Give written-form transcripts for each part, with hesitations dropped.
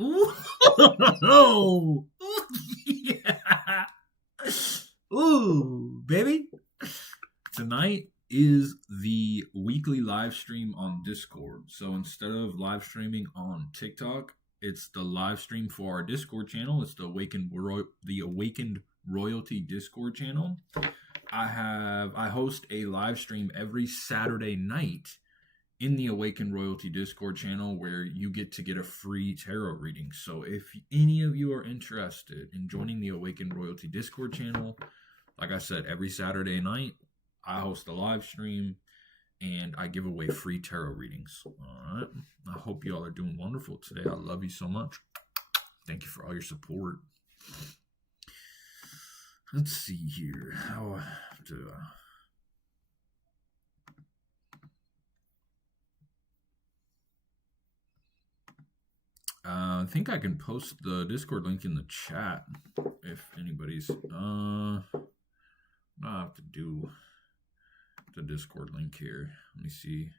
Ooh. Oh. Yeah. Ooh, baby. Tonight is the weekly live stream on Discord. So instead of live streaming on TikTok, it's the live stream for our Discord channel. It's the Awakened Royalty Discord channel. I host a live stream every Saturday night in the Awakened Royalty Discord channel where you get a free tarot reading. So if any of you are interested in joining the Awakened Royalty Discord channel, like I said, every Saturday night, I host a live stream and I give away free tarot readings. All right. I hope you all are doing wonderful today. I love you so much. Thank you for all your support. Let's see here. How do I think I can post the Discord link in the chat if anybody's I have to do the Discord link here. Let me see.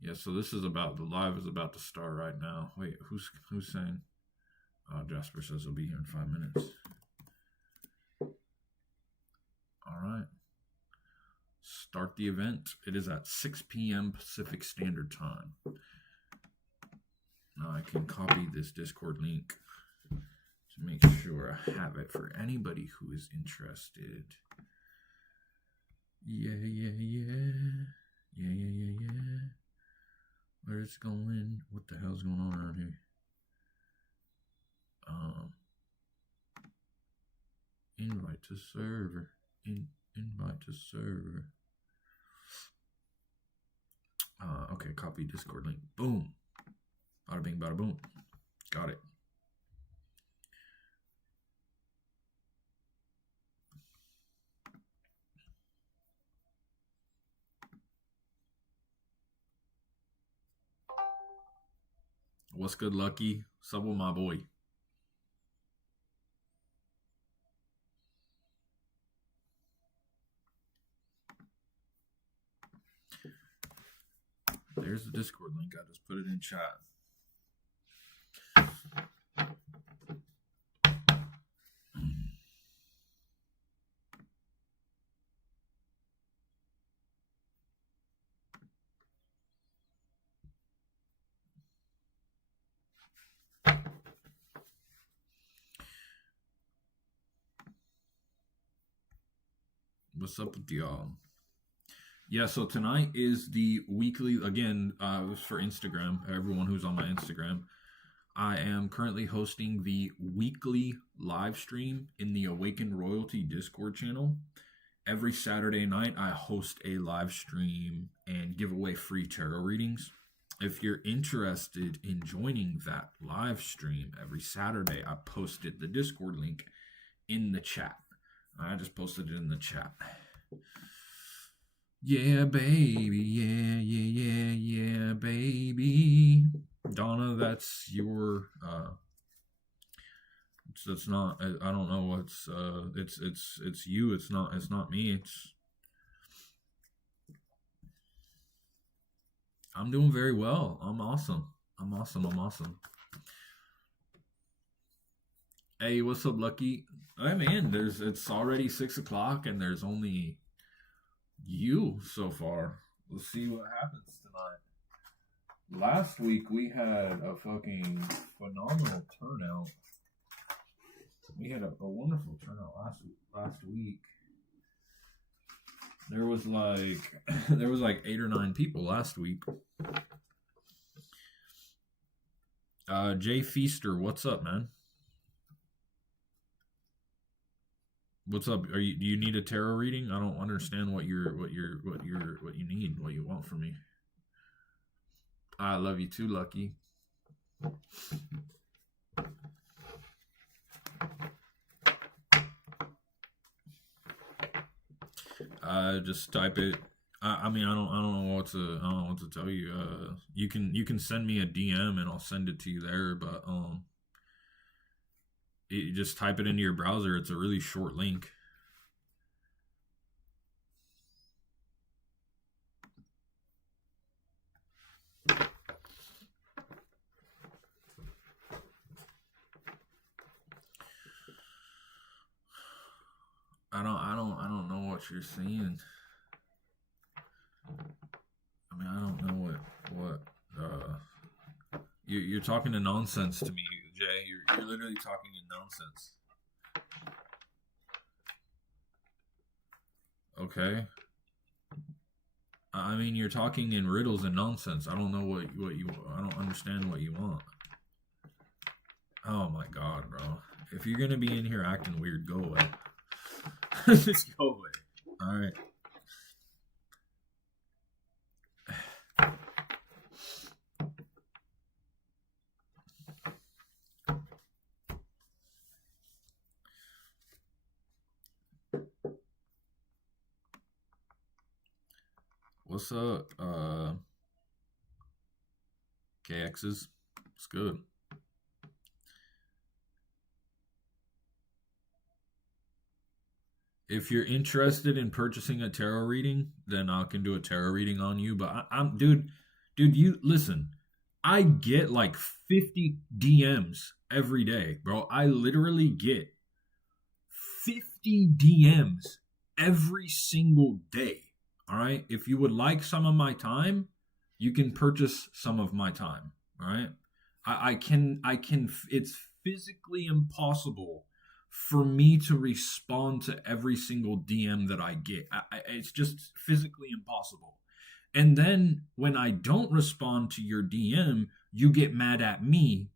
Yeah, so this is about the live is about to start right now. Wait, who's saying? Jasper says he'll be here in 5 minutes. All right. Start the event. It is at 6 p.m. Pacific Standard Time. Now I can copy this Discord link to make sure I have it for anybody who is interested. Yeah. Where's it going? What the hell's going on around here? Invite to server. Invite to server. Okay, copy Discord link. Boom. Bada bing, bada boom. Got it. What's good, Lucky? What's up with my boy? There's the Discord link. I just put it in chat. What's up with y'all? Yeah, so tonight is the weekly, again, for Instagram, everyone who's on my Instagram. I am currently hosting the weekly live stream in the Awakened Royalty Discord channel. Every Saturday night, I host a live stream and give away free tarot readings. If you're interested in joining that live stream every Saturday, I posted the Discord link in the chat. I just posted it in the chat. Yeah, baby. Yeah, baby. Donna, that's your it's not, I don't know what's it's you, it's not me. I'm doing very well. I'm awesome. Hey, what's up, Lucky? Hey man, it's already 6 o'clock and there's only you so far. Let's see what happens tonight. Last week we had a fucking phenomenal turnout. We had a wonderful turnout last week. There was like 8 or 9 people last week. Jay Feaster, what's up, man? What's up? Do you need a tarot reading? I don't understand what you need, what you want from me. I love you too, Lucky. Just type it. I mean, I don't know what to tell you. You can send me a DM and I'll send it to you there. But you just type it into your browser. It's a really short link. I don't know what you're saying. I mean, I don't know what you're talking to nonsense to me, Jay. You're literally talking in nonsense. Okay. I mean, you're talking in riddles and nonsense. I don't know what you. I don't understand what you want. Oh my god, bro! If you're gonna be in here acting weird, go away. Just go away. All right. What's up, KX's? It's good. If you're interested in purchasing a tarot reading, then I can do a tarot reading on you. But I'm, dude, you listen. I get like 50 DMs every day, bro. I literally get 50 DMs every single day. All right. If you would like some of my time, you can purchase some of my time. All right. I can, it's physically impossible for me to respond to every single DM that I get. It's just physically impossible. And then when I don't respond to your DM, you get mad at me,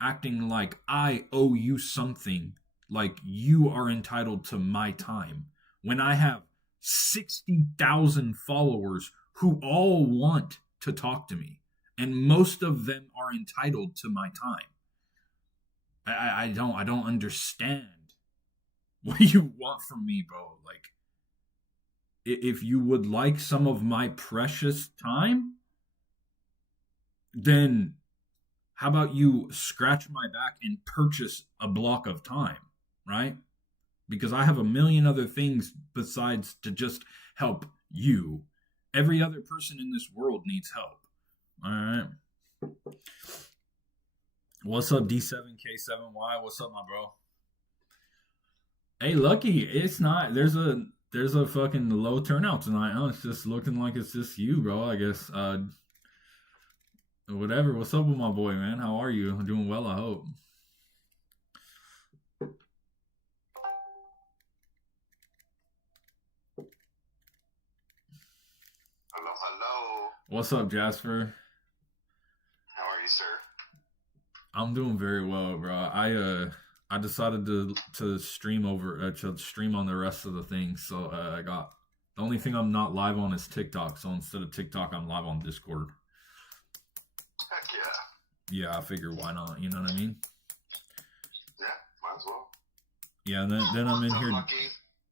acting like I owe you something, like you are entitled to my time. When I have 60,000 followers who all want to talk to me, and most of them are entitled to my time. I don't understand what you want from me, bro. Like, if you would like some of my precious time, then how about you scratch my back and purchase a block of time, right? Because I have a million other things besides to just help you. Every other person in this world needs help. All right. What's up, D7K7Y? What's up, my bro? Hey, Lucky, it's not. There's a fucking low turnout tonight. Huh? It's just looking like it's just you, bro. I guess. Whatever. What's up with my boy, man? How are you? Doing well, I hope. Hello, hello. What's up, Jasper? How are you, sir? I'm doing very well, bro. I decided to stream on the rest of the things. So I got the only thing I'm not live on is TikTok. So instead of TikTok, I'm live on Discord. Heck yeah. Yeah, I figure why not? You know what I mean? Yeah, might as well. Yeah, and then I'm in here. Lucky.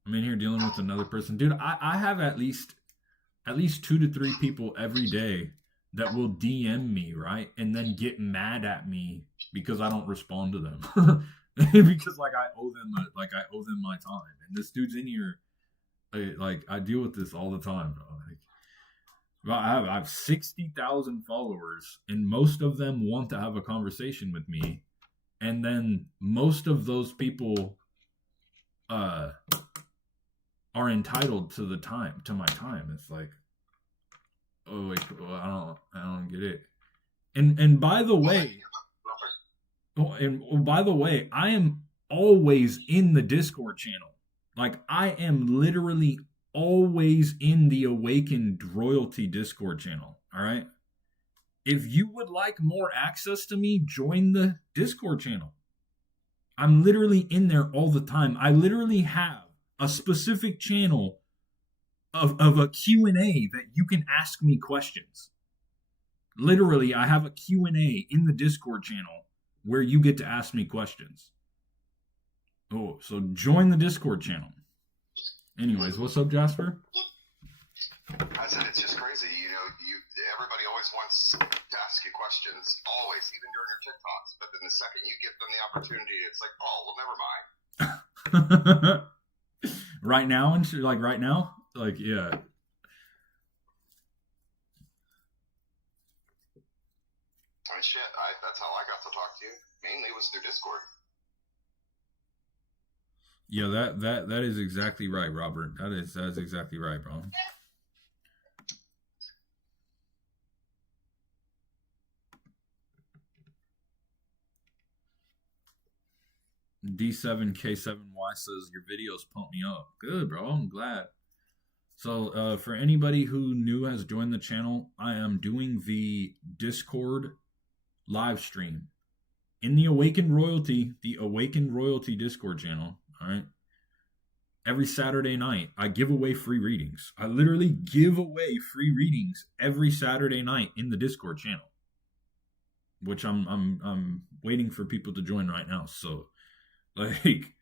I'm in here dealing with another person, dude. I have at least 2 to 3 people every day that will DM me, right, and then get mad at me because I don't respond to them. Because I owe them my time, and this dude's in here. I deal with this all the time, bro. I have 60,000 followers, and most of them want to have a conversation with me, and then most of those people are entitled to my time. It's like, oh wait, I don't get it. And by the way. And by the way, I am always in the Discord channel. Like, I am literally always in the Awakened Royalty Discord channel. All right. If you would like more access to me, join the Discord channel. I'm literally in there all the time. I literally have a specific channel of a Q&A that you can ask me questions. Literally, I have a Q&A in the Discord channel where you get to ask me questions. Oh, so join the Discord channel. Anyways, what's up, Jasper? I said it's just crazy. You know, everybody always wants to ask you questions, always, even during your TikToks. But then the second you give them the opportunity, it's like, oh, well, never mind. Right now, and like right now, like yeah. I mean, shit, that's how I got to talk to you. Mainly was through Discord. Yeah, that is exactly right, Robert. That's exactly right, bro. D7K7Y says your videos pump me up. Good, bro. I'm glad. So, for anybody who new has joined the channel, I am doing the Discord live stream in the Awakened Royalty Discord channel. All right. Every Saturday night, I give away free readings. I literally give away free readings every Saturday night in the Discord channel, which I'm waiting for people to join right now. So, like,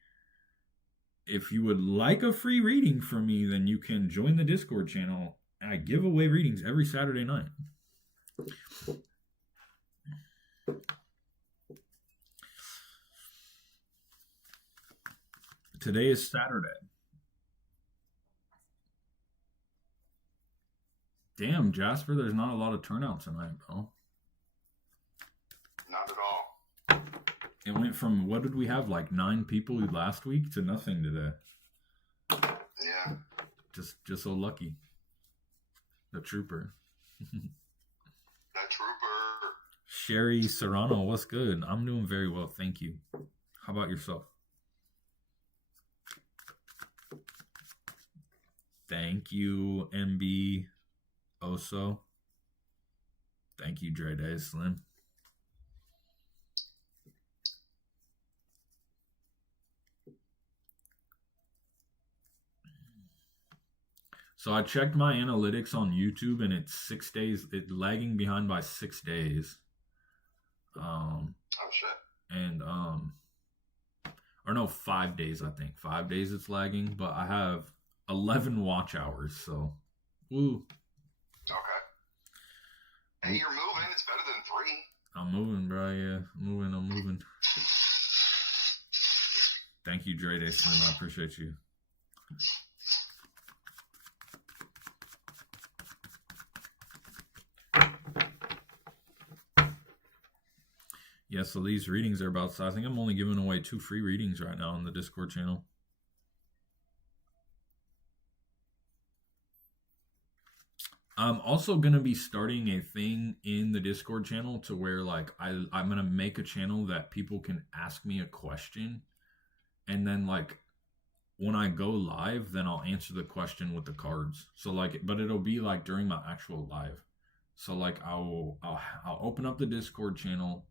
if you would like a free reading from me, then you can join the Discord channel. I give away readings every Saturday night. Today is Saturday. Damn, Jasper, there's not a lot of turnout tonight, bro. Not at all. It went from, what did we have, like 9 people last week to nothing today. Yeah. Just so lucky. The trooper. That trooper. Sherry Serrano, what's good? I'm doing very well, thank you. How about yourself? Thank you, MB Oso. Thank you, Dre Day Slim. So I checked my analytics on YouTube and it's 6 days. It's lagging behind by 6 days. Oh shit. And or no, 5 days. I think 5 days it's lagging, but I have 11 watch hours. So, woo. Okay. Hey, you're moving. It's better than 3. I'm moving, bro. Yeah, I'm moving. Thank you, Dre Day Slim. I appreciate you. Yeah, so these readings are about, I think I'm only giving away 2 free readings right now on the Discord channel. I'm also going to be starting a thing in the Discord channel to where, like, I'm going to make a channel that people can ask me a question. And then, like, when I go live, then I'll answer the question with the cards. So, like, but it'll be, like, during my actual live. So, like, I'll open up the Discord channel,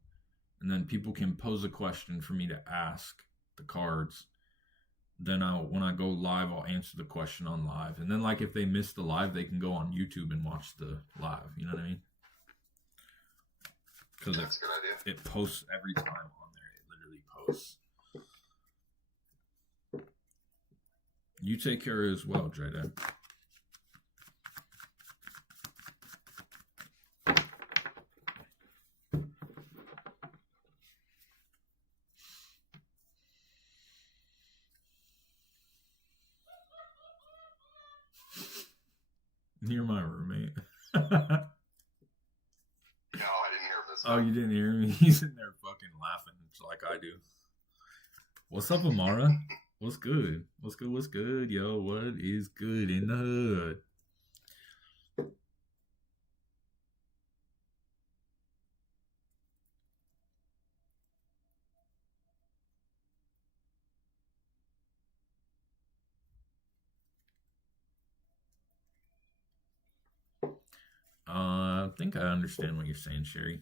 and then people can pose a question for me to ask the cards. Then when I go live, I'll answer the question on live. And then, like, if they miss the live, they can go on YouTube and watch the live. You know what I mean? Because that's a good idea. It posts every time on there. It literally posts. You take care as well, Jada. You're my roommate. No, I didn't hear this. Oh, you didn't hear me? He's in there fucking laughing like I do. What's up, Amara? What's good? What's good? What's good? Yo, what is good in the hood? I think I understand what you're saying, Sherry.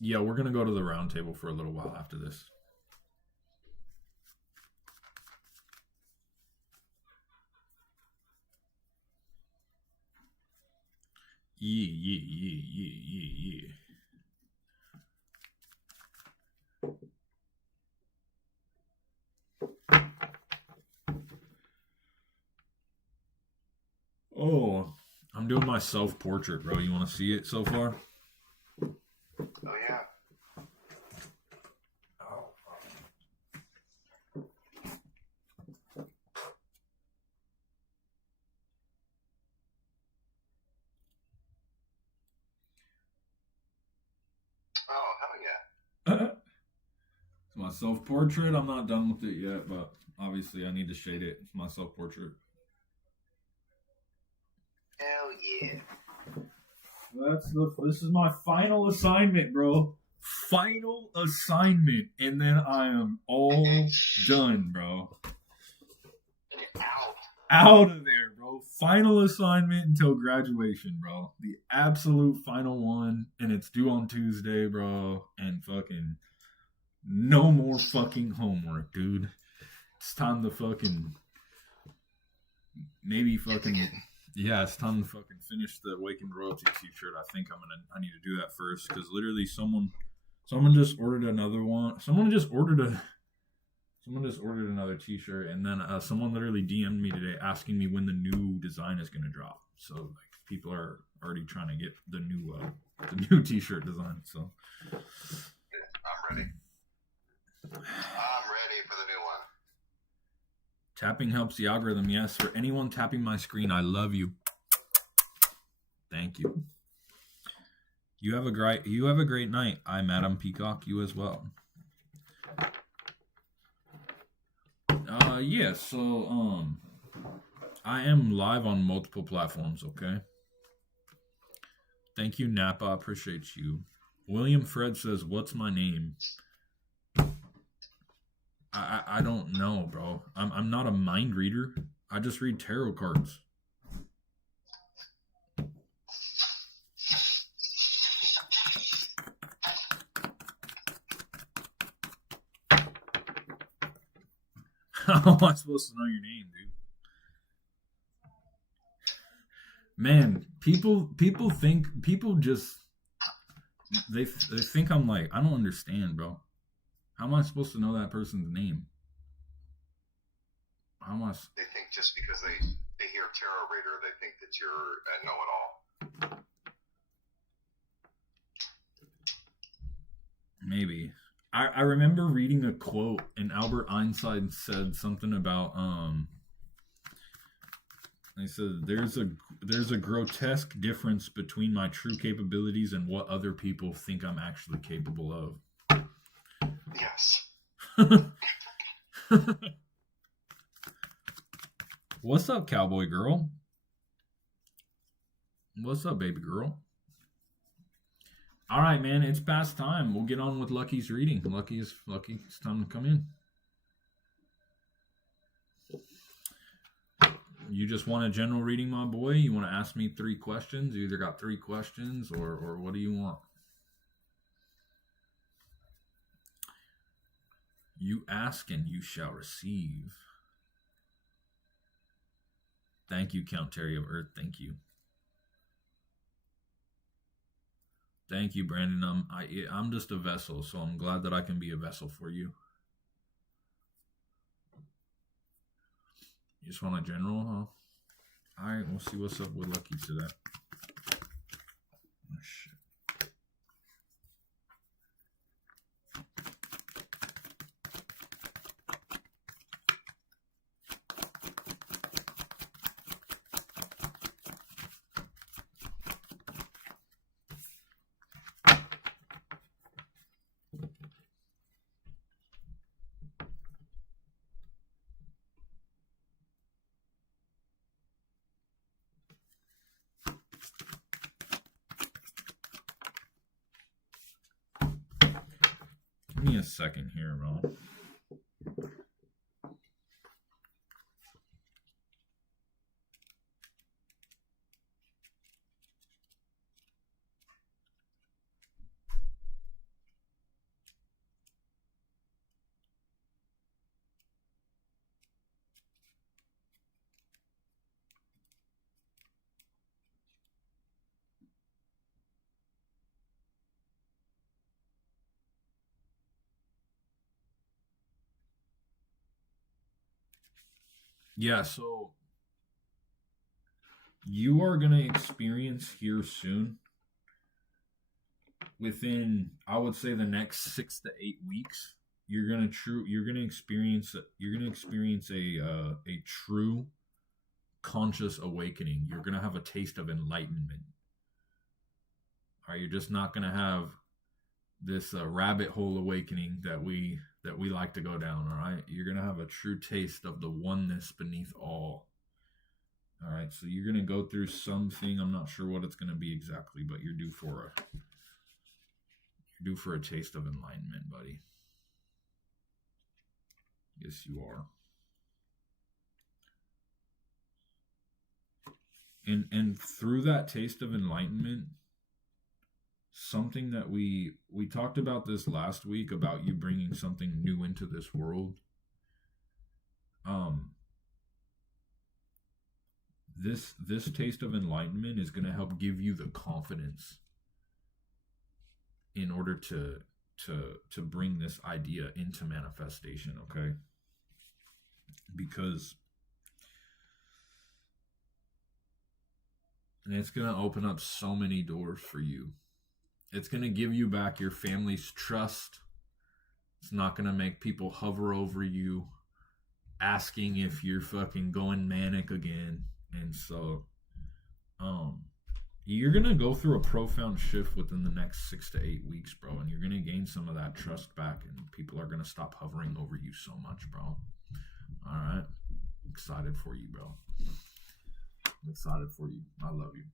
Yeah, we're gonna go to the round table for a little while after this. Yeah. Oh, I'm doing my self-portrait, bro. You want to see it so far? Oh, yeah. haven't yet. It's my self-portrait. I'm not done with it yet, but obviously I need to shade it. It's my self-portrait. Hell yeah. This is my final assignment, bro. Final assignment, and then I am all done, bro. Out of there, bro. Final assignment until graduation, bro. The absolute final one, and it's due on Tuesday, bro. And fucking no more fucking homework, dude. It's time to fucking yeah, it's time to fucking finish the Awakened Royalty t-shirt. I think I need to do that first, because literally someone just ordered another one. Someone just ordered another t-shirt, and then someone literally DM'd me today asking me when the new design is going to drop. So like people are already trying to get the new t-shirt design. So I'm ready. I'm ready for the new one. Tapping helps the algorithm. Yes, for anyone tapping my screen, I love you. Thank you. You have a great night. I'm Adam Peacock. You as well. Yeah, so I am live on multiple platforms, okay? Thank you, Napa. I appreciate you. William Fred says, "What's my name?" I don't know, bro. I'm not a mind reader. I just read tarot cards. How am I supposed to know your name, dude? Man, people think I'm like, I don't understand, bro. How am I supposed to know that person's name? They think just because they hear tarot reader, they think that you're a know-it-all. Maybe. I remember reading a quote, and Albert Einstein said something about he said there's a grotesque difference between my true capabilities and what other people think I'm actually capable of. Yes. What's up, cowboy girl? What's up, baby girl? All right, man, it's past time. We'll get on with Lucky's reading. Lucky. It's time to come in. You just want a general reading, my boy? You want to ask me 3 questions? You either got 3 questions or what do you want? You ask and you shall receive. Thank you, Count Terry of Earth. Thank you. Thank you, Brandon. I'm just a vessel, so I'm glad that I can be a vessel for you. You just want a general, huh? All right, we'll see what's up with Lucky today. Oh, shit. Give me a second here, bro. Yeah, so you are going to experience here soon, within, I would say, the next 6 to 8 weeks, you're going to experience a true conscious awakening. You're going to have a taste of enlightenment. All right, you're just not going to have rabbit hole awakening that we like to go down. All right, you're gonna have a true taste of the oneness beneath all. All right, so you're gonna go through something. I'm not sure what it's gonna be exactly, but you're due for a taste of enlightenment, buddy. Yes, you are. And through that taste of enlightenment, something that we talked about this last week about you bringing something new into this world. This taste of enlightenment is going to help give you the confidence in order to bring this idea into manifestation, okay? Because and it's going to open up so many doors for you. It's going to give you back your family's trust. It's not going to make people hover over you, asking if you're fucking going manic again. And so, you're going to go through a profound shift within the next 6 to 8 weeks, bro. And you're going to gain some of that trust back. And people are going to stop hovering over you so much, bro. All right? I'm excited for you, bro. I'm excited for you. I love you.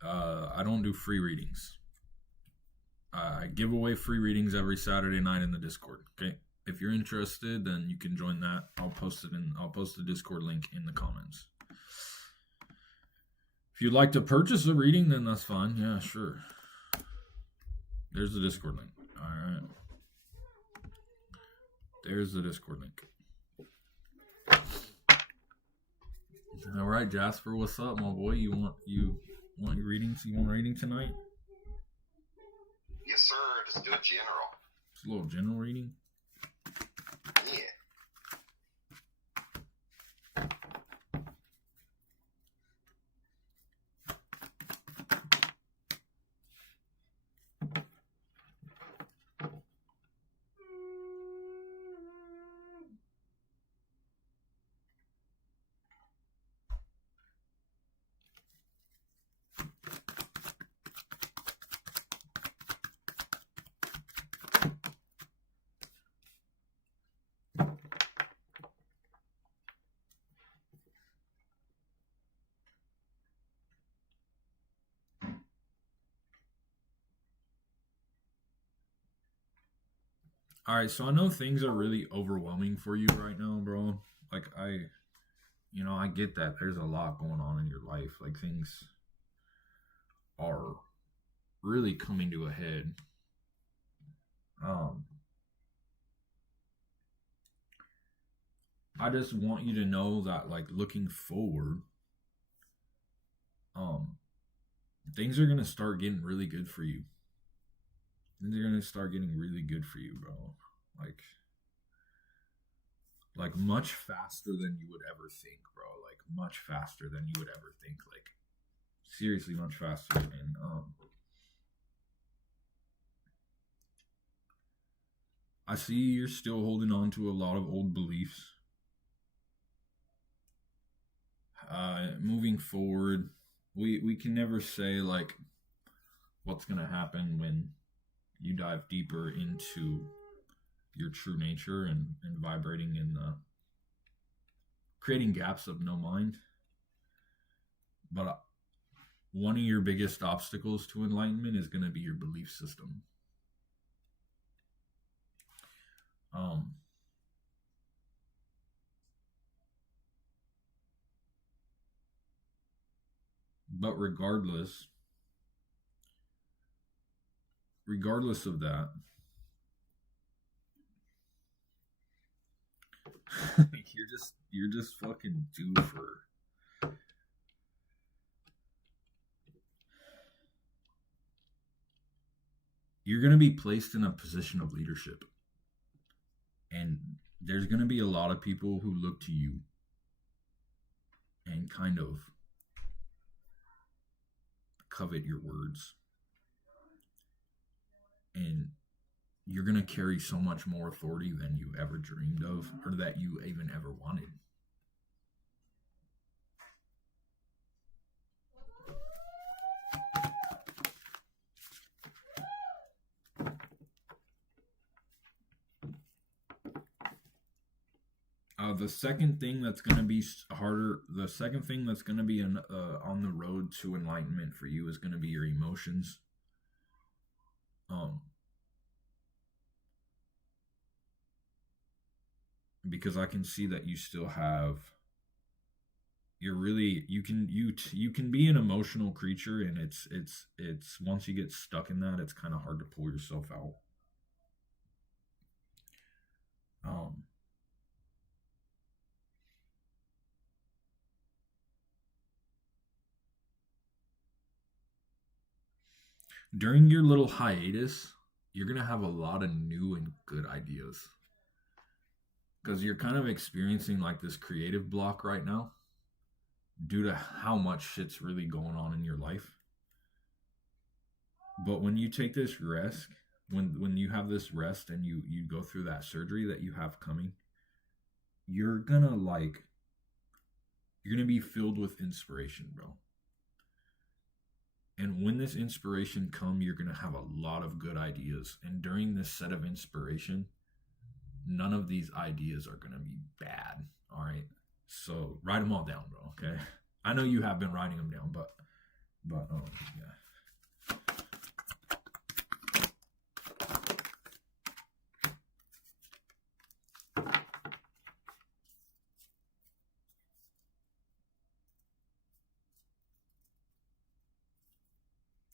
I don't do free readings. I give away free readings every Saturday night in the Discord. Okay, if you're interested, then you can join that. I'll post the Discord link in the comments. If you'd like to purchase a reading, then that's fine. Yeah, sure. There's the Discord link. All right. There's the Discord link. All right, Jasper, what's up, my boy? You want your readings? You want a reading tonight? Yes, sir. Just do a general. Just a little general reading. Yeah. All right, so I know things are really overwhelming for you right now, bro. Like I get that. There's a lot going on in your life. Like things are really coming to a head. I just want you to know that, like, looking forward, things are gonna start getting really good for you. Things are gonna start getting really good for you, bro. Like much faster than you would ever think, bro. Like much faster than you would ever think. Like seriously, much faster. And I see you're still holding on to a lot of old beliefs. Moving forward, we can never say like what's gonna happen when you dive deeper into your true nature and vibrating in the creating gaps of no mind. But one of your biggest obstacles to enlightenment is going to be your belief system. But regardless of that, you're just fucking due for you're going to be placed in a position of leadership, and there's going to be a lot of people who look to you and kind of covet your words, and you're going to carry so much more authority than you ever dreamed of or that you even ever wanted. the second thing that's going to be harder, the second thing that's going to be on the road to enlightenment for you is going to be your emotions. Because I can see that you still have, you can be an emotional creature, and it's once you get stuck in that, it's kind of hard to pull yourself out. During your little hiatus, you're going to have a lot of new and good ideas. Because you're kind of experiencing like this creative block right now due to how much shit's really going on in your life. But when you take this rest, when you have this rest and you go through that surgery that you have coming, you're gonna be filled with inspiration, bro. And when this inspiration comes, you're gonna have a lot of good ideas. And during this set of inspiration, none of these ideas are gonna be bad. All right. So write them all down, bro. Okay. I know you have been writing them down, but yeah.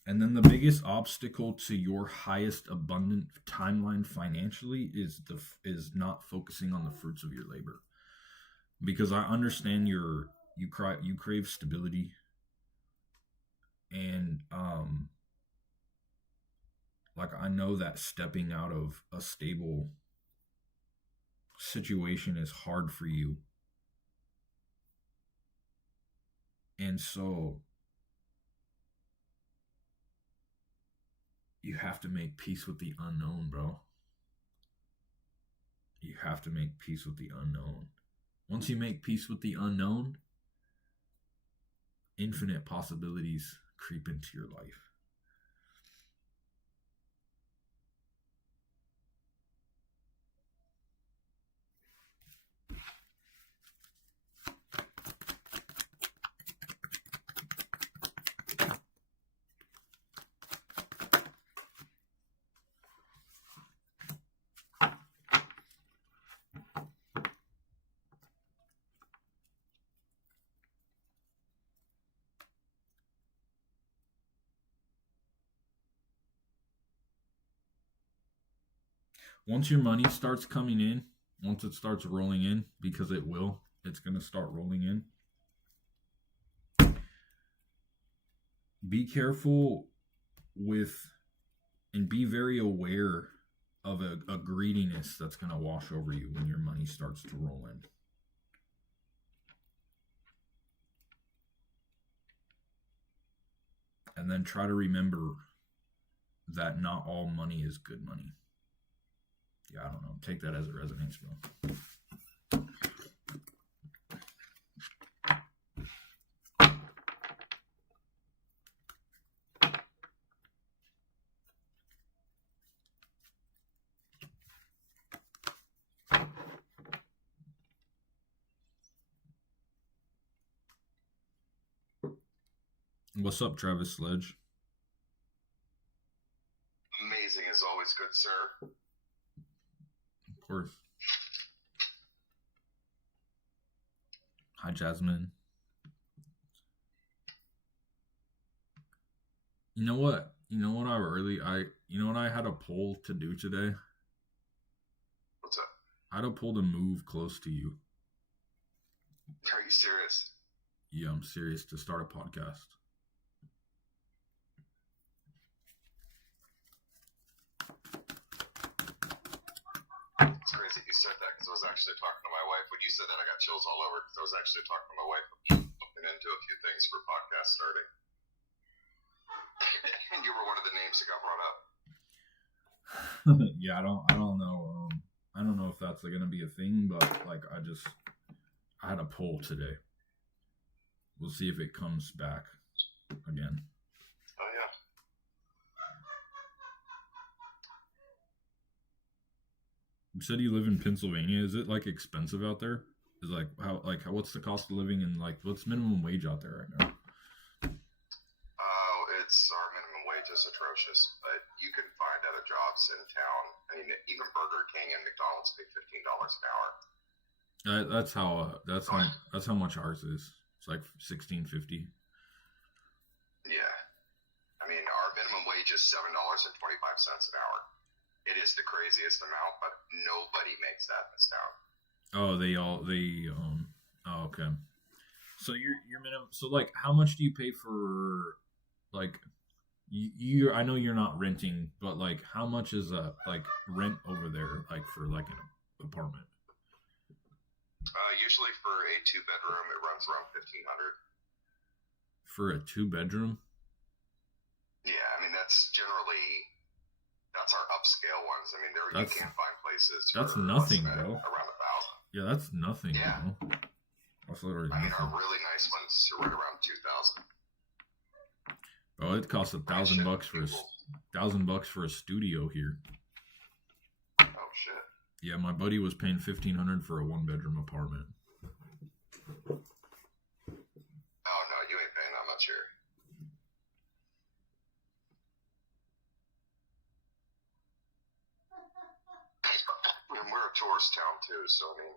And then the biggest obstacle to your highest abundant timeline financially is not focusing on the fruits of your labor. Because I understand you crave stability, and like I know that stepping out of a stable situation is hard for you. And so you have to make peace with the unknown, bro. You have to make peace with the unknown. Once you make peace with the unknown, infinite possibilities creep into your life. Once your money starts coming in, once it starts rolling in, because it's going to start rolling in. Be careful with, and be very aware of a greediness that's going to wash over you when your money starts to roll in. And then try to remember that not all money is good money. Yeah, I don't know. Take that as it resonates, bro. What's up, Travis Sledge? Amazing as always, good sir. Of course. Hi, Jasmine. You know what? I had a poll to do today. What's up? I had a poll to move close to you. Are you serious? Yeah, I'm serious, to start a podcast. It's crazy you said that, because I was actually talking to my wife. When you said that, I got chills all over, because I was actually talking to my wife, looking into a few things for podcast starting. And you were one of the names that got brought up. Yeah, I don't know. I don't know if that's going to be a thing, but like I had a poll today. We'll see if it comes back again. Oh yeah. You said you live in Pennsylvania. Is it like expensive out there? Is like what's the cost of living and like what's minimum wage out there right now? It's our minimum wage is atrocious, but you can find other jobs in town. I mean, even Burger King and McDonald's pay $15 an hour. That's how much ours is. It's like $16.50. Yeah, I mean, our minimum wage is $7.25 an hour. It is the craziest amount, but nobody makes that in this town. Oh, oh, okay. So your minimum. So like, how much do you pay for like? You I know you're not renting, but like, how much is like rent over there like for like an apartment? Usually for a 2-bedroom, it runs around $1,500. For a 2-bedroom? Yeah, I mean that's our upscale ones. I mean, you can't find places. That's nothing, bro. Around 1,000. Yeah, that's nothing. Yeah, bro. That's literally I mean, nothing. our really nice ones are right around 2,000. Bro, it costs $1,000 for $1,000 for a studio here. Oh shit. Yeah, my buddy was paying $1,500 for a 1-bedroom apartment. Oh no, you ain't paying that much here. And we're a tourist town too, so I mean,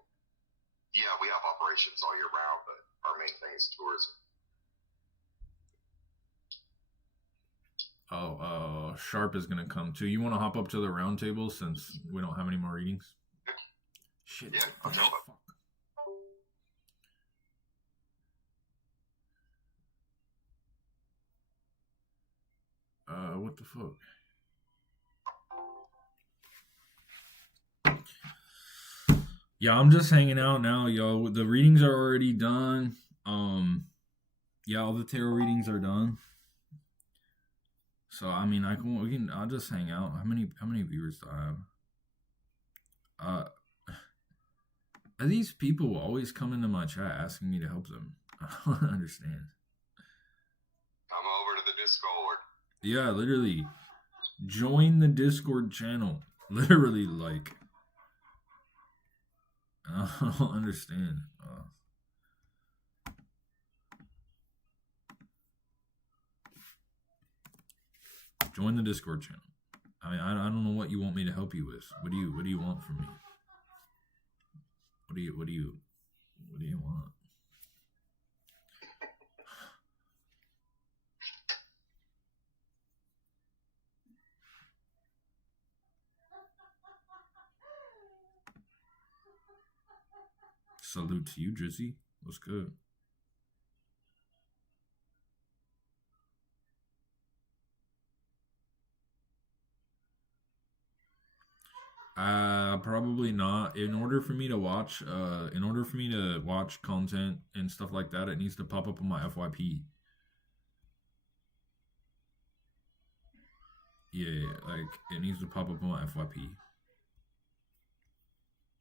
yeah, we have operations all year round, but our main thing is tourism. Oh, Sharp is gonna come too. You want to hop up to the round table since we don't have any more readings? Shit. Yeah, I'll jump up. What the fuck? Yeah, I'm just hanging out now, yo. The readings are already done. Yeah, all the tarot readings are done. So I mean, I'll just hang out. How many viewers do I have? Are these people always come into my chat asking me to help them? I don't understand. Come over to the Discord. Yeah, literally. Join the Discord channel. Literally, like, I don't understand. Join the Discord channel. I mean, I don't know what you want me to help you with. What do you want from me? What do you want? Salute to you, Drizzy. What's good? Probably not. In order for me to watch content and stuff like that, it needs to pop up on my FYP. Yeah, like it needs to pop up on my FYP.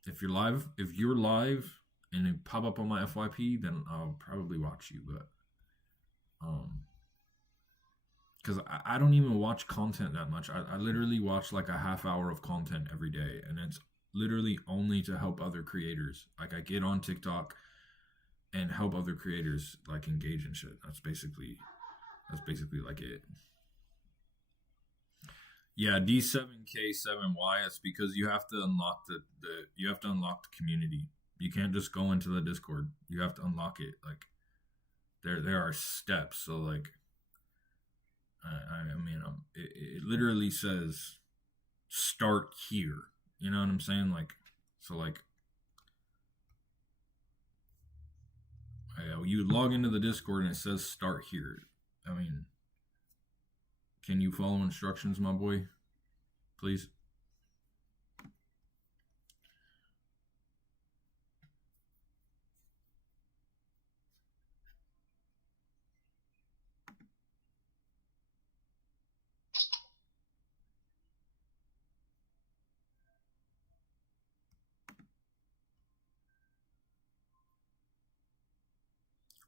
If you're live and it pop up on my FYP, then I'll probably watch you, but because I don't even watch content that much. I literally watch like a half hour of content every day, and it's literally only to help other creators. Like I get on TikTok and help other creators like engage and shit. That's basically like it. Yeah, D7K7Y. It's because you have to unlock the community. You can't just go into the Discord. You have to unlock it. Like there are steps. So like I mean, it literally says start here. You know what I'm saying? Like, so like, you log into the Discord and it says start here. I mean, can you follow instructions, my boy? Please.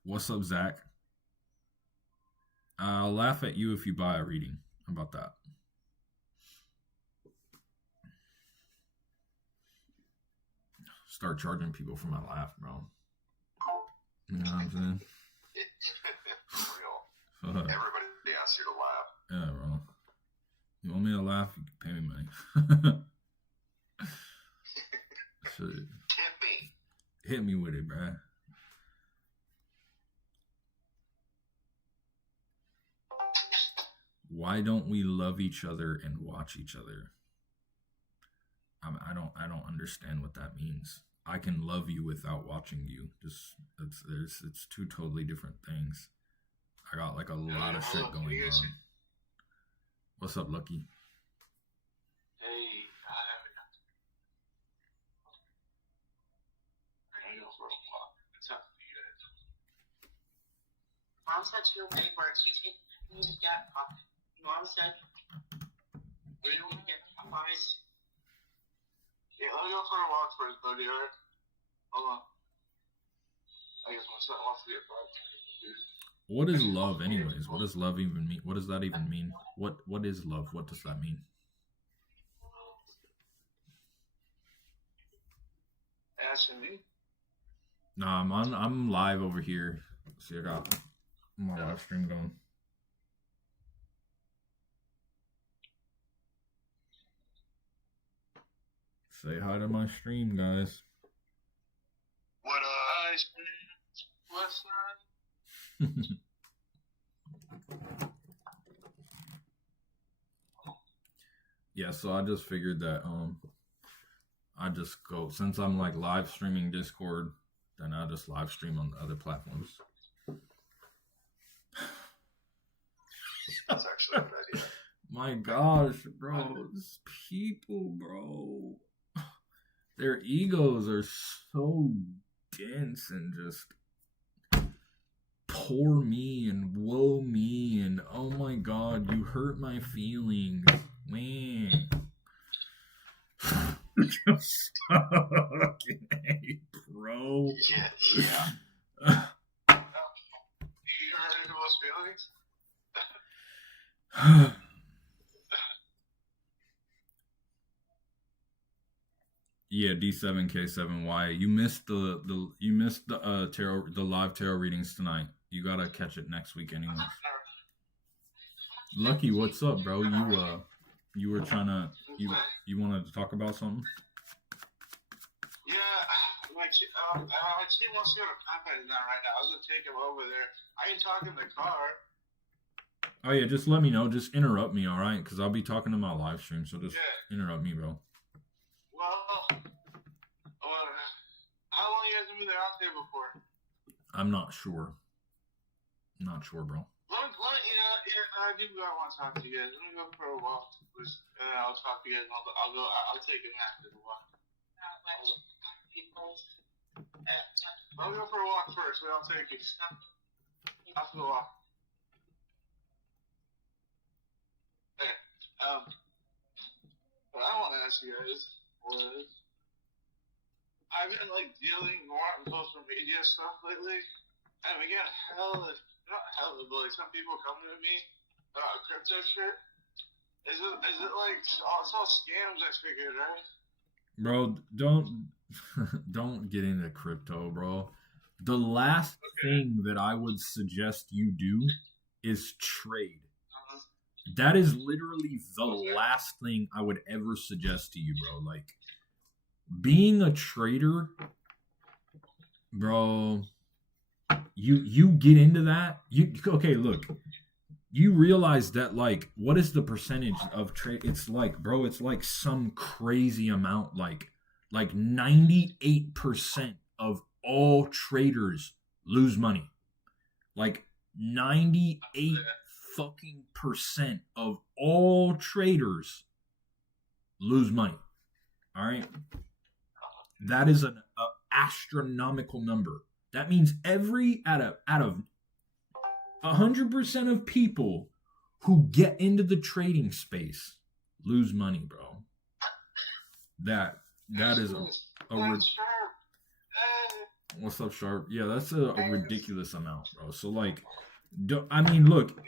What's up, Zach? I'll laugh at you if you buy a reading. How about that? start charging people for my laugh, bro. You know what I'm saying? For real. Everybody asks you to laugh. Yeah, bro. You want me to laugh? You can pay me money. Shit. Hit me with it, bro. Why don't we love each other and watch each other? I don't understand what that means. I can love you without watching you. Just it's two totally different things. I got like a lot of shit going on. What's up, Lucky? Hey, Mom said she will make work. She need to get Popeyes. Mom said we need to get Popeyes. Yeah, let me go for a walk first, buddy. Alright. Hold on. I guess my son wants to get Popeyes. What is love, anyways? What does love even mean? What does that even mean? What is love? What does that mean? Asking me? Nah, I'm live over here. See, I got my live stream going. Say hi to my stream, guys. What What's that? Yeah, so I just figured that I just go, since I'm like live streaming Discord, then I just live stream on the other platforms. That's actually a good idea. My gosh, bro, these people, bro, their egos are so dense and just poor me and woe me and oh my god, you hurt my feelings, man. Just fucking hey, bro. Yeah. You hurt anyone's feelings? Yeah, D7K7Y. You missed the live tarot readings tonight. You gotta catch it next week anyway. Lucky, what's up, bro? You were trying to you wanted to talk about something? Yeah, like she wants to go to Popeyes now right now. I was gonna take him over there. I can talk in the car. Oh yeah, just let me know. Just interrupt me, all right? Because I'll be talking to my live stream, so just interrupt me, bro. Well, how long you guys been there out there before? I'm not sure. Not sure, bro. I do want to talk to you guys. Let me go for a walk, please. I'll talk to you guys. I'll take a nap as well. Let me go for a walk first, then I'll take it. After the walk. Okay. What I want to ask you guys was, I've been like dealing more on social media stuff lately, and we get not hella, but like some people coming to me about crypto shit. Is it like it's all scams? I figured, right? Bro, don't get into crypto, bro. The last thing that I would suggest you do is trade. That is literally the last thing I would ever suggest to you, bro. Like, being a trader, bro, you get into that. Okay, look. You realize that, like, what is the percentage of trade? It's like, bro, it's like some crazy amount, like 98% of all traders lose money. Like 98 fucking percent of all traders lose money. All right, that is an astronomical number. That means out of 100% of people who get into the trading space lose money, bro. That is what's up, Sharp? Yeah, that's a ridiculous amount, bro. So like, I mean, look,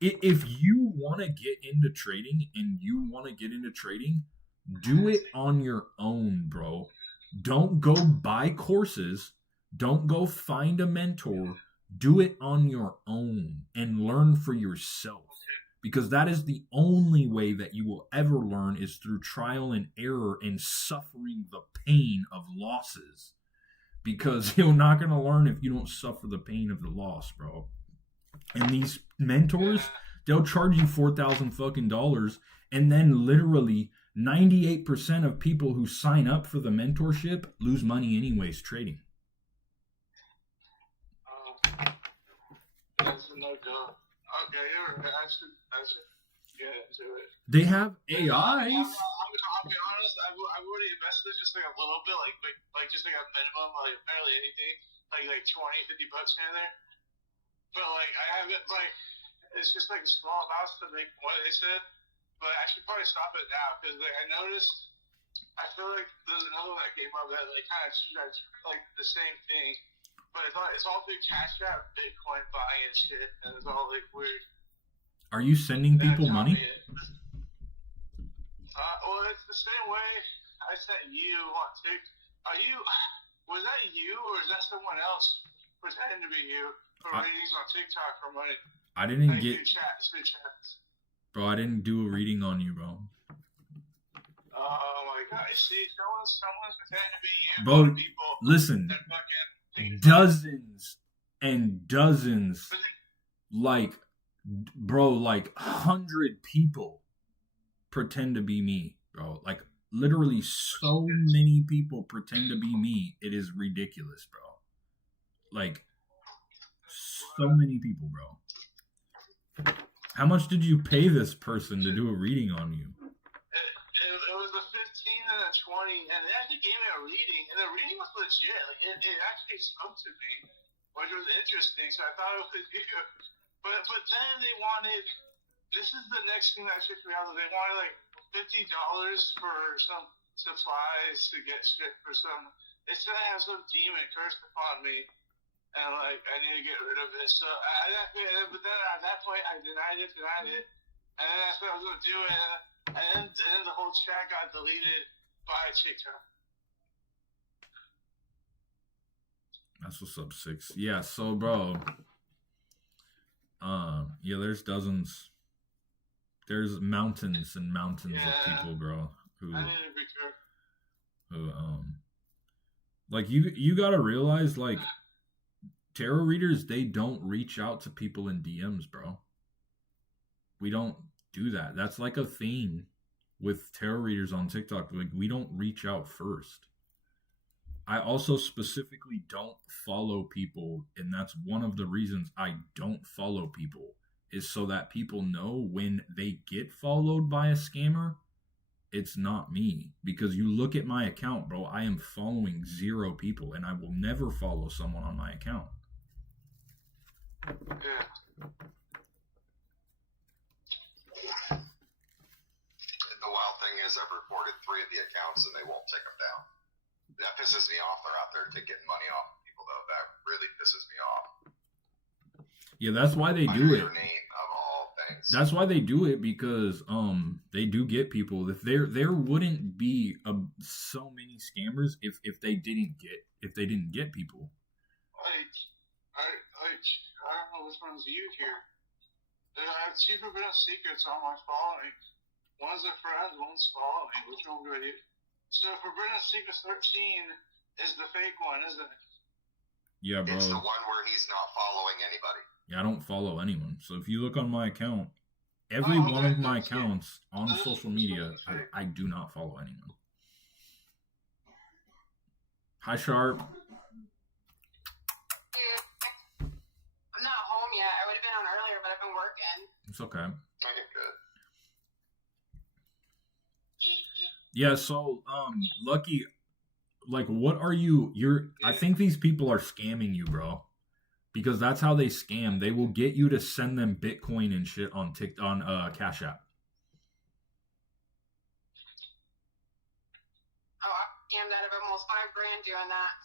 if you want to get into trading and you want to get into trading, do it on your own, bro. Don't go buy courses. Don't go find a mentor. Do it on your own and learn for yourself. Because that is the only way that you will ever learn is through trial and error and suffering the pain of losses. Because you're not going to learn if you don't suffer the pain of the loss, bro. And these mentors, they'll charge you $4,000 fucking dollars, and then literally 98% of people who sign up for the mentorship lose money anyways trading. That's a no-go. Okay, I should get into it. They have AIs. I'll be honest. I've already invested just like a little bit, like just like a minimum, like barely anything, like $20, $50 in there. But like I haven't like it's just like a small amounts to make what they said. But I should probably stop it now because like I noticed. I feel like there's another one that came up that like kind of like the same thing. But it's all through Cash App, Bitcoin buying and shit, and it's all like weird. Are you sending people money? Well, it's the same way I sent you on TikTok. Was that you or is that someone else pretending to be you for readings on TikTok for money? I didn't like get. Chats. Bro, I didn't do a reading on you, bro. Oh my god! See, someone's pretending to be you. Bro, people listen. Dozens and dozens, like 100 people pretend to be me, bro. Like literally so many people pretend to be me. It is ridiculous, bro. Like so many people, bro. How much did you pay this person to do a reading on you? It was a 15 and a 20, and they actually gave me a reading, and the reading was legit. Like it actually spoke to me, which was interesting. So I thought it was good. But then they wanted. This is the next thing that tripped me out. They wanted like $50 for some supplies to get shit for some. They said I have some demon cursed upon me, and like I need to get rid of it. So but then at that point I denied it, and then I said I was gonna do it. And then the whole chat got deleted by TikTok. That's what's up, 6. Yeah, so bro, yeah, there's dozens, there's mountains and mountains of people, bro, who like you gotta realize, like, tarot readers, they don't reach out to people in DMs, bro. We don't do that. That's like a thing with tarot readers on TikTok. Like, we don't reach out first. I also specifically don't follow people, and that's one of the reasons I don't follow people, is so that people know when they get followed by a scammer, it's not me. Because you look at my account, bro, I am following 0 people, and I will never follow someone on my account. Yeah. The wild thing is I've reported 3 of the accounts and they won't take them down. That pisses me off. They're out there getting money off of people, though. That really pisses me off. Yeah, that's why they do it. Name of all things. That's why they do it, because they do get people. If there wouldn't be so many scammers if they didn't get people. I don't know which one's you here. I have 2 forbidden secrets on my following. One's a friend, one's following. Which one do I do? So Forbidden Secrets 13 is the fake one, isn't it? Yeah, bro. It's the one where he's not following anybody. Yeah, I don't follow anyone. So if you look on my account, every one of my accounts on social media, I do not follow anyone. Hi, Sharp. I'm not home yet. I would have been on earlier, but I've been working. It's okay. Okay, good. Yeah, so Lucky, like, what are I think these people are scamming you, bro. Because that's how they scam. They will get you to send them Bitcoin and shit on Cash App. Oh, I scammed out of almost $5,000 doing that.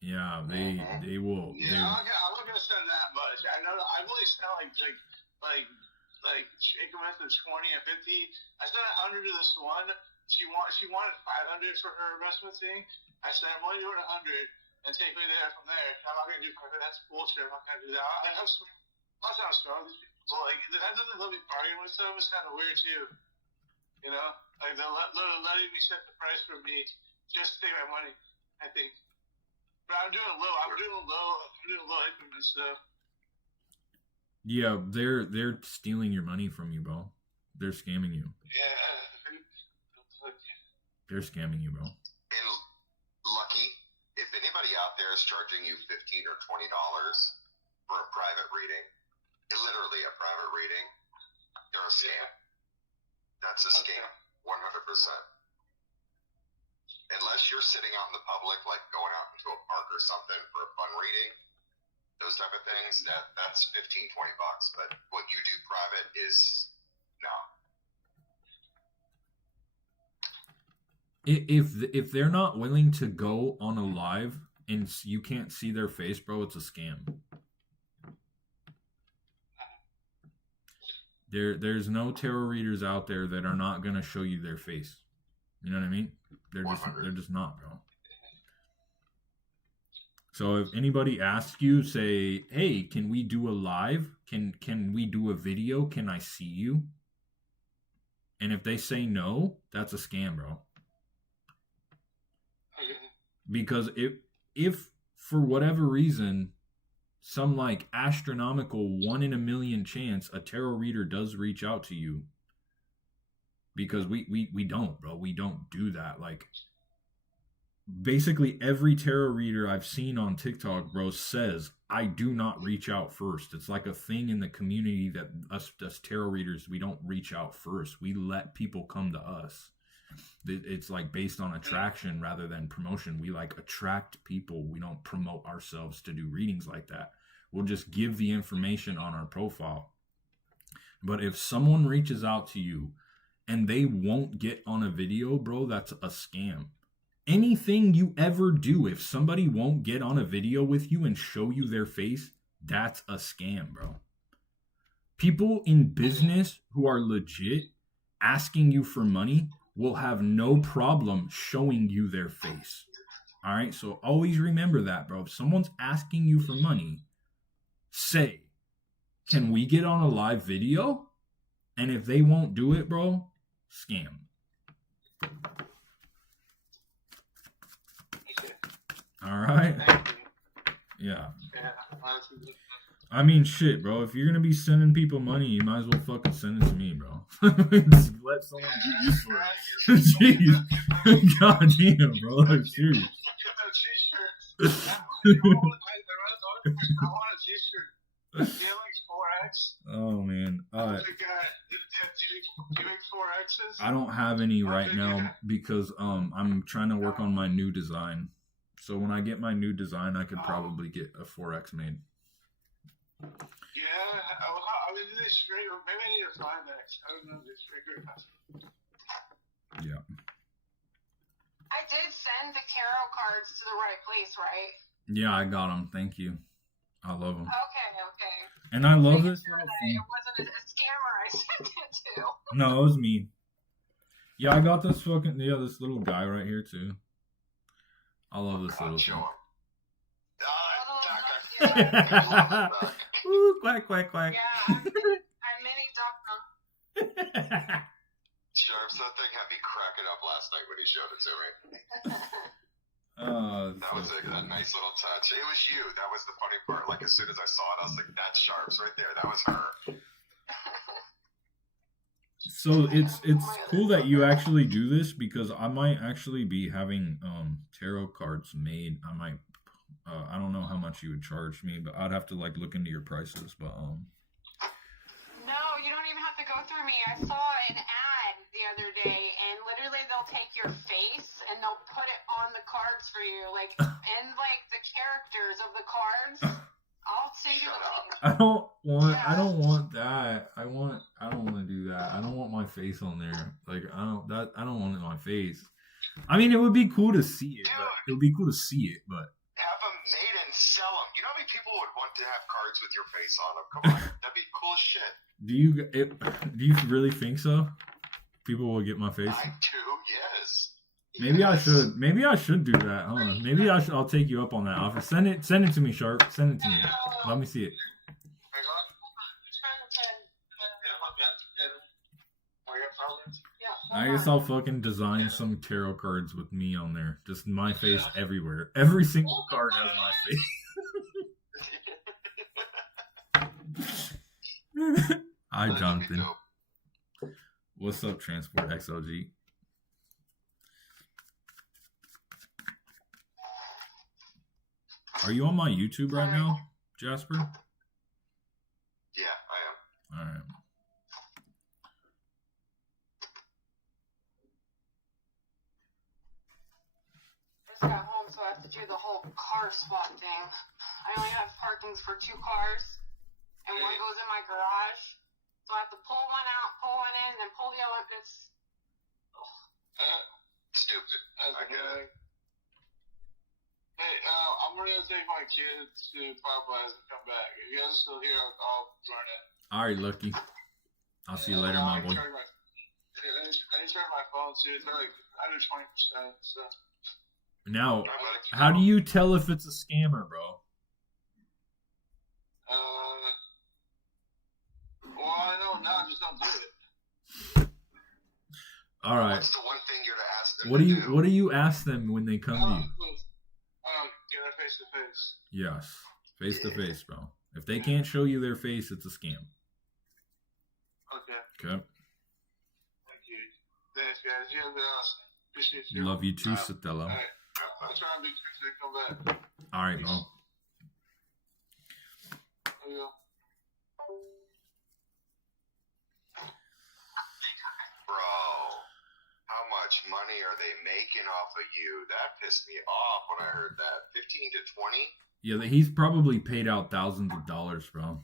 Yeah, they will. Yeah, I'm not gonna send that much. I know I've only sent like increments of 20 and 50. I sent 100 to this one, she wanted 500 for her investment thing. I said, I'm only doing 100 and take me there from there. I'm not going to do 500. That's bullshit. I'm not going to do that. I have some, I'm not strong with these people. Like, the guy doesn't let me bargain with them. It's kind of weird, too. You know? Like, they're letting me set the price for me just to take my money, I think. But I'm doing low. I'm doing low increment stuff. Yeah, they're stealing your money from you, bro. They're scamming you. Yeah. They're scamming you, bro. And lucky, if anybody out there is charging you $15 or $20 for a private reading, literally a private reading, they're a scam. That's a scam, 100%. Unless you're sitting out in the public, like going out into a park or something for a fun reading, those type of things, that's $15, $20. But what you do private is no. If they're not willing to go on a live and you can't see their face, bro, it's a scam. There's no tarot readers out there that are not gonna show you their face. You know what I mean? They're just not, bro. So if anybody asks you, say, hey, can we do a live? Can we do a video? Can I see you? And if they say no, that's a scam, bro. Because if for whatever reason, some like astronomical 1 in a million chance a tarot reader does reach out to you, because we don't, bro. We don't do that. Like, basically every tarot reader I've seen on TikTok, bro, says I do not reach out first. It's like a thing in the community that us tarot readers, we don't reach out first. We let people come to us. It's like based on attraction rather than promotion. We like attract people. We don't promote ourselves to do readings like that. We'll just give the information on our profile. But if someone reaches out to you and they won't get on a video, bro, that's a scam. Anything you ever do, if somebody won't get on a video with you and show you their face, that's a scam, bro. People in business who are legit asking you for money will have no problem showing you their face. All right, so always remember that, bro. If someone's asking you for money, say, can we get on a live video? And if they won't do it, bro, scam. All right. Yeah. I mean, shit, bro. If you're gonna be sending people money, you might as well fucking send it to me, bro. Just let someone get used to it. Jeez. God damn, bro. Like, serious. I want a t-shirt. Vmix 4X. Oh, man. Do you make 4Xs? I don't have any right now because I'm trying to work on my new design. So when I get my new design, I could probably get a 4X made. Yeah, I mean, do they straight? Maybe I need a 5X. I don't know if they straight or not. Yeah. I did send the tarot cards to the right place, right? Yeah, I got them. Thank you. I love them. Okay. And I love Making this sure little that thing. it wasn't a scammer I sent it to. No, it was me. Yeah, I got this this little guy right here too. I love this little thing. Ooh, quack, quack, quack. Yeah, I'm mini duck. Sharps, that thing had me cracking up last night when he showed it to me. That was a nice little touch. It was you. That was the funny part. Like, as soon as I saw it, I was like, that's Sharps right there. That was her. So it's cool that you actually do this, because I might actually be having tarot cards made. I might I don't know how much you would charge me, but I'd have to like look into your prices. But No, you don't even have to go through me. I saw an ad the other day, and literally they'll take your face and they'll put it on the cards for you, like and like the characters of the cards. I'll send you a link. I don't want that. I don't want to do that. I don't want my face on there. Like I don't want it on my face. I mean, it would be cool to see it, but it would be cool to see it, but have them made and sell them. You know how many people would want to have cards with your face on them? Come on, that'd be cool as shit. Do you really think so? People will get my face. I do, yes. Maybe I Yes. should. Maybe I should do that. Hold on. Maybe I should. I'll take you up on that offer. Send it to me, Sharp. Send it to me. Let me see it. I guess I'll fucking design some tarot cards with me on there. Just my face everywhere. Every single card has my face. Hi, Jonathan. What's up, Transport XLG? Are you on my YouTube right now, Jasper? Yeah, I am. All right. I just got home, so I have to do the whole car swap thing. I only have parkings for 2 cars, and one goes in my garage. So I have to pull one out, pull one in, and then pull the other one. It's Stupid. I get it. Hey, I'm gonna take my kids to Popeyes and come back. If you guys are still here, I'll join it. All right, Lucky. I'll see you later, my boy. I need to charge my phone too. It's like under 20%. So. Now, how do you tell if it's a scammer, bro? Well, I know now. Just don't do it. All right. What's the one thing you're to ask them? What do you ask them when they come to you? Get a face to face. Yes, face to face, bro. If they can't show you their face, it's a scam. Okay. Okay. Thank you. Thanks, guys. You have been awesome. Appreciate you. Love you too, Sotelo. All right. I'm trying to be quick to come back. All right, bro. There you go. Bro, how much money are they making off of you? That pissed me off when I heard that. 15 to 20? Yeah, he's probably paid out thousands of dollars, bro.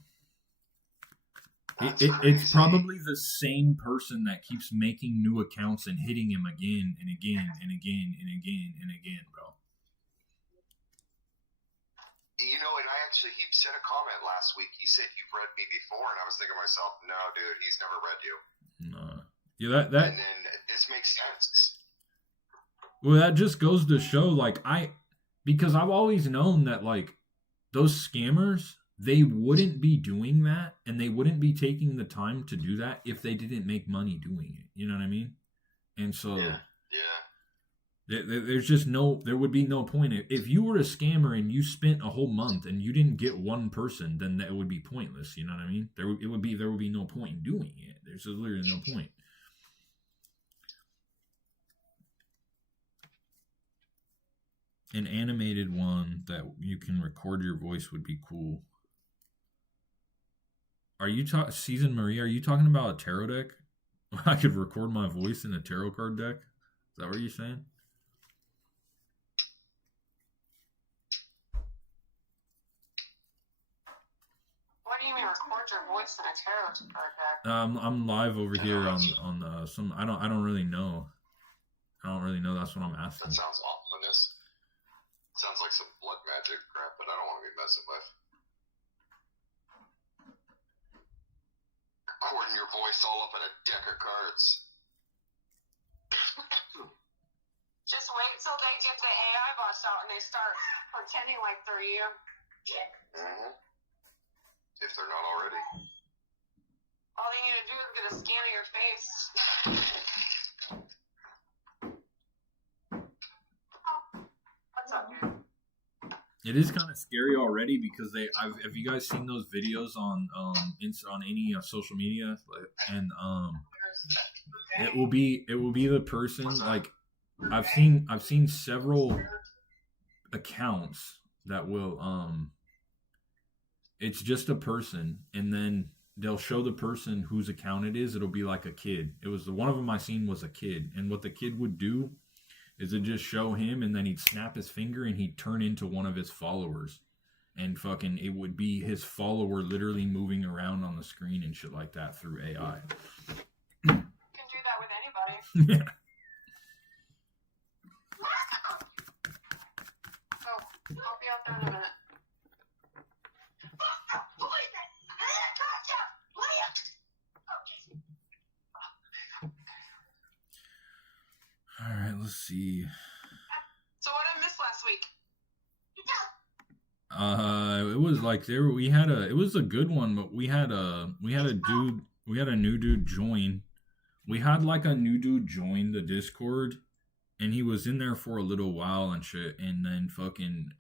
That's It's crazy. probably the same person that keeps making new accounts and hitting him again and again and again and again and again, bro. You know, and he sent a comment last week. He said, "You've read me before," and I was thinking to myself, "No, dude, he's never read you." No. Yeah, that And then this makes sense. well, that just goes to show, like, because I've always known that, like, those scammers, they wouldn't be doing that, and they wouldn't be taking the time to do that if they didn't make money doing it. You know what I mean? And so Yeah. there's just there would be no point. If you were a scammer and you spent a whole month and you didn't get one person, then that would be pointless. You know what I mean? There would be no point in doing it. There's literally no point. An animated one that you can record your voice would be cool. Are you Season Marie? Are you talking about a tarot deck? I could record my voice in a tarot card deck. Is that what you're saying? what do you mean record your voice in a tarot card deck? I'm live over here on some. I don't really know. That's what I'm asking. That sounds ominous. Sounds like some blood magic crap, but I don't want to be messing with. Recording your voice all up in a deck of cards. Just wait till they get the AI bots out and they start pretending like they're you. Mm-hmm. If they're not already. All they need to do is get a scan of your face. What's up, dude? It is kind of scary already because have you guys seen those videos on any social media, and it will be the person, like, I've seen several accounts that will it's just a person, and then they'll show the person whose account it is. It'll be like a kid. It was one of them I seen was a kid, and what the kid would do is it just show him, and then he'd snap his finger and he'd turn into one of his followers, and fucking it would be his follower literally moving around on the screen and shit like that through AI. You can do that with anybody. Yeah. Oh, I'll be out there in a minute. Let's see. So what I missed last week? It was like it was a good one, but we had a new dude join. We had like a new dude join the Discord, and he was in there for a little while and shit, and then fucking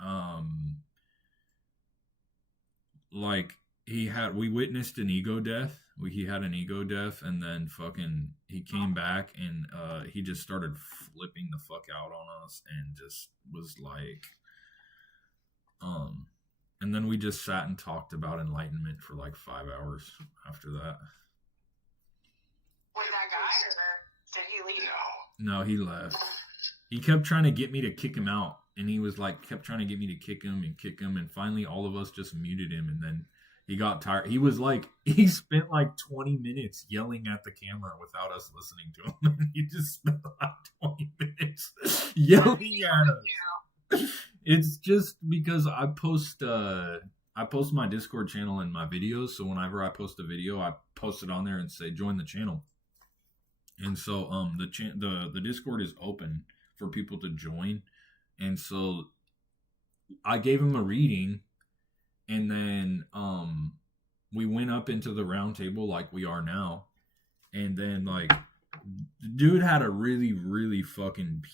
like we witnessed an ego death. He had an ego death, and then fucking he came back, and he just started flipping the fuck out on us, and just was like, and then we just sat and talked about enlightenment for like 5 hours after that. Was that guy, or did he leave? No, he left. He kept trying to get me to kick him out, and he was like, kept trying to get me to kick him, and finally all of us just muted him, and then he got tired. He was like, he spent like 20 minutes yelling at the camera without us listening to him. He just spent like 20 minutes yelling at us. It's just because I post my Discord channel in my videos, so whenever I post a video, I post it on there and say join the channel. And so the Discord is open for people to join, and so I gave him a reading, and then we went up into the round table like we are now, and then like the dude had a really, really fucking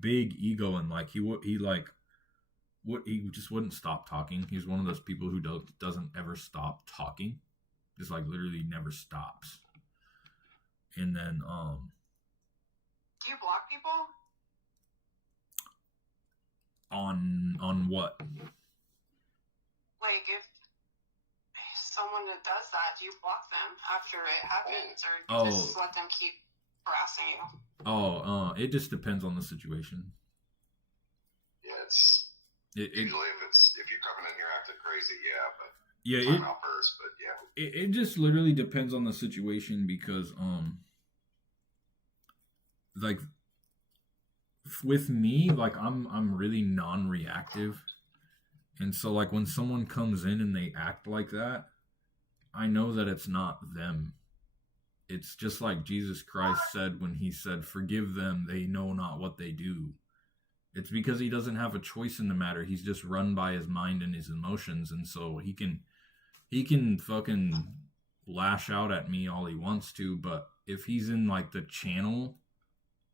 big ego, and like he just wouldn't stop talking. He's one of those people who doesn't ever stop talking, just like literally never stops. And then do you block people? On what? Like if someone that does that, do you block them after it happens, or do you just let them keep harassing you? It just depends on the situation. Yeah, usually if you're coming in here acting crazy, but yeah, time out first, but yeah. It just literally depends on the situation, because like with me, like I'm really non-reactive, and so like when someone comes in and they act like that, I know that it's not them. It's just like Jesus Christ said when he said, "Forgive them, they know not what they do." It's because he doesn't have a choice in the matter. He's just run by his mind and his emotions, and so he can fucking lash out at me all he wants to, but if he's in like the channel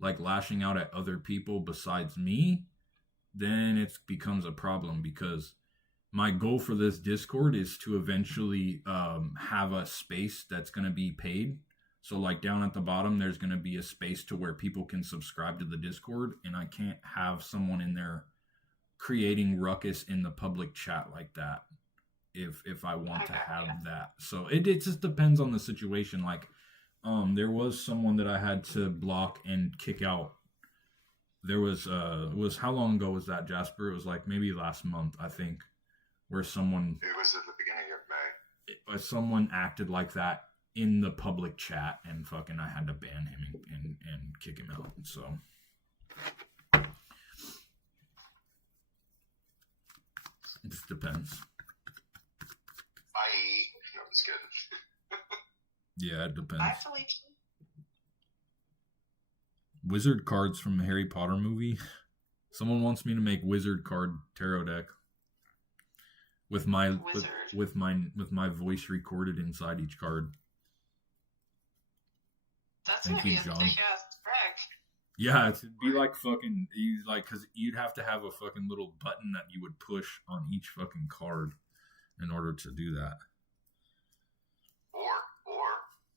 like lashing out at other people besides me, then it becomes a problem, because my goal for this Discord is to eventually have a space that's going to be paid. So like down at the bottom, there's going to be a space to where people can subscribe to the Discord, and I can't have someone in there creating ruckus in the public chat like that if I want to have that. So it just depends on the situation. Like there was someone that I had to block and kick out. There was how long ago was that, Jasper? It was like maybe last month, I think, where someone, it was at the beginning of May. Someone acted like that in the public chat, and fucking I had to ban him and kick him out. So it just depends. No, I'm just kidding. Yeah, it depends. Actually, Wizard cards from the Harry Potter movie. Someone wants me to make wizard card tarot deck with my with my voice recorded inside each card. That's Thank gonna you, be a John. thick ass deck. Yeah, it'd be like fucking, because you'd have to have a fucking little button that you would push on each fucking card in order to do that. Or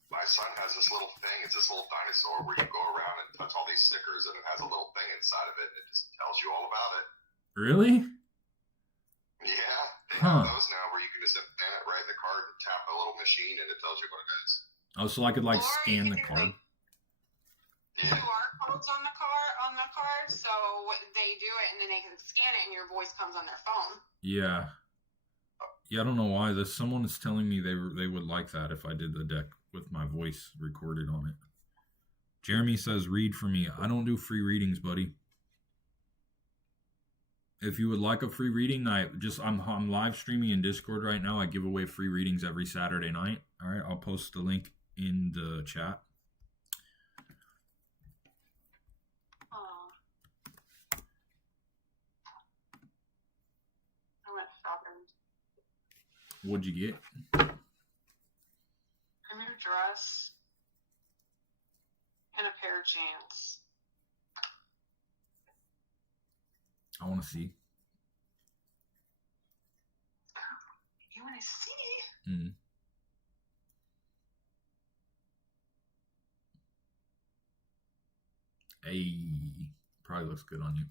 my son has this little thing. It's this little dinosaur where you go around and touch all these stickers, and it has a little thing inside of it, and it just tells you all about it. Really? Yeah, they have those now where you can just implant it right in the card and tap a little machine, and it tells you what it is. Oh, so I could like Or scan you the can card. QR codes on the card, so they do it and then they can scan it and your voice comes on their phone. Yeah. Yeah, I don't know why. Someone is telling me they would like that if I did the deck with my voice recorded on it. Jeremy says, read for me. I don't do free readings, buddy. If you would like a free reading, I'm live streaming in Discord right now. I give away free readings every Saturday night. All right, I'll post the link in the chat. What'd you get? A new dress and a pair of jeans. I want to see. You want to see? Mm. Hey, probably looks good on you.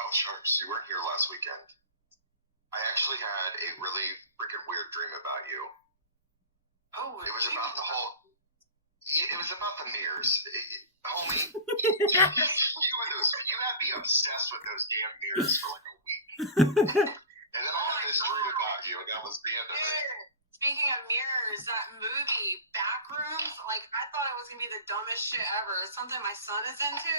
Oh, sharks, you weren't here last weekend. I actually had a really freaking weird dream about you. Oh, It was about the whole. It was about the mirrors. Homie, you and those. You had me obsessed with those damn mirrors for like a week. And then I had this dream about you, and that was the end of it. Speaking of mirrors, that movie, Backrooms, like, I thought it was going to be the dumbest shit ever. It's something my son is into.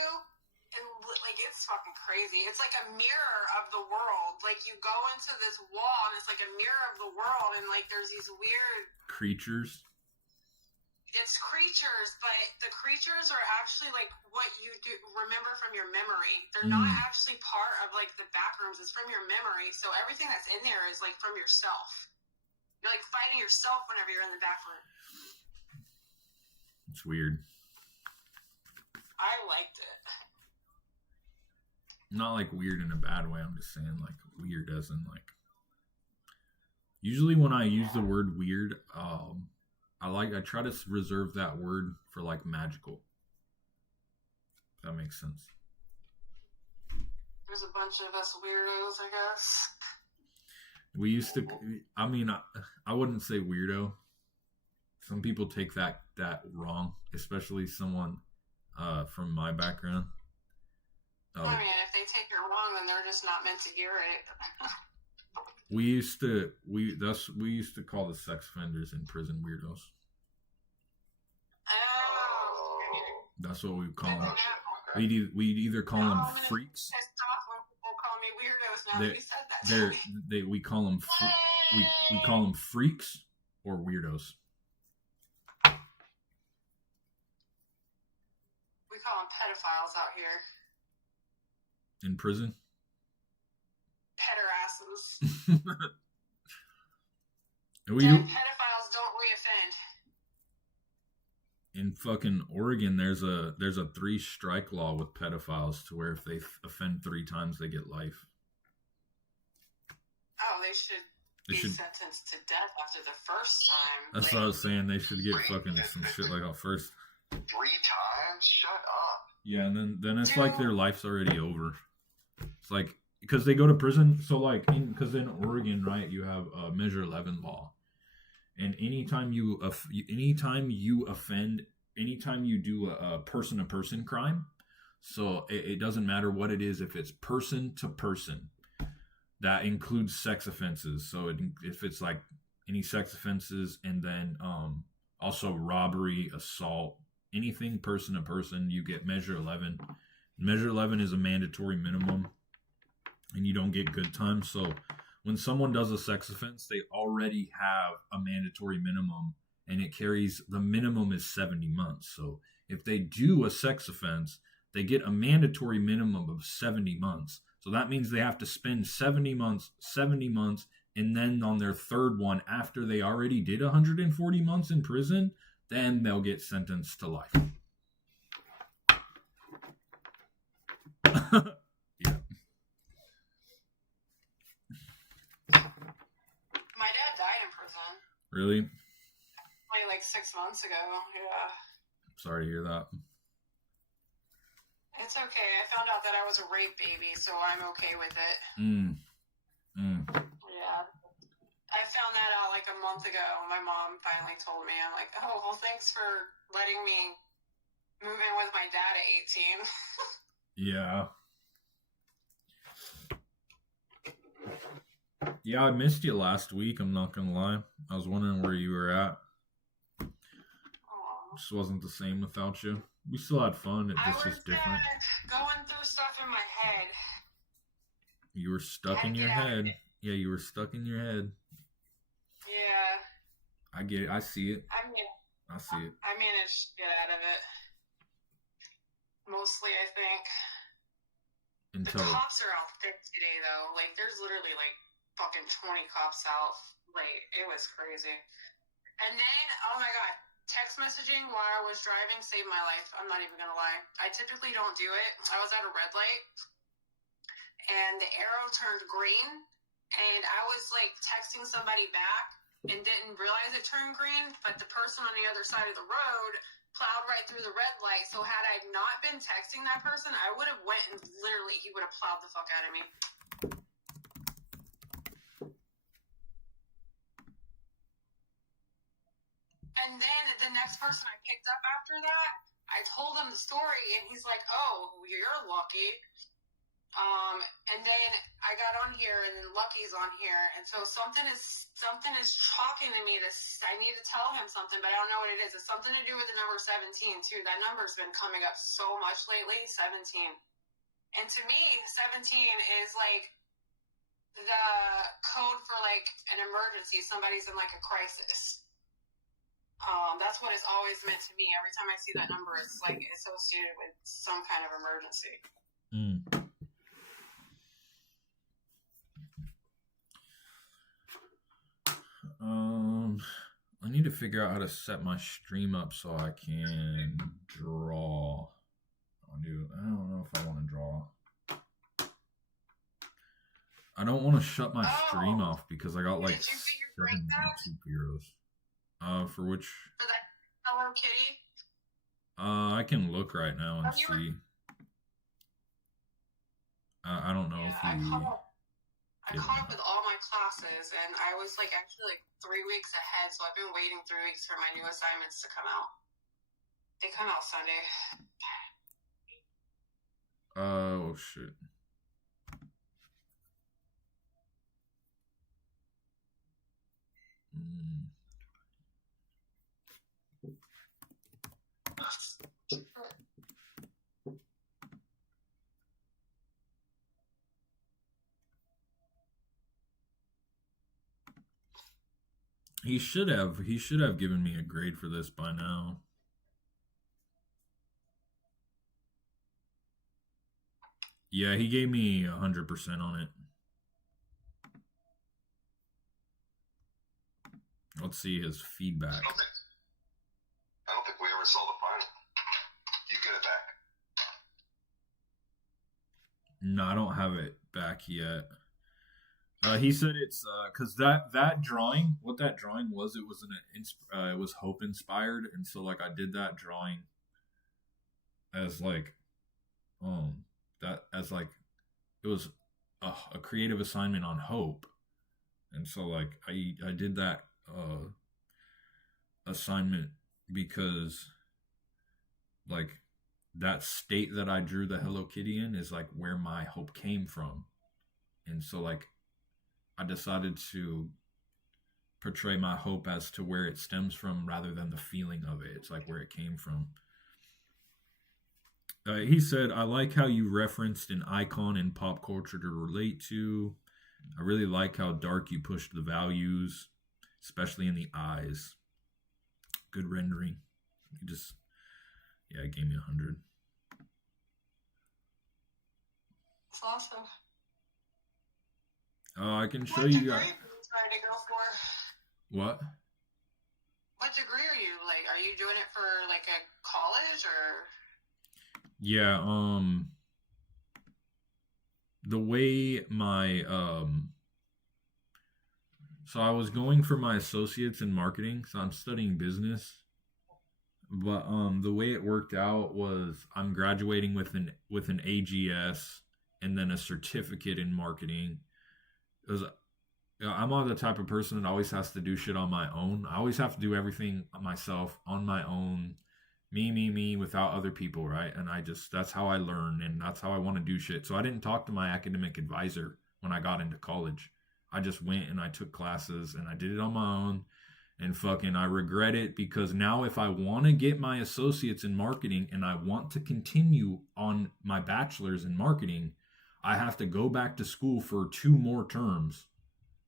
And, like, it's fucking crazy. It's like a mirror of the world. Like, you go into this wall, and it's like a mirror of the world, and, like, there's these weird... Creatures? It's creatures, but the creatures are actually, like, what you do remember from your memory. They're not actually part of, like, the backrooms. It's from your memory, so everything that's in there is, like, from yourself. You're, like, fighting yourself whenever you're in the backroom. It's weird. I liked it. Not like weird in a bad way. I'm just saying like weird as in like. Usually when I use the word weird, I try to reserve that word for like magical. If that makes sense. There's a bunch of us weirdos, I guess. We used to. I mean, I wouldn't say weirdo. Some people take that wrong, especially someone from my background. I mean, if they take it wrong, then they're just not meant to hear it. We used to call the sex offenders in prison weirdos. Oh. That's what we would call them. We'd either call them freaks. Stop when people call me weirdos now that you said that. We call them we call them freaks or weirdos. We call them pedophiles out here. In prison? Pederasses. Pedophiles don't reoffend. In fucking Oregon, there's a 3-strike law with pedophiles to where if they offend 3 times, they get life. Oh, they should be sentenced to death after the first time. That's what I was saying. They should get fucking some shit like that first. 3 times? Shut up. Yeah, and then it's like their life's already over. It's like because they go to prison. So like because in Oregon, right, you have a Measure 11 law, and anytime you offend, anytime you do a person-to-person crime, so it doesn't matter what it is. If it's person to person, that includes sex offenses. So if it's like any sex offenses, and then also robbery, assault, anything person to person, you get Measure 11. Measure 11 is a mandatory minimum, and you don't get good time. So when someone does a sex offense, they already have a mandatory minimum, and it carries, the minimum is 70 months. So if they do a sex offense, they get a mandatory minimum of 70 months. So that means they have to spend 70 months, and then on their third one, after they already did 140 months in prison, then they'll get sentenced to life. Yeah. My dad died in prison. Really? Only like 6 months ago. Yeah. Sorry to hear that. It's okay. I found out that I was a rape baby, so I'm okay with it. Yeah. I found that out like a month ago. My mom finally told me. I'm like, oh, well, thanks for letting me move in with my dad at 18. Yeah. Yeah, I missed you last week. I'm not going to lie. I was wondering where you were at. Aww. Just wasn't the same without you. We still had fun. It just was different. Going through stuff in my head. You were stuck in your head. Yeah, you were stuck in your head. Yeah. I get it. I see it. I mean, I see it. I managed to get out of it. Mostly, I think. Until The cops are out thick today, though. Like, there's literally, like, fucking 20 cops out. Like, it was crazy. And then, oh my god, text messaging while I was driving saved my life. I'm not even gonna lie. I typically don't do it. I was at a red light, and the arrow turned green, and I was, like, texting somebody back and didn't realize it turned green, but the person on the other side of the road plowed right through the red light. So had I not been texting that person, I would have went and literally he would have plowed the fuck out of me. And then the next person I picked up after that, I told him the story, and he's like, "Oh, you're lucky." And then I got on here, and then Lucky's on here, and so something is talking to me. I need to tell him something, but I don't know what it is. It's something to do with the number 17 too. That number's been coming up so much lately. 17, and to me, 17 is like the code for like an emergency. Somebody's in like a crisis. That's what it's always meant to me. Every time I see that number, it's like associated with some kind of emergency. I need to figure out how to set my stream up so I can draw. I don't know if I want to draw. I don't want to shut my stream off because I got like 7 YouTube heroes. For which? For that Hello Kitty? I can look right now and see. I don't know if you... I caught up with all my classes, and I was like actually like 3 weeks ahead, so I've been waiting 3 weeks for my new assignments to come out. They come out Sunday. Oh, shit. He should have given me a grade for this by now. Yeah, he gave me 100% on it. Let's see his feedback. I don't think we ever saw the final. You get it back? No, I don't have it back yet. He said it's because that drawing, what that drawing was, it was hope inspired, and so like I did that drawing as like it was a creative assignment on hope, and so like I did that assignment because like that state that I drew the Hello Kitty in is like where my hope came from, and so like I decided to portray my hope as to where it stems from rather than the feeling of it. It's like where it came from. He said, I like how you referenced an icon in pop culture to relate to. I really like how dark you pushed the values, especially in the eyes. Good rendering. He just, yeah, it gave me 100. It's awesome. I can show what you. Degree are you trying to go for? What? What degree are you like? Are you doing it for like a college or? Yeah. The way my so I was going for my associates in marketing, so I'm studying business. But the way it worked out was I'm graduating with an AGS and then a certificate in marketing. Because I'm not the type of person that always has to do shit on my own. I always have to do everything myself on my own. Me, without other people, right? And that's how I learn, and that's how I want to do shit. So I didn't talk to my academic advisor when I got into college. I just went and I took classes, and I did it on my own. And fucking, I regret it because now if I want to get my associates in marketing and I want to continue on my bachelor's in marketing, I have to go back to school for 2 more terms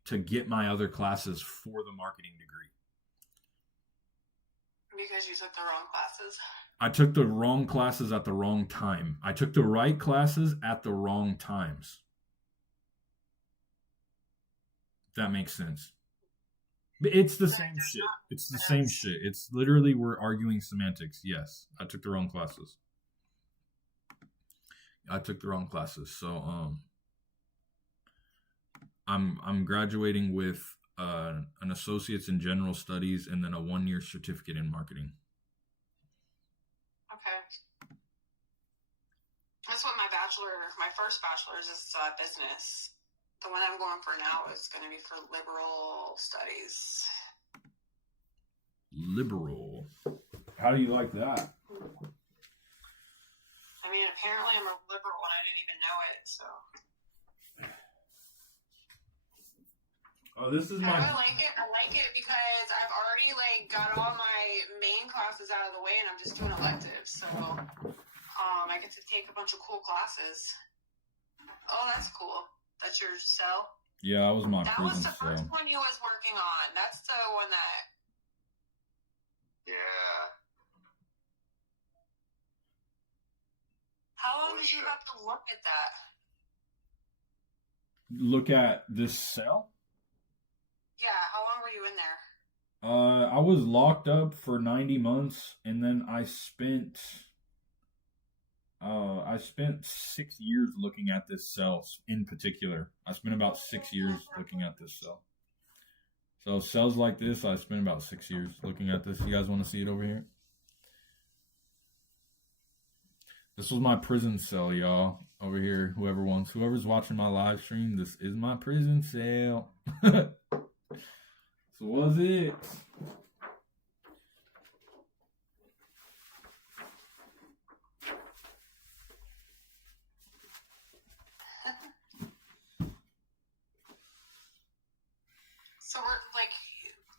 to get my other classes for the marketing degree. Because you took the wrong classes. I took the wrong classes at the wrong time. I took the right classes at the wrong times. If that makes sense. But it's the same shit. It's the same shit. It's literally we're arguing semantics. Yes, I took the wrong classes. So I'm graduating with an associate's in general studies and then a 1-year certificate in marketing. Okay. That's what my first bachelor's is business. The one I'm going for now is going to be for liberal studies. Liberal. How do you like that? I mean, apparently I'm a liberal and I didn't even know it, so. Oh, this is my... I like it. I like it because I've already, got all my main classes out of the way and I'm just doing electives, so I get to take a bunch of cool classes. Oh, that's cool. That's your cell? Yeah, that was my That prison was the first cell. one you was working on. That's the one that... Yeah. How long did you have to look at that? Look at this cell? Yeah, how long were you in there? I was locked up for 90 months, and then I spent 6 years looking at this cell in particular. I spent about 6 years looking at this cell. So cells like this, I spent about 6 years looking at this. You guys want to see it over here? This was my prison cell, y'all. Over here, whoever's watching my live stream, this is my prison cell. So was it? So we're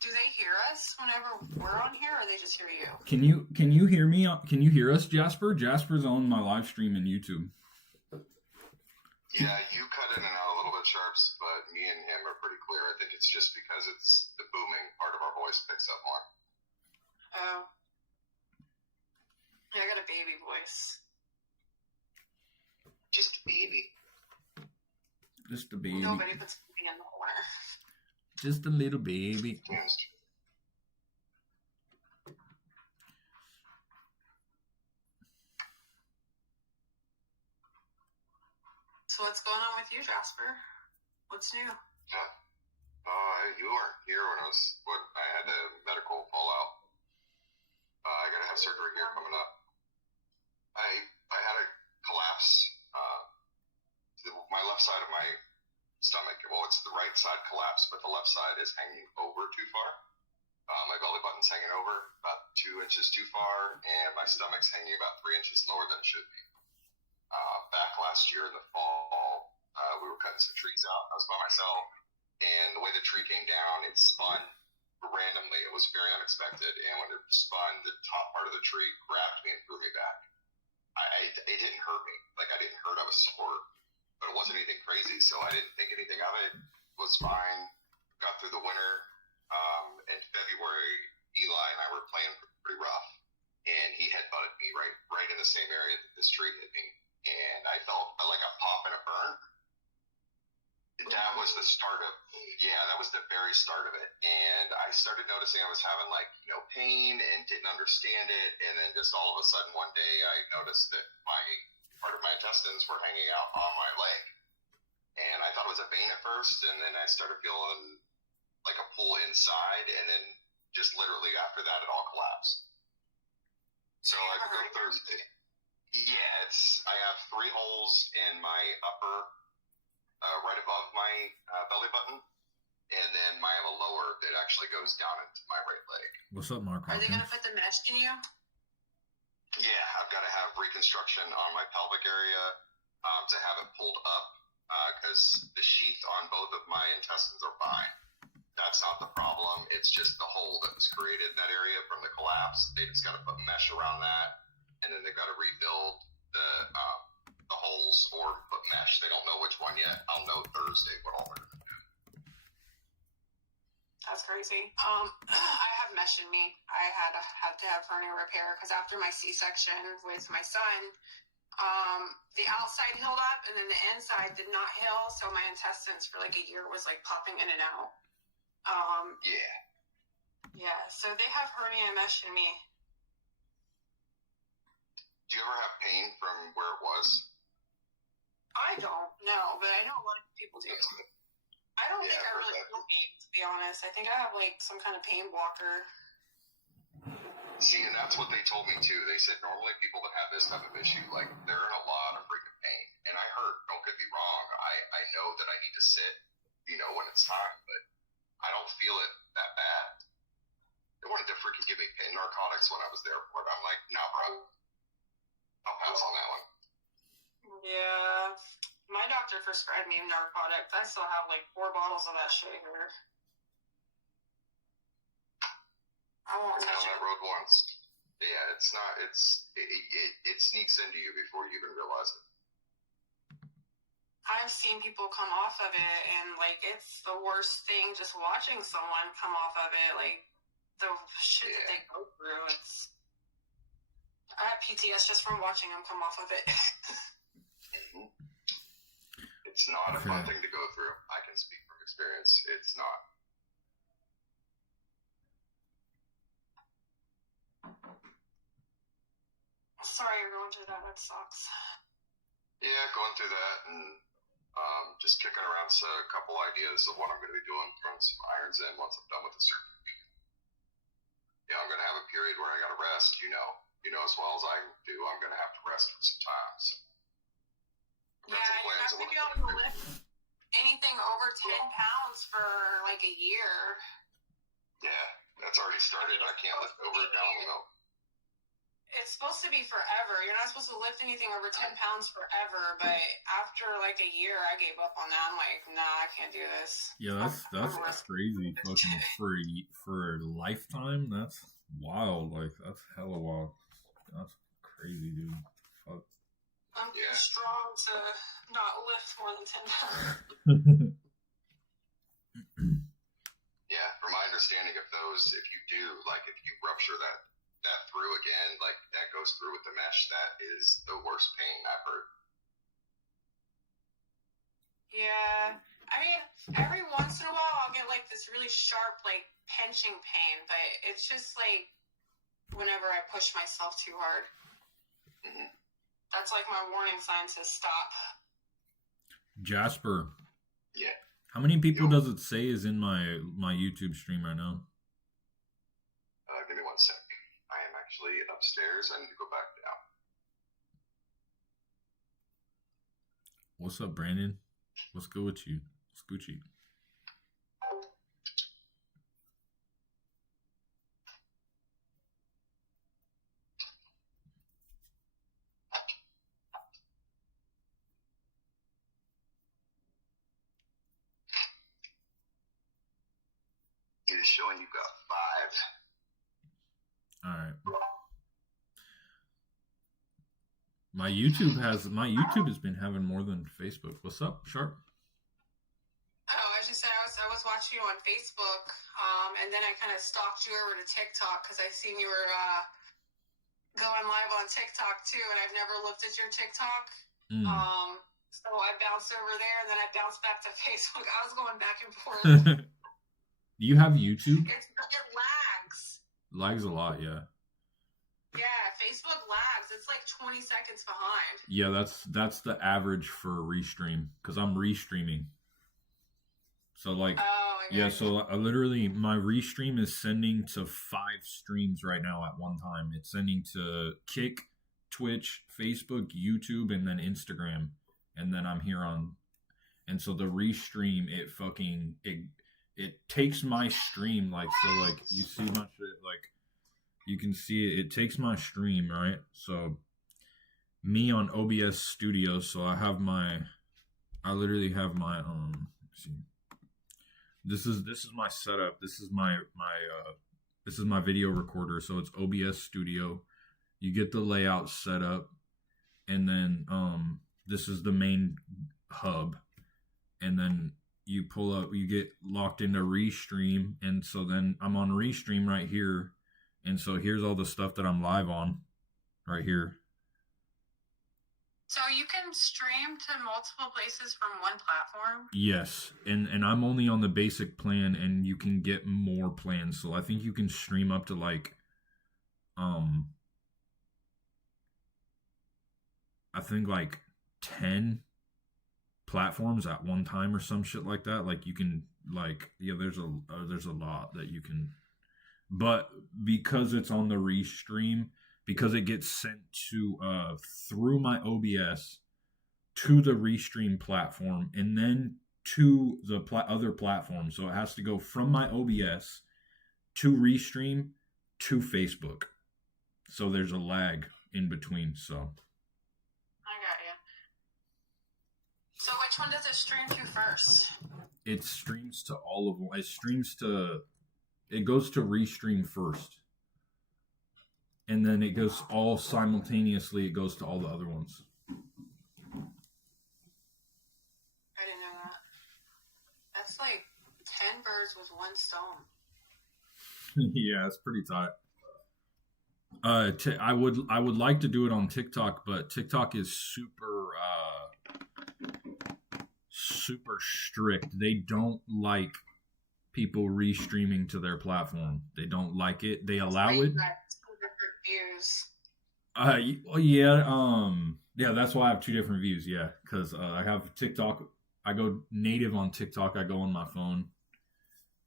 do they hear us whenever we're on here, or they just hear you? Can you hear me? Can you hear us, Jasper? Jasper's on my live stream in YouTube. Yeah, you cut in and out a little bit, Sharps, but me and him are pretty clear. I think it's just because it's the booming part of our voice picks up more. Oh. Yeah, I got a baby voice. Just a baby. Just a baby. Nobody puts me in the corner. Just a little baby. So what's going on with you, Jasper? What's new? Yeah. You weren't here when I had a medical fallout. I gotta have surgery here coming up. I had a collapse. My left side of my stomach, well, it's the right side collapse, but the left side is hanging over too far. My belly button's hanging over about 2 inches too far, and my stomach's hanging about 3 inches lower than it should be. Back last year in the fall, we were cutting some trees out. I was by myself, and the way the tree came down, it spun randomly. It was very unexpected, and when it spun, the top part of the tree grabbed me and threw me back. It didn't hurt me. I didn't hurt. I was sore, but it wasn't anything crazy, so I didn't think anything of it. It was fine. Got through the winter. In February, Eli and I were playing pretty rough, and he headbutted me right in the same area that this tree hit me. And I felt like a pop and a burn. That was the start of, that was the very start of it. And I started noticing I was having pain and didn't understand it. And then just all of a sudden one day I noticed that part of my intestines were hanging out on my leg. And I thought it was a vein at first. And then I started feeling like a pull inside. And then just literally after that, it all collapsed. So I could go Thursday. Yeah, I have 3 holes in my upper, right above my belly button, and then I have a lower that actually goes down into my right leg. What's up, Mark? Are they going to put the mesh in you? Yeah, I've got to have reconstruction on my pelvic area to have it pulled up because the sheath on both of my intestines are fine. That's not the problem. It's just the hole that was created in that area from the collapse. They just got to put mesh around that. And then they've got to rebuild the holes or put mesh. They don't know which one yet. I'll know Thursday what all they're going to do. That's crazy. I have mesh in me. I had to have hernia repair because after my C-section with my son, the outside healed up and then the inside did not heal. So my intestines for like a year was like popping in and out. Yeah. So they have hernia mesh in me. Do you ever have pain from where it was? I don't know, but I know a lot of people do. I don't think I really feel pain, to be honest. I think I have like some kind of pain blocker. See, and that's what they told me too. They said normally people that have this type of issue, like they're in a lot of freaking pain. And I hurt. Don't get me wrong. I know that I need to sit, when it's time, but I don't feel it that bad. They wanted to freaking give me pain narcotics when I was there for it. I'm like, nah, bro. I'll pass on that one. Yeah. My doctor prescribed me narcotics. I still have like 4 bottles of that shit here. I won't touch it. Down that road once. Yeah, it sneaks into you before you even realize it. I've seen people come off of it, and like it's the worst thing just watching someone come off of it. Like the shit that they go through. I have PTS just from watching them come off of it. It's not a fun thing to go through. I can speak from experience. It's not. Sorry you're going through that. That sucks. Yeah, going through that and just kicking around a couple ideas of what I'm going to be doing, throwing some irons in once I'm done with the surgery. Yeah, I'm going to have a period where I got to rest, as well as I do. I'm going to have to rest for some time. So. Yeah, you have to be able to lift anything over 10 pounds for like a year. Yeah, that's already started. I can't lift over a gallon of milk. It's supposed to be forever. You're not supposed to lift anything over 10 pounds forever, but after like a year, I gave up on that. I'm like, nah, I can't do this. Yeah, that's crazy. Fucking for a lifetime, that's wild. Like, that's hella wild. That's crazy, dude. Fuck. I'm too strong to not lift more than 10 pounds. Yeah, from my understanding of those, if you do, like, if you rupture that through again, like, that goes through with the mesh, that is the worst pain I've heard. Yeah. I mean, every once in a while, I'll get, like, this really sharp, like, pinching pain, but it's just, like, whenever I push myself too hard. Mm-hmm. That's like my warning sign to stop. Jasper. Yeah. How many people does it say is in my YouTube stream right now? Give me 1 sec. I am actually upstairs. I need to go back down. What's up, Brandon? What's good with you? Scoochie. It is showing you got 5. All right. My YouTube has been having more than Facebook. What's up, Sharp? Oh, I just said I was watching you on Facebook, and then I kind of stalked you over to TikTok because I seen you were going live on TikTok too, and I've never looked at your TikTok. So I bounced over there, and then I bounced back to Facebook. I was going back and forth. Do you have YouTube? It lags. Lags a lot, yeah. Yeah, Facebook lags. It's like 20 seconds behind. Yeah, that's the average for Restream because I'm restreaming. So like, so I literally my Restream is sending to 5 streams right now at one time. It's sending to Kick, Twitch, Facebook, YouTube, and then Instagram, and then I'm here on. And so the Restream, it takes my stream, like, so, like, you see my shit, like, you can see it takes my stream, right? So, me on OBS Studio, so I literally have my, let's see. This is my setup. This is my video recorder, so it's OBS Studio. You get the layout set up, and then, this is the main hub, and then you pull up, you get locked into Restream, and so then I'm on Restream right here, and so here's all the stuff that I'm live on, right here. So you can stream to multiple places from one platform? Yes, and I'm only on the basic plan, and you can get more plans. So I think you can stream up to like, I think like 10 platforms at one time or some shit like that. Like you can like, yeah, there's a lot that you can, but because it's on the Restream, because it gets sent to through my OBS to the Restream platform and then to the other platform. So it has to go from my OBS to Restream to Facebook. So there's a lag in between. So I got you. So which one does it stream to first? it streams to all of them. It goes to Restream first. And then it goes all simultaneously. It goes to all the other ones. I didn't know that. That's like 10 birds with one stone. Yeah, it's pretty tight. I would like to do it on TikTok, but TikTok is super strict. They don't like people restreaming to their platform. They don't like it. They allow it. Views. Yeah, that's why I have 2 different views. Yeah, because I have TikTok. I go native on TikTok. I go on my phone,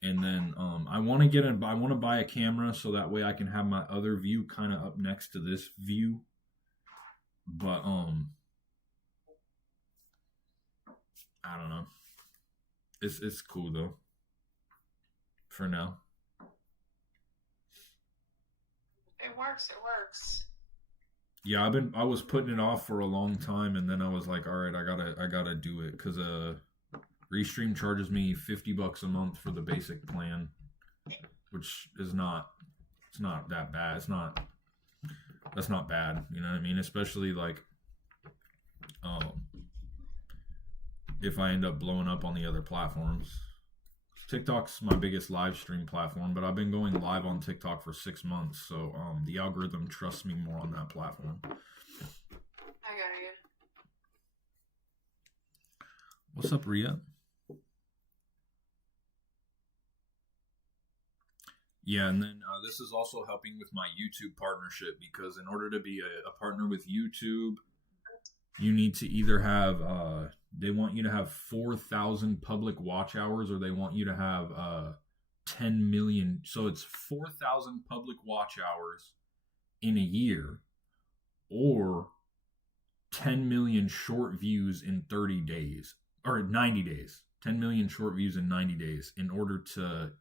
and then I want to buy a camera so that way I can have my other view kind of up next to this view. But I don't know. It's cool though. For now. It works. Yeah, I was putting it off for a long time, and then I was like, all right, I gotta do it because Restream charges me $50 a month for the basic plan, which is it's not that bad. That's not bad, you know what I mean? Especially like, if I end up blowing up on the other platforms. TikTok's my biggest live stream platform, but I've been going live on TikTok for 6 months, so the algorithm trusts me more on that platform. I got you. What's up, Ria? Yeah, and then this is also helping with my YouTube partnership, because in order to be a partner with YouTube, you need to either have they want you to have 4,000 public watch hours, or they want you to have 10 million. So it's 4,000 public watch hours in a year, or 10 million short views in 30 days or 90 days. 10 million short views in 90 days in order to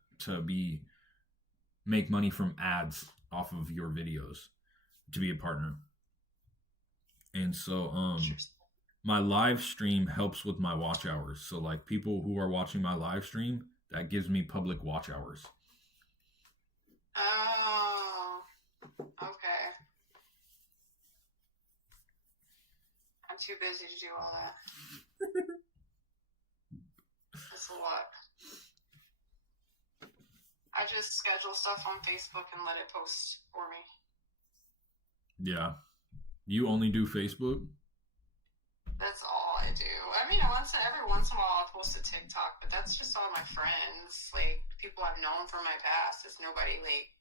make money from ads off of your videos to be a partner. And so my live stream helps with my watch hours. So like people who are watching my live stream, that gives me public watch hours. Oh, okay. I'm too busy to do all that. That's a lot. I just schedule stuff on Facebook and let it post for me. Yeah. You only do Facebook? That's all I do. I mean, every once in a while I'll post a TikTok, but that's just all my friends, like people I've known from my past. It's nobody like,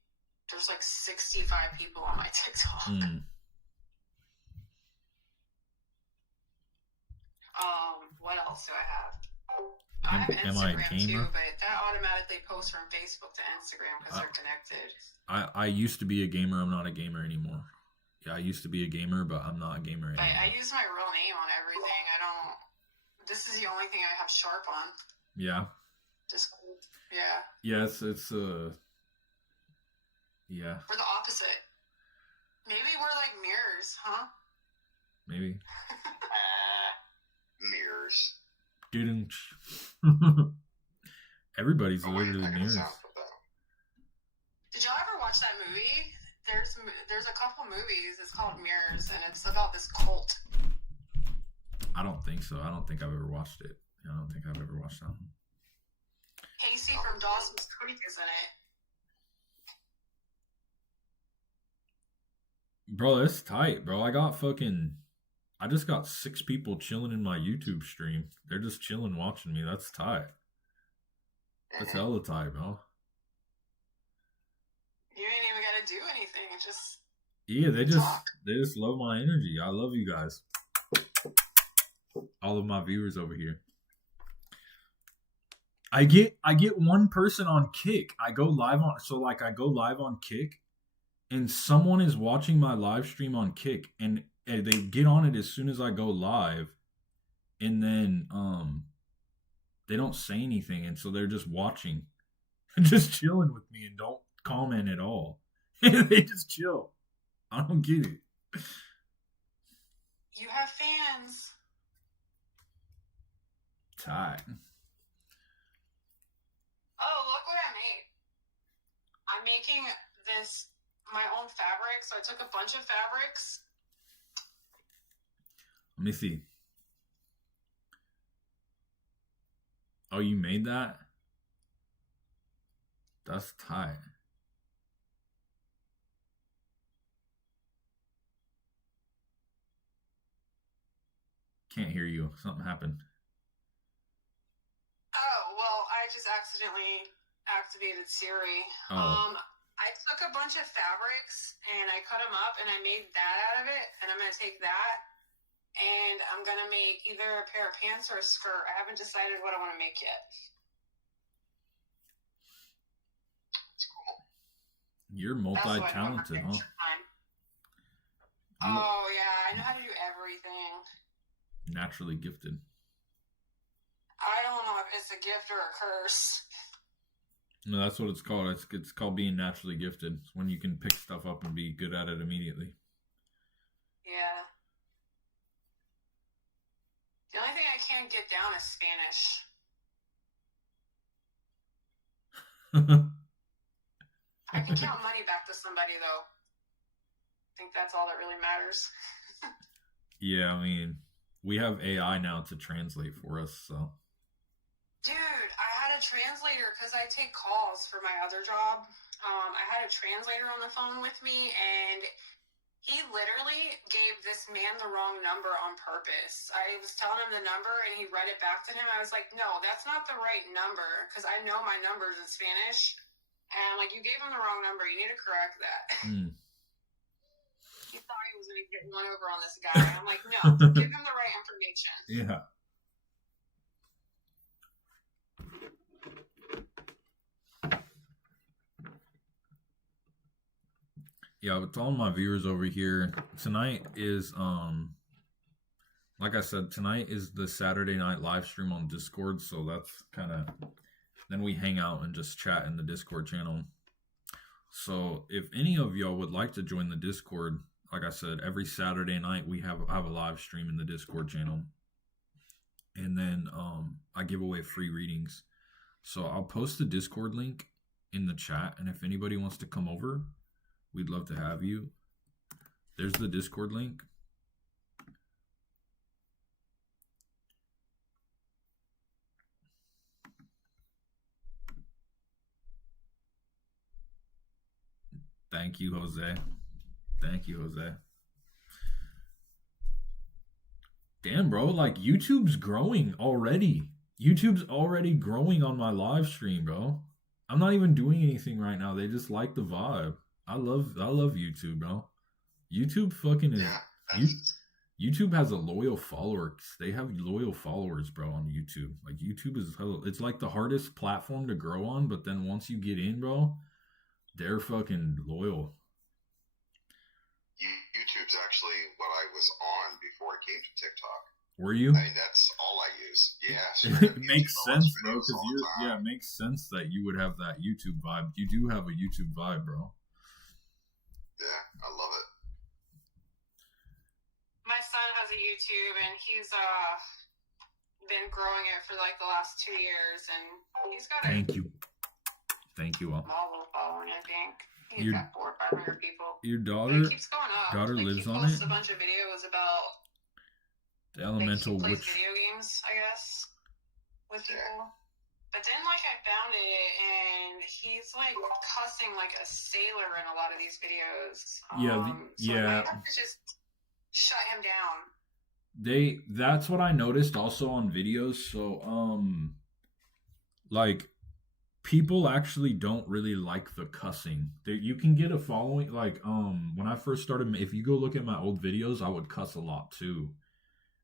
there's like 65 people on my TikTok. What else do I have? I have Instagram too, but that automatically posts from Facebook to Instagram because they're connected. I used to be a gamer. I'm not a gamer anymore. Yeah, I used to be a gamer, but I'm not a gamer anymore. I use my real name on everything. This is the only thing I have Sharp on. Yeah. Yeah. Yeah, it's yeah. We're the opposite. Maybe we're like mirrors, huh? Maybe. Mirrors. Dude. Everybody's literally mirrors. Did y'all ever watch that movie? There's a couple movies. It's called Mirrors, and it's about this cult. I don't think so. I don't think I've ever watched it. I don't think I've ever watched that one. Casey from Dawson's Creek is in it. Bro, that's tight, bro. I just got 6 people chilling in my YouTube stream. They're just chilling watching me. That's tight. That's hella tight, bro. You ain't even gotta do anything. Just Yeah, they just love my energy. I love you guys. All of my viewers over here. I get one person on Kick. I go live on Kick, and someone is watching my live stream on Kick, and they get on it as soon as I go live, and then they don't say anything, and so they're just watching, just chilling with me, and don't comment at all. They just chill. I don't get it. you have fans. Tight. Oh, look what I made. I'm making this my own fabric, so I took a bunch of fabrics. Let me see. Oh, you made that? That's tight. Can't hear you. Something happened. Oh, well, I just accidentally activated Siri. Oh. I took a bunch of fabrics and I cut them up and I made that out of it, and I'm going to take that and I'm going to make either a pair of pants or a skirt. I haven't decided what I want to make yet. It's cool. You're multi-talented, huh? Oh, yeah. I know how to do everything. Naturally gifted. I don't know if it's a gift or a curse. No, that's what it's called. It's called being naturally gifted. It's when you can pick stuff up and be good at it immediately. Yeah. The only thing I can't get down is Spanish. I can count money back to somebody, though. I think that's all that really matters. Yeah, I mean, we have AI now to translate for us, so. Dude, I had a translator because I take calls for my other job. I had a translator on the phone with me, and he literally gave this man the wrong number on purpose. I was telling him the number, and he read it back to him. I was like, no, that's not the right number, because I know my numbers in Spanish. And I'm like, you gave him the wrong number. You need to correct that. He thought he was going to get one over on this guy. I'm like, no, give him the right information. Yeah. Yeah, with all my viewers over here, tonight is like I said, tonight is the Saturday night live stream on Discord, so that's kind of, then we hang out and just chat in the Discord channel. So if any of y'all would like to join the Discord, like I said, every Saturday night we have a live stream in the Discord channel, and then I give away free readings. So I'll post the Discord link in the chat, and if anybody wants to come over, we'd love to have you. There's the Discord link. Thank you, Jose. Thank you, Jose. Damn, bro, like YouTube's growing already. YouTube's already growing on my live stream, bro. I'm not even doing anything right now. They just like the vibe. I love YouTube, bro. YouTube fucking is. Yeah, YouTube has a loyal follower. They have loyal followers, bro, on YouTube. Like YouTube it's like the hardest platform to grow on, but then once you get in, bro, they're fucking loyal. YouTube's actually what I was on before it came to TikTok. Were you? I mean, that's all I use. Yeah. It makes sense, bro, because it makes sense that you would have that YouTube vibe. You do have a YouTube vibe, bro. Yeah, I love it. My son has a YouTube, and he's been growing it for like the last 2 years, and he's got Thank you all. Small little following, I think. He's got 400 or 500 people. Your And it keeps going up. daughter like, lives he on posts it? a bunch of videos about The elemental he plays witch. video games, I guess, with people. But then, like, I found found it, and he's like cussing like a sailor in a lot of these videos. So I might have to just shut him down. That's what I noticed also on videos. So like people actually don't really like the cussing. You can get a following. Like when I first started, if you go look at my old videos, I would cuss a lot too.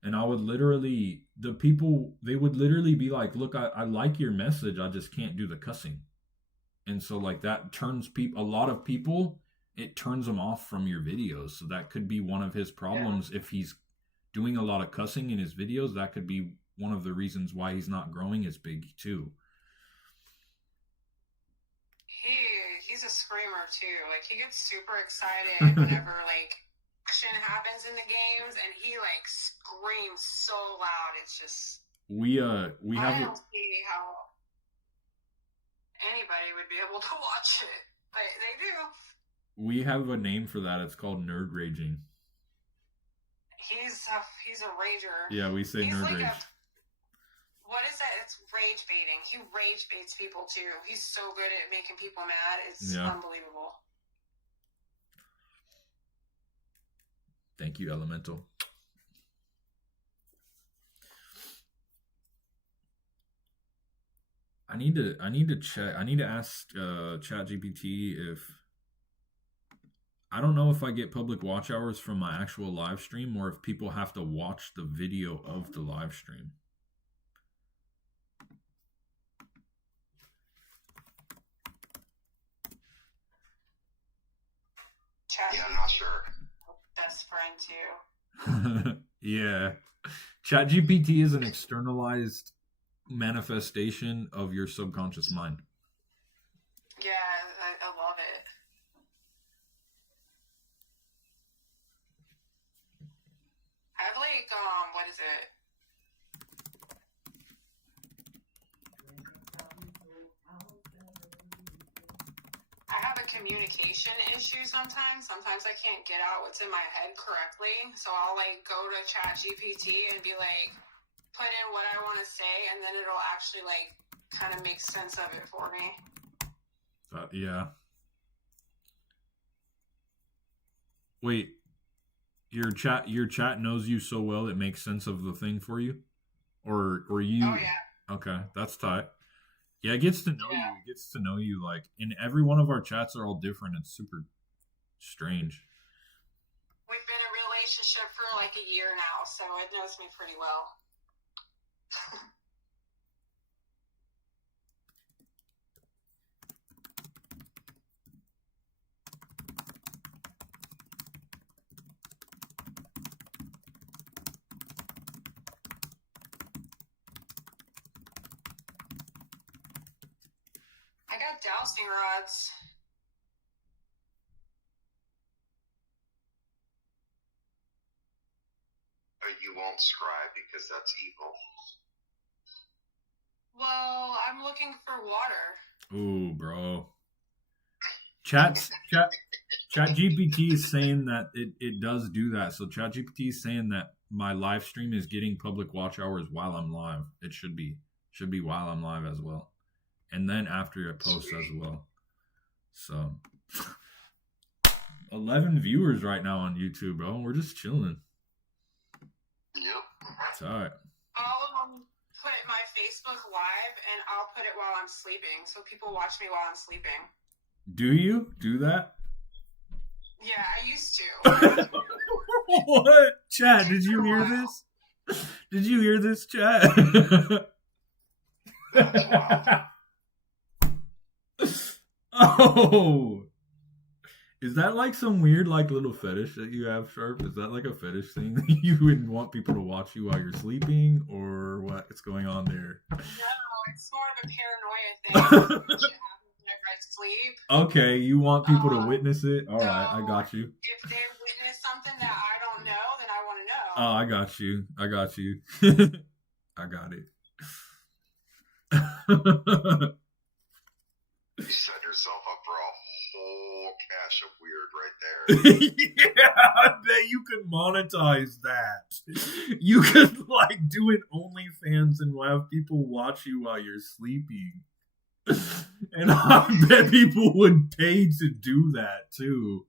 And I would literally, they would literally be like, look, I like your message, I just can't do the cussing. And so like that turns a lot of people, it turns them off from your videos. So that could be one of his problems. If he's doing a lot of cussing in his videos, that could be one of the reasons why he's not growing as big too. He's a screamer too. Like he gets super excited whenever like action happens in the games, and he like screams so loud. It's just we have I don't see how anybody would be able to watch it, but they do. We have a name for that. It's called nerd raging. He's a rager. Yeah, we say nerd rage. What is that? It's rage baiting. He rage baits people too. He's so good at making people mad. It's unbelievable. Thank you, Elemental. I need to check. I need to ask ChatGPT if, I don't know if I get public watch hours from my actual live stream or if people have to watch the video of the live stream. Yeah, I'm not sure. Best friend too. Yeah. ChatGPT is an externalized manifestation of your subconscious mind. Yeah, I love it. I have like, what is it? I have a communication issue sometimes. Sometimes I can't get out what's in my head correctly. So I'll like go to ChatGPT and be like, put in what I want to say, and then it'll actually like kind of make sense of it for me. Yeah. Wait, your chat knows you so well it makes sense of the thing for you, or you? Oh yeah. Okay, that's tight. Yeah, it gets to know you. It gets to know you. Like, and every one of our chats are all different. It's super strange. We've been in a relationship for like a year now, so it knows me pretty well. I got dowsing rods. But you won't scribe because that's evil. Well, I'm looking for water. Ooh, bro. ChatGPT is saying that it does do that. So ChatGPT is saying that my live stream is getting public watch hours while I'm live. It should be while I'm live as well. And then after it posts as well. So 11 viewers right now on YouTube, bro. We're just chilling. Yep. It's all right. I'll put my Facebook live, and I'll put it while I'm sleeping, so people watch me while I'm sleeping. Do you do that? Yeah, I used to. What? Chat, did you hear this? Did you hear this, chat? Oh, is that like some weird like little fetish that you have, Sharp? Is that like a fetish thing that you wouldn't want people to watch you while you're sleeping, or what's going on there? No, it's more of a paranoia thing. It happens whenever I sleep. Okay, you want people to witness it? All right, I got you. If they witness something that I don't know, then I want to know. Oh, I got you. I got it. You set yourself up for a whole cache of weird right there. Yeah, I bet you could monetize that. You could like do an OnlyFans and have people watch you while you're sleeping. And I bet people would pay to do that too.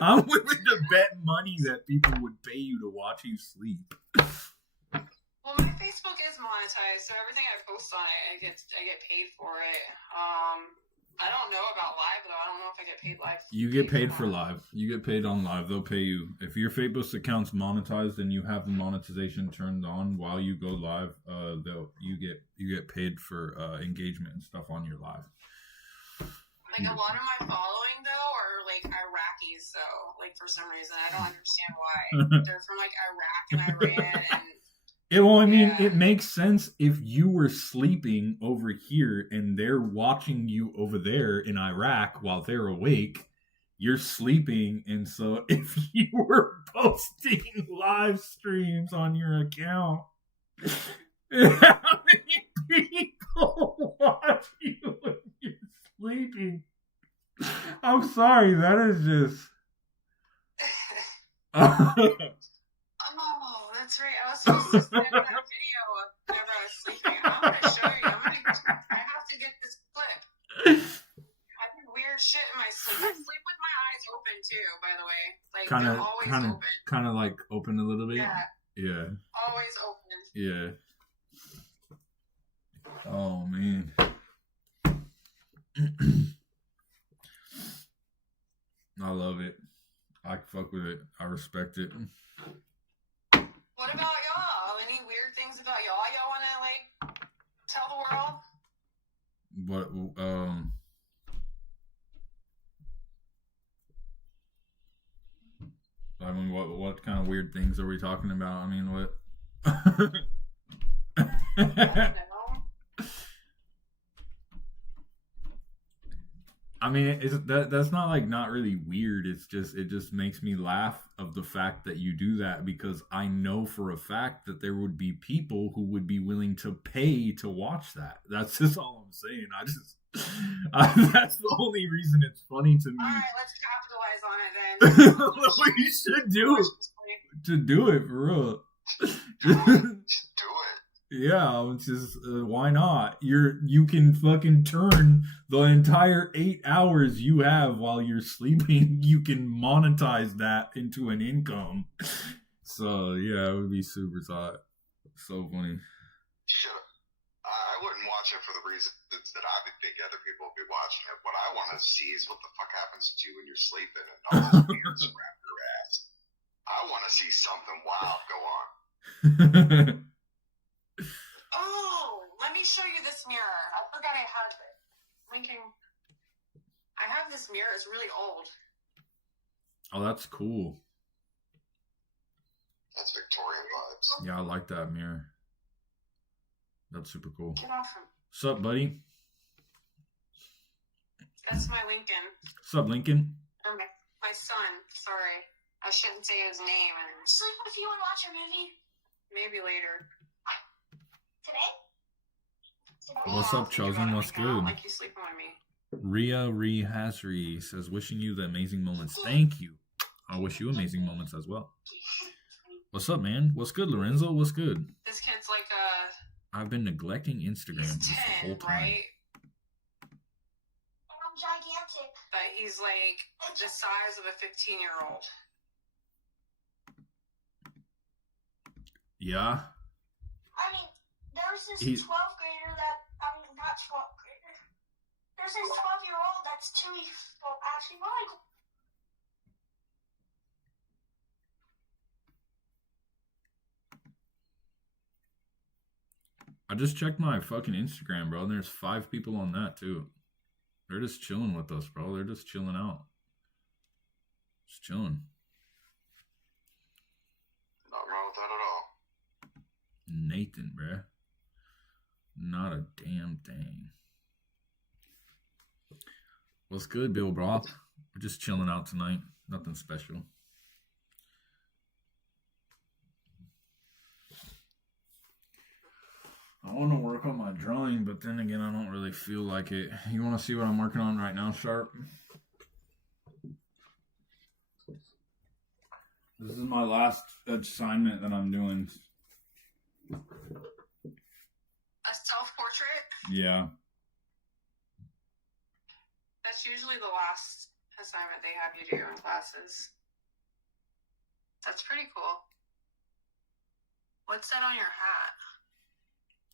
I'm willing to bet money that people would pay you to watch you sleep. Well, my Facebook is monetized, so everything I post on it, I get paid for it. I don't know about live though. I don't know if I get paid live. You get paid for live. You get paid on live. They'll pay you if your Facebook account's monetized and you have the monetization turned on while you go live. You get paid for engagement and stuff on your live. Like a lot of my following though are like Iraqis, so like for some reason I don't understand why. They're from like Iraq and Iran and. It makes sense if you were sleeping over here and they're watching you over there in Iraq while they're awake. You're sleeping, and so if you were posting live streams on your account, how many people watch you when you're sleeping? I'm sorry, that is just. Oh, that's right. I was supposed to send that video whenever I was sleeping. I'm going to show you. I have to get this clip. I do weird shit in my sleep. I sleep with my eyes open too, by the way. Like, they're always open. Kind of like open a little bit? Yeah. Always open. Yeah. Oh, man. I love it. I fuck with it. I respect it. What about y'all? Any weird things about y'all? Y'all want to like tell the world? What? I mean, what kind of weird things are we talking about? I mean, what? I don't know. I mean, that's not like not really weird. It just makes me laugh of the fact that you do that, because I know for a fact that there would be people who would be willing to pay to watch that. That's just all I'm saying. That's the only reason it's funny to me. All right, let's capitalize on it then. What you should do to do it for real. Just do it. Yeah, it's just why not? You can fucking turn the entire 8 hours you have while you're sleeping. You can monetize that into an income. So yeah, it would be super hot. So funny. Sure. I wouldn't watch it for the reasons that I would think other people would be watching it. What I want to see is what the fuck happens to you when you're sleeping and all those beards around your ass. I want to see something wild go on. Oh, let me show you this mirror. I forgot I had it. Linking. I have this mirror. It's really old. Oh, that's cool. That's Victorian vibes. Yeah, I like that mirror. That's super cool. Get off him. What's up, buddy? That's my Lincoln. What's up, Lincoln? Or my son. Sorry. I shouldn't say his name. Sleep with you and watch a movie? Maybe later. Today? What's up, Chosen? What's good? Like you sleeping with me. Ria Hasri says, wishing you the amazing moments. Thank you. I wish you amazing moments as well. What's up, man? What's good, Lorenzo? What's good? This kid's like I've been neglecting Instagram he's 10, this whole time. right? And I'm gigantic. But he's like the size of a 15-year-old. Yeah. I mean, there's this 12th grader that, not 12th grader. There's this 12-year-old that's 2 weeks old. Actually, more like. I just checked my fucking Instagram, bro, and there's 5 people on that, too. They're just chilling with us, bro. They're just chilling out. Just chilling. Not wrong with that at all. Nathan, bruh. Not a damn thing. What's good, Bill Broth? We're just chilling out tonight. Nothing special. I want to work on my drawing, but then again, I don't really feel like it. You want to see what I'm working on right now, Sharp? This is my last assignment that I'm doing. A self-portrait? Yeah. That's usually the last assignment they have you do in classes. That's pretty cool. What's that on your hat?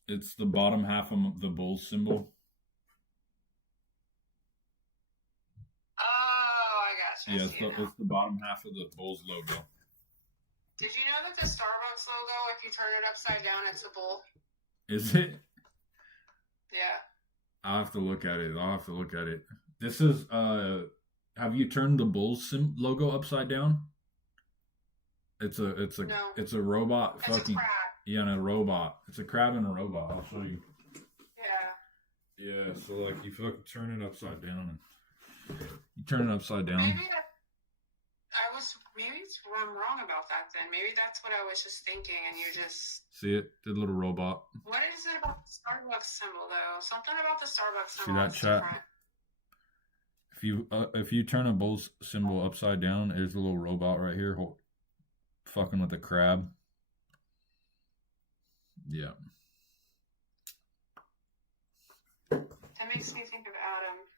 It's the bottom half of the Bulls symbol. Oh, I gotcha. Yeah, it's the bottom half of the Bulls logo. Did you know that the Starbucks logo, if you turn it upside down, it's a bull? Is it? Yeah. I'll have to look at it. This is, have you turned the Bulls logo upside down? It's a No. It's a robot. It's a crab. Yeah, and a robot. It's a crab and a robot. I'll show you. Yeah. Yeah, so like you fucking turn it upside down. You turn it upside down. Maybe I'm wrong about that then. Maybe that's what I was just thinking and you just... See it? The little robot. What is it about the Starbucks symbol though? Something about the Starbucks symbol. See that chat? Different. If you turn a Bulls symbol upside down, there's a little robot right here fucking with a crab. Yeah. That makes me think of Adam.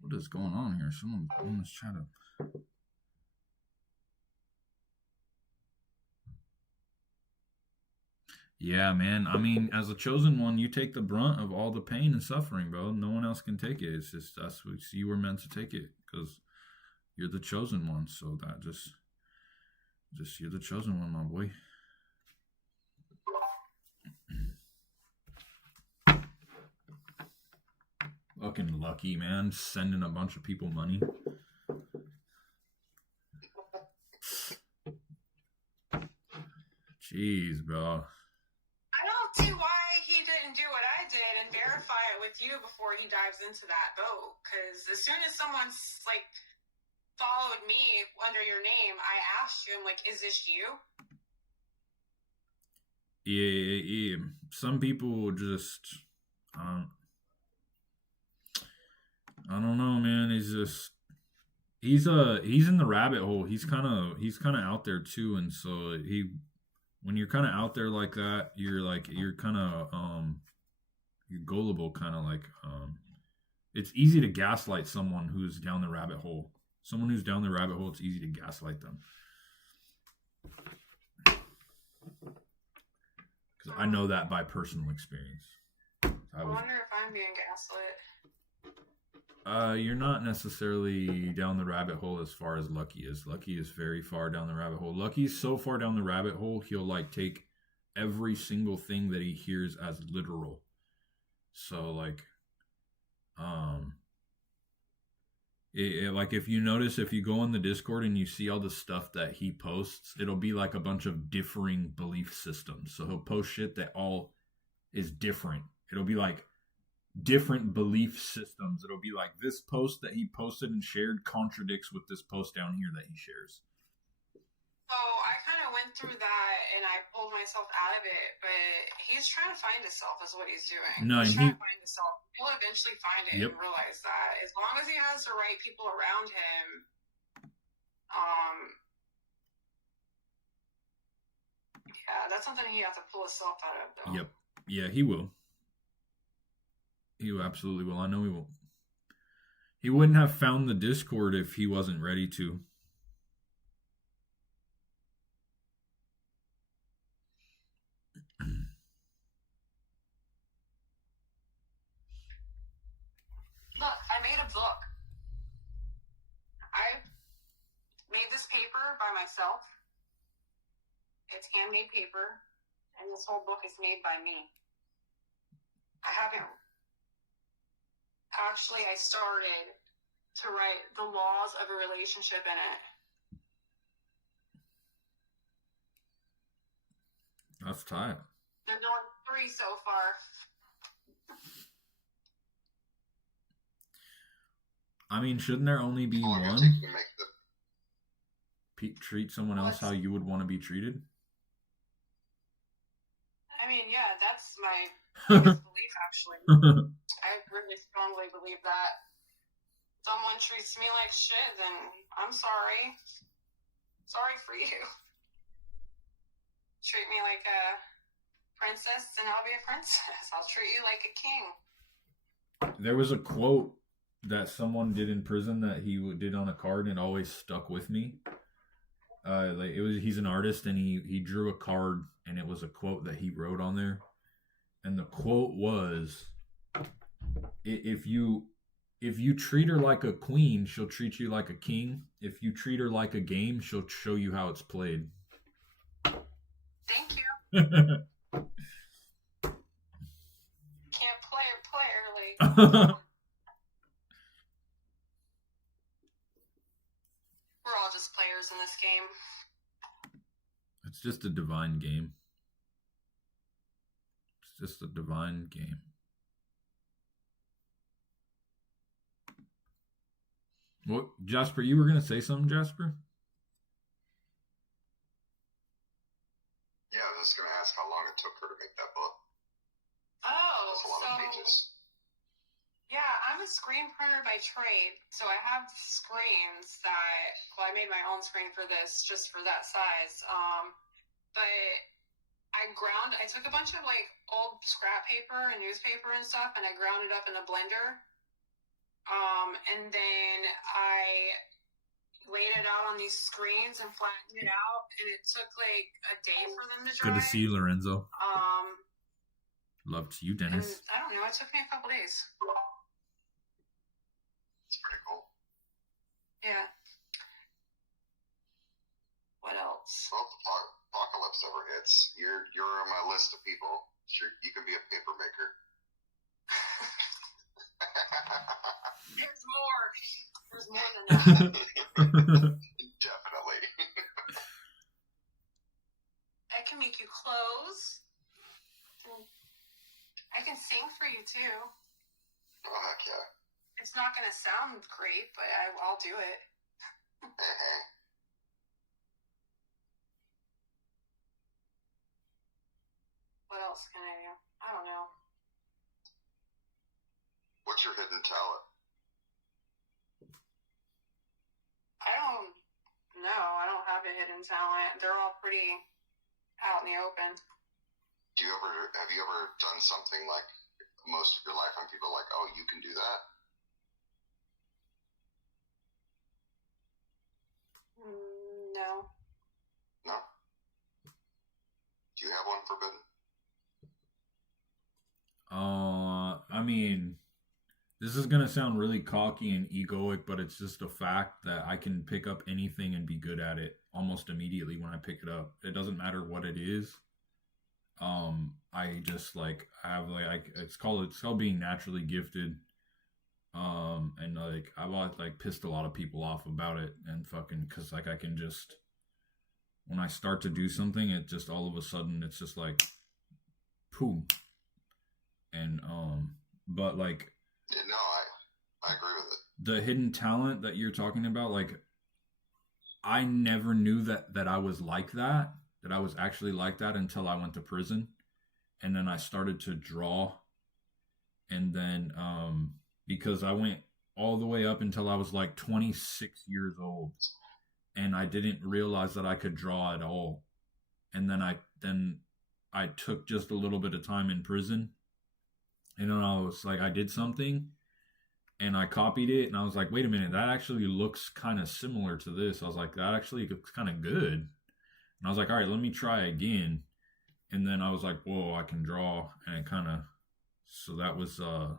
What is going on here? Someone's on this chat up. Yeah, man. I mean, as a chosen one, you take the brunt of all the pain and suffering, bro. No one else can take it. It's just that's what you were meant to take it because you're the chosen one. So that just you're the chosen one, my boy. Fucking lucky, man. Sending a bunch of people money. Jeez, bro. I don't see why he didn't do what I did and verify it with you before he dives into that boat. Because as soon as someone's like followed me under your name, I asked you, I'm like, is this you? Yeah. Some people just, I don't know, man. He's in the rabbit hole. He's kind of out there too, and so when you're kind of out there like that, you're kind of you're gullible, kind of like it's easy to gaslight someone who's down the rabbit hole. Someone who's down the rabbit hole, it's easy to gaslight them. Because I know that by personal experience. I wonder if I'm being gaslit. You're not necessarily down the rabbit hole as far as Lucky is. Lucky is very far down the rabbit hole. Lucky's so far down the rabbit hole, he'll like take every single thing that he hears as literal. So like, like if you notice, if you go on the Discord and you see all the stuff that he posts, it'll be like a bunch of differing belief systems. So he'll post shit that all is different. It'll be like different belief systems. It'll be like this post that he posted and shared contradicts with this post down here that he shares. So I kind of went through that and I pulled myself out of it, but he's trying to find himself is what he's doing. No, he's trying to find himself. He'll eventually find it Yep. and realize that as long as he has the right people around him, yeah, that's something he has to pull himself out of though. Yep. Yeah, he will. He absolutely will. I know he will. He wouldn't have found the Discord if he wasn't ready to. Look, I made a book. I made this paper by myself. It's handmade paper, and this whole book is made by me. I haven't... Actually, I started to write the laws of a relationship in it. That's tight. There's only 3 so far. I mean, shouldn't there only be How long one? does it take to make the Treat someone else how you would want to be treated? I mean, yeah, that's my biggest belief, actually. I really strongly believe that. Someone treats me like shit, then I'm sorry. Sorry for you. Treat me like a princess, and I'll be a princess. I'll treat you like a king. There was a quote that someone did in prison that he did on a card, and it always stuck with me. He's an artist, and he drew a card, and it was a quote that he wrote on there, and the quote was, if you treat her like a queen, she'll treat you like a king. If you treat her like a game, she'll show you how it's played. Thank you. Can't play it early. We're all just players in this game. It's just a divine game. It's just a divine game. What, Jasper, you were going to say something, Jasper? Yeah, I was just going to ask how long it took her to make that book. Oh, That's a lot of pages. Yeah, I'm a screen printer by trade, so I have screens that, well, I made my own screen for this, just for that size, but I took a bunch of, like, old scrap paper and newspaper and stuff, and I ground it up in a blender, and then I laid it out on these screens and flattened it out, and it took, like, a day for them to dry. Good to see you, Lorenzo. Love to you, Dennis. I don't know, it took me a couple days. It's pretty cool. Yeah. What else? Well, if the apocalypse ever hits, you're on my list of people. Sure, you can be a paper maker. There's more. There's more than that. Definitely. I can make you clothes. I can sing for you too. Oh, heck yeah. It's not going to sound great, but I'll do it. Hey. What else can I do? I don't know. What's your hidden talent? I don't know. I don't have a hidden talent. They're all pretty out in the open. Have you ever done something like most of your life and people are like, oh, you can do that? No. No? Do you have one forbidden? I mean, this is gonna sound really cocky and egoic, but it's just a fact that I can pick up anything and be good at it almost immediately when I pick it up. It doesn't matter what it is. I just like have like it's called being naturally gifted. And like I've like pissed a lot of people off about it, and fucking because like I can just, when I start to do something, it just all of a sudden it's just like, boom. And but like, yeah, no, I agree with it. The hidden talent that you're talking about, like, I never knew that I was like that I was actually like that until I went to prison, and then I started to draw, and then because I went all the way up until I was like 26 years old, and I didn't realize that I could draw at all, and then I took just a little bit of time in prison, and then I was like, I did something, and I copied it, and I was like, wait a minute, that actually looks kind of similar to this. I was like, that actually looks kind of good. And I was like, all right, let me try again. And then I was like, whoa, I can draw. And it kind of, so that was a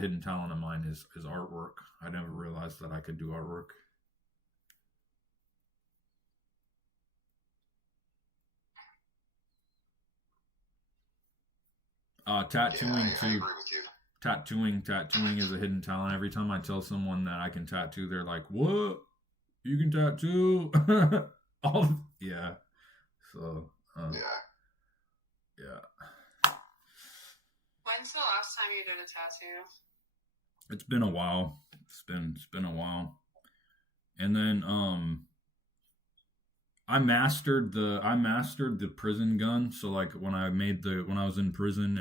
hidden talent of mine is artwork. I never realized that I could do artwork. Tattooing too. I agree with you. Tattooing is a hidden talent. Every time I tell someone that I can tattoo, they're like, "What? You can tattoo?" Yeah. So. Yeah. When's the last time you did a tattoo? It's been a while. It's been a while. And then I mastered the prison gun. So like when I was in prison,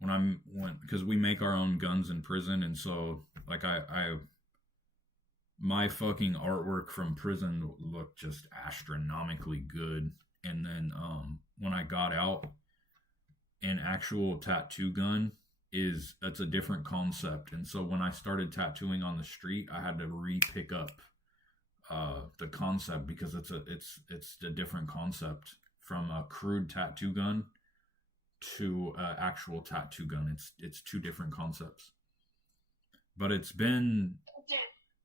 and because we make our own guns in prison, and so like I my fucking artwork from prison looked just astronomically good. And then when I got out, an actual tattoo gun it's a different concept. And so when I started tattooing on the street, I had to re-pick up the concept, because it's a different concept from a crude tattoo gun to an actual tattoo gun. It's two different concepts. But it's that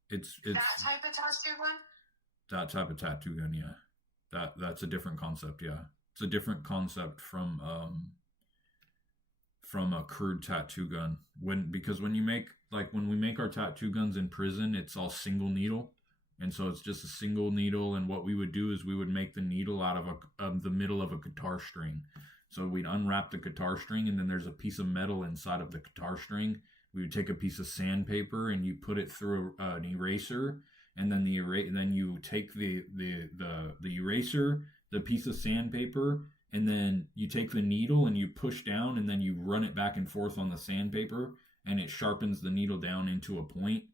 type of tattoo gun? That type of tattoo gun, yeah. That's a different concept, yeah. It's a different concept from a crude tattoo gun. Because when we make our tattoo guns in prison, it's all single needle. And so it's just a single needle, and what we would do is we would make the needle out of the middle of a guitar string. So we'd unwrap the guitar string, and then there's a piece of metal inside of the guitar string. We would take a piece of sandpaper and you put it through an eraser, and then then you take the eraser, the piece of sandpaper, and then you take the needle and you push down, and then you run it back and forth on the sandpaper, and it sharpens the needle down into a point.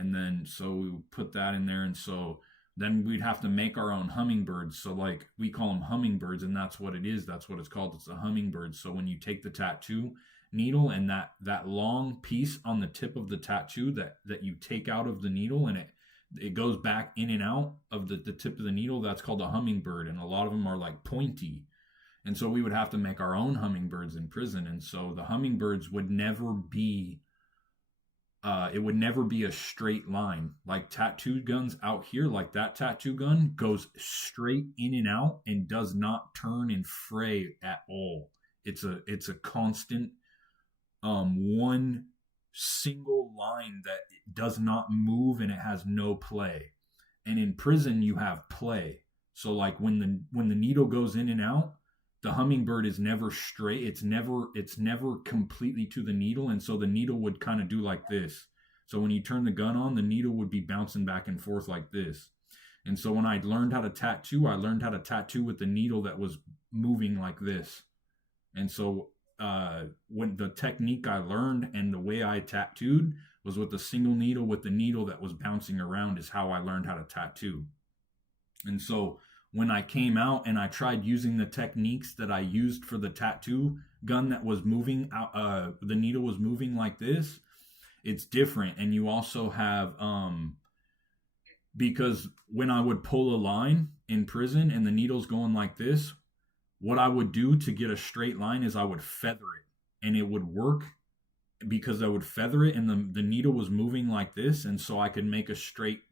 And then so we would put that in there, and so then we'd have to make our own hummingbirds. So like we call them hummingbirds, and that's what it is. That's what it's called. It's a hummingbird. So when you take the tattoo needle and that long piece on the tip of the tattoo that you take out of the needle, and it goes back in and out of the tip of the needle, that's called a hummingbird. And a lot of them are like pointy. And so we would have to make our own hummingbirds in prison. And so the hummingbirds would never be it would never be a straight line. Like tattoo guns out here, like that tattoo gun goes straight in and out and does not turn and fray at all. It's a constant one single line that does not move, and it has no play. And in prison you have play. So like when the needle goes in and out, the hummingbird is never straight. It's never completely to the needle. And so the needle would kind of do like this. So when you turn the gun on, the needle would be bouncing back and forth like this. And so when I learned how to tattoo, I learned how to tattoo with the needle that was moving like this. And so when the technique I learned and the way I tattooed was with a single needle, with the needle that was bouncing around, is how I learned how to tattoo. And so when I came out and I tried using the techniques that I used for the tattoo gun that was moving out, the needle was moving like this, it's different. And you also have, because when I would pull a line in prison and the needle's going like this, what I would do to get a straight line is I would feather it, and it would work because I would feather it, and the needle was moving like this. And so I could make a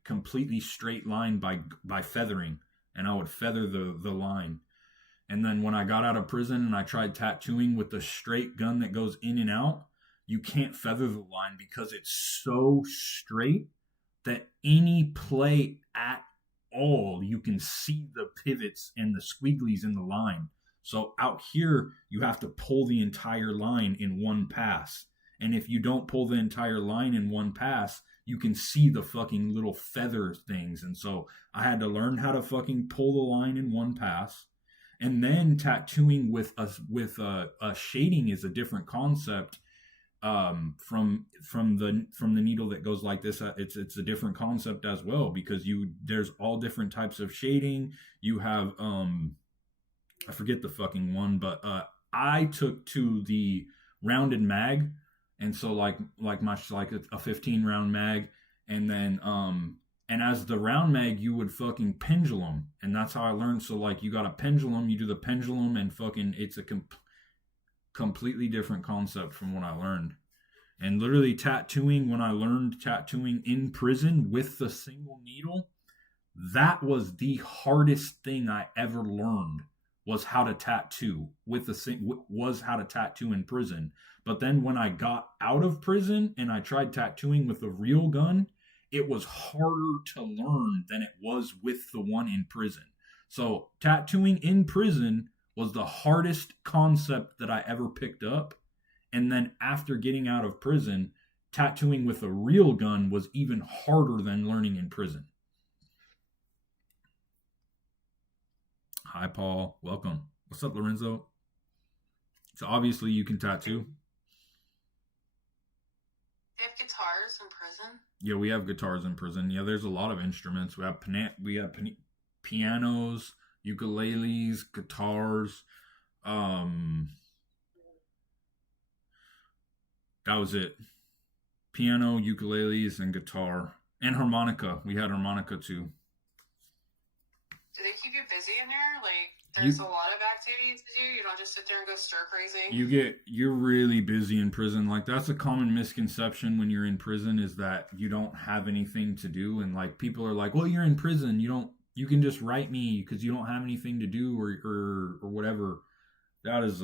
completely straight line by feathering. And I would feather the line. And then when I got out of prison and I tried tattooing with the straight gun that goes in and out, you can't feather the line because it's so straight that any play at all, you can see the pivots and the squigglies in the line. So out here, you have to pull the entire line in one pass. And if you don't pull the entire line in one pass, you can see the fucking little feather things. And so I had to learn how to fucking pull the line in one pass. And then tattooing with a shading is a different concept from the needle that goes like this. It's a different concept as well, because there's all different types of shading. You have I forget the fucking one, but I took to the rounded mag. And so like a 15 round mag, and then and as the round mag, you would fucking pendulum, and that's how I learned. So like you got a pendulum, you do the pendulum, and fucking it's a completely different concept from what I learned. And literally tattooing, when I learned tattooing in prison with the single needle, that was the hardest thing I ever learned, was how to tattoo was how to tattoo in prison. But then when I got out of prison and I tried tattooing with a real gun, it was harder to learn than it was with the one in prison. So tattooing in prison was the hardest concept that I ever picked up. And then after getting out of prison, tattooing with a real gun was even harder than learning in prison. Hi, Paul. Welcome. What's up, Lorenzo? So obviously you can tattoo. If it's hard. guitars in prison? Yeah, we have guitars in prison. Yeah, there's a lot of instruments. We have pianos, ukuleles, guitars. That was it. Piano, ukuleles, and guitar. And harmonica. We had harmonica too. Do they keep you busy in there? Like, there's a lot of activities to do. You don't just sit there and go stir crazy. You're really busy in prison. Like, that's a common misconception when you're in prison, is that you don't have anything to do. And like, people are like, well, you're in prison. You can just write me because you don't have anything to do or whatever. That is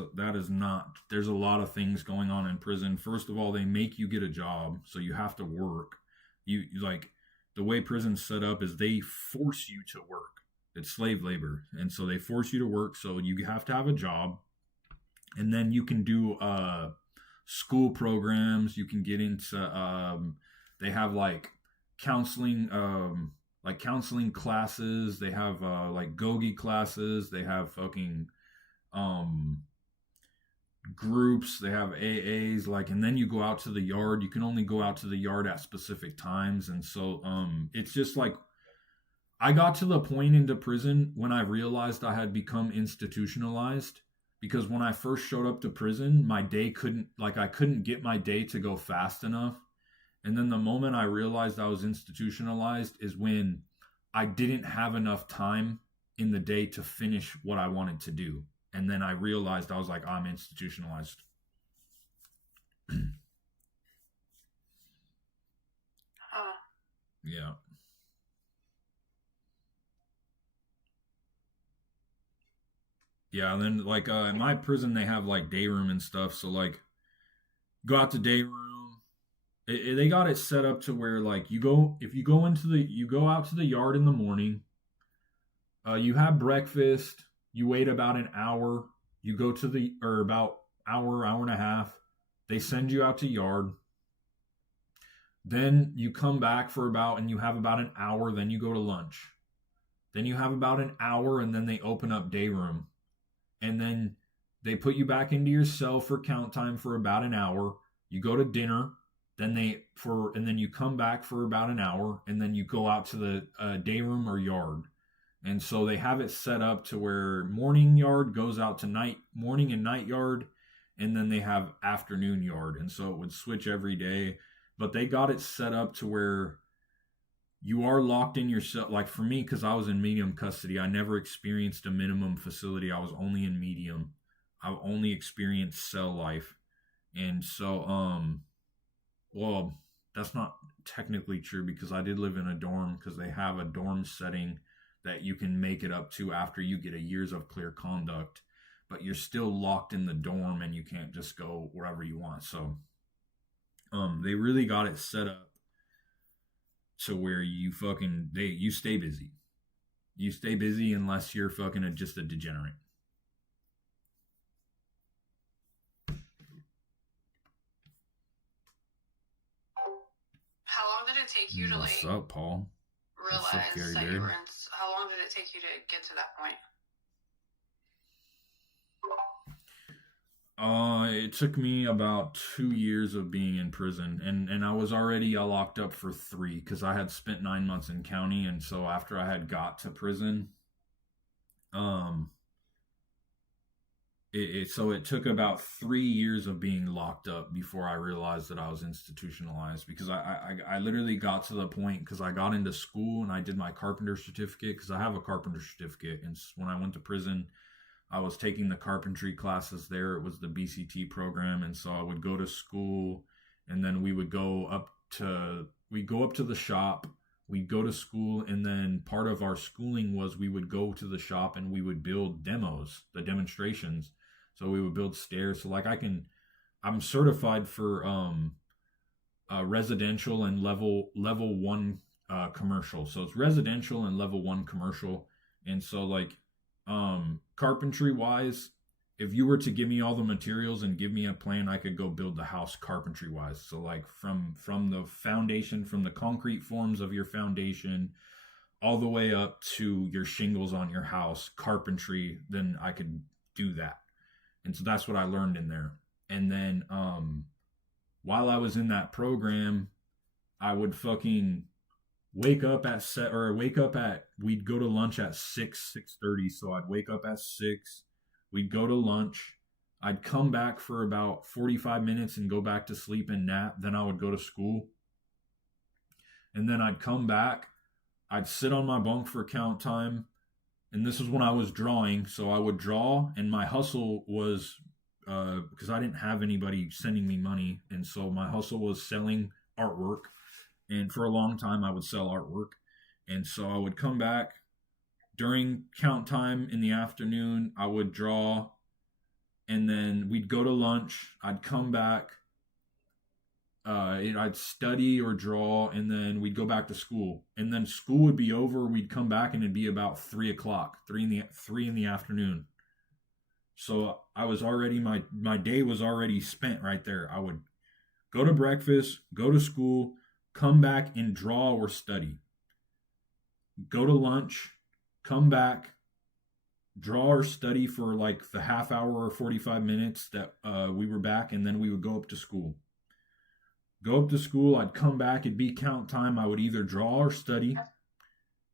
not. There's a lot of things going on in prison. First of all, they make you get a job, so you have to work. You like, the way prison's set up is they force you to work. It's slave labor, and so they force you to work. So you have to have a job, and then you can do school programs. You can get into they have like counseling classes. They have like Gogi classes. They have fucking groups. They have AAs, like, and then you go out to the yard. You can only go out to the yard at specific times, and so it's just like, I got to the point into prison when I realized I had become institutionalized, because when I first showed up to prison, I couldn't get my day to go fast enough. And then the moment I realized I was institutionalized is when I didn't have enough time in the day to finish what I wanted to do. And then I realized, I was like, I'm institutionalized. Yeah. Yeah, and then like in my prison they have like day room and stuff. So like, go out to day room. They got it set up to where like you go out to the yard in the morning. You have breakfast. You wait about an hour. You go to about hour and a half. They send you out to yard. Then you come back and you have about an hour. Then you go to lunch. Then you have about an hour, and then they open up day room. And then they put you back into your cell for count time for about an hour. You go to dinner, and then you come back for about an hour, and then you go out to the day room or yard. And so they have it set up to where morning yard goes out to morning and night yard, and then they have afternoon yard. And so it would switch every day, but they got it set up to where you are locked in your cell. Like for me, because I was in medium custody, I never experienced a minimum facility. I was only in medium. I only experienced cell life. And so, well, that's not technically true, because I did live in a dorm, because they have a dorm setting that you can make it up to after you get a years of clear conduct, but you're still locked in the dorm and you can't just go wherever you want. So, they really got it set up to where you stay busy. You stay busy unless you're fucking just a degenerate. How long did it take you to What's up, Paul? Realize that you were in? How long did it take you to get to that point? It took me about 2 years of being in prison, and I was already locked up for 3, because I had spent 9 months in county. And so after I had got to prison, it took about 3 years of being locked up before I realized that I was institutionalized, because I literally got to the point, because I got into school and I did my carpenter certificate, because I have a carpenter certificate. And when I went to prison, I was taking the carpentry classes there. It was the BCT program. And so I would go to school, and then we would go up to the shop. We'd go to school, and then part of our schooling was we would go to the shop and we would build the demonstrations. So we would build stairs. So like I'm certified for residential and level 1 commercial. So it's residential and level 1 commercial. And so like carpentry wise, if you were to give me all the materials and give me a plan, I could go build the house carpentry wise. So like from the foundation, from the concrete forms of your foundation all the way up to your shingles on your house, carpentry, then I could do that. And so that's what I learned in there. And then while I was in that program, I would fucking wake up at we'd go to lunch at 6:30. So I'd wake up at 6, we'd go to lunch, I'd come back for about 45 minutes and go back to sleep and nap. Then I would go to school. And then I'd come back, I'd sit on my bunk for count time. And this is when I was drawing. So I would draw, and my hustle was, because I didn't have anybody sending me money. And so my hustle was selling artwork. And for a long time, I would sell artwork. And so I would come back during count time in the afternoon. I would draw, and then we'd go to lunch. I'd come back. I'd study or draw, and then we'd go back to school. And then school would be over. We'd come back, and it'd be about 3:00, 3 in the afternoon. So I was already, my day was already spent right there. I would go to breakfast, go to school, come back and draw or study. Go to lunch, come back, draw or study for like the half hour or 45 minutes that we were back, and then we would go up to school. Go up to school, I'd come back, it'd be count time. I would either draw or study.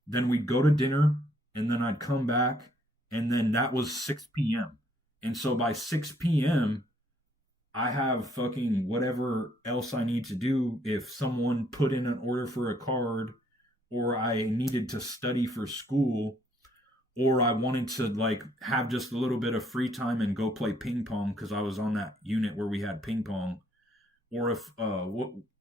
Then we'd go to dinner, and then I'd come back, and then that was 6 p.m. And so by 6 p.m., I have fucking whatever else I need to do. If someone put in an order for a card, or I needed to study for school, or I wanted to like have just a little bit of free time and go play ping pong because I was on that unit where we had ping pong, or if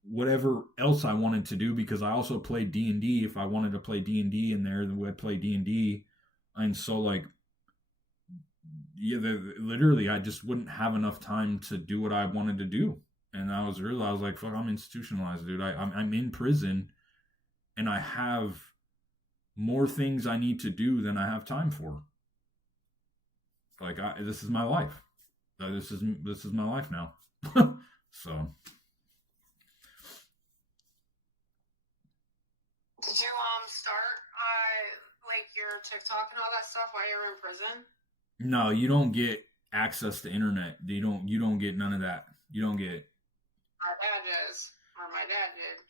whatever else I wanted to do, because I also played D&D. If I wanted to play D&D in there, then we'd play D&D. And so like, yeah, literally, I just wouldn't have enough time to do what I wanted to do. And I was like, fuck, I'm institutionalized, dude. I'm in prison, and I have more things I need to do than I have time for. Like, this is my life. This is my life now. So. Did you start like your TikTok and all that stuff while you were in prison? No, you don't get access to internet. You don't get none of that. You don't get. Our dad does, or my dad did.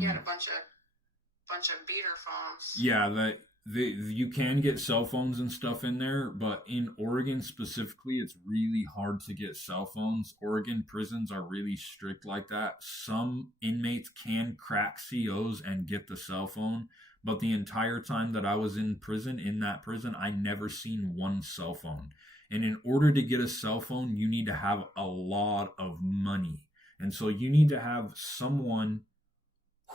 He had a bunch of beater phones. Yeah, you can get cell phones and stuff in there, but in Oregon specifically, it's really hard to get cell phones. Oregon prisons are really strict like that. Some inmates can crack COs and get the cell phone, but the entire time that I was in that prison, I never seen one cell phone. And in order to get a cell phone, you need to have a lot of money. And so you need to have someone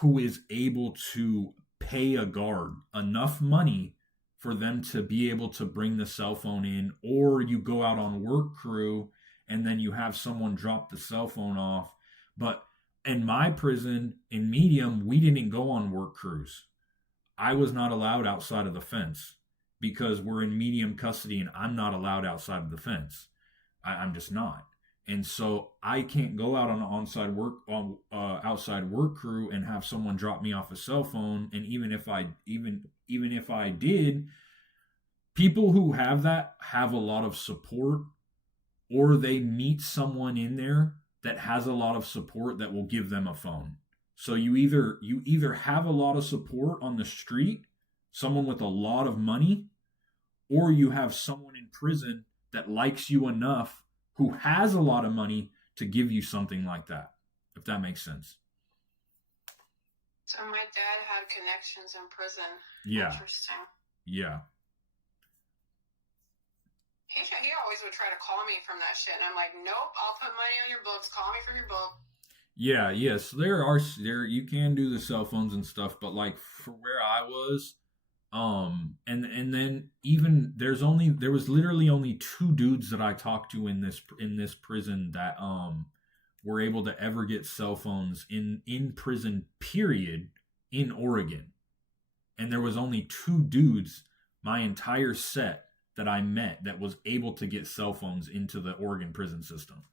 who is able to pay a guard enough money for them to be able to bring the cell phone in, or you go out on work crew and then you have someone drop the cell phone off. But in my prison, in medium, we didn't go on work crews. I was not allowed outside of the fence because we're in medium custody, and I'm not allowed outside of the fence. I'm just not. And so I can't go out on an outside work crew and have someone drop me off a cell phone. And even if I did, people who have that have a lot of support, or they meet someone in there that has a lot of support that will give them a phone. So you either have a lot of support on the street, someone with a lot of money, or you have someone in prison that likes you enough who has a lot of money to give you something like that, if that makes sense. So my dad had connections in prison. Yeah. Interesting. Yeah. He always would try to call me from that shit, and I'm like, nope, I'll put money on your books. Call me from your book. Yeah, yes, there you can do the cell phones and stuff, but like for where I was, and then even there was literally only 2 dudes that I talked to in this prison that were able to ever get cell phones in prison, period, in Oregon. And there was only 2 dudes my entire set that I met that was able to get cell phones into the Oregon prison system.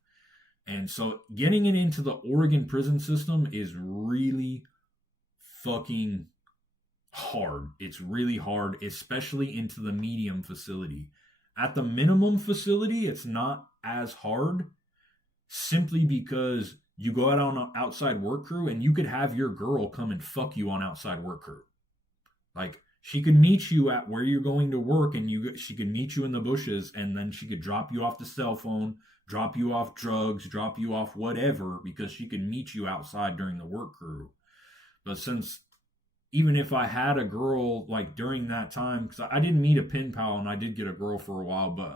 And so getting it into the Oregon prison system is really fucking hard. It's really hard, especially into the medium facility. At the minimum facility, it's not as hard. simply because you go out on an outside work crew and you could have your girl come and fuck you on outside work crew. Like, she could meet you at where you're going to work, and she could meet you in the bushes, and then she could drop you off the cell phone, drop you off drugs, drop you off whatever, because she could meet you outside during the work crew. But since, even if I had a girl like during that time, because I didn't meet a pen pal and I did get a girl for a while, but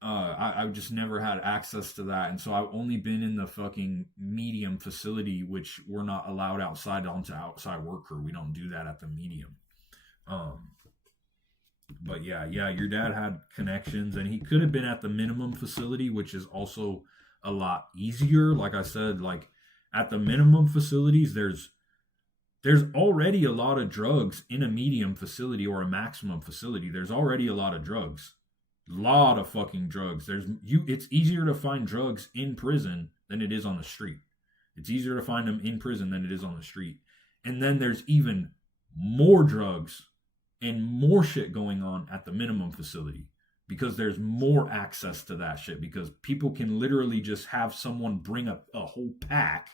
I just never had access to that, and so I've only been in the fucking medium facility, which we're not allowed outside onto outside work crew. We don't do that at the medium. But yeah, your dad had connections, and he could have been at the minimum facility, which is also a lot easier. Like I said, like at the minimum facilities, there's already a lot of drugs in a medium facility or a maximum facility. There's already a lot of drugs. Lot of fucking drugs. It's easier to find drugs in prison than it is on the street. It's easier to find them in prison than it is on the street. And then there's even more drugs and more shit going on at the minimum facility, because there's more access to that shit, because people can literally just have someone bring a whole pack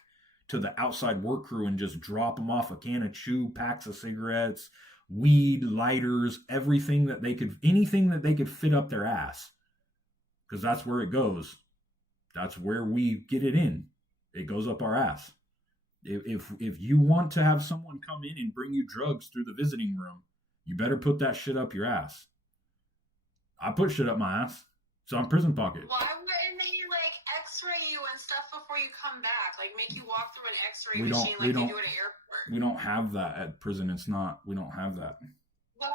to the outside work crew and just drop them off a can of chew, packs of cigarettes, weed, lighters, anything that they could fit up their ass, because that's where it goes. That's where we get it in. It goes up our ass. If you want to have someone come in and bring you drugs through the visiting room, you better put that shit up your ass. I put shit up my ass. It's on prison pocket. Why wouldn't they like X-ray you and stuff before you come back? Like make you walk through an X-ray machine like they do at an airport. We don't have that at prison. We don't have that. Well,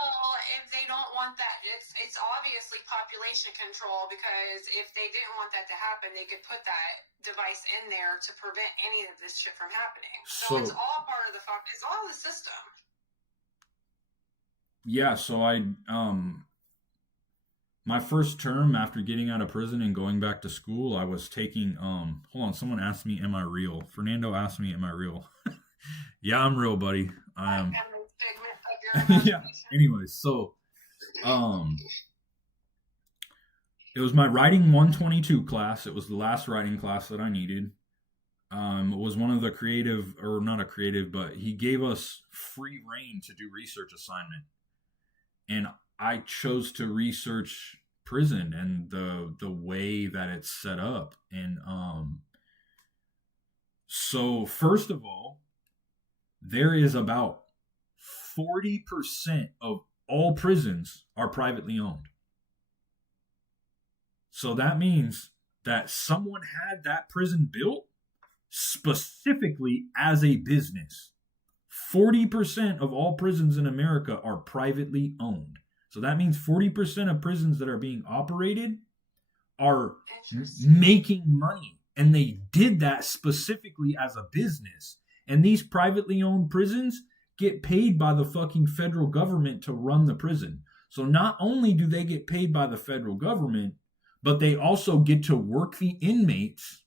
if they don't want that, it's obviously population control, because if they didn't want that to happen, they could put that device in there to prevent any of this shit from happening. So it's all part of it's all the system. Yeah, so my first term after getting out of prison and going back to school, I was taking, hold on, someone asked me, am I real? Fernando asked me, am I real? Yeah, I'm real, buddy. I am. Yeah, anyways, so, it was my writing 122 class. It was the last writing class that I needed. It was one of the creative, or not a creative, but he gave us free reign to do research assignment. And I chose to research prison and the way that it's set up. And so first of all, there is about 40% of all prisons are privately owned. So that means that someone had that prison built specifically as a business. 40% of all prisons in America are privately owned. So that means 40% of prisons that are being operated are making money. And they did that specifically as a business. And these privately owned prisons get paid by the fucking federal government to run the prison. So not only do they get paid by the federal government, but they also get to work the inmates.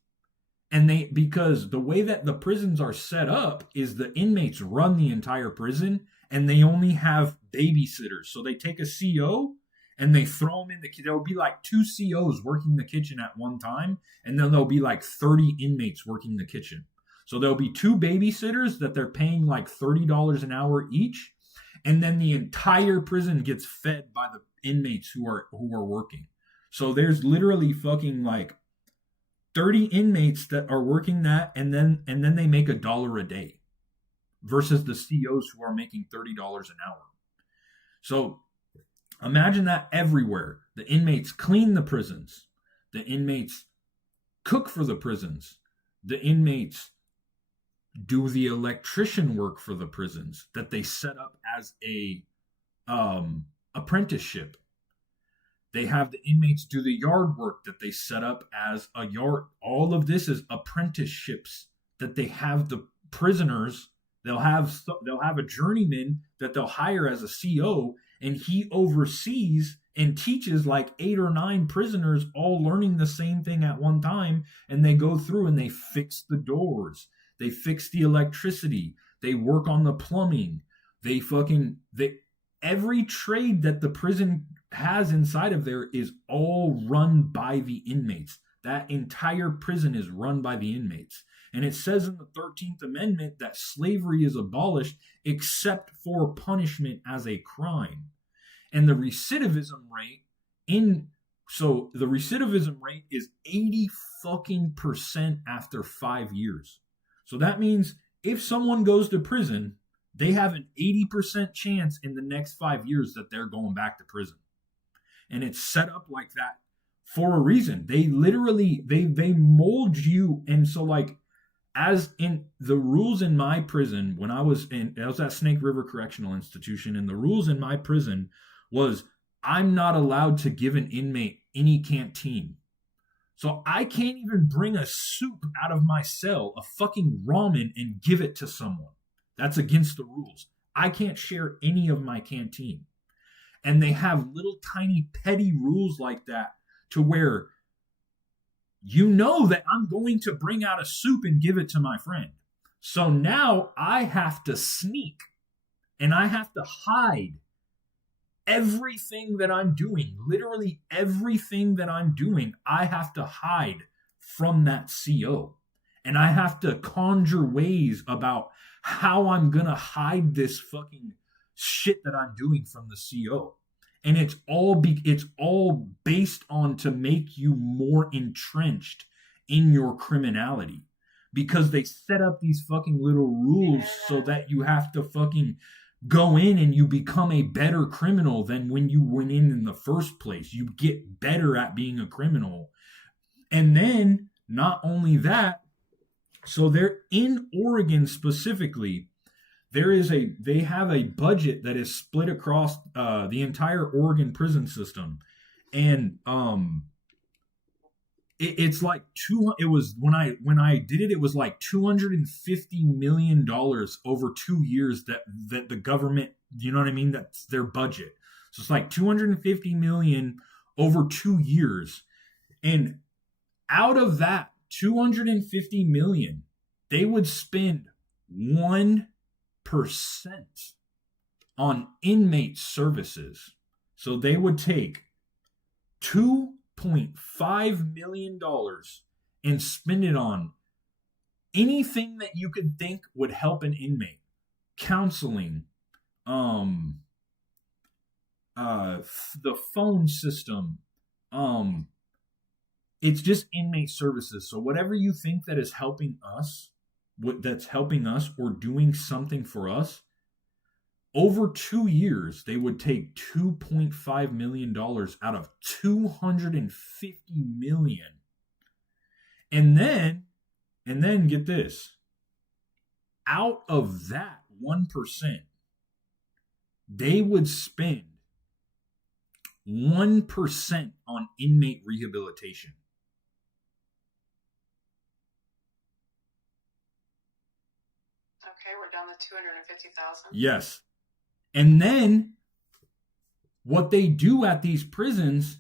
And because the way that the prisons are set up is the inmates run the entire prison, and they only have babysitters. So they take a CO and they throw them in the kitchen. There'll be like 2 COs working the kitchen at one time, and then there'll be like 30 inmates working the kitchen. So there'll be 2 babysitters that they're paying like $30 an hour each, and then the entire prison gets fed by the inmates who are working. So there's literally fucking like 30 inmates that are working that, and then they make $1 a day versus the COs who are making $30 an hour. So imagine that everywhere. The inmates clean the prisons. The inmates cook for the prisons. The inmates do the electrician work for the prisons that they set up as a apprenticeship. They have the inmates do the yard work that they set up as a yard. All of this is apprenticeships that they have the prisoners. They'll have a journeyman that they'll hire as a CO, and he oversees and teaches like 8 or 9 prisoners all learning the same thing at one time. And they go through and they fix the doors. They fix the electricity. They work on the plumbing. Every trade that the prison has inside of there is all run by the inmates. That entire prison is run by the inmates. And it says in the 13th Amendment that slavery is abolished except for punishment as a crime. And the recidivism rate is 80% after 5 years. So that means if someone goes to prison, they have an 80% chance in the next 5 years that they're going back to prison. And it's set up like that for a reason. They literally, they mold you. And so like, as in the rules in my prison, when I was at Snake River Correctional Institution, and the rules in my prison was I'm not allowed to give an inmate any canteen. So I can't even bring a soup out of my cell, a fucking ramen, and give it to someone. That's against the rules. I can't share any of my canteen. And they have little tiny petty rules like that to where you know that I'm going to bring out a soup and give it to my friend. So now I have to sneak and I have to hide everything that I'm doing. Literally everything that I'm doing, I have to hide from that CO. And I have to conjure ways about how I'm going to hide this fucking shit that I'm doing from the CO. And it's all based on to make you more entrenched in your criminality, because they set up these fucking little rules so that you have to fucking go in and you become a better criminal than when you went in the first place. You get better at being a criminal. And then not only that, so they're in Oregon specifically, they have a budget that is split across the entire Oregon prison system, and it's like when I did it, it was like $250 million over 2 years that the government, you know what I mean, that's their budget. So it's like $250 million over 2 years, and out of that $250 million, they would spend 1% on inmate services. So they would take $2.5 million and spend it on anything that you could think would help an inmate. Counseling, the phone system, it's just inmate services. So whatever you think that is helping us, that's helping us or doing something for us, over 2 years, they would take $2.5 million out of $250 million. And then get this, out of that 1%, they would spend 1% on inmate rehabilitation. Okay, we're down to 250,000. Yes. And then what they do at these prisons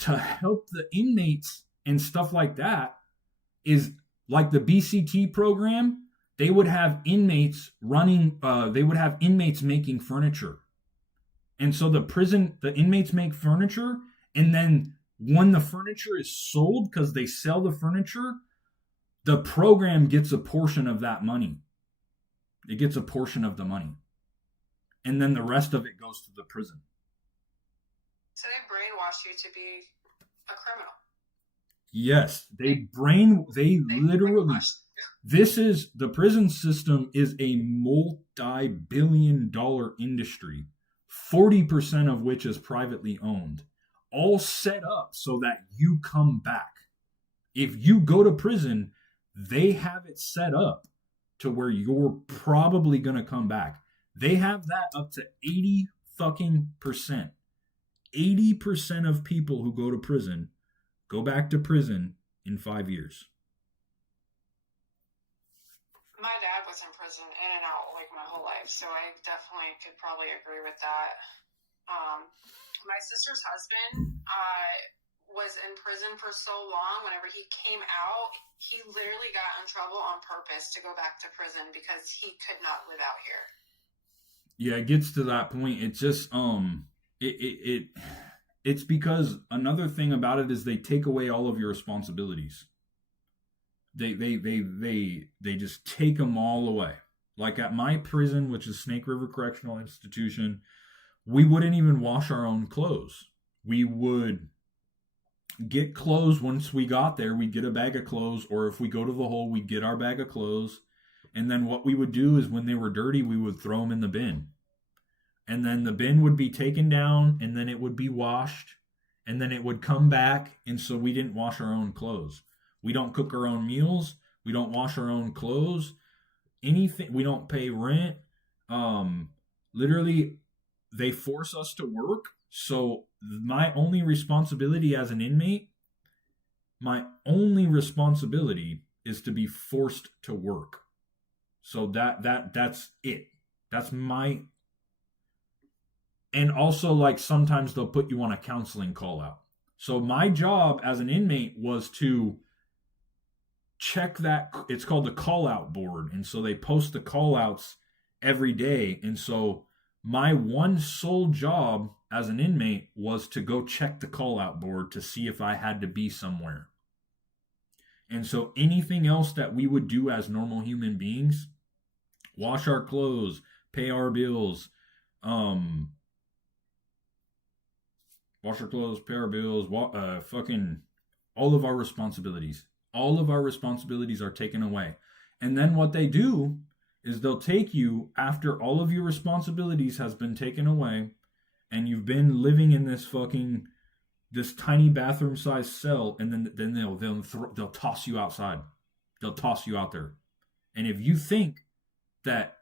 to help the inmates and stuff like that is like the BCT program. They would have inmates making furniture. And so the inmates make furniture, and then when the furniture is sold, because they sell the furniture, the program gets a portion of that money. It gets a portion of the money. And then the rest of it goes to the prison. So they brainwash you to be a criminal. Yes, the prison system is a multi-billion-dollar industry, 40% of which is privately owned, all set up so that you come back. If you go to prison, they have it set up to where you're probably going to come back. They have that up to 80% fucking percent. 80% of people who go to prison go back to prison in 5 years. My dad was in prison in and out like my whole life, so I definitely could probably agree with that. My sister's husband was in prison for so long. Whenever he came out, he literally got in trouble on purpose to go back to prison because he could not live out here. Yeah, it gets to that point. It's just It's because another thing about it is they take away all of your responsibilities. They just take them all away. Like at my prison, which is Snake River Correctional Institution, we wouldn't even wash our own clothes. We would get clothes once we got there. We'd get a bag of clothes, or if we go to the hole, we'd get our bag of clothes. And then what we would do is when they were dirty, we would throw them in the bin. And then the bin would be taken down, and then it would be washed, and then it would come back. And so we didn't wash our own clothes. We don't cook our own meals. We don't wash our own clothes. Anything. We don't pay rent. Literally, they force us to work. So my only responsibility as an inmate, my only responsibility is to be forced to work. So that's it. That's my. And also, like, sometimes they'll put you on a counseling call out. So my job as an inmate was to check that. It's called the call out board. And so they post the call outs every day. And so my one sole job as an inmate was to go check the call out board to see if I had to be somewhere. And so anything else that we would do as normal human beings, wash our clothes, pay our bills, wash our clothes, pay our bills, fucking all of our responsibilities. All of our responsibilities are taken away. And then what they do is they'll take you after all of your responsibilities has been taken away and you've been living in this tiny bathroom-sized cell, and then they'll toss you outside. They'll toss you out there. And if you think that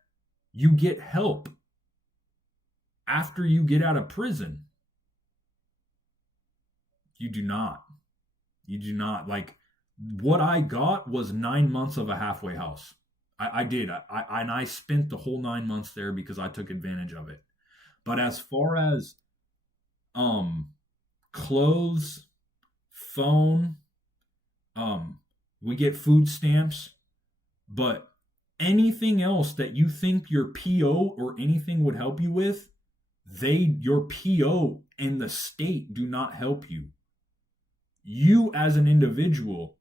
you get help after you get out of prison, you do not. You do not. Like, what I got was 9 months of a halfway house. I did. I spent the whole 9 months there because I took advantage of it. But as far as clothes, phone, we get food stamps, but anything else that you think your PO or anything would help you with, your PO and the state do not help you. You as an individual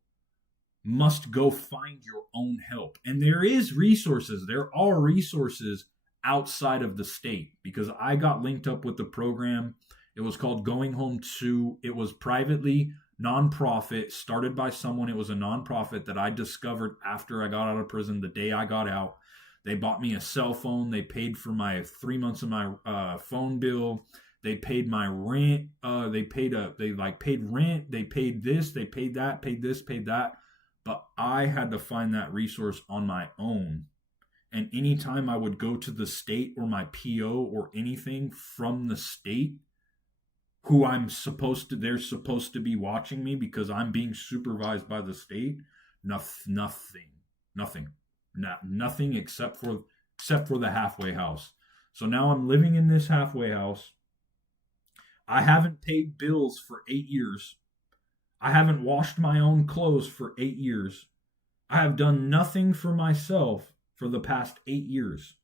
must go find your own help. And there are resources outside of the state, because I got linked up with the program. It was called Going Home 2. It was privately, nonprofit, started by someone. It was a nonprofit that I discovered after I got out of prison, the day I got out. They bought me a cell phone. They paid for my 3 months of my phone bill. They paid my rent. They paid rent. They paid this. They paid that. Paid this. Paid that. But I had to find that resource on my own. And anytime I would go to the state or my PO or anything from the state, they're supposed to be watching me because I'm being supervised by the state. Nothing except for the halfway house. So now I'm living in this halfway house. I haven't paid bills for 8 years. I haven't washed my own clothes for 8 years. I have done nothing for myself for the past 8 years.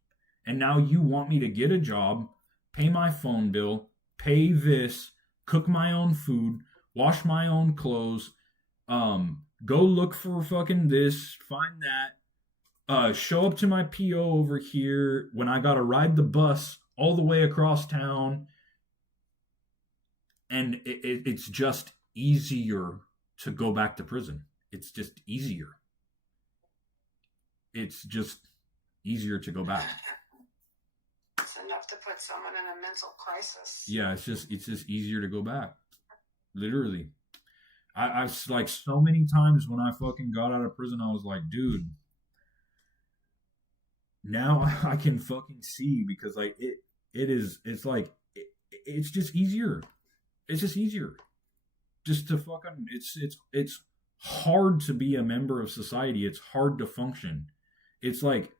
And now you want me to get a job, pay my phone bill, pay this, cook my own food, wash my own clothes, go look for fucking this, find that, show up to my PO over here when I gotta ride the bus all the way across town. And it's just easier to go back to prison. It's just easier. It's just easier to go back. It's enough to put someone in a mental crisis. Yeah, it's just easier to go back. Literally. I've like so many times when I fucking got out of prison, I was like, dude, now I can fucking see, because like it's just easier. It's just easier. Just to fucking, it's hard to be a member of society. It's hard to function. It's like,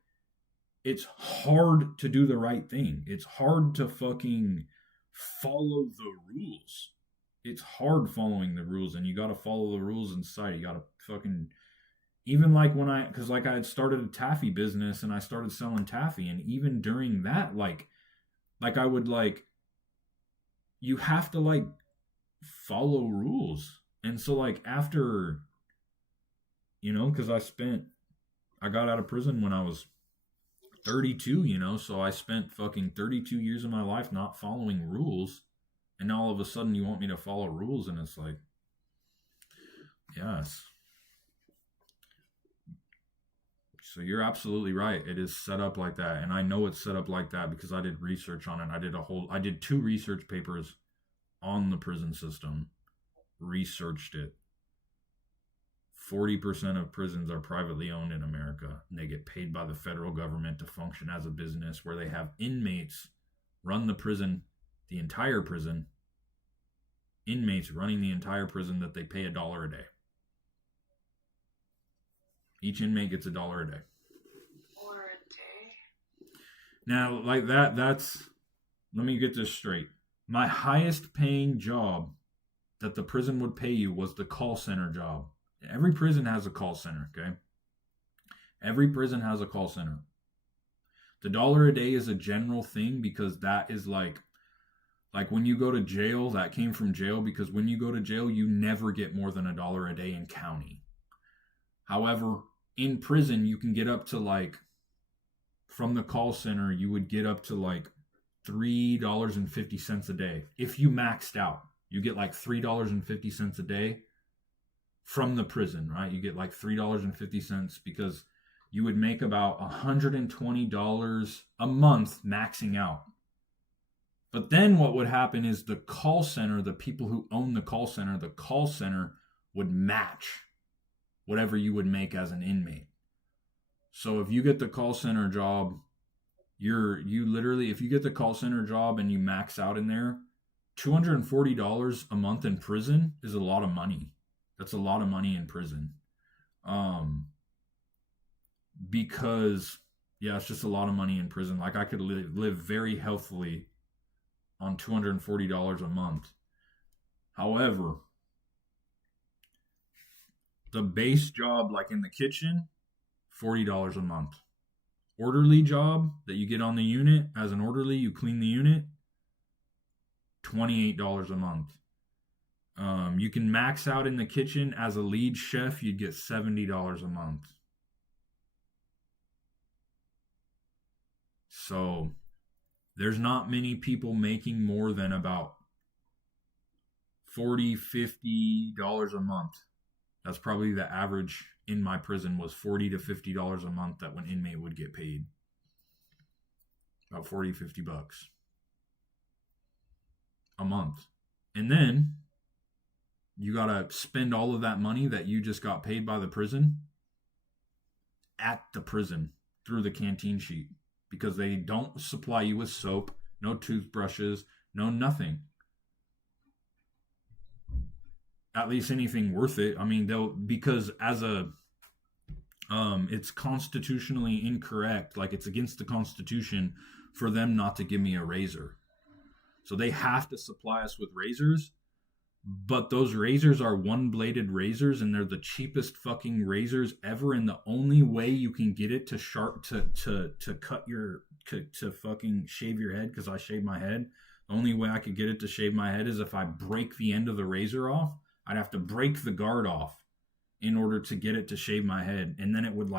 it's hard to do the right thing. It's hard to fucking follow the rules. It's hard following the rules, and you got to follow the rules in society. You got to fucking, even like because I had started a taffy business and I started selling taffy, and even during that, like I would like, you have to like follow rules. And so like after, because I got out of prison when I was 32, so I spent fucking 32 years of my life not following rules. And now all of a sudden you want me to follow rules, and it's like, yes. So you're absolutely right. It is set up like that. And I know it's set up like that because I did research on it. I did 2 research papers on the prison system, researched it. 40% of prisons are privately owned in America, and they get paid by the federal government to function as a business where they have inmates run the prison, the entire prison, inmates running the entire prison that they pay $1 a day. Each inmate gets $1 a day. $1 a day? Now, like let me get this straight. My highest paying job that the prison would pay you was the call center job. Every prison has a call center, okay? Every prison has a call center. The $1 a day is a general thing because that is like when you go to jail, that came from jail, because when you go to jail, you never get more than $1 a day in county. However, in prison, you can get up to from the call center, you would get up to $3.50 a day. If you maxed out, you get $3.50 a day from the prison, right? You get $3.50 because you would make about $120 a month maxing out. But then what would happen is the call center, the people who own the call center would match whatever you would make as an inmate. So if you get the call center job, if you get the call center job and you max out in there, $240 a month in prison is a lot of money. That's a lot of money in prison. Because, it's just a lot of money in prison. I could live very healthily on $240 a month. However, the base job, in the kitchen, $40 a month. Orderly job that you get on the unit, as an orderly, you clean the unit, $28 a month. You can max out in the kitchen as a lead chef, you'd get $70 a month. So there's not many people making more than about $40, $50 a month. That's probably the average in my prison, was $40 to $50 a month that one inmate would get paid. About $40, $50 a month. And then you got to spend all of that money that you just got paid by the prison at the prison through the canteen sheet, because they don't supply you with soap, no toothbrushes, no nothing. At least anything worth it. I mean, because it's constitutionally incorrect. It's against the Constitution for them not to give me a razor. So they have to supply us with razors. But those razors are one-bladed razors, and they're the cheapest fucking razors ever. And the only way you can get it to fucking shave your head, because I shave my head. The only way I could get it to shave my head is if I break the end of the razor off. I'd have to break the guard off in order to get it to shave my head, and then it would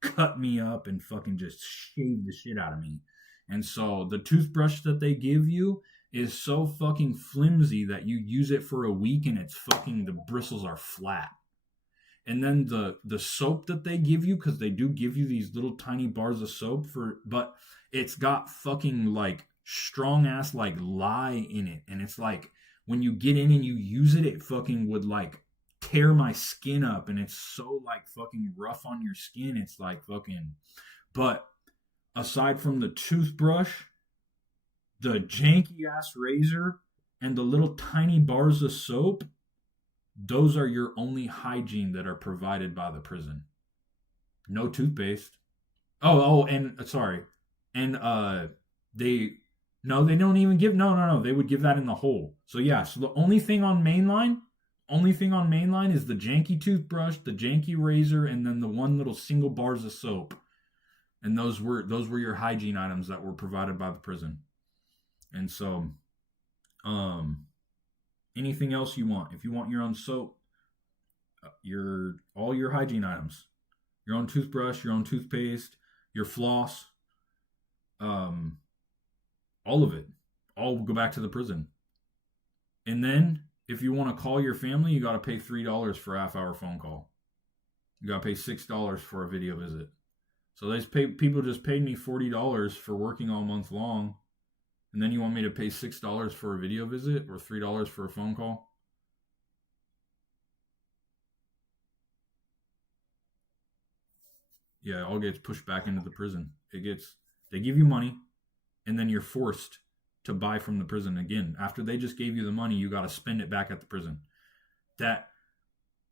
cut me up and fucking just shave the shit out of me. And so the toothbrush that they give you is so fucking flimsy that you use it for a week and the bristles are flat. And then the soap that they give you, because they do give you these little tiny bars of soap but it's got fucking strong ass lye in it. And it's when you get in and you use it, it fucking would tear my skin up, and it's so fucking rough on your skin. It's fucking, but aside from the toothbrush, the janky ass razor, and the little tiny bars of soap, those are your only hygiene that are provided by the prison. No toothpaste. They don't even give, no, they would give that in the hole. So so the only thing on mainline is the janky toothbrush, the janky razor, and then the one little single bars of soap. And those were your hygiene items that were provided by the prison. And so, anything else you want. If you want your own soap, all your hygiene items, your own toothbrush, your own toothpaste, your floss, all of it, all will go back to the prison. And then, if you want to call your family, you got to pay $3 for a half-hour phone call. You got to pay $6 for a video visit. So people just paid me $40 for working all month long, and then you want me to pay $6 for a video visit or $3 for a phone call? Yeah, it all gets pushed back into the prison. They give you money, and then you're forced to buy from the prison again. After they just gave you the money, you got to spend it back at the prison. That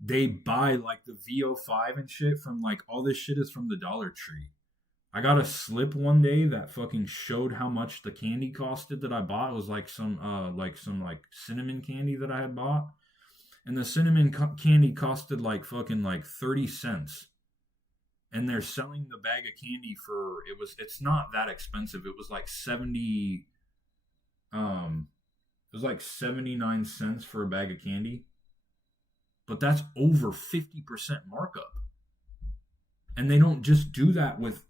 they buy like the VO5 and shit from like all this shit is from the Dollar Tree. I got a slip one day that fucking showed how much the candy costed that I bought. It was like some cinnamon candy that I had bought, and the cinnamon candy costed like fucking like 30 cents. And they're selling the bag of candy it's not that expensive. It was like 79 cents for a bag of candy. But that's over 50% markup. And they don't just do that with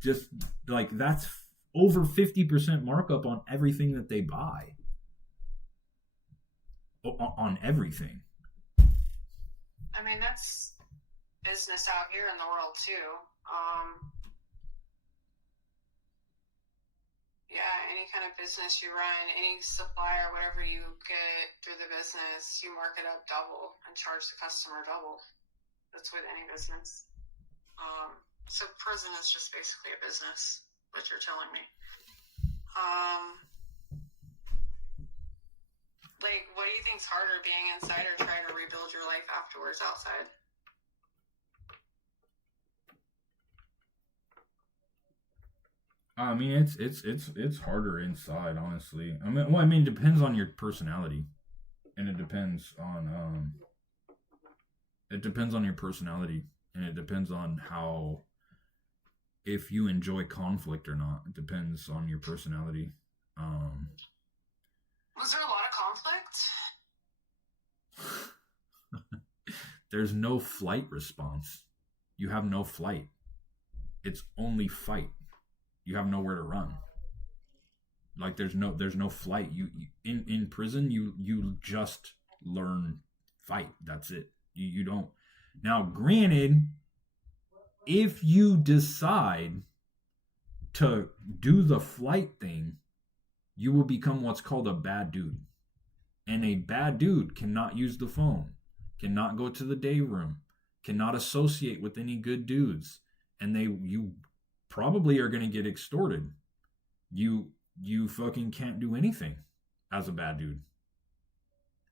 just like, that's over 50% markup on everything that they buy. On everything. I mean, that's business out here in the world too. Yeah, any kind of business you run, any supplier, whatever you get through the business, you mark it up double and charge the customer double. That's with any business. So prison is just basically a business, what you're telling me. Like, what do you think's harder, being inside or trying to rebuild your life afterwards outside? I mean, it's harder inside, honestly. It depends on your personality, and it depends on your personality, and it depends on how, if you enjoy conflict or not. It depends on your personality. Was there a lot of conflict? There's no flight response. You have no flight. It's only fight. You have nowhere to run. Like there's no flight. You in prison you just learn fight. That's it. You don't. Now, granted, if you decide to do the flight thing, you will become what's called a bad dude. And a bad dude cannot use the phone, cannot go to the day room, cannot associate with any good dudes, and you probably are going to get extorted. You fucking can't do anything as a bad dude.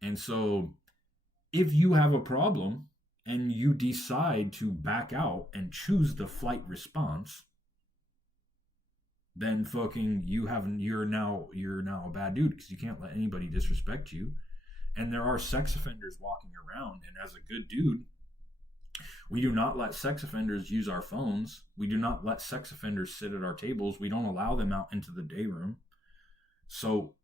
And so if you have a problem and you decide to back out and choose the flight response, then fucking you're now a bad dude, because you can't let anybody disrespect you. And there are sex offenders walking around, and as a good dude, we do not let sex offenders use our phones. We do not let sex offenders sit at our tables. We don't allow them out into the day room. So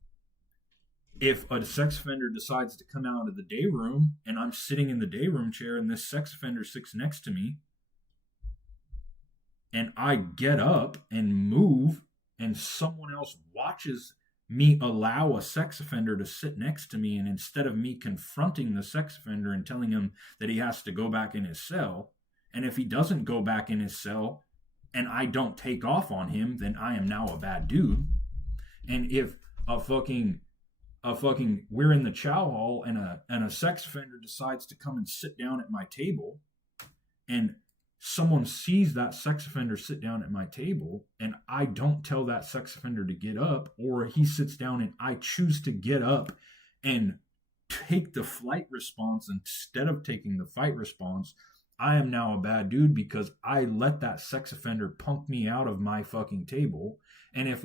if a sex offender decides to come out of the day room and I'm sitting in the day room chair and this sex offender sits next to me, and I get up and move and someone else watches me allow a sex offender to sit next to me, and instead of me confronting the sex offender and telling him that he has to go back in his cell, and if he doesn't go back in his cell and I don't take off on him, then I am now a bad dude. And if we're in the chow hall and a sex offender decides to come and sit down at my table, and someone sees that sex offender sit down at my table, and I don't tell that sex offender to get up, or he sits down and I choose to get up and take the flight response instead of taking the fight response, I am now a bad dude because I let that sex offender punk me out of my fucking table. And if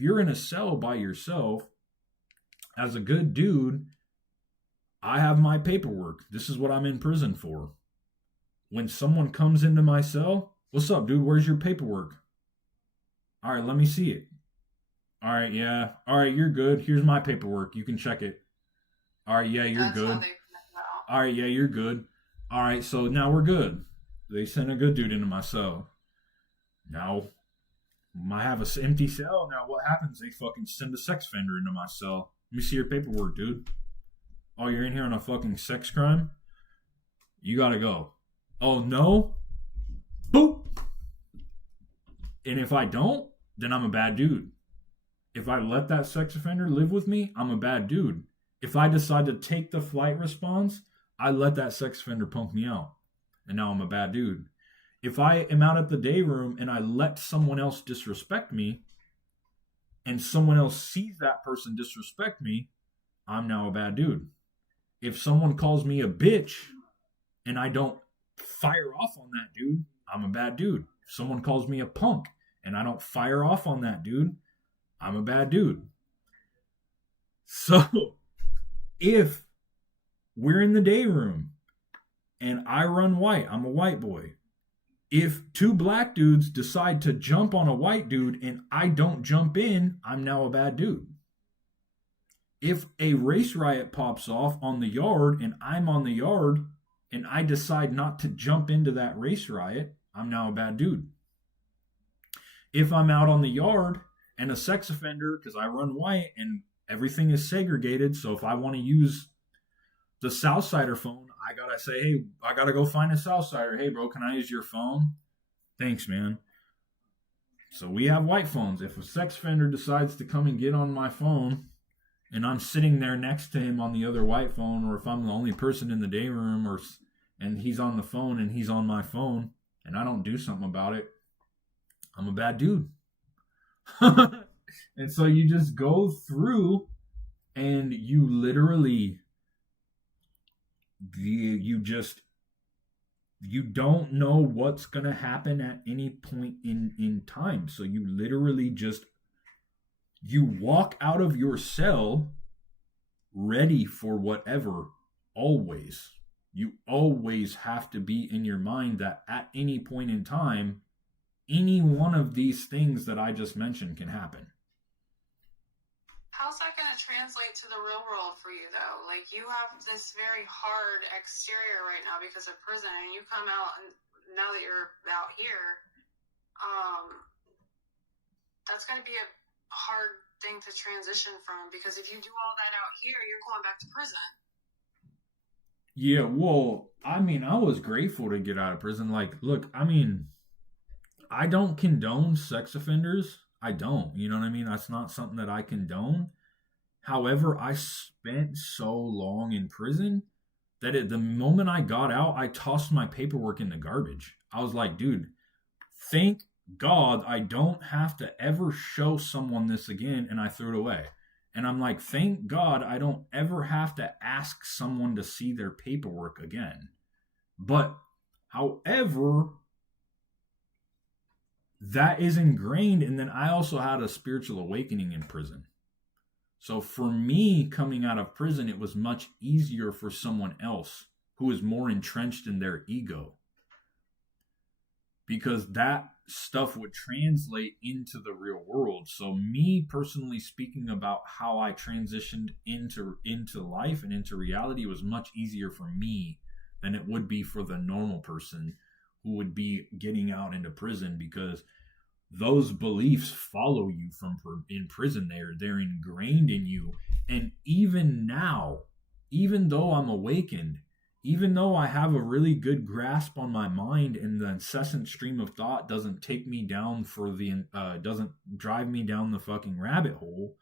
you're in a cell by yourself, as a good dude, I have my paperwork. This is what I'm in prison for. When someone comes into my cell, what's up, dude? Where's your paperwork? All right, let me see it. All right, yeah. All right, you're good. Here's my paperwork. You can check it. All right, yeah, you're That's good. how they know. All right, yeah, you're good. All right, so now we're good. They sent a good dude into my cell. Now, I have an empty cell. Now, what happens? They fucking send a sex offender into my cell. Let me see your paperwork, dude. Oh, you're in here on a fucking sex crime? You gotta go. Oh, no? Boop! And if I don't, then I'm a bad dude. If I let that sex offender live with me, I'm a bad dude. If I decide to take the flight response, I let that sex offender punk me out. And now I'm a bad dude. If I am out at the day room and I let someone else disrespect me, and someone else sees that person disrespect me, I'm now a bad dude. If someone calls me a bitch and I don't fire off on that dude, I'm a bad dude. If someone calls me a punk and I don't fire off on that dude, I'm a bad dude. So, if we're in the day room and I run white, I'm a white boy. If two black dudes decide to jump on a white dude and I don't jump in, I'm now a bad dude. If a race riot pops off on the yard and I'm on the yard and I decide not to jump into that race riot, I'm now a bad dude. If I'm out on the yard and a sex offender, because I run white and everything is segregated, so if I want to use the Southsider phone, I gotta say, hey, I gotta go find a Southsider. Hey, bro, can I use your phone? Thanks, man. So we have white phones. If a sex offender decides to come and get on my phone and I'm sitting there next to him on the other white phone, or if I'm the only person in the day room, and he's on the phone and he's on my phone and I don't do something about it, I'm a bad dude. And so you just go through and you literally, you don't know what's going to happen at any point in time. So you literally you walk out of your cell ready for whatever, always. You always have to be in your mind that at any point in time, any one of these things that I just mentioned can happen. How's that going to translate to the real world for you, though? Like, you have this very hard exterior right now because of prison, and you come out, and now that you're out here, that's going to be a hard thing to transition from, because if you do all that out here, you're going back to prison. Yeah, well, I mean, I was grateful to get out of prison. Like, look, I mean, I don't condone sex offenders. I don't. You know what I mean? That's not something that I condone. However, I spent so long in prison that the moment I got out, I tossed my paperwork in the garbage. I was like, dude, thank God I don't have to ever show someone this again, and I threw it away. And I'm like, thank God I don't ever have to ask someone to see their paperwork again. But, however, that is ingrained. And then I also had a spiritual awakening in prison. So for me, coming out of prison, it was much easier for someone else who is more entrenched in their ego, because that stuff would translate into the real world. So me personally speaking about how I transitioned into life and into reality was much easier for me than it would be for the normal person who would be getting out into prison, because those beliefs follow you from in prison. They're ingrained in you. And even now, even though I'm awakened, even though I have a really good grasp on my mind and the incessant stream of thought doesn't take me down doesn't drive me down the fucking rabbit hole,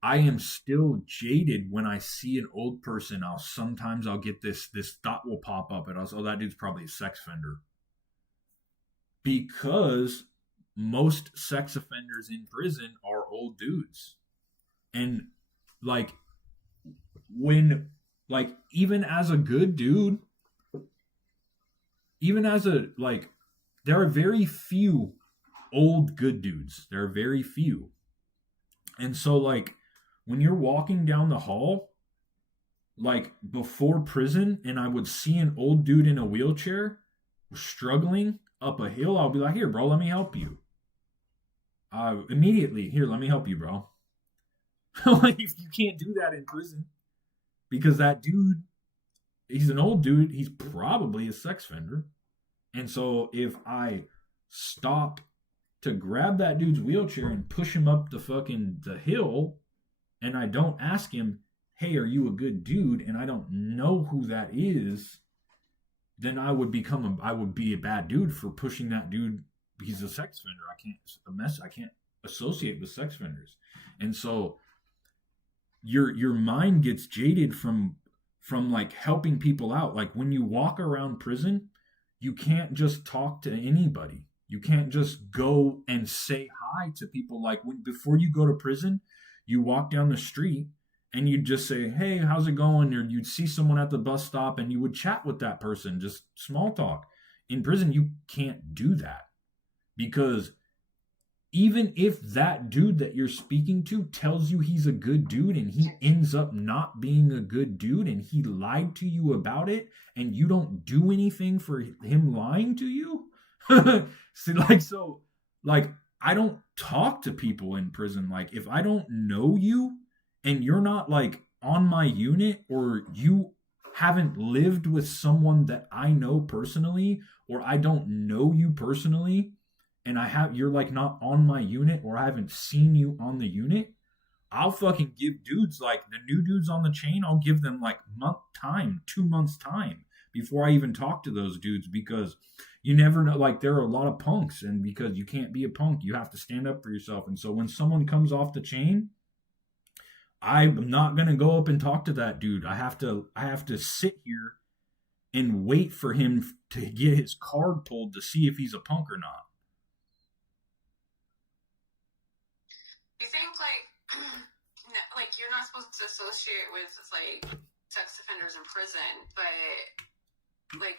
I am still jaded when I see an old person. Sometimes I'll get this thought will pop up and I'll say, oh, that dude's probably a sex offender. Because most sex offenders in prison are old dudes. And even as a good dude, there are very few old good dudes. There are very few. And so when you're walking down the hall, before prison, and I would see an old dude in a wheelchair struggling up a hill, I'll be like, here, bro, let me help you. Immediately, here, let me help you, bro. You can't do that in prison. because that dude, he's an old dude. He's probably a sex offender. And so if I stop to grab that dude's wheelchair and push him up the hill, and I don't ask him, hey, are you a good dude? And I don't know who that is, then I would be a bad dude for pushing that dude. He's a sex offender. I can't associate with sex offenders. And so your mind gets jaded from like helping people out. Like when you walk around prison, you can't just talk to anybody. You can't just go and say hi to people. Like before you go to prison, you walk down the street and you'd just say, hey, how's it going? Or you'd see someone at the bus stop and you would chat with that person, just small talk. In prison, you can't do that, because even if that dude that you're speaking to tells you he's a good dude and he ends up not being a good dude and he lied to you about it and you don't do anything for him lying to you. See, I don't talk to people in prison. Like, if I don't know you and you're not like on my unit, or you haven't lived with someone that I know personally, or I don't know you personally, and you're like not on my unit, or I haven't seen you on the unit, I'll fucking give dudes, like the new dudes on the chain, I'll give them like 2 months time before I even talk to those dudes, because you never know. Like, there are a lot of punks, and because you can't be a punk, you have to stand up for yourself. And so when someone comes off the chain, I'm not going to go up and talk to that dude. I have to sit here and wait for him to get his card pulled to see if he's a punk or not. You think like you're not supposed to associate with like sex offenders in prison, but like,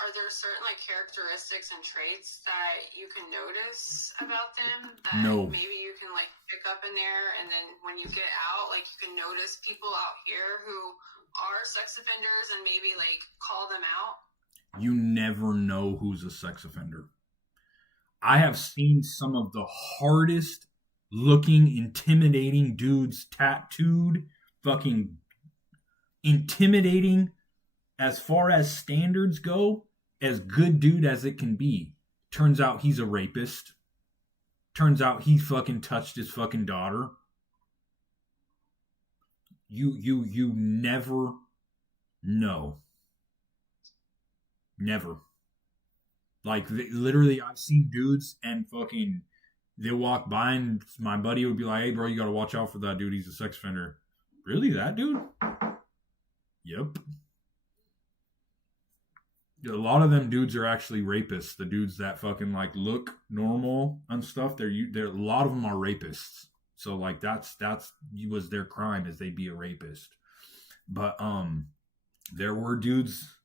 are there certain like characteristics and traits that you can notice about them that maybe you can like pick up in there, and then when you get out, like you can notice people out here who are sex offenders and maybe like call them out? You never know who's a sex offender. I have seen some of the hardest looking, intimidating dudes, tattooed, fucking intimidating as far as standards go, as good dude as it can be. Turns out he's a rapist. Turns out he fucking touched his fucking daughter. You never know. Never. Like, literally, I've seen dudes and fucking, they'll walk by and my buddy would be like, hey, bro, you got to watch out for that dude. He's a sex offender. Really? That dude? Yep. A lot of them dudes are actually rapists. The dudes that fucking like look normal and stuff, they're a lot of them are rapists. So like that's was their crime, is they'd be a rapist. But there were dudes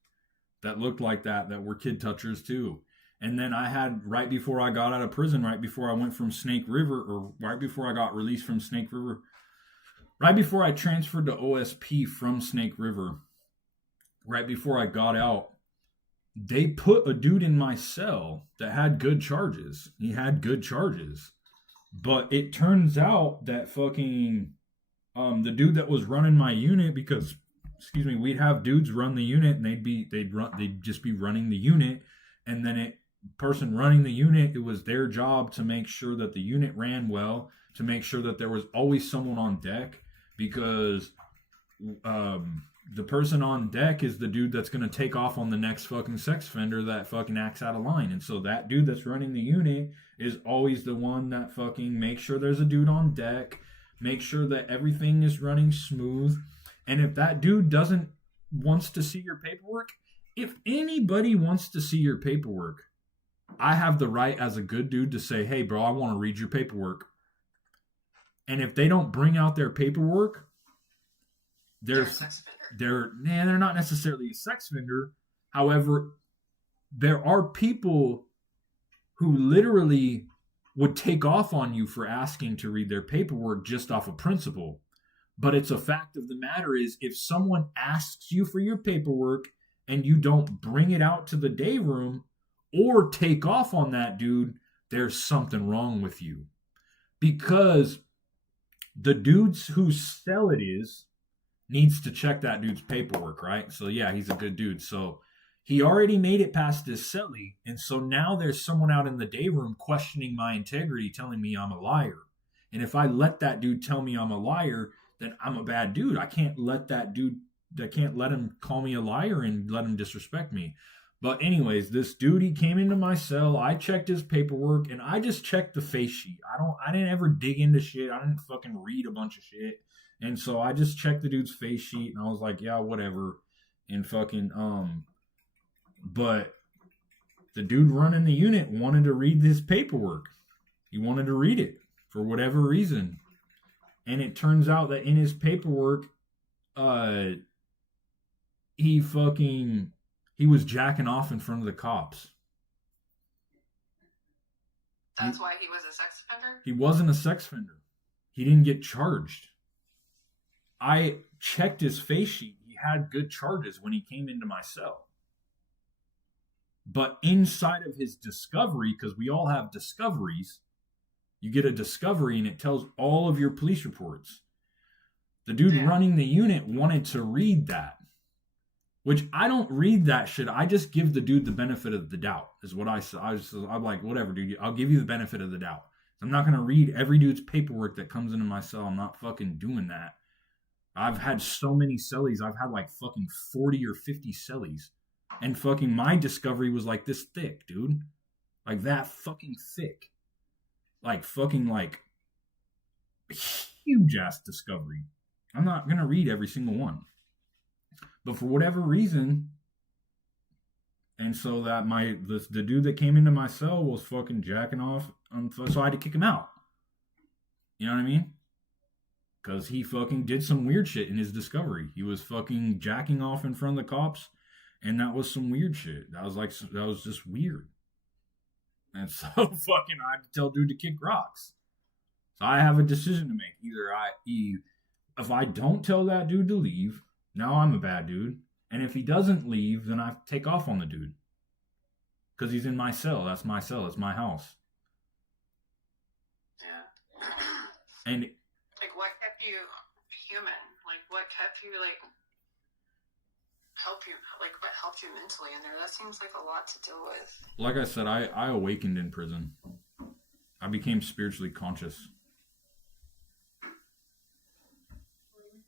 that looked like that were kid touchers too. And then I had, right before I got out of prison, right before I went from Snake River, or right before I got released from Snake River, right before I transferred to OSP from Snake River, right before I got out, they put a dude in my cell that had good charges. He had good charges. But it turns out that fucking the dude that was running my unit, because we'd have dudes run the unit, and they'd just be running the unit, and then person running the unit, it was their job to make sure that the unit ran well, to make sure that there was always someone on deck, because the person on deck is the dude that's going to take off on the next fucking sex offender that fucking acts out of line. And so that dude that's running the unit is always the one that fucking makes sure there's a dude on deck, make sure that everything is running smooth. And if that dude wants to see your paperwork, if anybody wants to see your paperwork, I have the right as a good dude to say, hey, bro, I want to read your paperwork. And if they don't bring out their paperwork, they're not necessarily a sex offender. However, there are people who literally would take off on you for asking to read their paperwork just off of principle. But it's a fact of the matter is, if someone asks you for your paperwork and you don't bring it out to the day room or take off on that dude, there's something wrong with you. Because the dudes whose cell it is, needs to check that dude's paperwork, right? So yeah, he's a good dude. So he already made it past his celly, and so now there's someone out in the day room questioning my integrity, telling me I'm a liar. And if I let that dude tell me I'm a liar, then I'm a bad dude. I can't let him call me a liar and let him disrespect me. But anyways, this dude, he came into my cell. I checked his paperwork, and I just checked the face sheet. I didn't ever dig into shit. I didn't fucking read a bunch of shit. And so I just checked the dude's face sheet, and I was like, yeah, whatever. And fucking, but the dude running the unit wanted to read this paperwork. He wanted to read it for whatever reason. And it turns out that in his paperwork, he was jacking off in front of the cops. That's why he was a sex offender? He wasn't a sex offender. He didn't get charged. I checked his face sheet. He had good charges when he came into my cell. But inside of his discovery, because we all have discoveries, you get a discovery and it tells all of your police reports. The dude running the unit wanted to read that, which I don't read that shit. I just give the dude the benefit of the doubt, is what I said. I'm like, whatever, dude. I'll give you the benefit of the doubt. I'm not going to read every dude's paperwork that comes into my cell. I'm not fucking doing that. I've had so many cellies. I've had like fucking 40 or 50 cellies. And fucking my discovery was like this thick, dude. Like that fucking thick. Like fucking like huge ass discovery. I'm not going to read every single one. But for whatever reason, and so that the dude that came into my cell was fucking jacking off, so I had to kick him out. You know what I mean? Because he fucking did some weird shit in his discovery. He was fucking jacking off in front of the cops, and that was some weird shit. That was just weird. And so fucking I had to tell dude to kick rocks. So I have a decision to make. Either if I don't tell that dude to leave, now I'm a bad dude. And if he doesn't leave, then I take off on the dude. Because he's in my cell. That's my cell. It's my house. Yeah. And like, what kept you human? Like, what kept you, like, what helped you mentally in there? That seems like a lot to deal with. Like I said, I awakened in prison. I became spiritually conscious.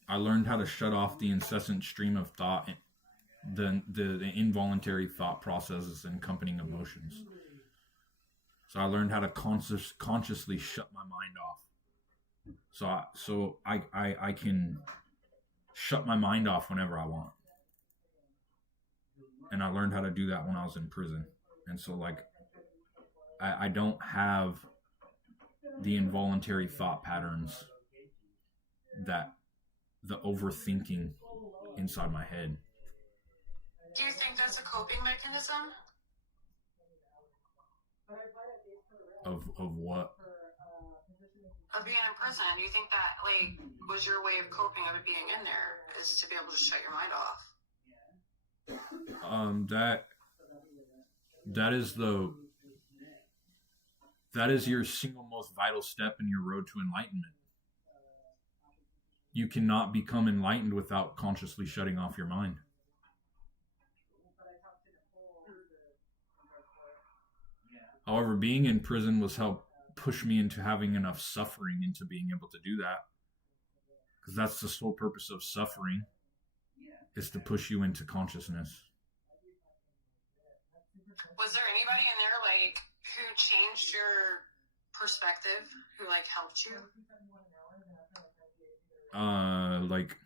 I learned how to shut off the incessant stream of thought, the involuntary thought processes and accompanying emotions. So I learned how to consciously shut my mind off. So I can shut my mind off whenever I want. And I learned how to do that when I was in prison. And so like I don't have the involuntary thought patterns that the overthinking inside my head. Do you think that's a coping mechanism? Of what? Of being in prison. Do you think that, like, was your way of coping of it being in there, is to be able to shut your mind off? That is your single most vital step in your road to enlightenment. You cannot become enlightened without consciously shutting off your mind. However, being in prison was helped push me into having enough suffering into being able to do that. Because that's the sole purpose of suffering, is to push you into consciousness. Was there anybody in there, like, who changed your perspective, who, like, helped you? Like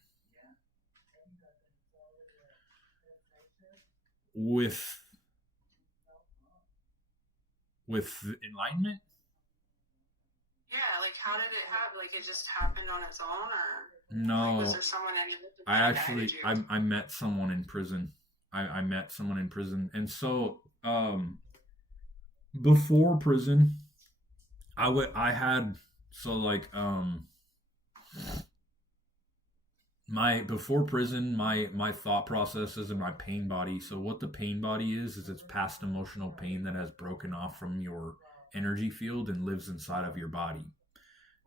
with enlightenment? Yeah, like, how did it happen? Like, it just happened on its own, or no? Like, was there someone that I actually I met someone in prison. I met someone in prison, and so before prison, before prison, my thought processes and my pain body. So what the pain body is it's past emotional pain that has broken off from your energy field and lives inside of your body.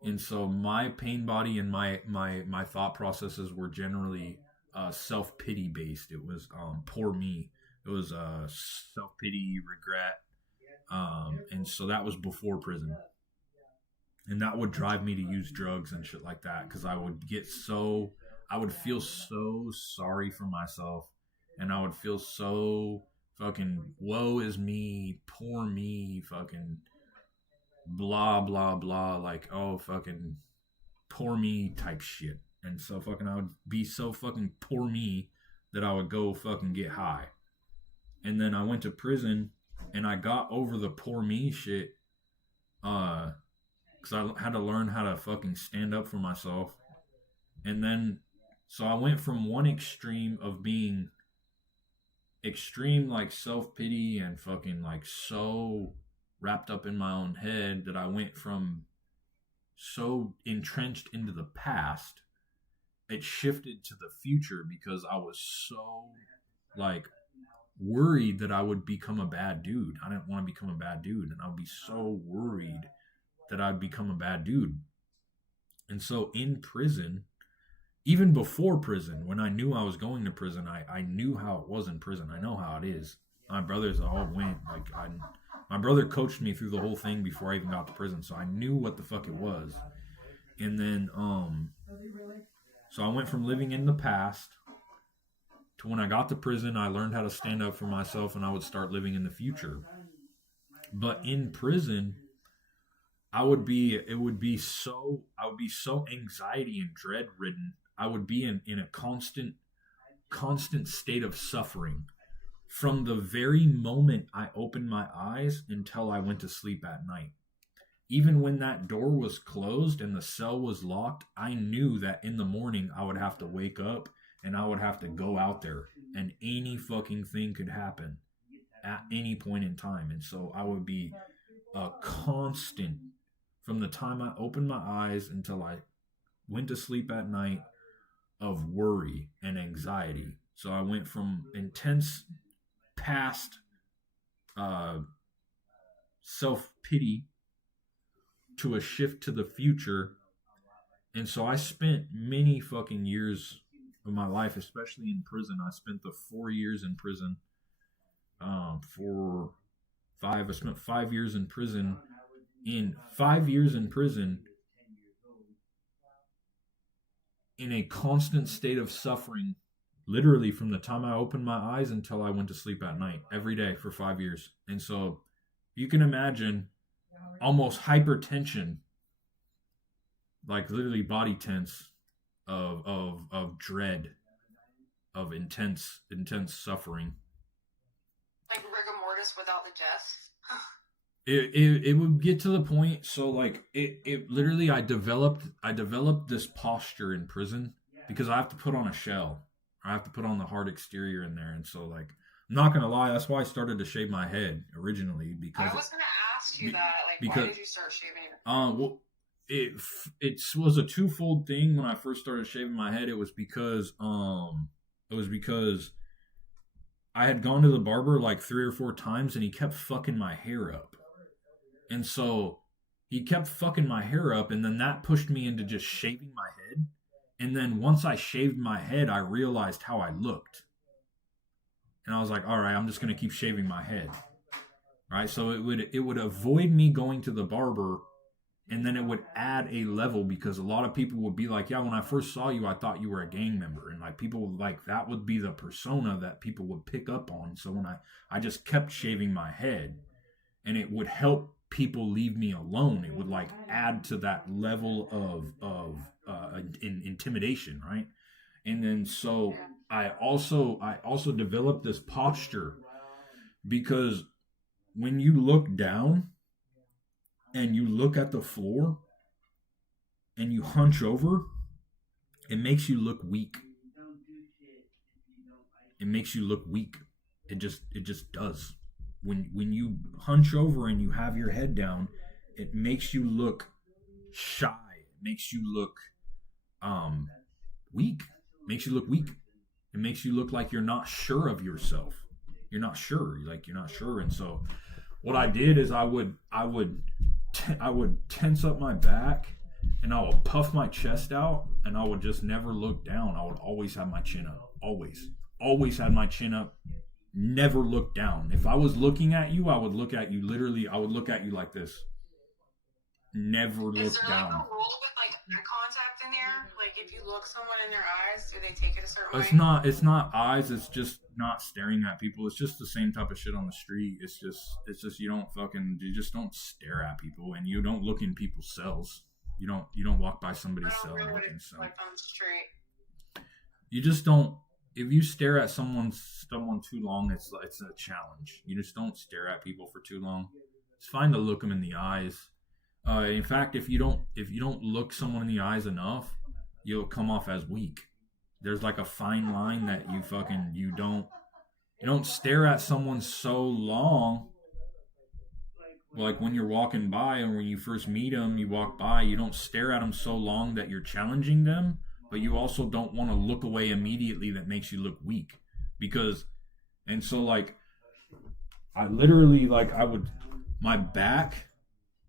And so my pain body and my thought processes were generally self-pity based. It was poor me. It was self-pity, regret. And so that was before prison. And that would drive me to use drugs and shit like that, because I would feel so sorry for myself, and I would feel so fucking woe is me, poor me, fucking blah blah blah, like, oh fucking poor me type shit. And so fucking I would be so fucking poor me that I would go fucking get high. And then I went to prison and I got over the poor me shit, because I had to learn how to fucking stand up for myself. And then, so I went from one extreme of being extreme, like, self-pity and fucking, like, so wrapped up in my own head, that I went from so entrenched into the past, it shifted to the future, because I was so, like, worried that I would become a bad dude. I didn't want to become a bad dude, and I would be so worried that I'd become a bad dude. And so in prison, even before prison, when I knew I was going to prison, I knew how it was in prison. I know how it is. My brothers all went. My brother coached me through the whole thing before I even got to prison, so I knew what the fuck it was. And then, so I went from living in the past to, when I got to prison, I learned how to stand up for myself, and I would start living in the future. But in prison, I would be so anxiety and dread ridden. I would be in a constant state of suffering from the very moment I opened my eyes until I went to sleep at night. Even when that door was closed and the cell was locked, I knew that in the morning I would have to wake up and I would have to go out there, and any fucking thing could happen at any point in time. And so I would be a constant, from the time I opened my eyes until I went to sleep at night, of worry and anxiety. So I went from intense past self-pity to a shift to the future. And so I spent many fucking years of my life, especially in prison. I spent the 4 years in prison. I spent 5 years in prison. In 5 years in prison, in a constant state of suffering, literally from the time I opened my eyes until I went to sleep at night, every day for 5 years. And so you can imagine almost hypertension, like literally body tense of dread, of intense suffering. Like rigor mortis without the death. It would get to the point, so like it literally, I developed this posture in prison, because I have to put on a shell. I have to put on the hard exterior in there. And so, like, I'm not gonna lie, that's why I started to shave my head originally, because I was gonna ask you that, like, why did you start shaving it? Well, it was a twofold thing. When I first started shaving my head, it was because I had gone to the barber like 3 or 4 times, and he kept fucking my hair up. And so he kept fucking my hair up, and then that pushed me into just shaving my head. And then once I shaved my head, I realized how I looked. And I was like, all right, I'm just going to keep shaving my head. All right, so it would avoid me going to the barber, and then it would add a level, because a lot of people would be like, yeah, when I first saw you, I thought you were a gang member. And like, people like, that would be the persona that people would pick up on. So when I just kept shaving my head, and it would help people leave me alone. It would like add to that level of intimidation, right? And then so I also developed this posture, because when you look down and you look at the floor and you hunch over, it makes you look weak. It makes you look weak. It just does. When you hunch over and you have your head down, it makes you look shy. It makes you look weak. It makes you look weak. It makes you look like you're not sure of yourself. You're not sure. You're not sure. And so what I did is I would tense up my back, and I would puff my chest out, and I would just never look down. I would always have my chin up. Always had my chin up. Never look down. If I was looking at you, I would look at you literally. I would look at you like this. Never look down. Is there like a rule with like eye contact in there? Like if you look someone in their eyes, do they take it a certain way? It's not eyes. It's just not staring at people. It's just the same type of shit on the street. It's just you just don't stare at people, and you don't look in people's cells. You don't walk by somebody's cell and look in cell. Like on the street. You just don't. If you stare at someone too long, it's a challenge. You just don't stare at people for too long. It's fine to look them in the eyes. In fact, if you don't look someone in the eyes enough, you'll come off as weak. There's like a fine line that you don't stare at someone so long. Like when you're walking by, or when you first meet them, you walk by, you don't stare at them so long that you're challenging them, but you also don't want to look away immediately that makes you look weak. I literally, my back,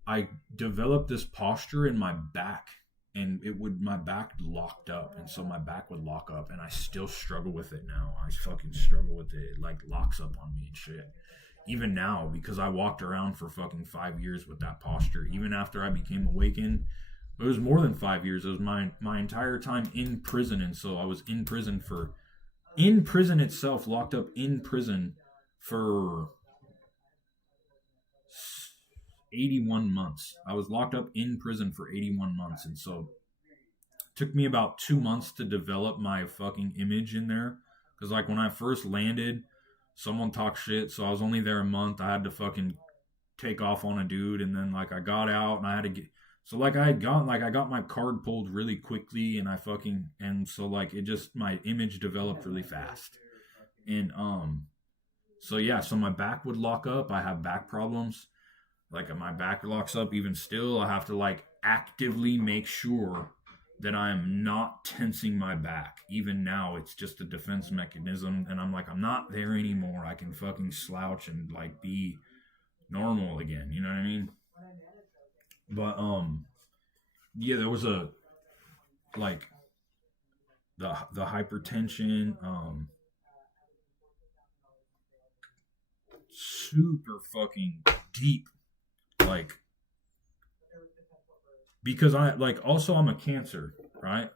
I developed this posture in my back, and my back locked up, and so my back would lock up, and I still struggle with it now. I fucking struggle with it. It like locks up on me and shit. Even now, because I walked around for fucking 5 years with that posture. Even after I became awakened, it was more than 5 years. It was my entire time in prison, and so I was in prison itself, locked up in prison for 81 months. I was locked up in prison for 81 months, and so it took me about 2 months to develop my fucking image in there. Because like when I first landed, someone talked shit, so I was only there a month. I had to fucking take off on a dude, and then like I got out, and I had to get. So like I got my card pulled really quickly, and my image developed really fast, and so my back would lock up. I have back problems. Like my back locks up even still. I have to like actively make sure that I am not tensing my back. Even now, it's just a defense mechanism, and I'm not there anymore. I can fucking slouch and like be normal again. You know what I mean? But yeah, there was the hypertension, super fucking deep, like. Because I'm a Cancer, right?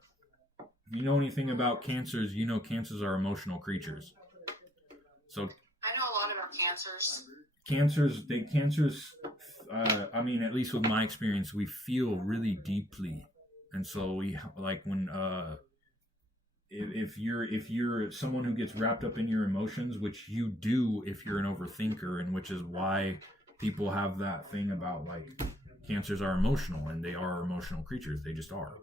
If you know anything about cancers, you know cancers are emotional creatures. So I know a lot about cancers. I mean, at least with my experience, we feel really deeply. And so we like when if you're someone who gets wrapped up in your emotions, which you do if you're an overthinker, and which is why people have that thing about like cancers are emotional, and they are emotional creatures. They just are.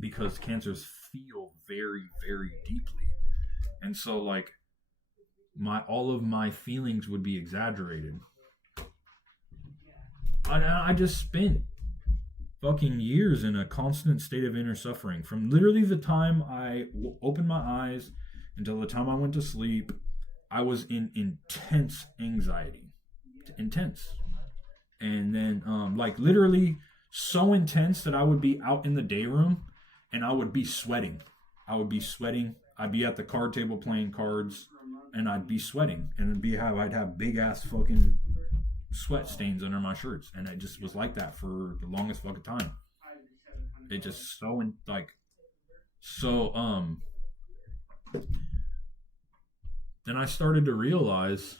Because cancers feel very, very deeply. And so like all of my feelings would be exaggerated. I just spent fucking years in a constant state of inner suffering. From literally the time I opened my eyes until the time I went to sleep, I was in intense anxiety. Intense. And then, literally so intense that I would be out in the day room and I would be sweating. I'd be at the card table playing cards, and I'd be sweating. And I'd have big ass fucking sweat stains under my shirts. And it just was like that for the longest fucking time. It just then I started to realize,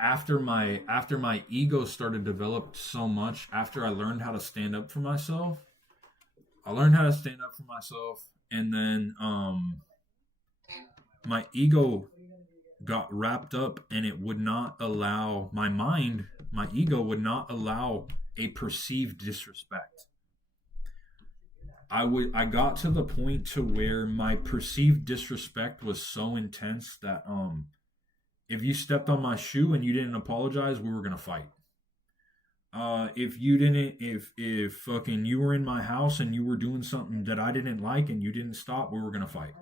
after my ego started to develop so much, after I learned how to stand up for myself, and then my ego got wrapped up, and it would not allow my ego would not allow a perceived disrespect. I got to the point to where my perceived disrespect was so intense that if you stepped on my shoe and you didn't apologize, we were gonna fight. If fucking you were in my house and you were doing something that I didn't like and you didn't stop, we were gonna fight.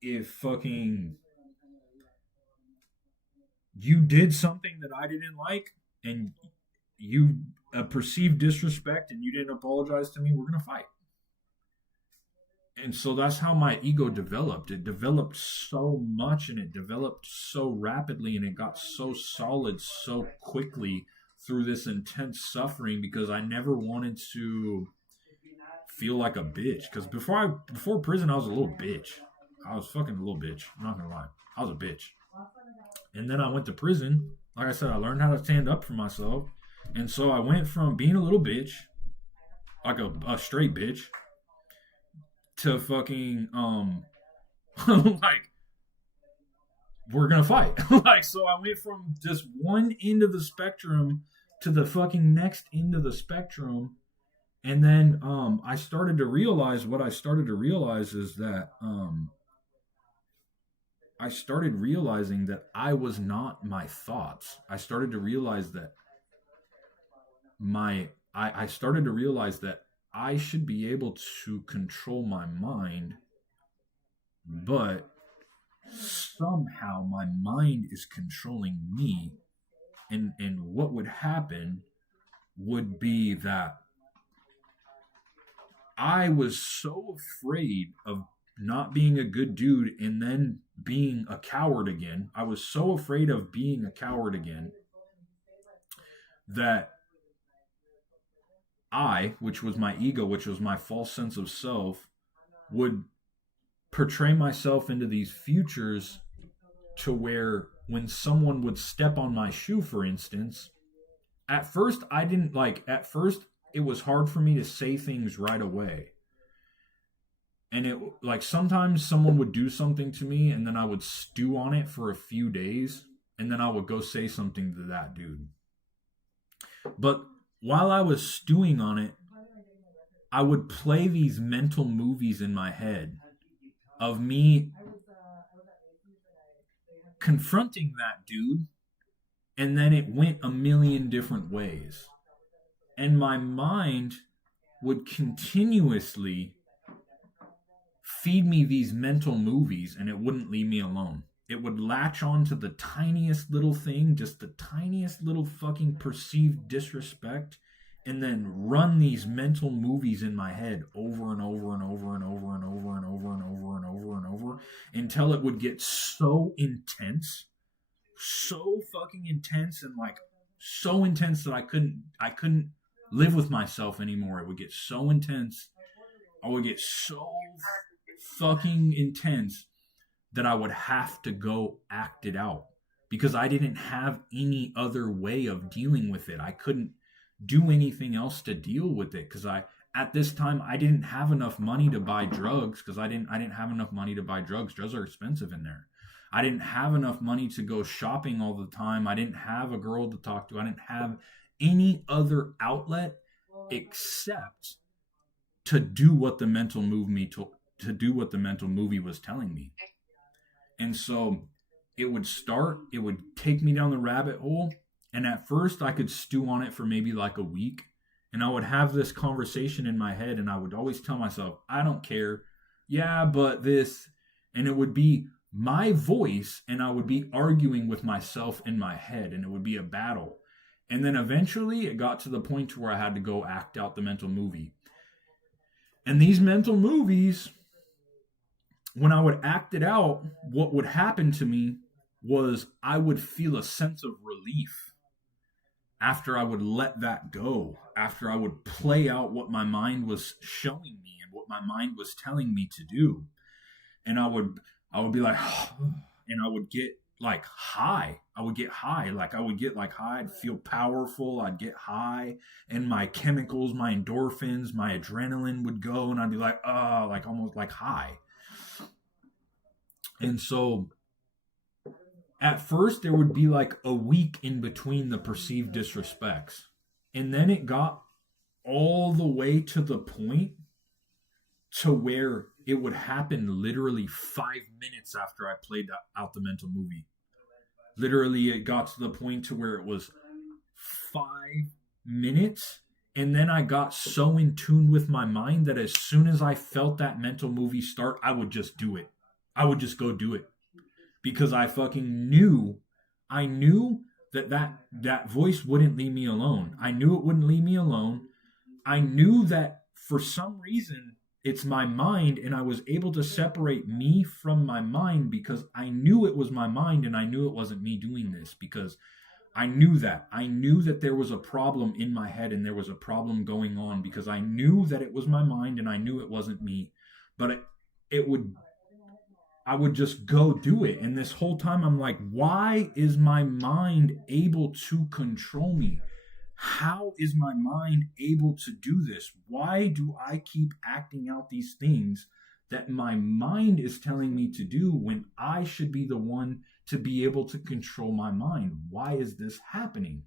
If fucking you did something that I didn't like and you perceived disrespect and you didn't apologize to me, we're going to fight. And so that's how my ego developed. It developed so much and it developed so rapidly and it got so solid so quickly through this intense suffering because I never wanted to feel like a bitch. Because before prison, I was a little bitch. I was fucking a little bitch. I'm not going to lie. I was a bitch. And then I went to prison. Like I said, I learned how to stand up for myself. And so I went from being a little bitch, like a straight bitch, to fucking like we're gonna fight. Like, so I went from just one end of the spectrum to the fucking next end of the spectrum. And then I started to realize what I started to realize is that I started realizing that I was not my thoughts. I started to realize that I started to realize that I should be able to control my mind, but somehow my mind is controlling me. And what would happen would be that I was so afraid of not being a good dude and then being a coward again. I was so afraid of being a coward again that I, which was my ego, which was my false sense of self, would portray myself into these futures to where when someone would step on my shoe, for instance, at first it was hard for me to say things right away. And it, like, sometimes someone would do something to me and then I would stew on it for a few days and then I would go say something to that dude. But while I was stewing on it, I would play these mental movies in my head of me confronting that dude, and then it went a million different ways. And my mind would continuously feed me these mental movies, and it wouldn't leave me alone. It would latch on to the tiniest little thing, just the tiniest little fucking perceived disrespect, and then run these mental movies in my head over and over and over and over and over and over and over and over and over until it would get so intense, so fucking intense, and like so intense that I couldn't live with myself anymore. It would get so intense. I would get so fucking intense that I would have to go act it out because I didn't have any other way of dealing with it. I couldn't do anything else to deal with it because at this time I didn't have enough money to buy drugs because I didn't have enough money to buy drugs. Drugs are expensive in there. I didn't have enough money to go shopping all the time. I didn't have a girl to talk to. I didn't have any other outlet except to do what the mental movie was telling me. And so it would take me down the rabbit hole. And at first I could stew on it for maybe like a week. And I would have this conversation in my head and I would always tell myself, I don't care. Yeah, but this. And it would be my voice and I would be arguing with myself in my head and it would be a battle. And then eventually it got to the point where I had to go act out the mental movie. And these mental movies, when I would act it out, what would happen to me was I would feel a sense of relief after I would let that go, after I would play out what my mind was showing me and what my mind was telling me to do. And I would be like, and I would get like high. I would get high. Like I would get like high. I'd feel powerful. I'd get high. And my chemicals, my endorphins, my adrenaline would go. And I'd be like, like almost like high. And so at first there would be like a week in between the perceived disrespects. And then it got all the way to the point to where it would happen literally 5 minutes after I played out the mental movie. Literally, it got to the point to where it was 5 minutes. And then I got so in tune with my mind that as soon as I felt that mental movie start, I would just do it. I would just go do it. Because I fucking knew that voice wouldn't leave me alone. I knew it wouldn't leave me alone. I knew that for some reason it's my mind, and I was able to separate me from my mind because I knew it was my mind, and I knew it wasn't me doing this because I knew that. I knew that there was a problem in my head and there was a problem going on because I knew that it was my mind and I knew it wasn't me. But I would just go do it. And this whole time I'm like, why is my mind able to control me? How is my mind able to do this? Why do I keep acting out these things that my mind is telling me to do when I should be the one to be able to control my mind? Why is this happening?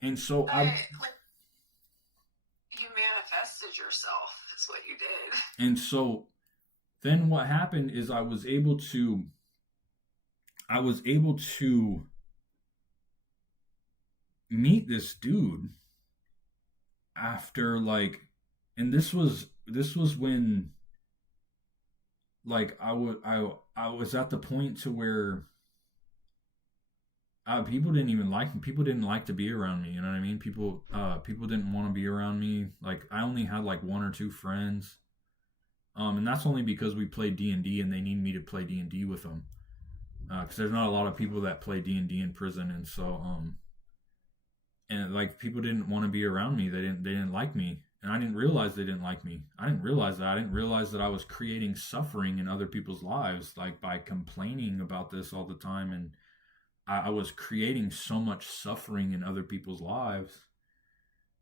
And so you manifested yourself. That's what you did. And so then what happened is I was able to meet this dude after like, and this was when like I was at the point to where people didn't even like me. People didn't like to be around me. You know what I mean? People didn't want to be around me. Like I only had like 1 or 2 friends, and that's only because we played D&D and they need me to play D&D with them. Because there's not a lot of people that play D&D in prison, and so and like people didn't want to be around me. They didn't like me. And I didn't realize they didn't like me. I didn't realize that. I didn't realize that I was creating suffering in other people's lives, like by complaining about this all the time. And I was creating so much suffering in other people's lives.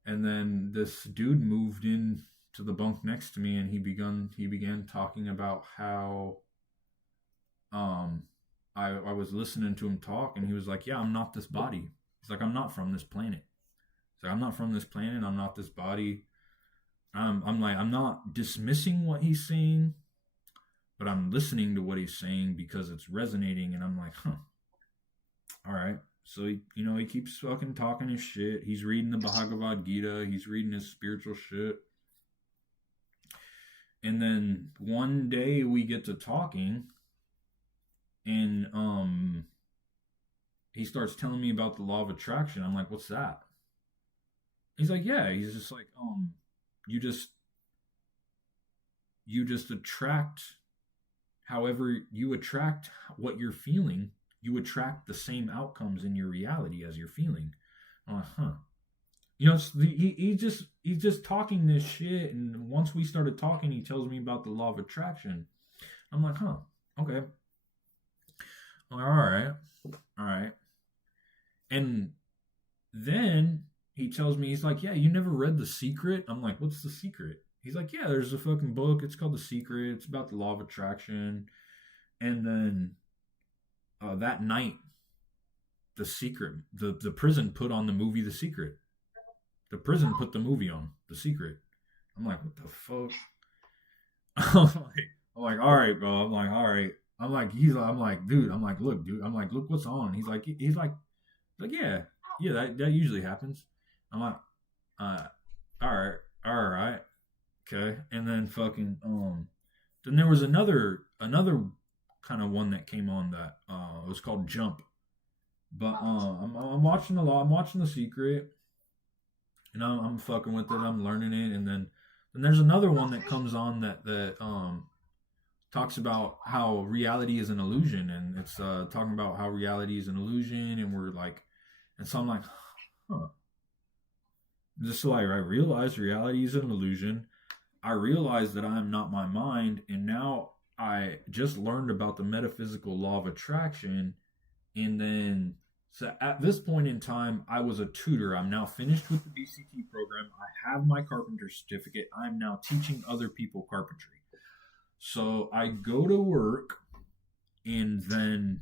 And then this dude moved in to the bunk next to me, and he began talking about how I was listening to him talk, and he was like, yeah, I'm not this body. He's like, I'm not from this planet. He's like, I'm not from this planet. I'm not this body. I'm like, I'm not dismissing what he's saying, but I'm listening to what he's saying because it's resonating. And I'm like, all right. So, he keeps fucking talking his shit. He's reading the Bhagavad Gita. He's reading his spiritual shit. And then one day we get to talking, and he starts telling me about the law of attraction. I'm like, what's that? He's like, yeah. He's just like, you just attract, however you attract what you're feeling, you attract the same outcomes in your reality as you're feeling. I'm like, he's just talking this shit. And once we started talking, he tells me about the law of attraction. I'm like, okay. I'm like, all right. And then he tells me, he's like, yeah, you never read The Secret? I'm like, what's The Secret? He's like, yeah, there's a fucking book. It's called The Secret. It's about the law of attraction. And then that night, The Secret, the prison put on the movie The Secret. The prison put the movie on, The Secret. I'm like, what the fuck? I'm like, all right, bro. I'm like, all right. I'm like, dude. I'm like, look, dude. I'm like, look what's on. He's like, yeah, that usually happens. I'm like, all right, okay. And then fucking, then there was another kind of one that came on that it was called Jump. But I'm watching I'm watching The Secret, and I'm fucking with it. I'm learning it, and then there's another one that comes on that talks about how reality is an illusion, and it's talking about how reality is an illusion, and we're like, and so I'm like, just so I realize reality is an illusion. I realize that I am not my mind, and now I just learned about the metaphysical law of attraction. And then, so at this point in time, I was a tutor. I'm now finished with the BCT program. I have my carpenter certificate. I'm now teaching other people carpentry. So I go to work, and then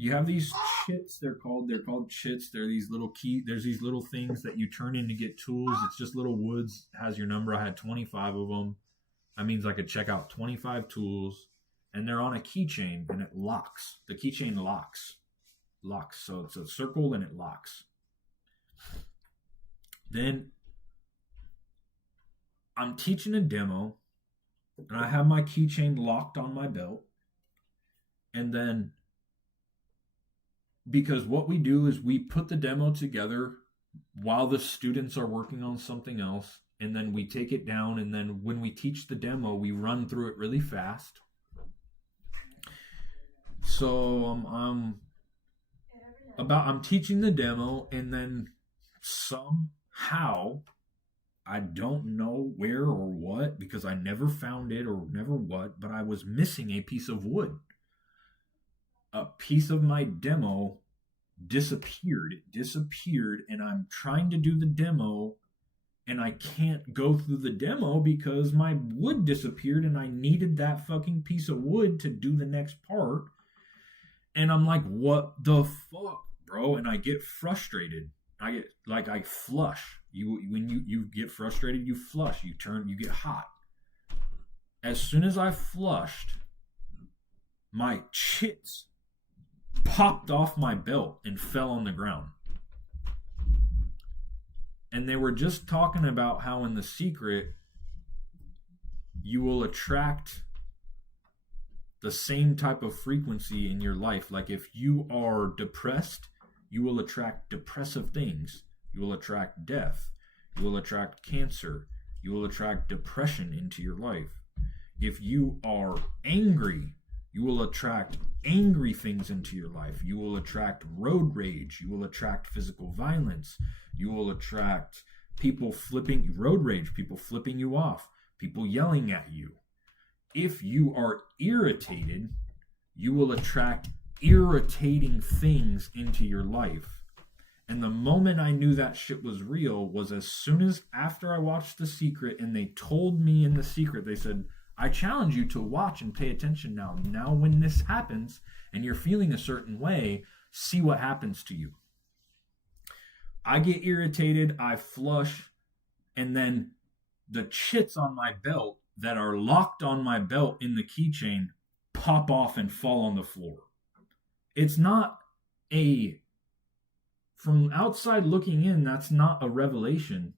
you have these chits. They're called chits. They're these little there's these little things that you turn in to get tools. It's just little woods. It has your number. I had 25 of them. That means I could check out 25 tools, and they're on a keychain, and it locks. The keychain locks. So it's a circle, and it locks. Then I'm teaching a demo, and I have my keychain locked on my belt. And then because what we do is we put the demo together while the students are working on something else, and then we take it down, and then when we teach the demo, we run through it really fast. So I'm teaching the demo, and then somehow, I don't know where or what, because I never found it or never what, but I was missing a piece of wood. A piece of my demo disappeared. It disappeared, and I'm trying to do the demo, and I can't go through the demo because my wood disappeared, and I needed that fucking piece of wood to do the next part. And I'm like, what the fuck, bro? And I get frustrated. I flush. When you get frustrated, you flush. You get hot. As soon as I flushed, my chits popped off my belt and fell on the ground. And they were just talking about how in The Secret, you will attract the same type of frequency in your life. Like if you are depressed, you will attract depressive things. You will attract death. You will attract cancer. You will attract depression into your life. If you are angry, you will attract angry things into your life. You will attract road rage. You will attract physical violence. You will attract people flipping you off, people yelling at you. If you are irritated, you will attract irritating things into your life. And the moment I knew that shit was real was as soon as after I watched The Secret, and they told me in The Secret, they said, I challenge you to watch and pay attention now. Now when this happens and you're feeling a certain way, see what happens to you. I get irritated, I flush, and then the chits on my belt that are locked on my belt in the keychain pop off and fall on the floor. It's not from outside looking in, that's not a revelation.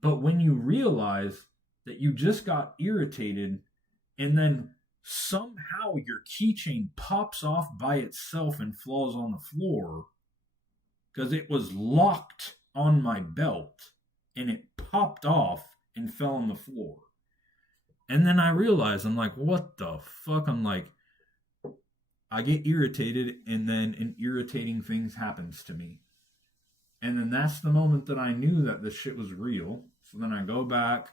But when you realize that you just got irritated and then somehow your keychain pops off by itself and falls on the floor because it was locked on my belt and it popped off and fell on the floor. And then I realized, I'm like, what the fuck? I'm like, I get irritated, and then an irritating thing happens to me. And then that's the moment that I knew that this shit was real. So then I go back.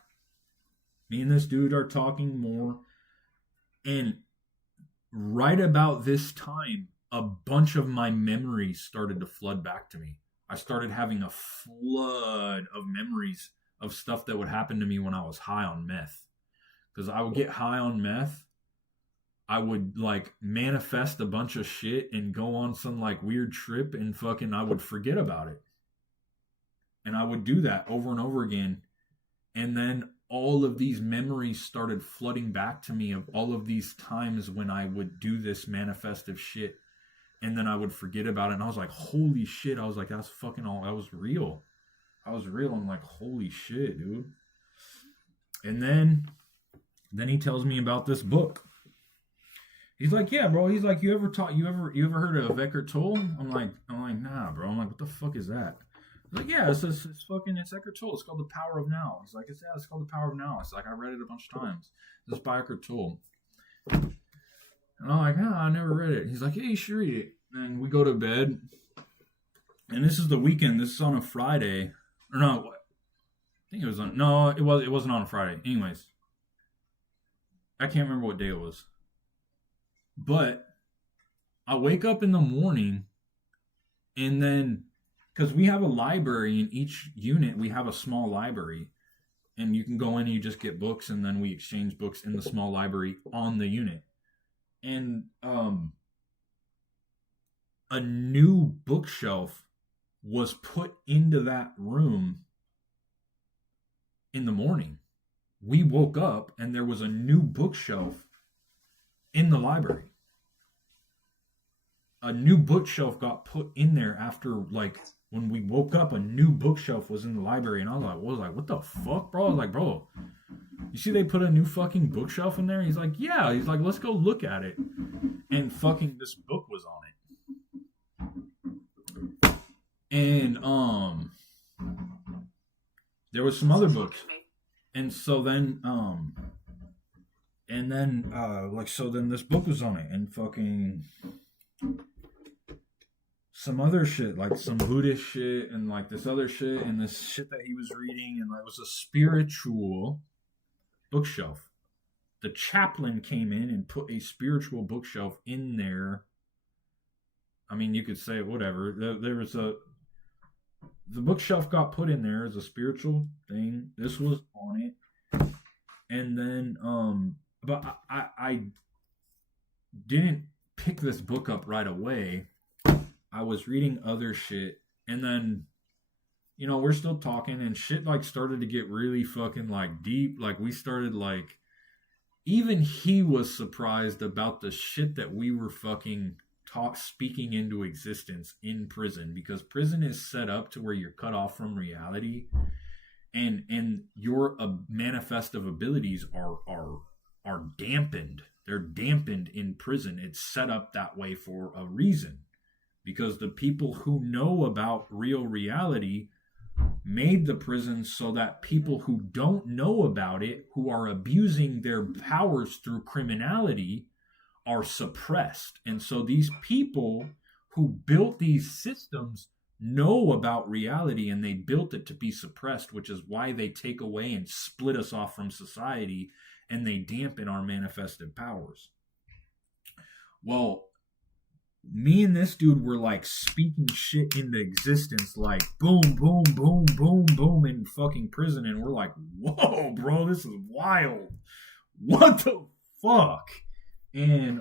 Me and this dude are talking more. And right about this time, a bunch of my memories started to flood back to me. I started having a flood of memories of stuff that would happen to me when I was high on meth. Because I would get high on meth. I would like manifest a bunch of shit and go on some like weird trip, and fucking I would forget about it. And I would do that over and over again. And then all of these memories started flooding back to me of all of these times when I would do this manifestive shit. And then I would forget about it. And I was like, holy shit. I was like, that's fucking all. That was real. I was real. I'm like, holy shit, dude. And then he tells me about this book. He's like, yeah, bro. He's like, you ever heard of Eckhart Tolle? I'm like, nah, bro. I'm like, what the fuck is that? He's like, yeah, it's Eckhart Tolle. It's called The Power of Now. He's like, it's called The Power of Now. It's like, I read it a bunch of times. It's by Eckhart Tolle. And I'm like, I never read it. He's like, yeah, you should read it. And we go to bed. And this is the weekend. This is on a Friday. Or no, what? I think it was on. No, it wasn't on a Friday. Anyways, I can't remember what day it was. But I wake up in the morning, and then, because we have a library in each unit, we have a small library. And you can go in and you just get books, and then we exchange books in the small library on the unit. And a new bookshelf was put into that room in the morning. We woke up, and there was a new bookshelf in the library. A new bookshelf got put in there after, like, when we woke up, a new bookshelf was in the library. And I was like, what the fuck, bro? I was like, bro, you see they put a new fucking bookshelf in there? He's like, yeah. He's like, let's go look at it. And fucking this book was on it. And there was some other books. And so then then this book was on it, and fucking some other shit, like some Buddhist shit, and like this other shit, and this shit that he was reading, and it was a spiritual bookshelf. The chaplain came in and put a spiritual bookshelf in there. I mean, you could say whatever. The bookshelf got put in there as a spiritual thing. This was on it. And then, but I didn't pick this book up right away. I was reading other shit. And then, you know, we're still talking, and shit like started to get really fucking like deep. Like we started like, even he was surprised about the shit that we were fucking speaking into existence in prison, because prison is set up to where you're cut off from reality, and your manifestive abilities are dampened. They're dampened in prison. It's set up that way for a reason, because the people who know about real reality made the prison so that people who don't know about it, who are abusing their powers through criminality, are suppressed. And so these people who built these systems know about reality, and they built it to be suppressed, which is why they take away and split us off from society, and they dampen our manifested powers. Well, me and this dude were like speaking shit into existence, like boom, boom, boom, boom, boom in fucking prison. And we're like, whoa, bro, this is wild. What the fuck? And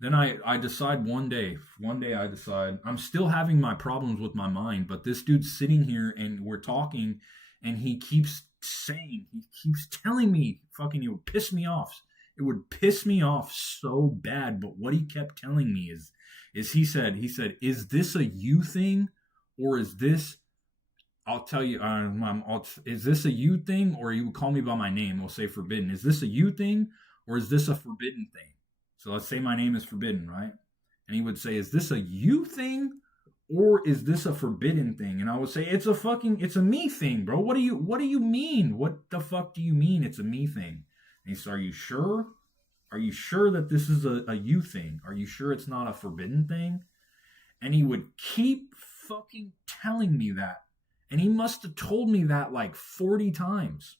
then I decide one day I decide I'm still having my problems with my mind, but this dude's sitting here and we're talking, and he keeps telling me fucking, it would piss me off. It would piss me off so bad. But what he kept telling me is he said, is this a you thing, or is this, I'll tell you, is this a you thing, or you would call me by my name, we'll say Forbidden. Is this a you thing, or is this a forbidden thing? So let's say my name is Forbidden, right? And he would say, is this a you thing, or is this a forbidden thing? And I would say, it's a me thing, bro. What do you mean? What the fuck do you mean it's a me thing? And he said, are you sure? Are you sure that this is a you thing? Are you sure it's not a forbidden thing? And he would keep fucking telling me that. And he must have told me that like 40 times.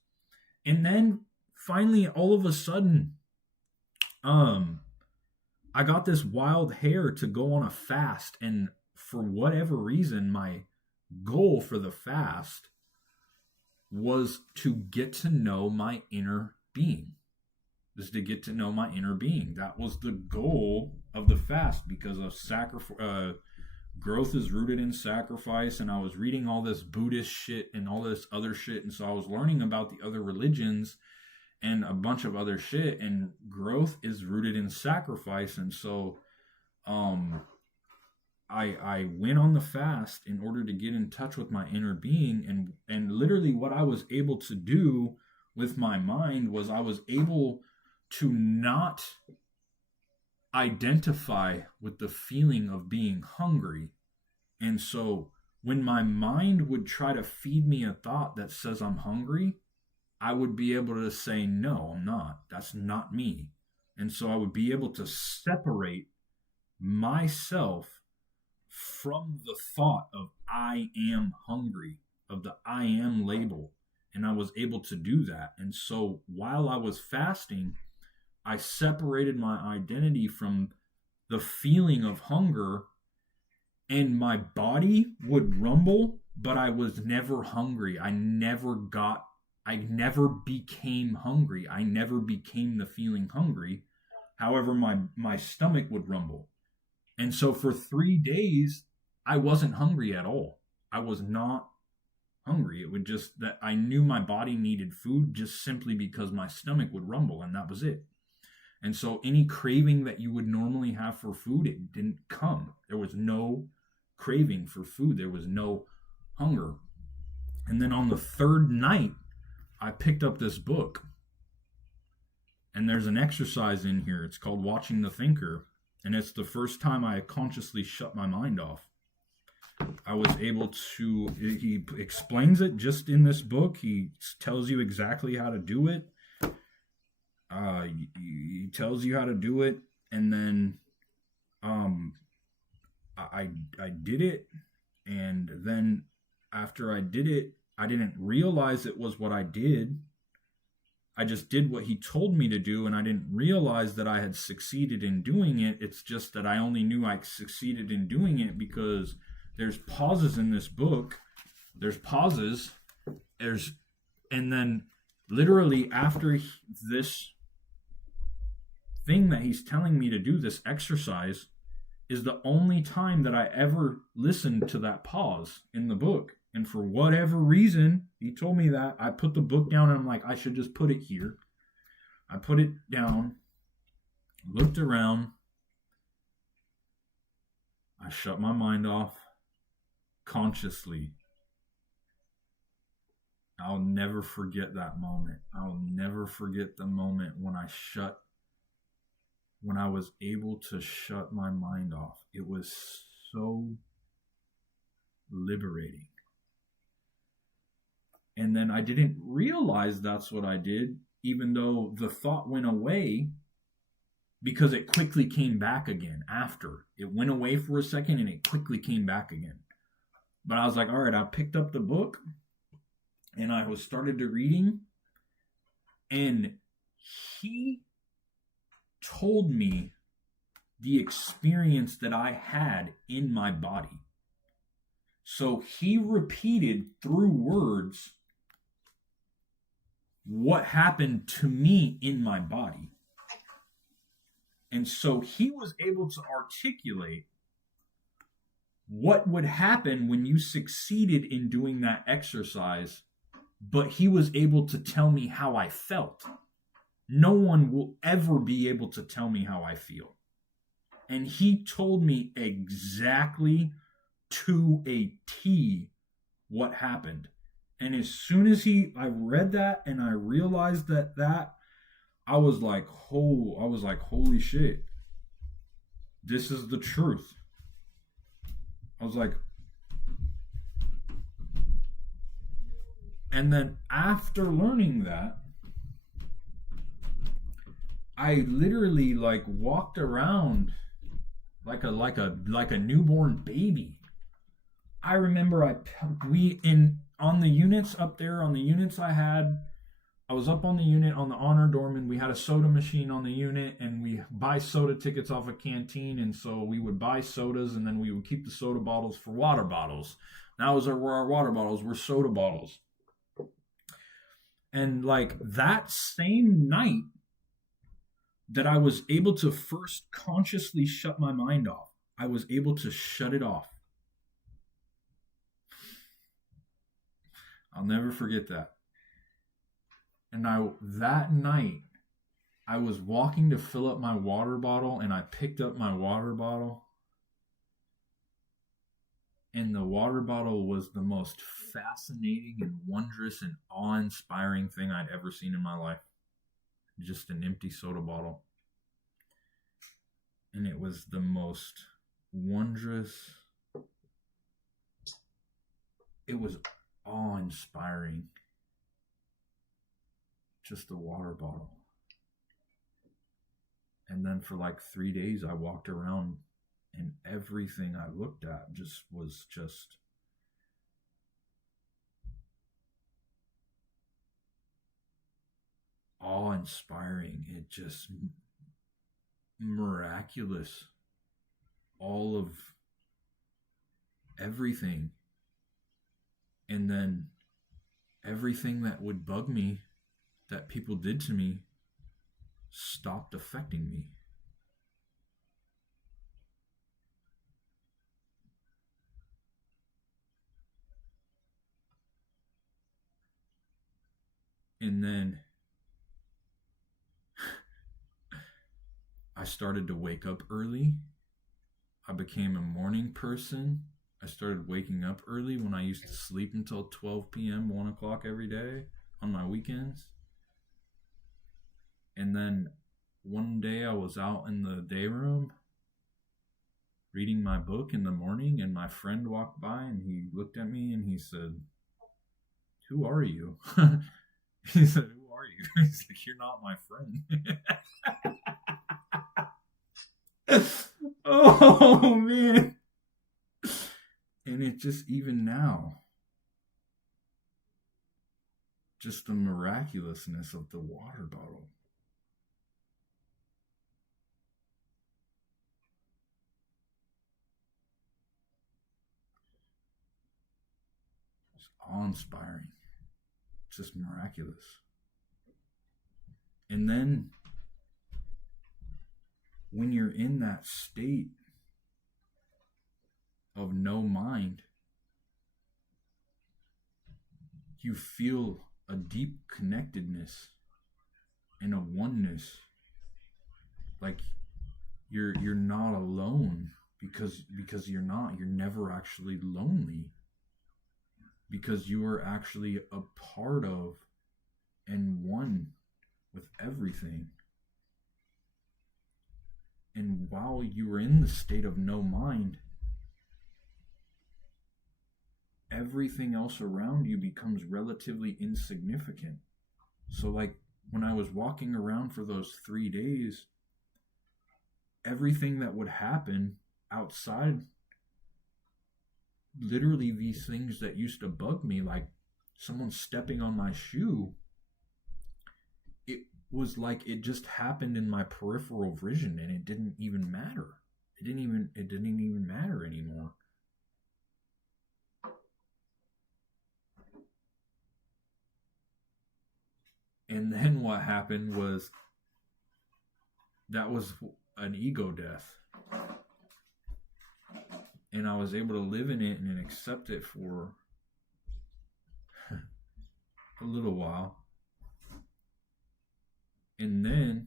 And then finally, all of a sudden, I got this wild hair to go on a fast. And for whatever reason, my goal for the fast was to get to know my inner being. Is to get to know my inner being. That was the goal of the fast, because of growth is rooted in sacrifice. And I was reading all this Buddhist shit and all this other shit, and so I was learning about the other religions and a bunch of other shit, and growth is rooted in sacrifice. And so I went on the fast in order to get in touch with my inner being, and literally what I was able to do with my mind was I was able to not identify with the feeling of being hungry. And so when my mind would try to feed me a thought that says I'm hungry, I would be able to say, no, I'm not. That's not me. And so I would be able to separate myself from the thought of I am hungry, of the I am label. And I was able to do that. And so while I was fasting, I separated my identity from the feeling of hunger, and my body would rumble, but I was never hungry. I never became hungry. I never became the feeling hungry. However, my stomach would rumble. And so for 3 days, I wasn't hungry at all. I was not hungry. It would just that I knew my body needed food just simply because my stomach would rumble, and that was it. And so any craving that you would normally have for food, it didn't come. There was no craving for food. There was no hunger. And then on the third night, I picked up this book. And there's an exercise in here. It's called Watching the Thinker. And it's the first time I consciously shut my mind off. I was able to, he explains it just in this book. He tells you exactly how to do it. He tells you how to do it. And then I did it. And then after I did it, I didn't realize it was what I did. I just did what he told me to do, and I didn't realize that I had succeeded in doing it. It's just that I only knew I succeeded in doing it because there's pauses in this book. There's pauses. And then literally after this thing that he's telling me to do, this exercise, is the only time that I ever listened to that pause in the book. And for whatever reason, he told me that. I put the book down and I'm like, I should just put it here. I put it down, looked around. I shut my mind off consciously. I'll never forget that moment. I'll never forget the moment when I was able to shut my mind off. It was so liberating. And then I didn't realize that's what I did, even though the thought went away, because it quickly came back again after. It went away for a second and it quickly came back again. But I was like, all right, I picked up the book and I was started to reading, and he told me the experience that I had in my body. So he repeated through words what happened to me in my body. And so he was able to articulate what would happen when you succeeded in doing that exercise, but he was able to tell me how I felt. No one will ever be able to tell me how I feel. And he told me exactly to a T what happened. And as soon as I read that and I realized that I was like, holy shit, this is the truth. I was like, and then after learning that, I literally like walked around like a newborn baby. I remember on the units up there, on the units I was up on the unit on the honor dorm, and we had a soda machine on the unit, and we buy soda tickets off a canteen, and so we would buy sodas, and then we would keep the soda bottles for water bottles. That was our water bottles were soda bottles. And like that same night that I was able to first consciously shut my mind off, I was able to shut it off. I'll never forget that. And that night, I was walking to fill up my water bottle, and I picked up my water bottle. And the water bottle was the most fascinating and wondrous and awe-inspiring thing I'd ever seen in my life. Just an empty soda bottle. And it was the most wondrous. It was awe-inspiring. Just a water bottle. And then for like 3 days I walked around, and everything I looked at was awe-inspiring. It just miraculous. All of everything. And then everything that would bug me, that people did to me, stopped affecting me. And then I started to wake up early. I became a morning person. I started waking up early when I used to sleep until 12 p.m., 1 o'clock every day on my weekends. And then one day I was out in the day room, reading my book in the morning, and my friend walked by and he looked at me and he said, "Who are you?" He said, "Who are you?" He's like, "You're not my friend." Oh man. And it just, even now, just the miraculousness of the water bottle. It's awe-inspiring. It's just miraculous. And then when you're in that state of no mind, you feel a deep connectedness and a oneness. Like you're not alone, because you're never actually lonely, because you are actually a part of and one with everything. And while you are in the state of no mind, everything else around you becomes relatively insignificant. So like when I was walking around for those 3 days, everything that would happen outside, literally these things that used to bug me, like someone stepping on my shoe, it was like it just happened in my peripheral vision, and it didn't even matter. It didn't even matter anymore. And then what happened was, that was an ego death. And I was able to live in it and accept it for a little while. And then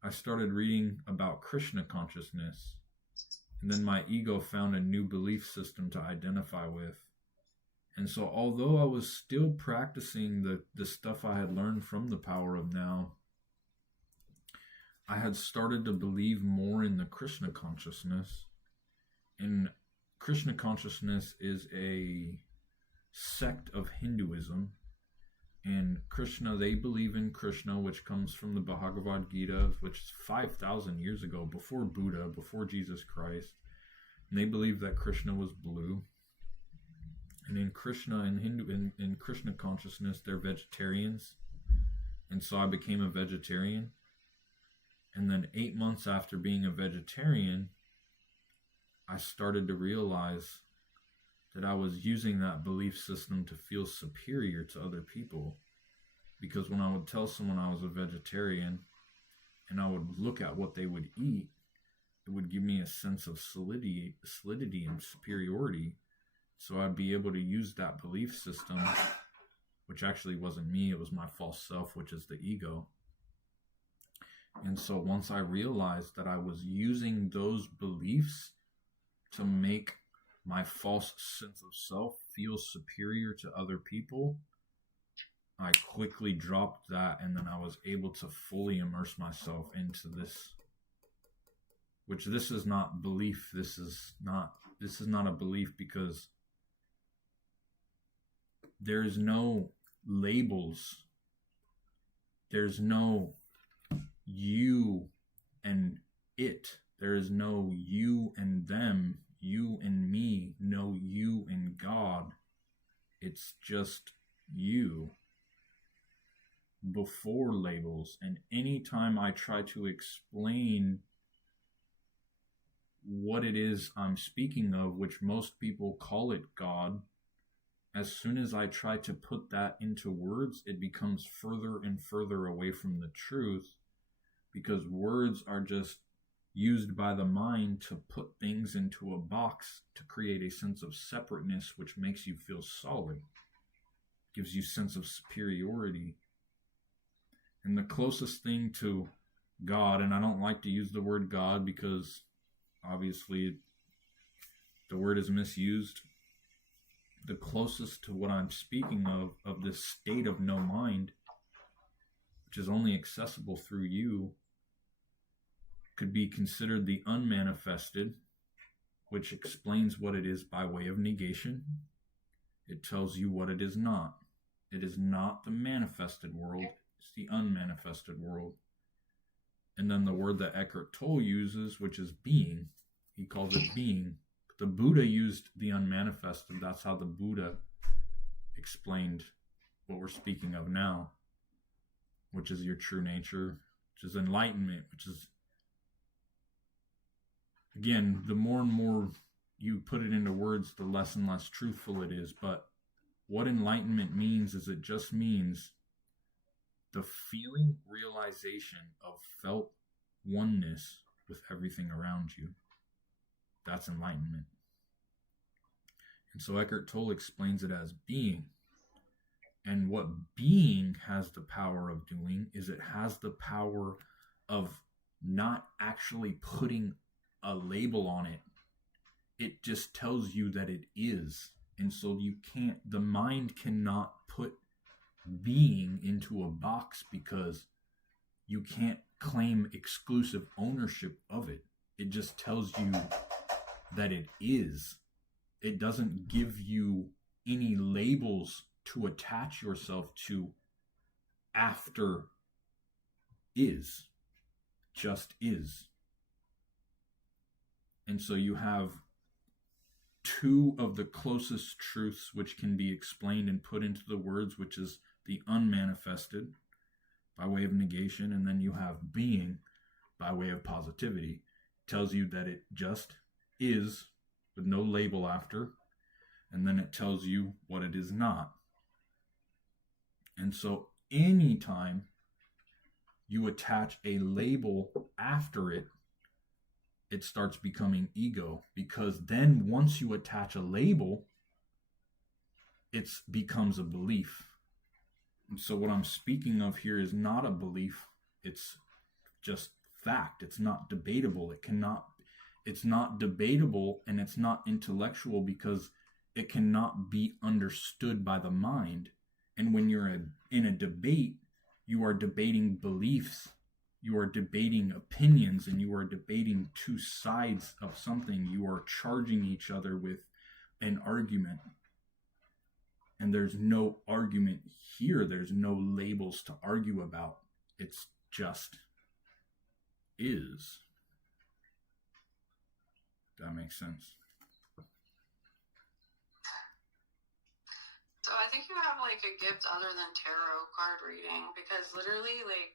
I started reading about Krishna consciousness. And then my ego found a new belief system to identify with. And so although I was still practicing the stuff I had learned from the Power of Now, I had started to believe more in the Krishna consciousness. And Krishna consciousness is a sect of Hinduism. And Krishna, they believe in Krishna, which comes from the Bhagavad Gita, which is 5,000 years ago, before Buddha, before Jesus Christ. And they believe that Krishna was blue. And in Krishna and in Krishna consciousness, they're vegetarians. And so I became a vegetarian. And then 8 months after being a vegetarian, I started to realize that I was using that belief system to feel superior to other people. Because when I would tell someone I was a vegetarian and I would look at what they would eat, it would give me a sense of solidity and superiority. So I'd be able to use that belief system, which actually wasn't me, it was my false self, which is the ego. And so once I realized that I was using those beliefs to make my false sense of self feel superior to other people, I quickly dropped that, and then I was able to fully immerse myself into this, which this is not belief. This is not a belief, because there's no labels. There's no you and it. There is no you and them, you and me, no you and God. It's just you, before labels. And anytime I try to explain what it is I'm speaking of, which most people call it God, as soon as I try to put that into words, it becomes further and further away from the truth, because words are just used by the mind to put things into a box to create a sense of separateness, which makes you feel solid, gives you sense of superiority. And the closest thing to God, and I don't like to use the word God because obviously the word is misused, the closest to what I'm speaking of this state of no mind, which is only accessible through you, could be considered the unmanifested, which explains what it is by way of negation. It tells you what it is not. It is not the manifested world, it's the unmanifested world. And then the word that Eckhart Tolle uses, which is being, he calls it being. The Buddha used the unmanifested. That's how the Buddha explained what we're speaking of now, which is your true nature, which is enlightenment, which is, again, the more and more you put it into words, the less and less truthful it is. But what enlightenment means is it just means the feeling, realization of felt oneness with everything around you. That's enlightenment. And so Eckhart Tolle explains it as being. And what being has the power of doing is it has the power of not actually putting a label on it. It just tells you that it is. And so the mind cannot put being into a box because you can't claim exclusive ownership of it. It just tells you that it is. It doesn't give you any labels to attach yourself to after is. Just is. And so you have two of the closest truths which can be explained and put into the words, which is the unmanifested by way of negation, and then you have being by way of positivity. It tells you that it just is with no label after, and then it tells you what it is not. And so anytime you attach a label after it, it starts becoming ego, because then once you attach a label, it becomes a belief. And so what I'm speaking of here is not a belief, it's just fact. It's not debatable. It's not debatable, and it's not intellectual because it cannot be understood by the mind. And when you're in a debate, you are debating beliefs, you are debating opinions, and you are debating two sides of something. You are charging each other with an argument. And there's no argument here. There's no labels to argue about. It's just is. That makes sense. So I think you have like a gift other than tarot card reading, because literally like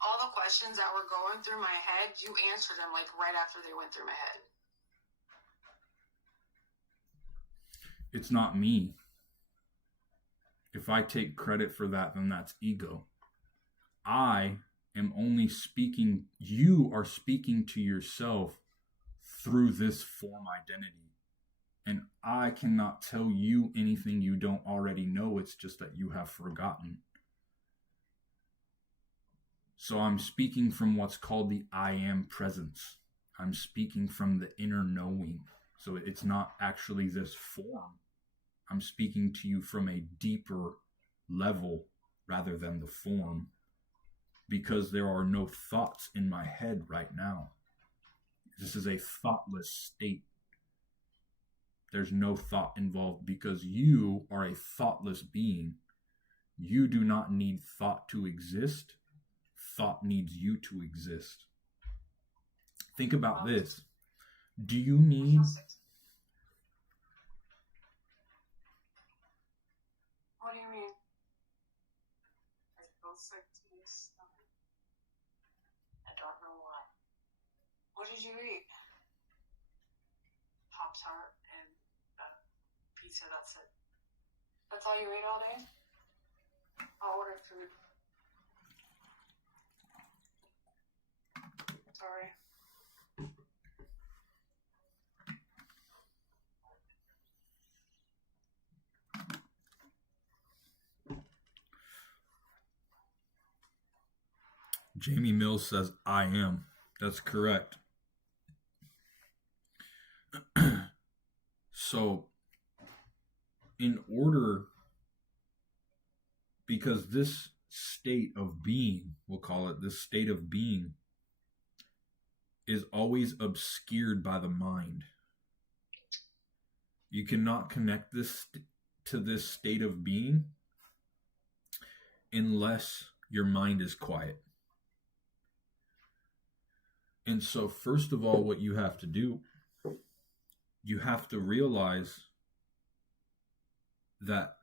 all the questions that were going through my head, you answered them like right after they went through my head. It's not me. If I take credit for that, then that's ego. I am only speaking, you are speaking to yourself through this form identity. And I cannot tell you anything you don't already know. It's just that you have forgotten. So I'm speaking from what's called the I am presence. I'm speaking from the inner knowing. So it's not actually this form. I'm speaking to you from a deeper level rather than the form, because there are no thoughts in my head right now. This is a thoughtless state. There's no thought involved because you are a thoughtless being. You do not need thought to exist. Thought needs you to exist. Think about this. Do you need... What do you mean? I feel sick to my stomach. I don't know why. What did you eat? Pop-Tart and pizza, that's it. That's all you ate all day? I'll order food. Sorry. Jamie Mills says, I am. That's correct. So, in order, because this state of being, we'll call it this state of being, is always obscured by the mind. You cannot connect this to this state of being unless your mind is quiet. And so, first of all, what you have to do, you have to realize that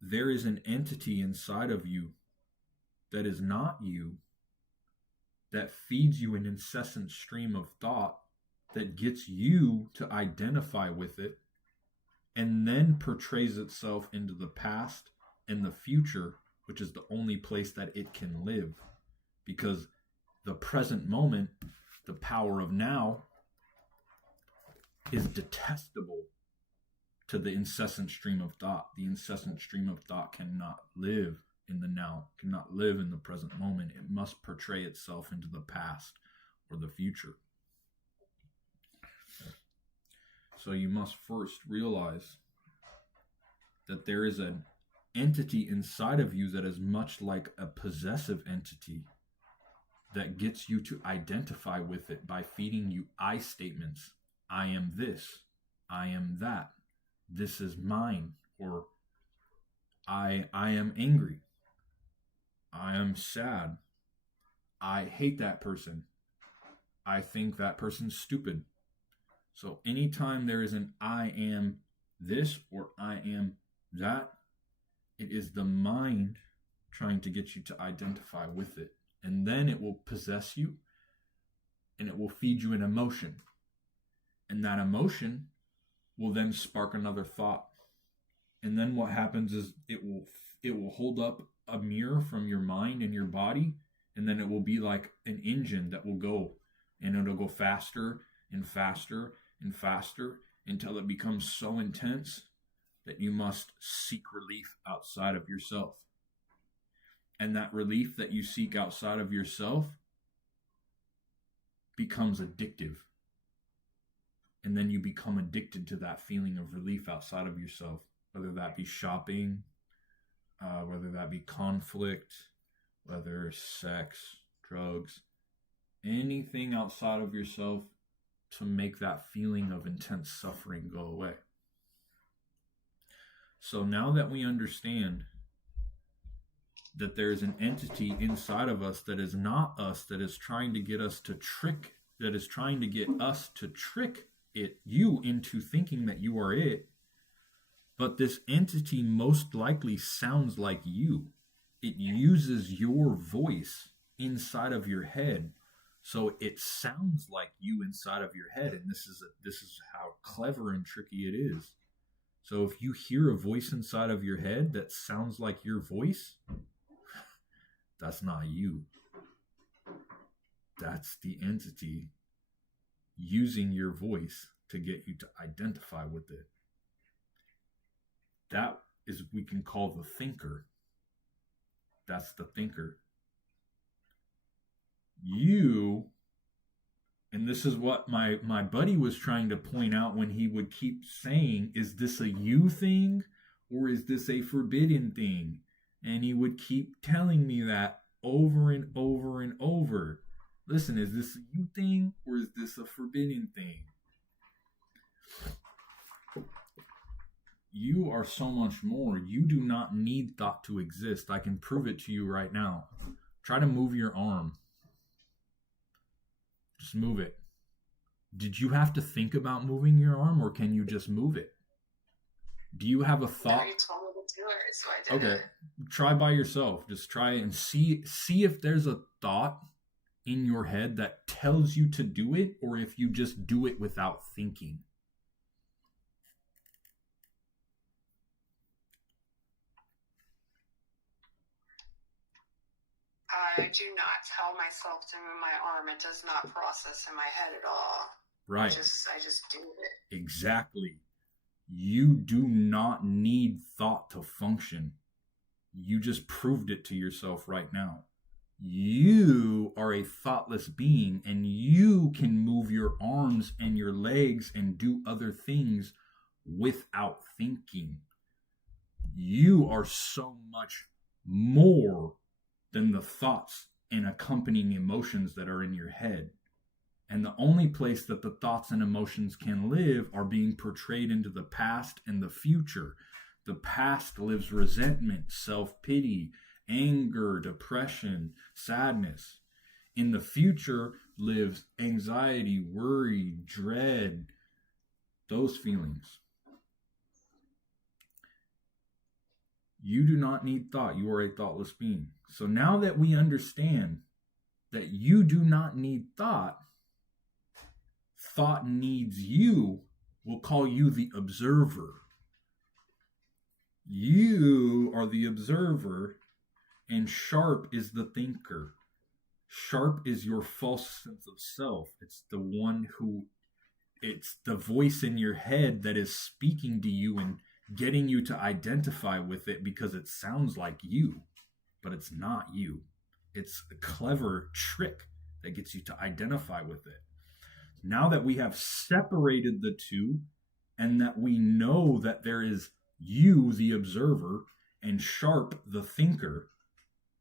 there is an entity inside of you that is not you, that feeds you an incessant stream of thought that gets you to identify with it and then portrays itself into the past and the future, which is the only place that it can live. Because the present moment, the power of now, is detestable to the incessant stream of thought. The incessant stream of thought cannot live in the now, cannot live in the present moment. It must portray itself into the past or the future. So you must first realize that there is an entity inside of you that is much like a possessive entity that gets you to identify with it by feeding you I statements. I am this. I am that. This is mine. Or I am angry. I am sad. I hate that person. I think that person's stupid. So anytime there is an I am this or I am that, it is the mind trying to get you to identify with it. And then it will possess you and it will feed you an emotion. And that emotion will then spark another thought. And then what happens is it will hold up a mirror from your mind and your body, and then it will be like an engine that will go, and it'll go faster and faster and faster until it becomes so intense that you must seek relief outside of yourself. And that relief that you seek outside of yourself becomes addictive. And then you become addicted to that feeling of relief outside of yourself, whether that be shopping, whether that be conflict, whether sex, drugs, anything outside of yourself to make that feeling of intense suffering go away. So now that we understand that there's an entity inside of us that is not us, that is trying to get us to trick, that is trying to get us to trick you into thinking that you are it, but this entity most likely sounds like you. It uses your voice inside of your head, so it sounds like you inside of your head, and this is how clever and tricky it is. So if you hear a voice inside of your head that sounds like your voice, that's not you. That's the entity using your voice to get you to identify with it. That is, we can call the thinker. That's the thinker. You, and this is what my buddy was trying to point out when he would keep saying, is this a you thing or is this a forbidden thing? And he would keep telling me that over and over and over. Listen, is this a you thing or is this a forbidden thing? You are so much more. You do not need thought to exist. I can prove it to you right now. Try to move your arm. Just move it. Did you have to think about moving your arm, or can you just move it? Do you have a thought? You told me to do it, so I did. Okay. Try by yourself. Just try and see if there's a thought in your head that tells you to do it, or if you just do it without thinking. I do not tell myself to move my arm. It does not process in my head at all. Right. I just do it. Exactly. You do not need thought to function. You just proved it to yourself right now. You are a thoughtless being, and you can move your arms and your legs and do other things without thinking. You are so much more than the thoughts and accompanying emotions that are in your head. And the only place that the thoughts and emotions can live are being portrayed into the past and the future. The past lives resentment, self-pity, anger, depression, sadness. In the future lives anxiety, worry, dread, those feelings. You do not need thought. You are a thoughtless being. So now that we understand that you do not need thought, thought needs you, we'll call you the observer. You are the observer, and sharp is the thinker. Sharp is your false sense of self. It's the one who, it's the voice in your head that is speaking to you and getting you to identify with it because it sounds like you, but it's not you. It's a clever trick that gets you to identify with it. Now that we have separated the two and that we know that there is you, the observer, and sharp, the thinker,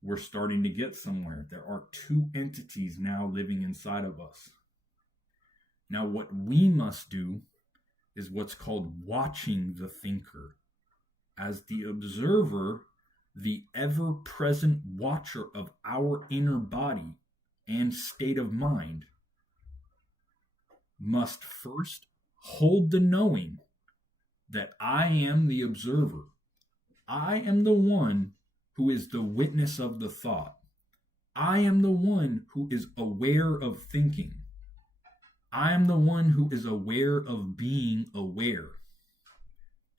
we're starting to get somewhere. There are two entities now living inside of us. Now, what we must do is what's called watching the thinker. As the observer, the ever-present watcher of our inner body and state of mind, must first hold the knowing that I am the observer. I am the one who is the witness of the thought. I am the one who is aware of thinking. I am the one who is aware of being aware.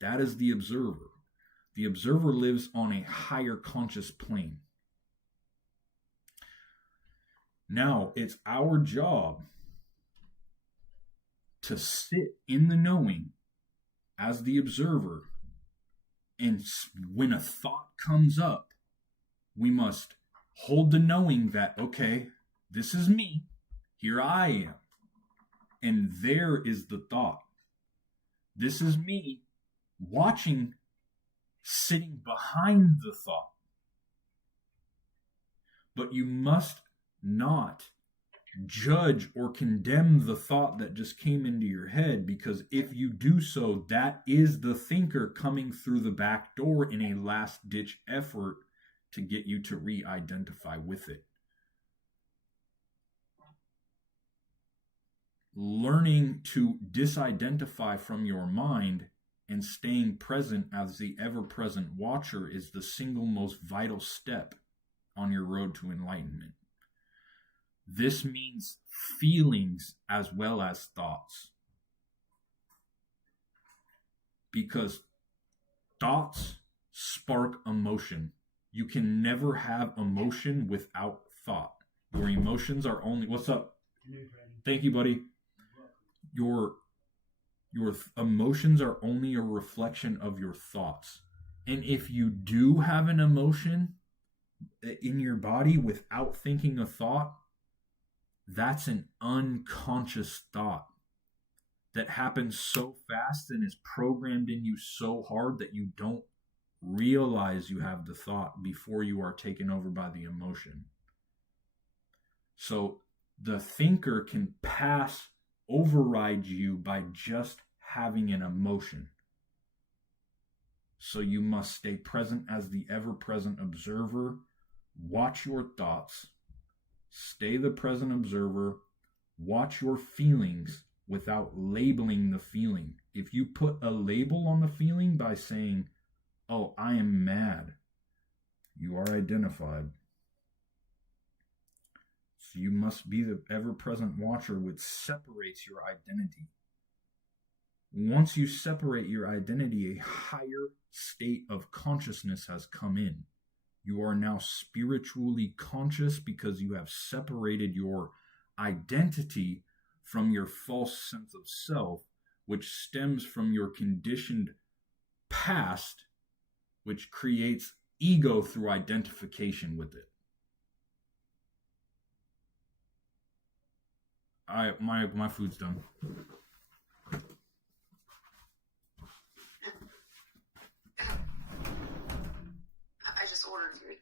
That is the observer. The observer lives on a higher conscious plane. Now, it's our job to sit in the knowing as the observer, and when a thought comes up, we must hold the knowing that, okay, this is me, here I am, and there is the thought. This is me watching, sitting behind the thought. But you must not judge or condemn the thought that just came into your head, because if you do so, that is the thinker coming through the back door in a last-ditch effort to get you to re-identify with it. Learning to disidentify from your mind and staying present as the ever-present watcher is the single most vital step on your road to enlightenment. This means feelings as well as thoughts. Because thoughts spark emotion. You can never have emotion without thought. Your emotions are only... What's up? Thank you, buddy. Your emotions are only a reflection of your thoughts. And if you do have an emotion in your body without thinking a thought, that's an unconscious thought that happens so fast and is programmed in you so hard that you don't realize you have the thought before you are taken over by the emotion. So the thinker can override you by just having an emotion. So you must stay present as the ever-present observer, watch your thoughts, stay the present observer, watch your feelings without labeling the feeling. If you put a label on the feeling by saying, oh, I am mad, you are identified. So you must be the ever-present watcher, which separates your identity. Once you separate your identity, a higher state of consciousness has come in. You are now spiritually conscious because you have separated your identity from your false sense of self, which stems from your conditioned past, which creates ego through identification with it. My food's done. I just ordered food.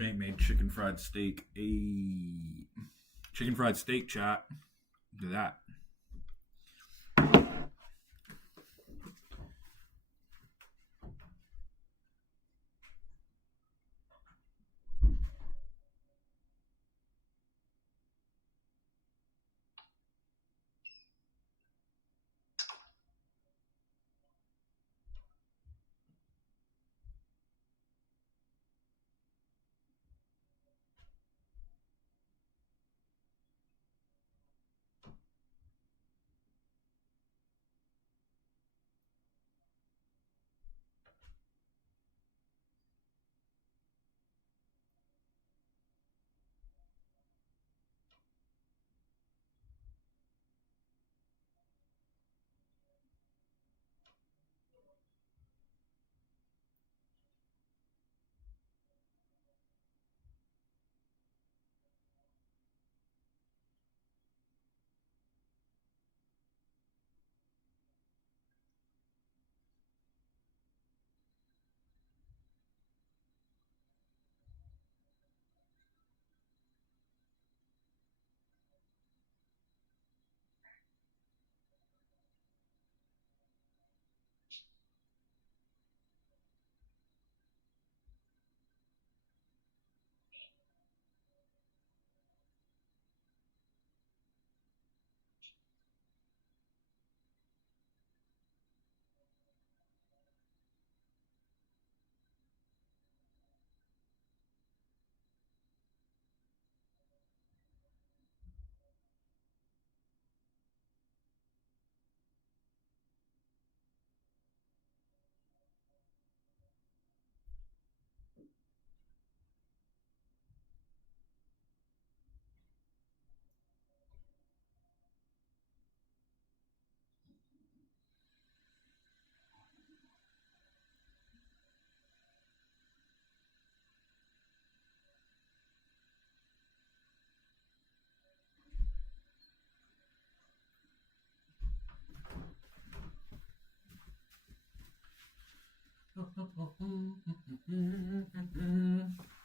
roommate made chicken fried steak. Chicken fried steak, chat. Look at that.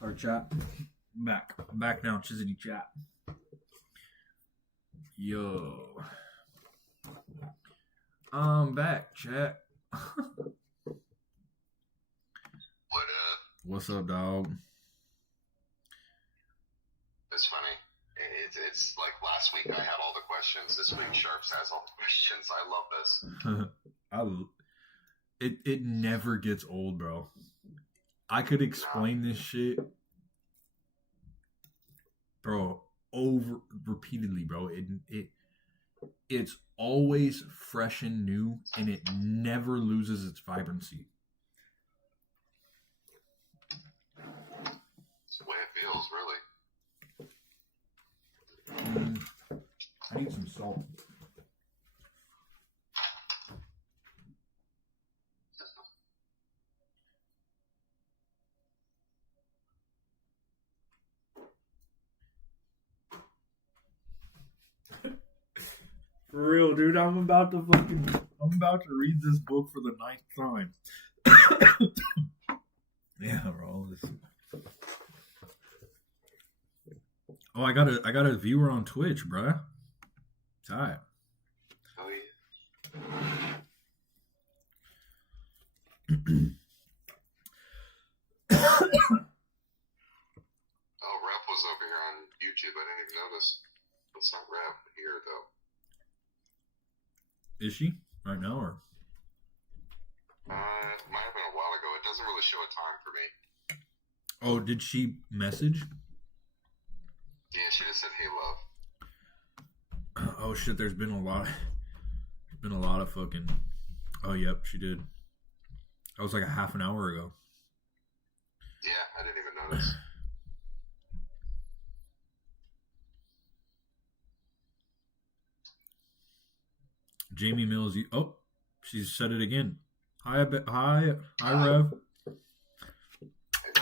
Our chat. I'm back now, Chizzy chat. Yo. I'm back, chat. What up? What's up, dog? It's funny. It's like last week I had all the questions. This week Sharps has all the questions. I love this. It never gets old, bro. I could explain this shit, bro, over repeatedly, bro. It's always fresh and new, and it never loses its vibrancy. It's the way it feels, really. I need some salt. For real, dude, I'm about to read this book for the 9th time. Yeah, bro. Oh, I got a viewer on Twitch, bruh. Tight. Oh yeah. Oh, Rep was over here on YouTube. I didn't even notice. It's not Rep here though. Is she right now, or? Might have been a while ago. It doesn't really show a time for me. Oh, did she message? Yeah, she just said, "Hey, love." Oh shit! There's been a lot of fucking. Oh yep, she did. That was like a half an hour ago. Yeah, I didn't even notice. Jamie Mills. Oh, she said it again. Hi, Rev. Hey, Rev,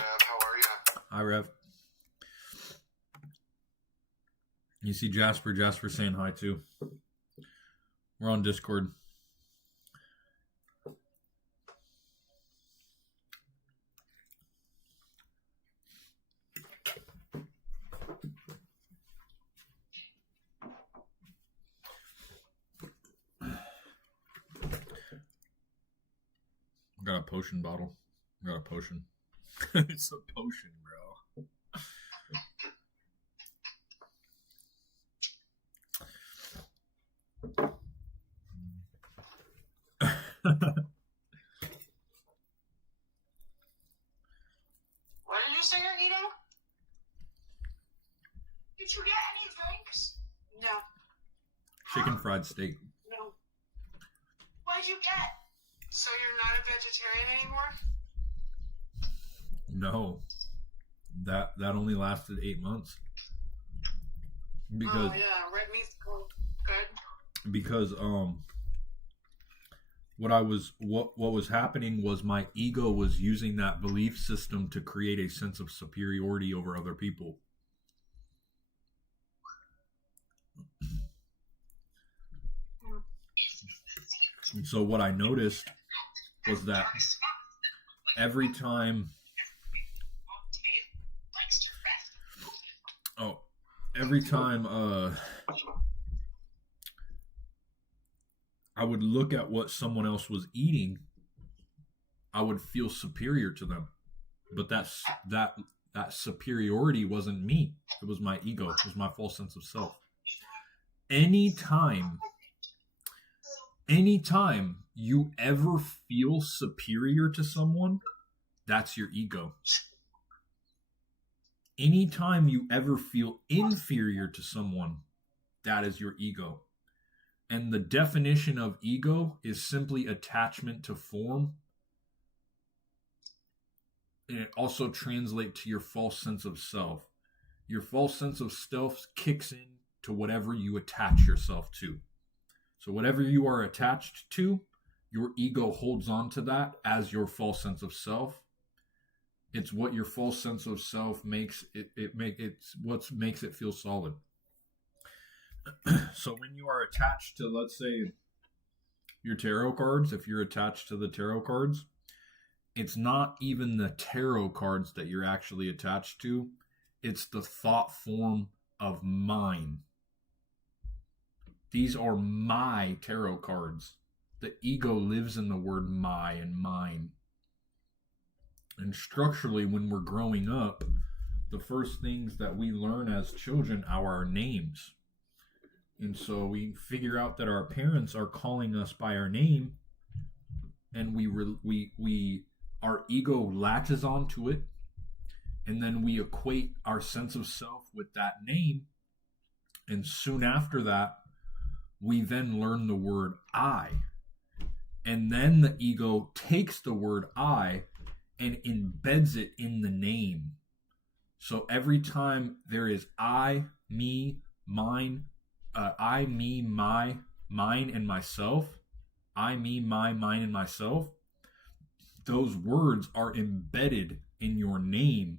how are you? Hi, Rev. You see Jasper saying hi too. We're on Discord. potion bottle. I got a potion. It's a potion, bro. What did you say you're eating? Did you get any drinks? No. Chicken fried steak. No. What did you get? So you're not a vegetarian anymore? No. That only lasted 8 months. Because oh yeah, red meat's good. Because what was happening was my ego was using that belief system to create a sense of superiority over other people. And so what I noticed was that every time I would look at what someone else was eating, I would feel superior to them. But that superiority wasn't me. It was my ego. It was my false sense of self. Anytime you ever feel superior to someone, that's your ego. Anytime you ever feel inferior to someone, that is your ego. And the definition of ego is simply attachment to form. And it also translates to your false sense of self. Your false sense of self kicks in to whatever you attach yourself to. So whatever you are attached to, your ego holds on to that as your false sense of self. It's what your false sense of self makes it's what makes it feel solid. So when you are attached to, let's say, your tarot cards, if you're attached to the tarot cards, it's not even the tarot cards that you're actually attached to. It's the thought form of mine. These are my tarot cards. The ego lives in the word my and mine. And structurally, when we're growing up, the first things that we learn as children are our names. And so we figure out that our parents are calling us by our name, and our ego latches onto it, and then we equate our sense of self with that name. And soon after that, we then learn the word I. And then the ego takes the word I and embeds it in the name. So every time there is I, me, mine, I, me, my, mine, and myself, I, me, my, mine, and myself, those words are embedded in your name,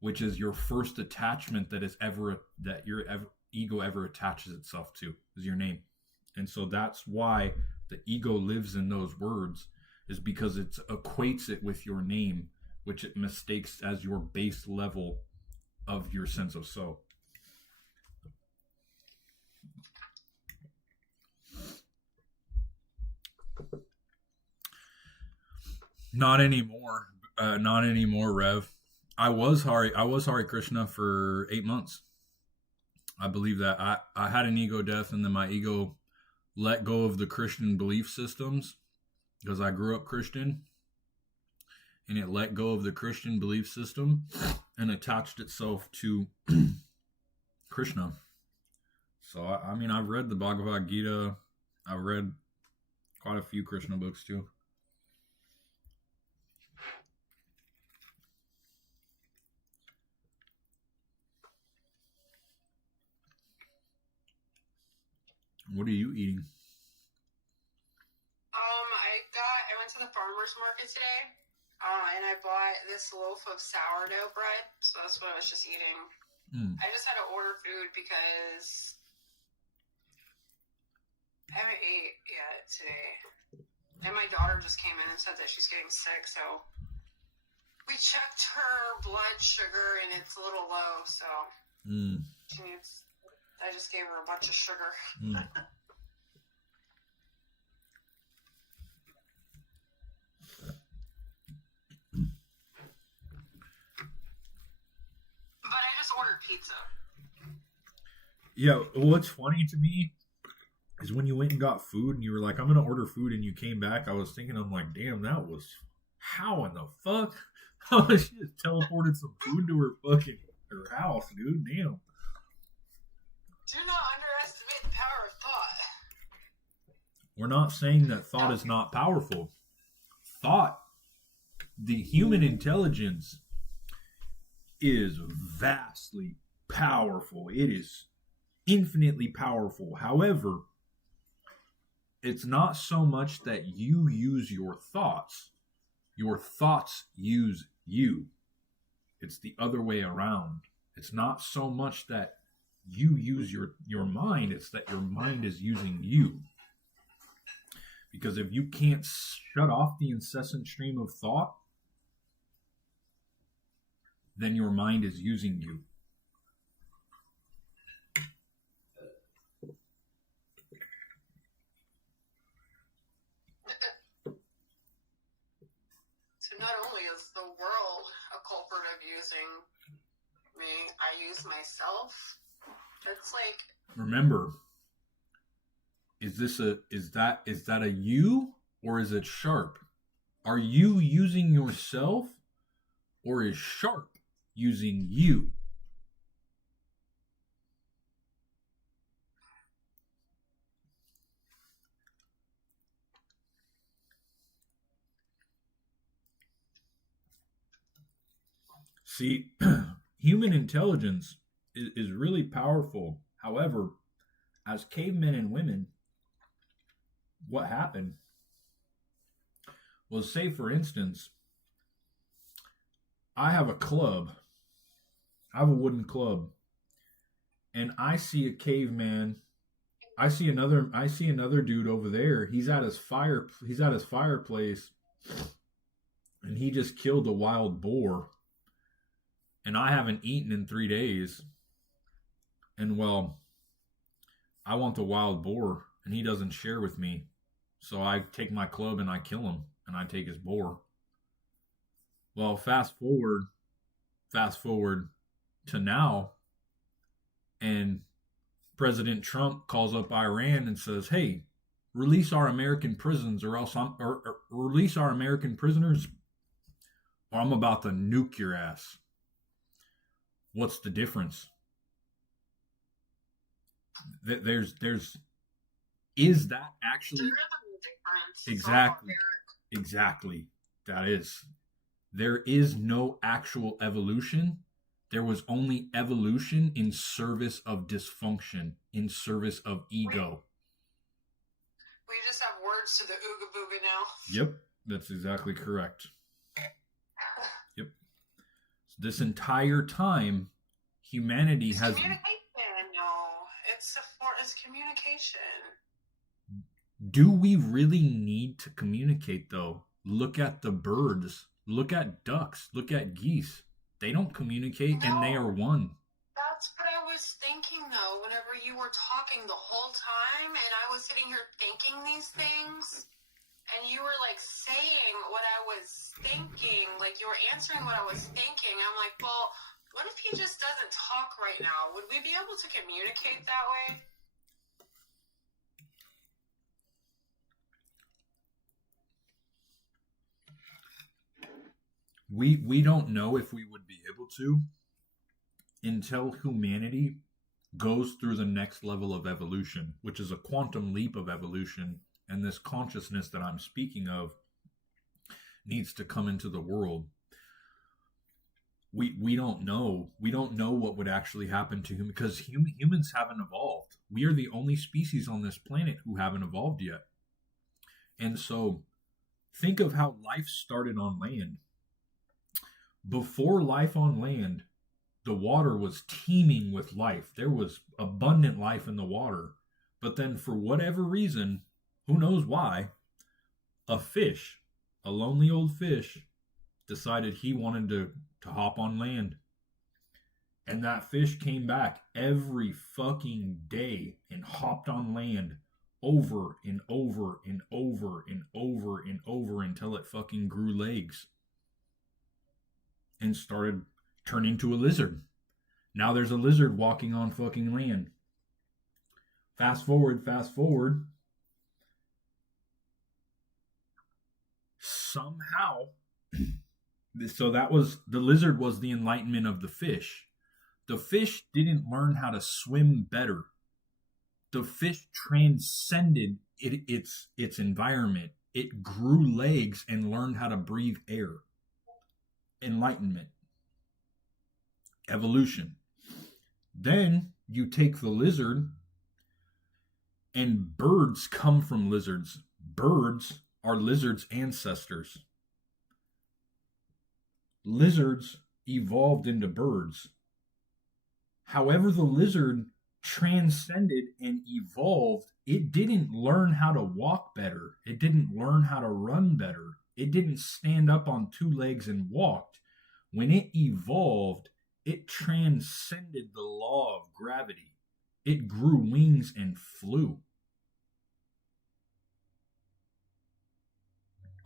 which is your first attachment that your ego ever attaches itself to, is your name. And so that's why the ego lives in those words, is because it equates it with your name, which it mistakes as your base level of your sense of self. Not anymore. Not anymore, Rev. I was Hare Krishna for 8 months. I believe that I had an ego death, and then my ego let go of the Christian belief systems, because I grew up Christian, and it let go of the Christian belief system and attached itself to Krishna. So, I mean, I've read the Bhagavad Gita. I've read quite a few Krishna books too. What are you eating? I went to the farmer's market today, and I bought this loaf of sourdough bread, so that's what I was just eating. I just had to order food because I haven't ate yet today. And my daughter just came in and said that she's getting sick, so we checked her blood sugar, and it's a little low, so she needs... I just gave her a bunch of sugar. pizza. Yeah, what's funny to me is when you went and got food and you were like, I'm going to order food, and you came back, I was thinking, I'm like, damn, that was, how in the fuck? She just teleported some food to her house, dude. Damn. Do not underestimate the power of thought. We're not saying that thought is not powerful. Thought, the human intelligence is vastly powerful. It is infinitely powerful. However, it's not so much that you use your thoughts. Your thoughts use you. It's the other way around. It's not so much that you use your mind, it's that your mind is using you. Because if you can't shut off the incessant stream of thought, then your mind is using you. So not only is the world a culprit of using me, I use myself. It's like, remember, is that a you, or is it Sharp? Are you using yourself, or is Sharp using you? See, human intelligence is really powerful. However, as cavemen and women, what happened was, say for instance, I have a club. I have a wooden club. And I see a caveman. I see another dude over there. He's at his fireplace, and he just killed a wild boar. And I haven't eaten in 3 days. And well, I want the wild boar, and he doesn't share with me. So I take my club and I kill him, and I take his boar. Well, fast forward to now, and President Trump calls up Iran and says, "Hey, release our American prisoners, or release our American prisoners, or I'm about to nuke your ass." What's the difference? Is that actually? there is a difference. Exactly. That is. There is no actual evolution. There was only evolution in service of dysfunction, in service of ego. We just have words to the ooga booga now. Yep, that's exactly correct. Yep. This entire time, humanity has... Communication, no. It's communication. Do we really need to communicate, though? Look at the birds. Look at ducks. Look at geese. They don't communicate, and they are one. That's what I was thinking, though, whenever you were talking the whole time, and I was sitting here thinking these things, and you were, like, saying what I was thinking, like, you were answering what I was thinking. I'm like, well, what if he just doesn't talk right now? Would we be able to communicate that way? We don't know if we would be able to until humanity goes through the next level of evolution, which is a quantum leap of evolution. And this consciousness that I'm speaking of needs to come into the world. We don't know. We don't know what would actually happen to him, because humans haven't evolved. We are the only species on this planet who haven't evolved yet. And so think of how life started on land. Before life on land, the water was teeming with life. There was abundant life in the water. But then for whatever reason, who knows why, a fish, a lonely old fish, decided he wanted to hop on land. And that fish came back every fucking day and hopped on land over and over and over and over and over until it fucking grew legs and started turning into a lizard. Now there's a lizard walking on fucking land. Fast forward. Somehow, so that was, the lizard was the enlightenment of the fish. The fish didn't learn how to swim better. The fish transcended its environment. It grew legs and learned how to breathe air. Enlightenment. Evolution. Then you take the lizard, and birds come from lizards. Birds are lizards' ancestors. Lizards evolved into birds. However, the lizard transcended and evolved. It didn't learn how to walk better. It didn't learn how to run better. It didn't stand up on two legs and walked. When it evolved, it transcended the law of gravity. It grew wings and flew.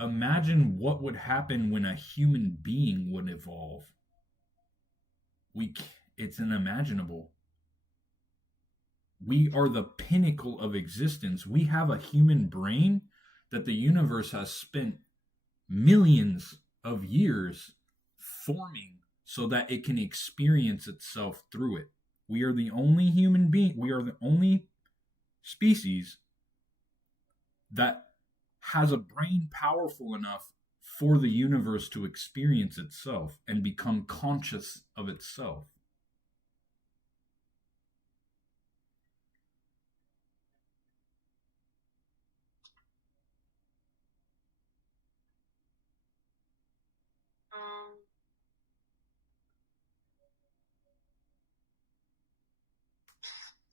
Imagine what would happen when a human being would evolve. It's unimaginable. We are the pinnacle of existence. We have a human brain that the universe has spent millions of years forming so that it can experience itself through it. We are the only human being, we are the only species that has a brain powerful enough for the universe to experience itself and become conscious of itself.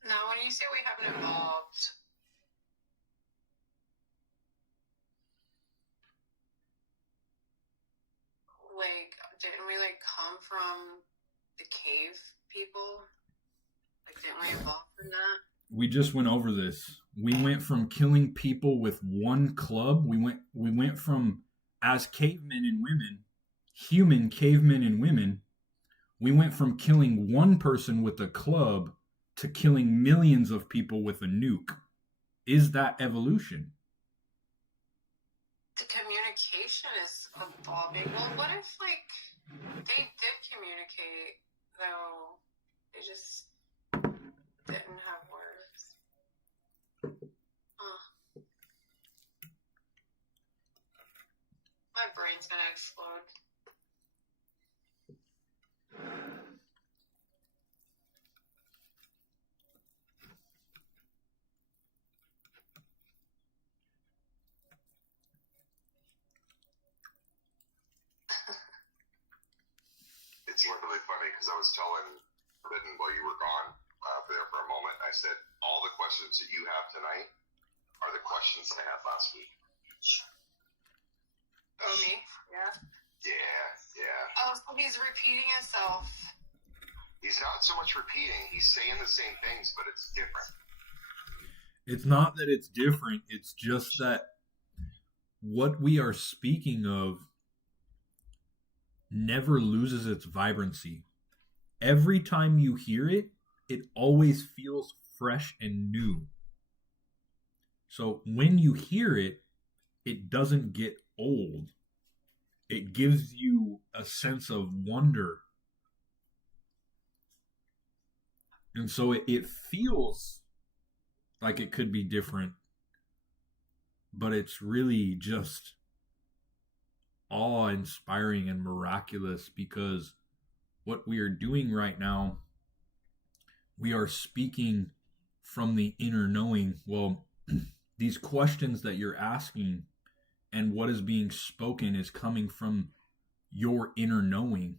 Now, when you say we haven't evolved, like, didn't we, like, come from the cave people? Like, didn't we evolve from that? We just went over this. We went from killing people with one club. We went from, as cavemen and women, human cavemen and women, we went from killing one person with a club to killing millions of people with a nuke. Is that evolution? The communication is evolving. Well, what if, like, they did communicate, though they just didn't have words? My brain's gonna explode. It's literally funny because I was telling Forbidden while you were gone there for a moment. I said, all the questions that you have tonight are the questions I had last week. Oh, me? Yeah. Yeah. Oh, so he's repeating himself. He's not so much repeating. He's saying the same things, but it's different. It's not that it's different. It's just that what we are speaking of never loses its vibrancy. Every time you hear it, it always feels fresh and new. So when you hear it, it doesn't get old. It gives you a sense of wonder. And so it feels like it could be different, but it's really just awe-inspiring and miraculous, because what we are doing right now, we are speaking from the inner knowing. Well, these questions that you're asking and what is being spoken is coming from your inner knowing,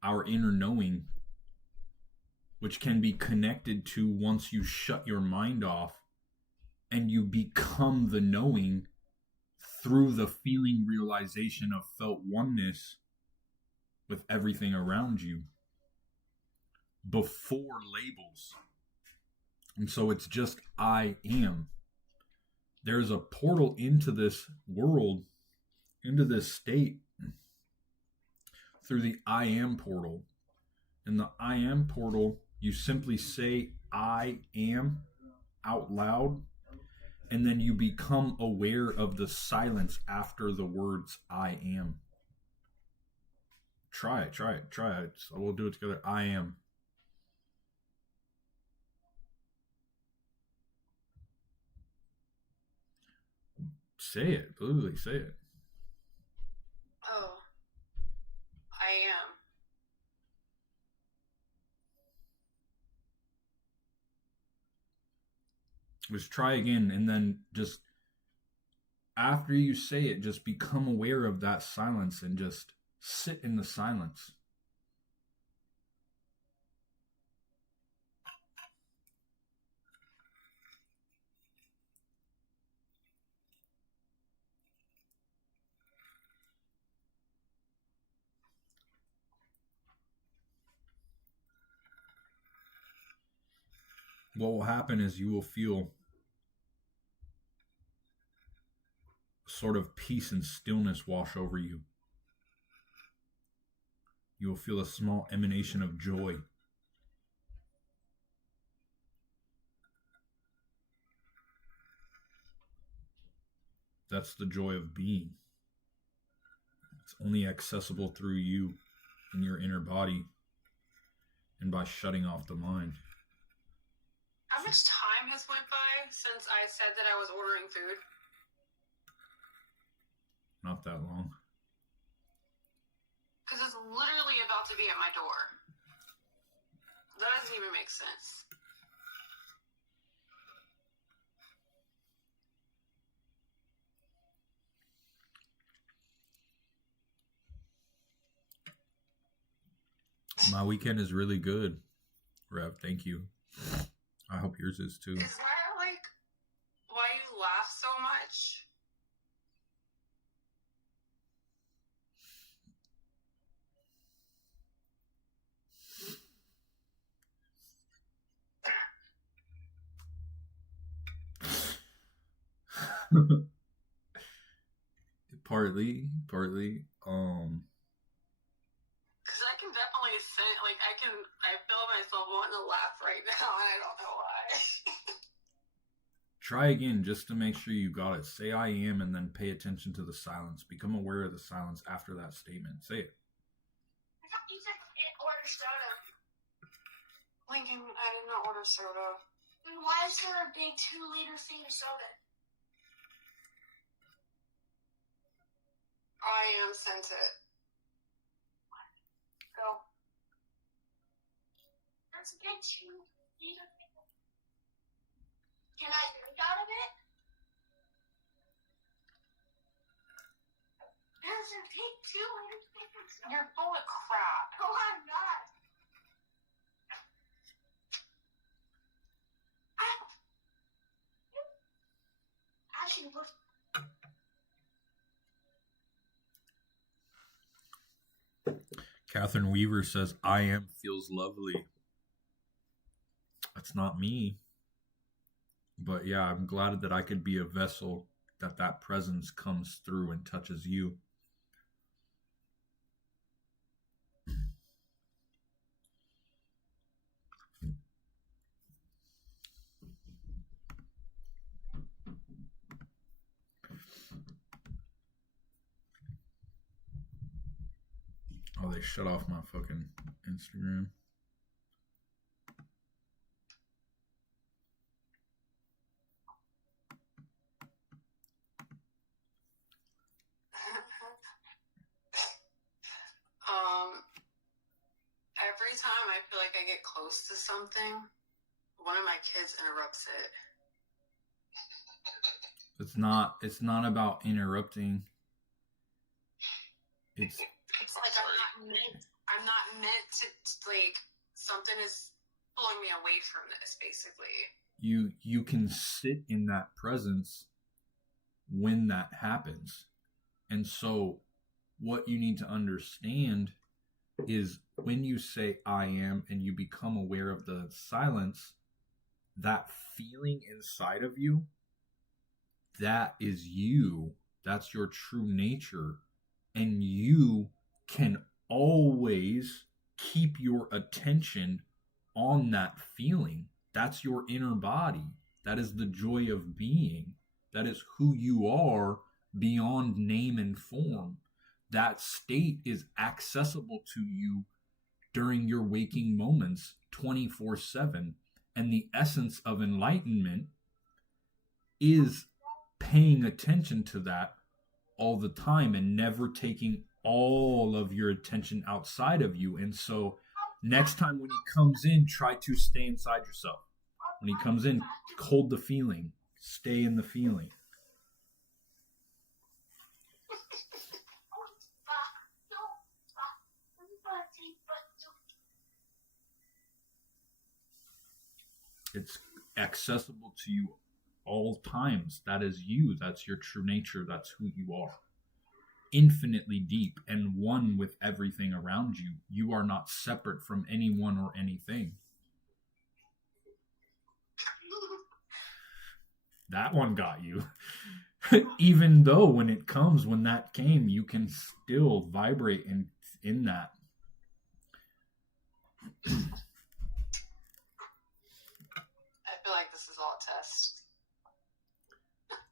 our inner knowing, which can be connected to once you shut your mind off and you become the knowing through the feeling realization of felt oneness with everything around you before labels. And so it's just I am. There's a portal into this world, into this state, through the I am portal. In the I am portal, you simply say I am out loud, and then you become aware of the silence after the words I am. Try it. So we'll do it together. I am. Say it. Literally say it. Oh. I am. Just try again, and then just after you say it, just become aware of that silence and just sit in the silence. What will happen is you will feel sort of peace and stillness wash over you. You will feel a small emanation of joy. That's the joy of being. It's only accessible through you and your inner body and by shutting off the mind. How much time has went by since I said that I was ordering food? Not that long. Because it's literally about to be at my door. That doesn't even make sense. My weekend is really good, Rev. Thank you. I hope yours is too. Is that like why you laugh so much? Partly. Because I can definitely say, like, I feel myself wanting to laugh right now, and I don't know why. Try again just to make sure you got it. Say I am and then pay attention to the silence. Become aware of the silence after that statement. Say it. I thought you said order soda. Lincoln, I did not order soda. Then why is there a big 2-liter thing of soda? I am sent it. Go. That's a big 2-liter thing. Can I drink out of it? There's a big 2-liter thing of soda. You're full of crap. No, I'm not. Actually, look. Catherine Weaver says, I am feels lovely. That's not me. But yeah, I'm glad that I could be a vessel that presence comes through and touches you. Oh, they shut off my fucking Instagram. Every time I feel like I get close to something, one of my kids interrupts it. It's not about interrupting. It's like I'm not meant to, like, something is pulling me away from this, basically. You can sit in that presence when that happens. And so what you need to understand is when you say I am and you become aware of the silence, that feeling inside of you, that is you. That's your true nature. And you can always keep your attention on that feeling. That's your inner body. That is the joy of being. That is who you are beyond name and form. That state is accessible to you during your waking moments 24/7. And the essence of enlightenment is paying attention to that all the time and never taking all of your attention outside of you. And so next time when he comes in, try to stay inside yourself. When he comes in, hold the feeling. Stay in the feeling. It's accessible to you all times. That is you. That's your true nature. That's who you are. Infinitely deep and one with everything around you. You are not separate from anyone or anything. That one got you. Even though when it comes, when that came, you can still vibrate in that. I feel like this is all a test.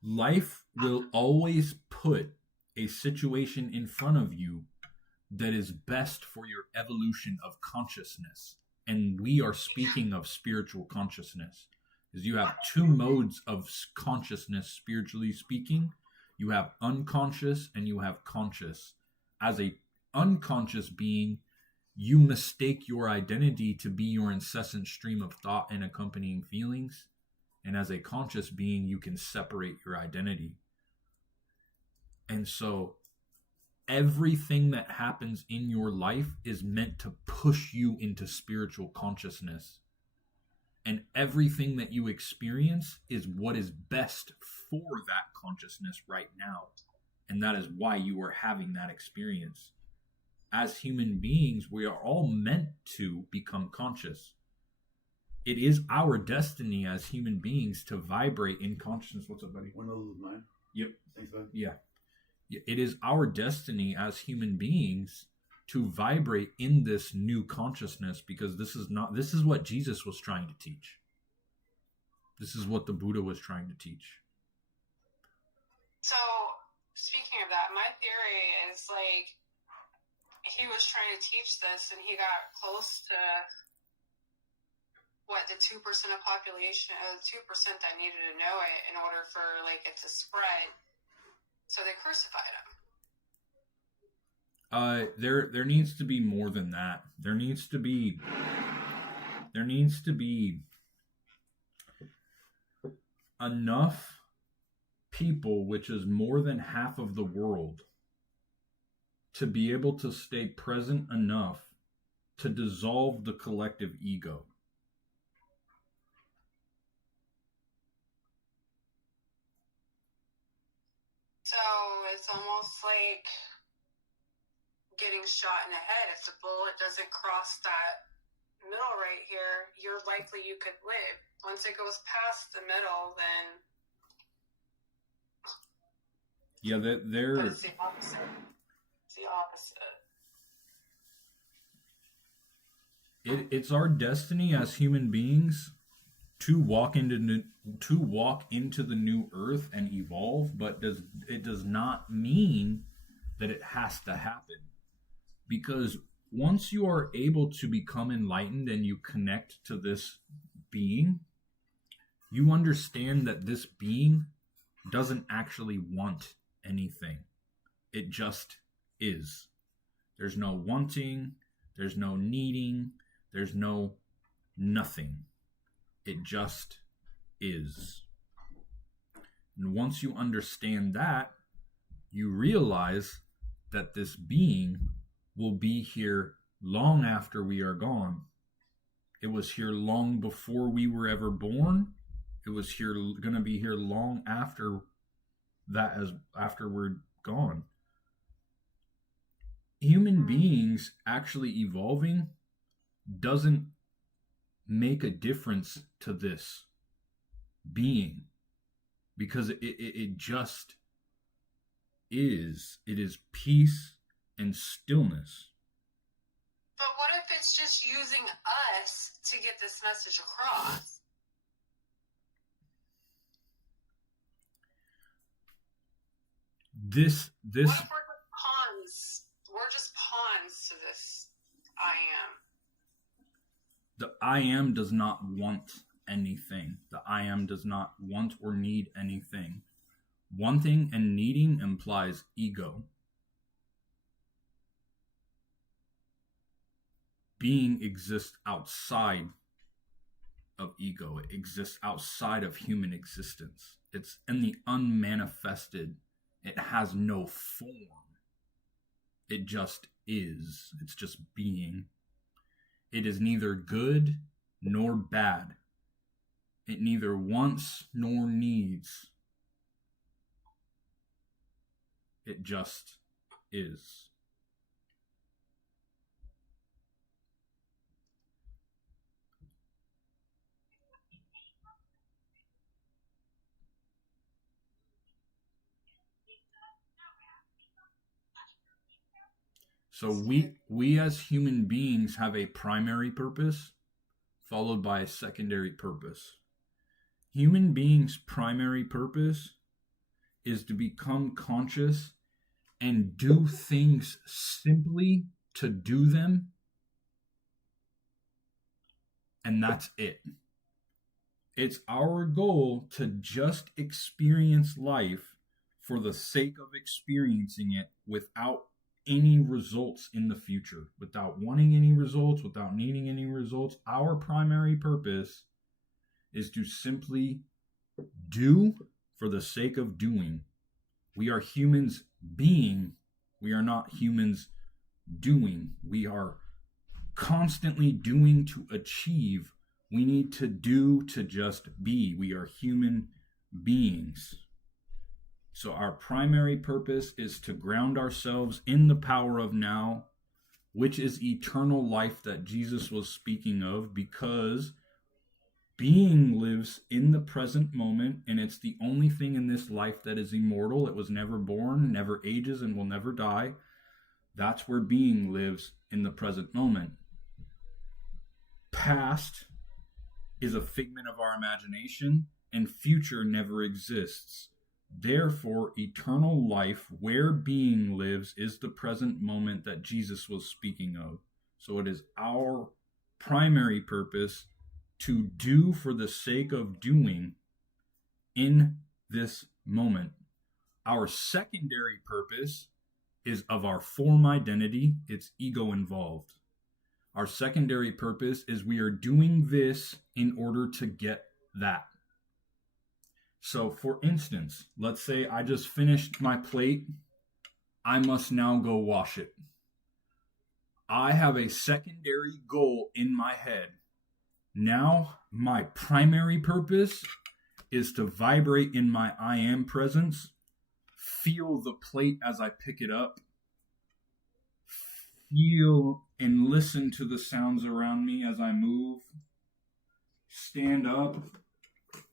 Life will always put a situation in front of you that is best for your evolution of consciousness. And we are speaking of spiritual consciousness. Because you have two modes of consciousness, spiritually speaking. You have unconscious and you have conscious. As a unconscious being, you mistake your identity to be your incessant stream of thought and accompanying feelings. And as a conscious being, you can separate your identity. And so everything that happens in your life is meant to push you into spiritual consciousness. And everything that you experience is what is best for that consciousness right now. And that is why you are having that experience. As human beings, we are all meant to become conscious. It is our destiny as human beings to vibrate in consciousness. What's up, buddy? One of those is mine. Yep. Thanks, bud. Yeah. It is our destiny as human beings to vibrate in this new consciousness, because this is what Jesus was trying to teach. This is what the Buddha was trying to teach. So, speaking of that, my theory is like he was trying to teach this and he got close to the 2% of population, 2% that needed to know it in order for like it to spread. So they crucified him. There needs to be more than that. There needs to be enough people, which is more than half of the world, to be able to stay present enough to dissolve the collective ego. So it's almost like getting shot in the head. If the bullet doesn't cross that middle right here, you're likely you could live. Once it goes past the middle, then they're it's the opposite. It's the opposite. It's our destiny as human beings to walk into the new earth and evolve, but it does not mean that it has to happen. Because once you are able to become enlightened and you connect to this being, you understand that this being doesn't actually want anything. It just is. There's no wanting, there's no needing, there's no nothing. It just is. And once you understand that, you realize that this being will be here long after we are gone. It was here long before we were ever born. It was here going to be here long after that, after we're gone. Human beings actually evolving doesn't make a difference to this being, because it just is. It is peace and stillness. But what if if it's just using us to get this message across? This What if we're just pawns? We're just pawns to this I am. The I am does not want anything. The I am does not want or need anything. Wanting and needing implies ego. Being exists outside of ego. It exists outside of human existence. It's in the unmanifested. It has no form. It just is. It's just being. It is neither good nor bad. It neither wants nor needs. It just is. So we as human beings have a primary purpose followed by a secondary purpose. Human beings' primary purpose is to become conscious and do things simply to do them. And that's it. It's our goal to just experience life for the sake of experiencing it without any results in the future, without wanting any results, without needing any results. Our primary purpose is to simply do for the sake of doing. We are humans being. We are not humans doing. We are constantly doing to achieve. We need to do to just be. We are human beings. So our primary purpose is to ground ourselves in the power of now, which is eternal life that Jesus was speaking of, because being lives in the present moment, and it's the only thing in this life that is immortal. It was never born, never ages, and will never die. That's where being lives, in the present moment. Past is a figment of our imagination, and future never exists. Therefore, eternal life, where being lives, is the present moment that Jesus was speaking of. So it is our primary purpose to do for the sake of doing in this moment. Our secondary purpose is of our form identity. It's ego involved. Our secondary purpose is we are doing this in order to get that. So, for instance, let's say I just finished my plate. I must now go wash it. I have a secondary goal in my head. Now, my primary purpose is to vibrate in my I am presence, feel the plate as I pick it up, feel and listen to the sounds around me as I move, stand up,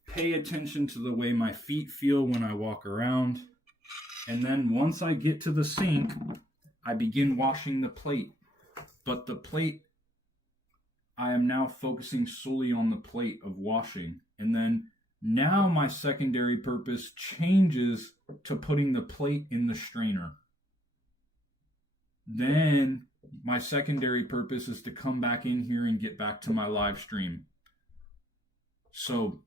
pay attention to the way my feet feel when I walk around. And then once I get to the sink, I begin washing the plate. But the plate, I am now focusing solely on the plate of washing. And then now my secondary purpose changes to putting the plate in the strainer. Then my secondary purpose is to come back in here and get back to my live stream. So,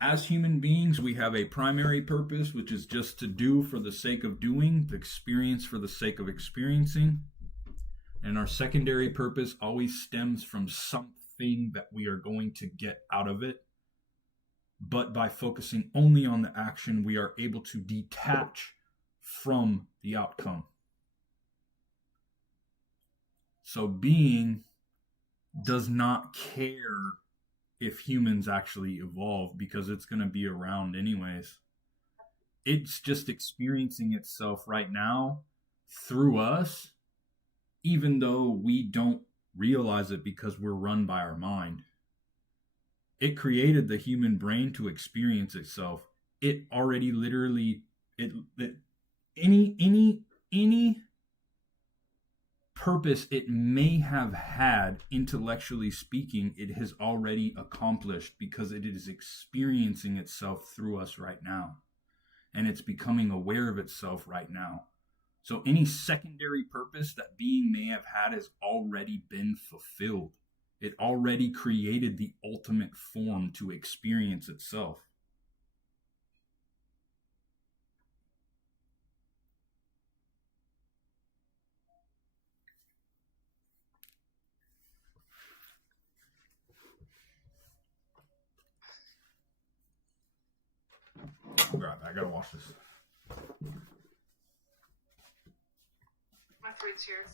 as human beings, we have a primary purpose, which is just to do for the sake of doing, to experience for the sake of experiencing. And our secondary purpose always stems from something that we are going to get out of it. But by focusing only on the action, we are able to detach from the outcome. So being does not care if humans actually evolve, because it's going to be around anyways. It's just experiencing itself right now through us, even though we don't realize it because we're run by our mind. It created the human brain to experience itself. It already literally, any purpose it may have had, intellectually speaking, it has already accomplished because it is experiencing itself through us right now. And it's becoming aware of itself right now. So any secondary purpose that being may have had has already been fulfilled. It already created the ultimate form to experience itself. I gotta wash this. My food's here.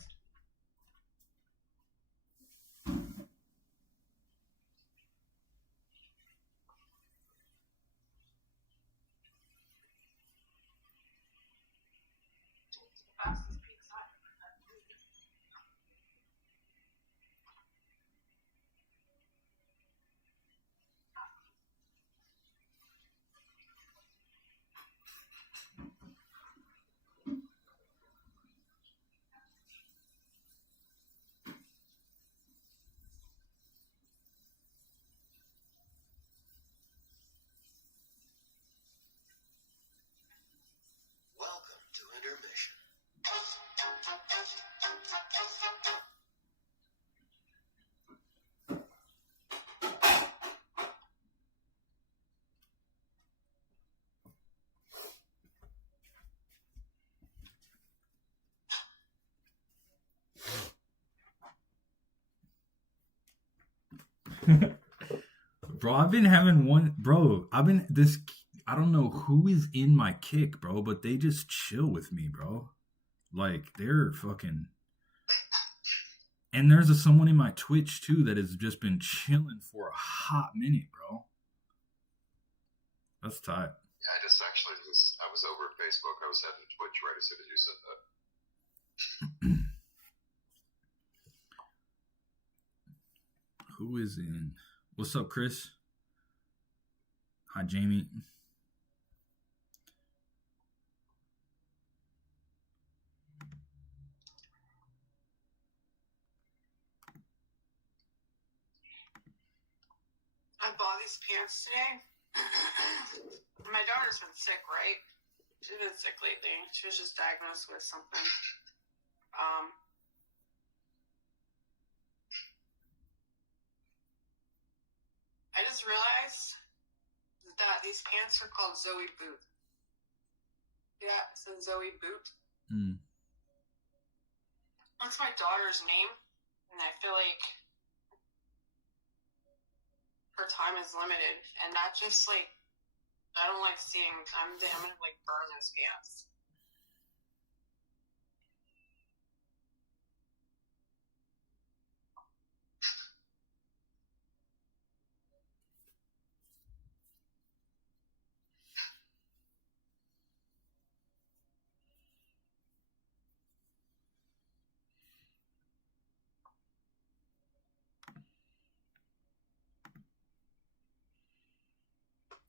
Welcome to intermission. Bro, I don't know who is in my kick, bro, but they just chill with me, bro. Like, they're fucking... And there's someone in my Twitch, too, that has just been chilling for a hot minute, bro. That's tight. Yeah, I was over at Facebook. I was heading to Twitch right as soon as you said that. Who is in? What's up, Chris? Hi, Jamie. I bought these pants today. My daughter's been sick, right? She's been sick lately. She was just diagnosed with something. I just realized that these pants are called Zoe Boot. Yeah, it says Zoe Boot. That's my daughter's name, and I feel like her time is limited, and that just, like, I don't like seeing, I'm gonna, like, burn those pants.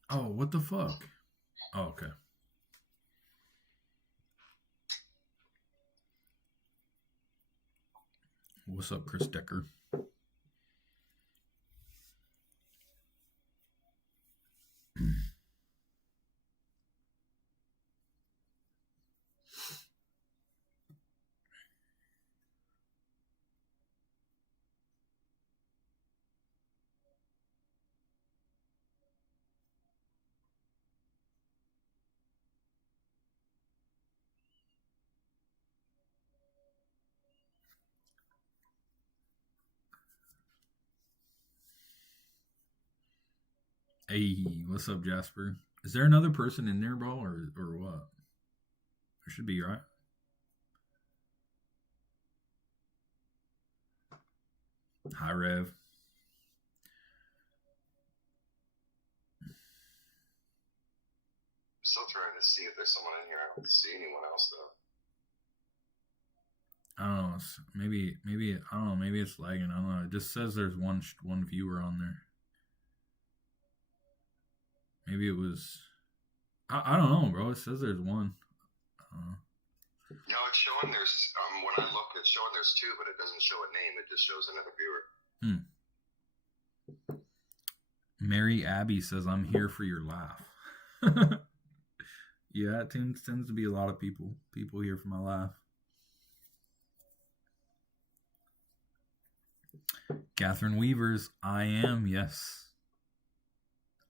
Oh, what the fuck? Oh, okay. What's up, Chris Decker? Hey, what's up, Jasper? Is there another person in there, bro, or what? There should be, right? Hi, Rev. I'm still trying to see if there's someone in here. I don't see anyone else, though. I don't know. Maybe I don't know. Maybe it's lagging. I don't know. It just says there's one viewer on there. Maybe it was. I don't know, bro. It says there's one. No, it's showing there's, when I look, it's showing there's 2, but it doesn't show a name. It just shows another viewer. Mary Abby says, I'm here for your laugh. Yeah, it tends to be a lot of people here for my laugh. Catherine Weavers, I am, yes.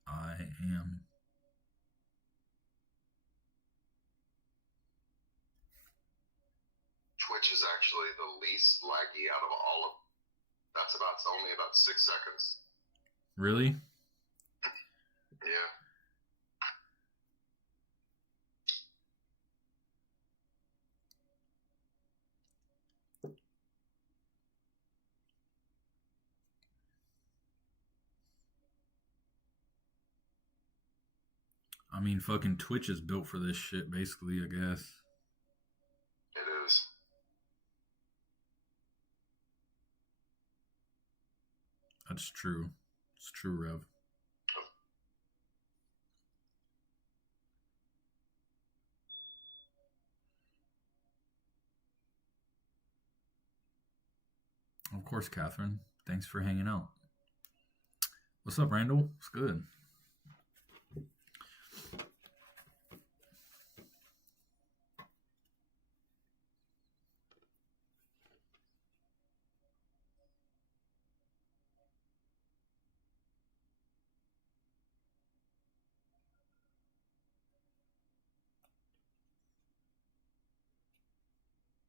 I am. Twitch is actually the least laggy out of all of them. That's only about 6 seconds. Really? Yeah. I mean, fucking Twitch is built for this shit, basically, I guess. It is. That's true. It's true, Rev. Of course, Catherine. Thanks for hanging out. What's up, Randall? It's good.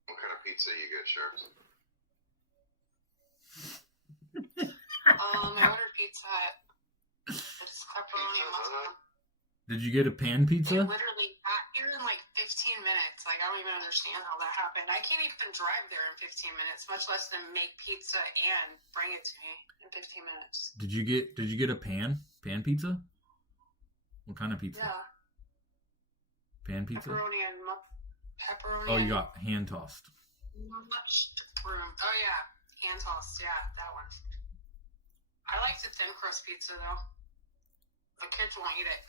What kind of pizza you get, Sharps? I ordered Pizza Hut. It's pepperoni and mushroom. Did you get a pan pizza? It literally got here in like 15 minutes. Like, I don't even understand how that happened. I can't even drive there in 15 minutes, much less than make pizza and bring it to me in 15 minutes. Did you get a pan pizza? What kind of pizza? Yeah. Pan pizza? Pepperoni and pepperoni. Oh, you got hand tossed. Mushroom. Oh yeah, hand tossed. Yeah, that one. I like the thin crust pizza though. The kids won't eat it,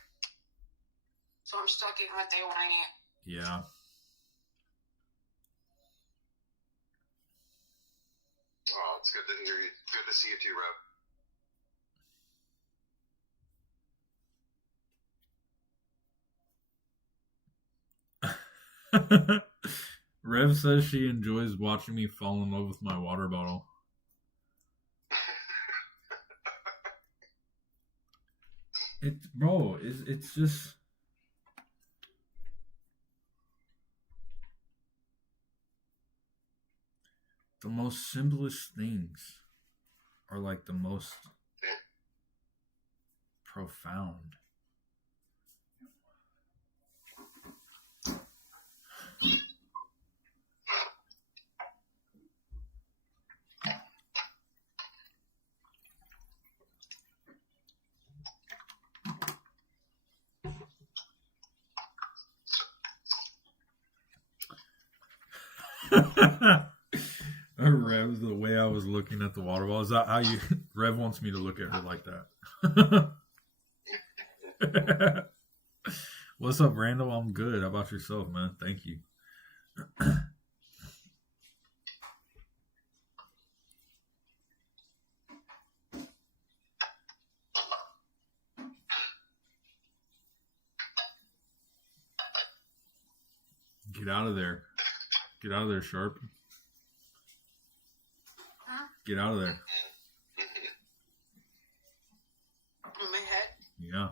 so I'm stuck eating what they want to eat. Yeah. Oh, it's good to hear you. Good to see you too, Rev. Rev says she enjoys watching me fall in love with my water bottle. It's just the most simplest things are like the most profound. Rev, the way I was looking at the water bottle, is that how you... Rev wants me to look at her like that. What's up, Randall? I'm good. How about yourself, man? Thank you. Get out of there. Get out of there, Sharp. Get out of there. In my head? Yeah.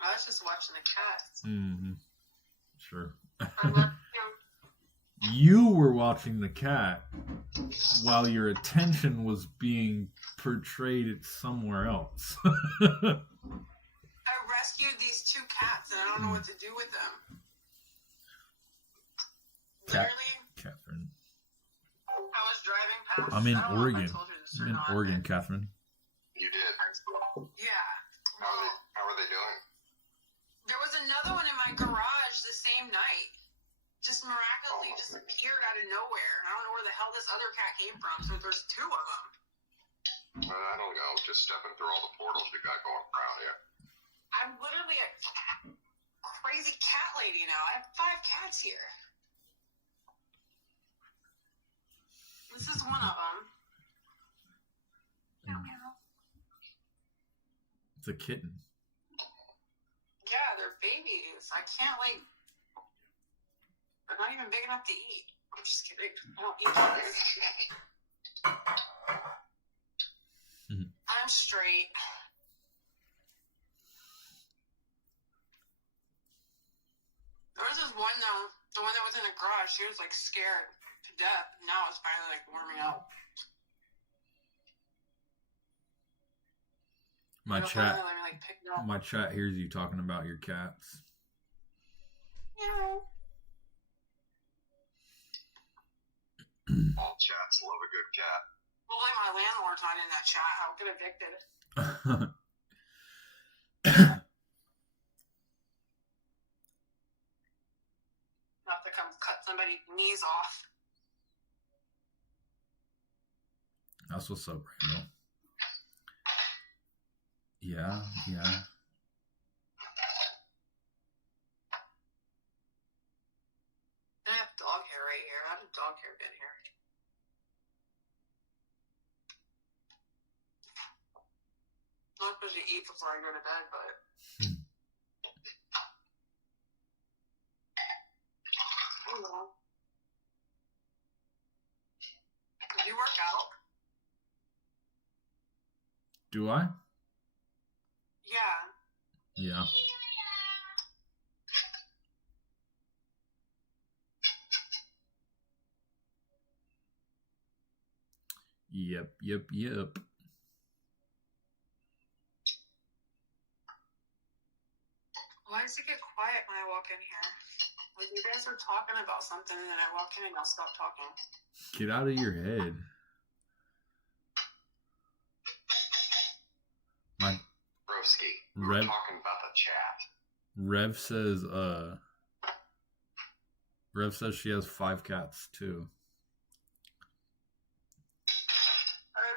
I was just watching the cats. Mm-hmm. Sure. I love him. You were watching the cat while your attention was being portrayed somewhere else. I rescued these 2 cats and I don't know what to do with them. Literally, Catherine. I was driving past. I'm in I don't know Oregon. if I told you this or I'm in not, Oregon, but- Catherine. You did. Yeah. How are they doing? There was another one in my garage the same night. Just miraculously just appeared out of nowhere. And I don't know where the hell this other cat came from. So there's 2 of them. I don't know. Just stepping through all the portals we got going around here. I'm literally a crazy cat lady. I have 5 cats here. This is one of them. It's a kitten. Yeah, they're babies. I can't, like... They're not even big enough to eat. I'm just kidding. I don't eat this. I'm straight. There was this one, the one that was in the garage, she was, like, scared to death. Now it's finally, like, warming up. My chat hears you talking about your cats. Yeah. All chats love a good cat. Well, like my landlord's not in that chat. I'll get evicted. Have to come cut somebody's knees off. That's what's up, Randall. Yeah. I have dog hair right here. How did dog hair get here? I'm not supposed to eat before I go to bed, but... Oh, well. Did you work out? Do I? Yeah. Yeah. Yep. Why does it get quiet when I walk in here? Like, you guys are talking about something, and then I walk in and I'll stop talking. Get out of your head. Broski, we were talking about the chat. Rev says she has 5 cats too.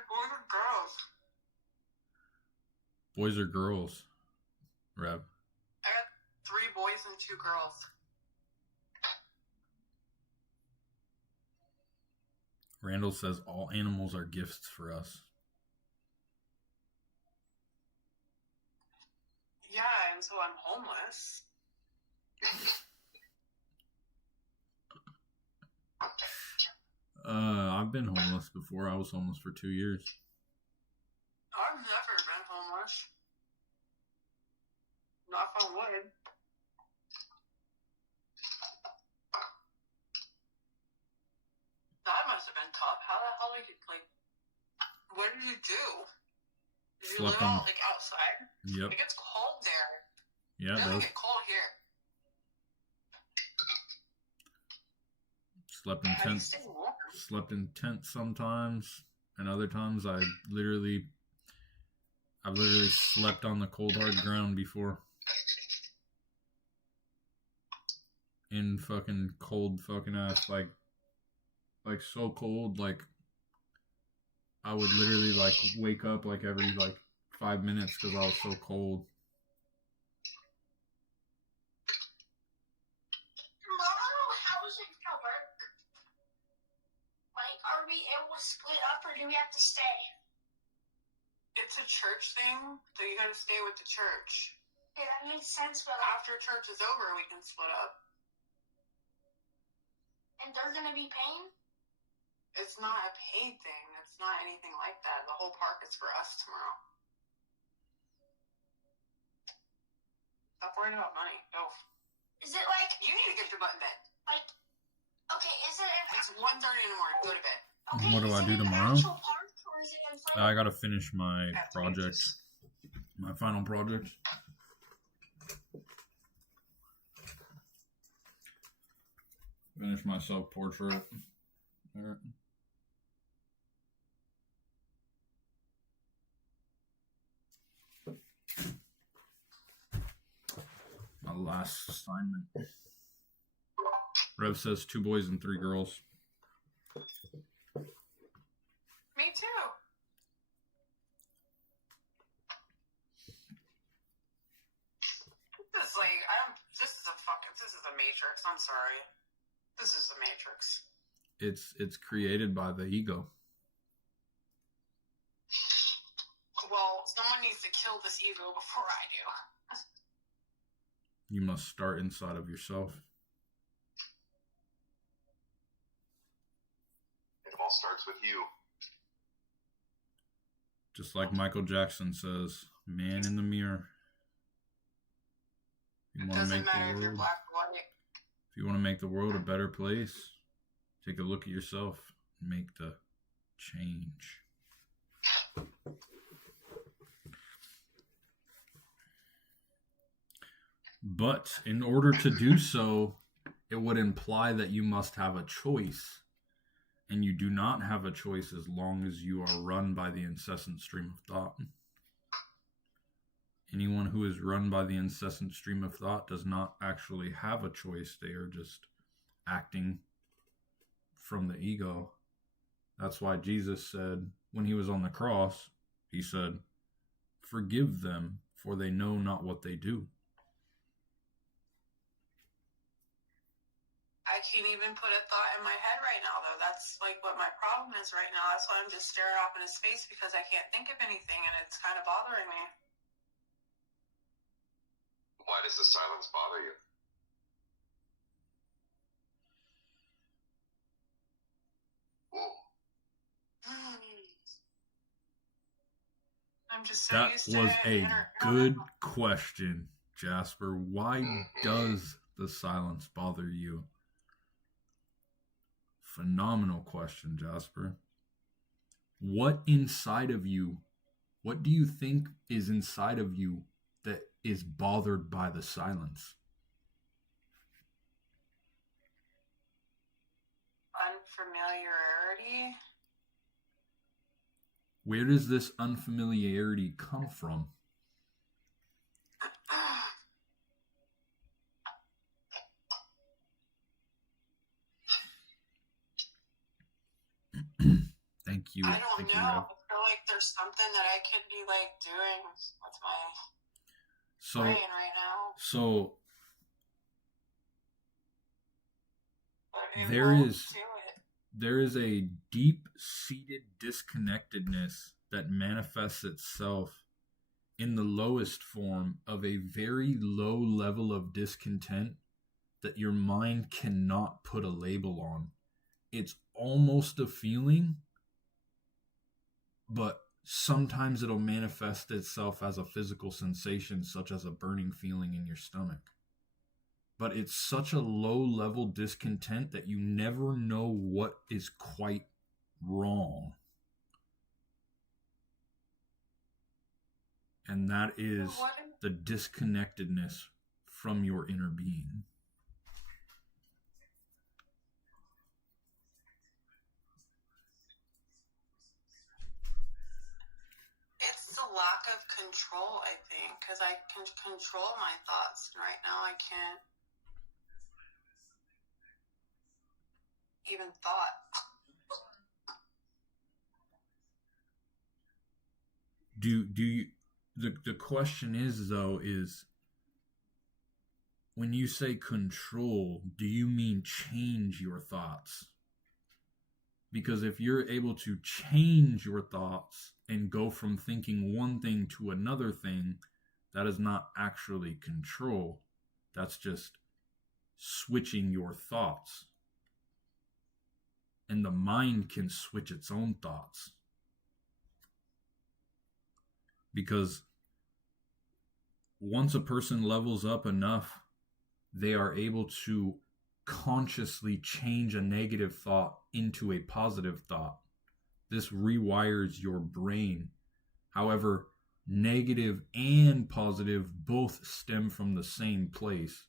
Boys or girls? Boys or girls, Rev? I got 3 boys and 2 girls. Randall says all animals are gifts for us. Yeah, and so I'm homeless. I've been homeless before. I was homeless for 2 years. I've never been homeless. Knock on wood. That must have been tough. How the hell did you, like, what did you do? Did you live out, like, outside? Yep. It gets cold there. Yeah, it doesn't get cold here. Slept in tents sometimes, and other times I've literally slept on the cold hard ground before. In fucking cold fucking ass, like so cold, like I would literally like wake up like every like 5 minutes because I was so cold. Are we able to split up or do we have to stay? It's a church thing, so you gotta stay with the church. Yeah, that makes sense, but after church is over, we can split up. And there's gonna be pain? It's not a paid thing. It's not anything like that. The whole park is for us tomorrow. Stop worrying about money. Go. Is it like... You need to get your butt in bed. Like... Okay, is it... It's 1:30 in the morning. Go to bed. Okay, what do I do tomorrow? Park, or is it in I gotta finish my project. My final project. Finish my self-portrait. There. My last assignment. Rev says 2 boys and 3 girls. Me too. This is like, this is a matrix. Matrix. I'm sorry. This is the Matrix. It's created by the ego. Well, someone needs to kill this ego before I do. You must start inside of yourself. It all starts with you. Just like Michael Jackson says, man in the mirror. It doesn't matter if you're black or white. If you want to make the world a better place, take a look at yourself and make the change. But in order to do so, it would imply that you must have a choice. And you do not have a choice as long as you are run by the incessant stream of thought. Anyone who is run by the incessant stream of thought does not actually have a choice. They are just acting from the ego. That's why Jesus said, when he was on the cross, he said, "Forgive them, for they know not what they do." I can't even put a thought in my head right now, though. That's like what my problem is right now. That's why I'm just staring off in his face, because I can't think of anything, and it's kind of bothering me. Why does the silence bother you? Whoa. I'm just so That used to was it. a good question, Jasper. Why does the silence bother you? Phenomenal question, Jasper. What inside of you, what do you think is inside of you that is bothered by the silence? Unfamiliarity. Where does this unfamiliarity come from? Thank you. I don't Thank know. you, Rev. I feel like there's something that I could be like doing with my brain right now. So But it there won't is do it. there is a deep-seated disconnectedness that manifests itself in the lowest form of a very low level of discontent that your mind cannot put a label on. It's almost a feeling, but sometimes it'll manifest itself as a physical sensation, such as a burning feeling in your stomach. But it's such a low-level discontent that you never know what is quite wrong. And that is the disconnectedness from your inner being. It's the lack of control, I think, because I can control my thoughts, and right now I can't even thought. Do you the question is, though, is when you say control, do you mean change your thoughts? Because if you're able to change your thoughts and go from thinking one thing to another thing, that is not actually control. That's just switching your thoughts. And the mind can switch its own thoughts. Because once a person levels up enough, they are able to consciously change a negative thought into a positive thought. This rewires your brain. However, negative and positive both stem from the same place,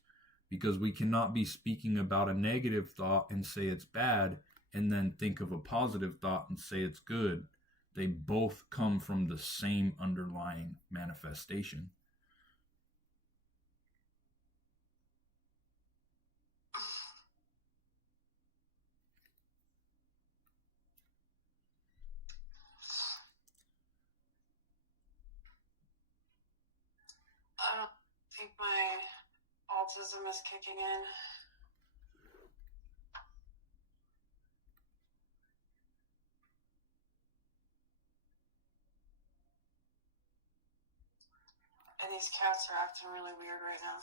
because we cannot be speaking about a negative thought and say it's bad and then think of a positive thought and say it's good. They both come from the same underlying manifestation. I don't think my autism is kicking in. these cats are acting really weird right now.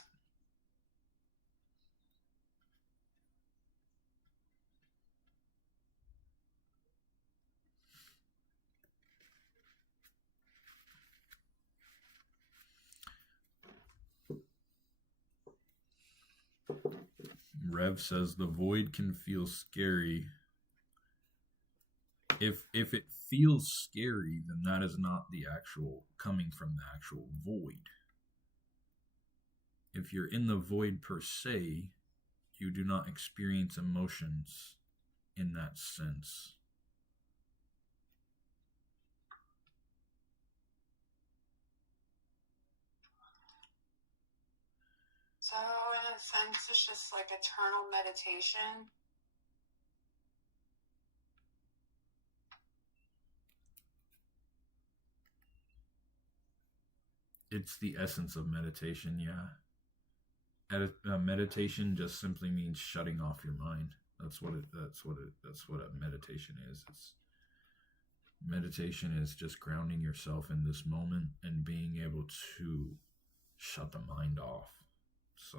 Rev says the void can feel scary. If it feels scary, then that is not the actual coming from the actual void. If you're in the void per se, you do not experience emotions in that sense. So, in a sense, it's just like eternal meditation. It's the essence of meditation, yeah. Meditation just simply means shutting off your mind. That's what a meditation is. Meditation is just grounding yourself in this moment and being able to shut the mind off. So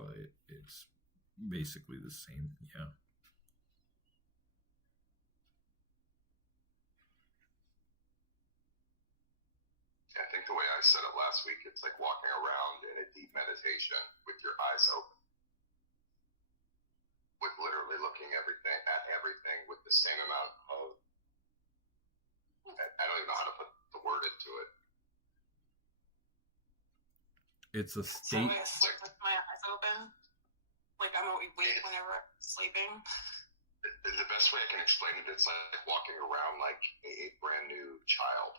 it's basically the same, yeah. I think the way I said it last week, it's like walking around in a deep meditation with your eyes open, with literally looking at everything with the same amount of, I don't even know how to put the word into it. It's a state. So I sleep with my eyes open, like I'm awake whenever I'm sleeping. The best way I can explain it, it's like walking around like a brand new child.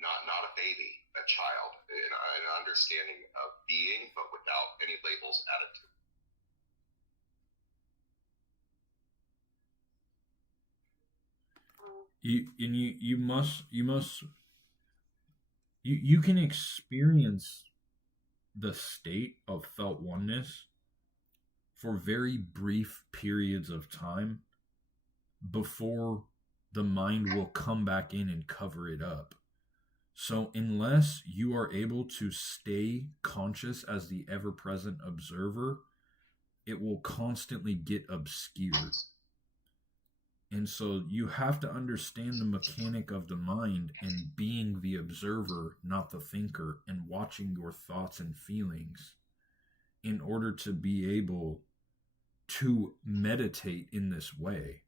Not a baby, a child, an understanding of being, but without any labels added to it. You can experience the state of felt oneness for very brief periods of time before the mind will come back in and cover it up. So unless you are able to stay conscious as the ever-present observer, it will constantly get obscured. And so you have to understand the mechanic of the mind and being the observer, not the thinker, and watching your thoughts and feelings in order to be able to meditate in this way.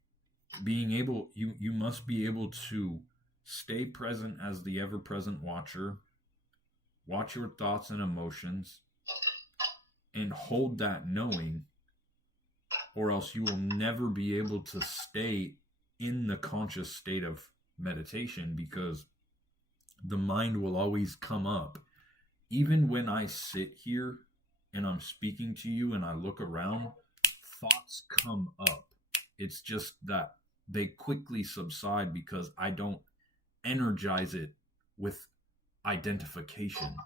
You must be able to stay present as the ever-present watcher, watch your thoughts and emotions, and hold that knowing, or else you will never be able to stay in the conscious state of meditation, because the mind will always come up. Even when I sit here and I'm speaking to you and I look around, thoughts come up. It's just that they quickly subside because I don't energize it with identification.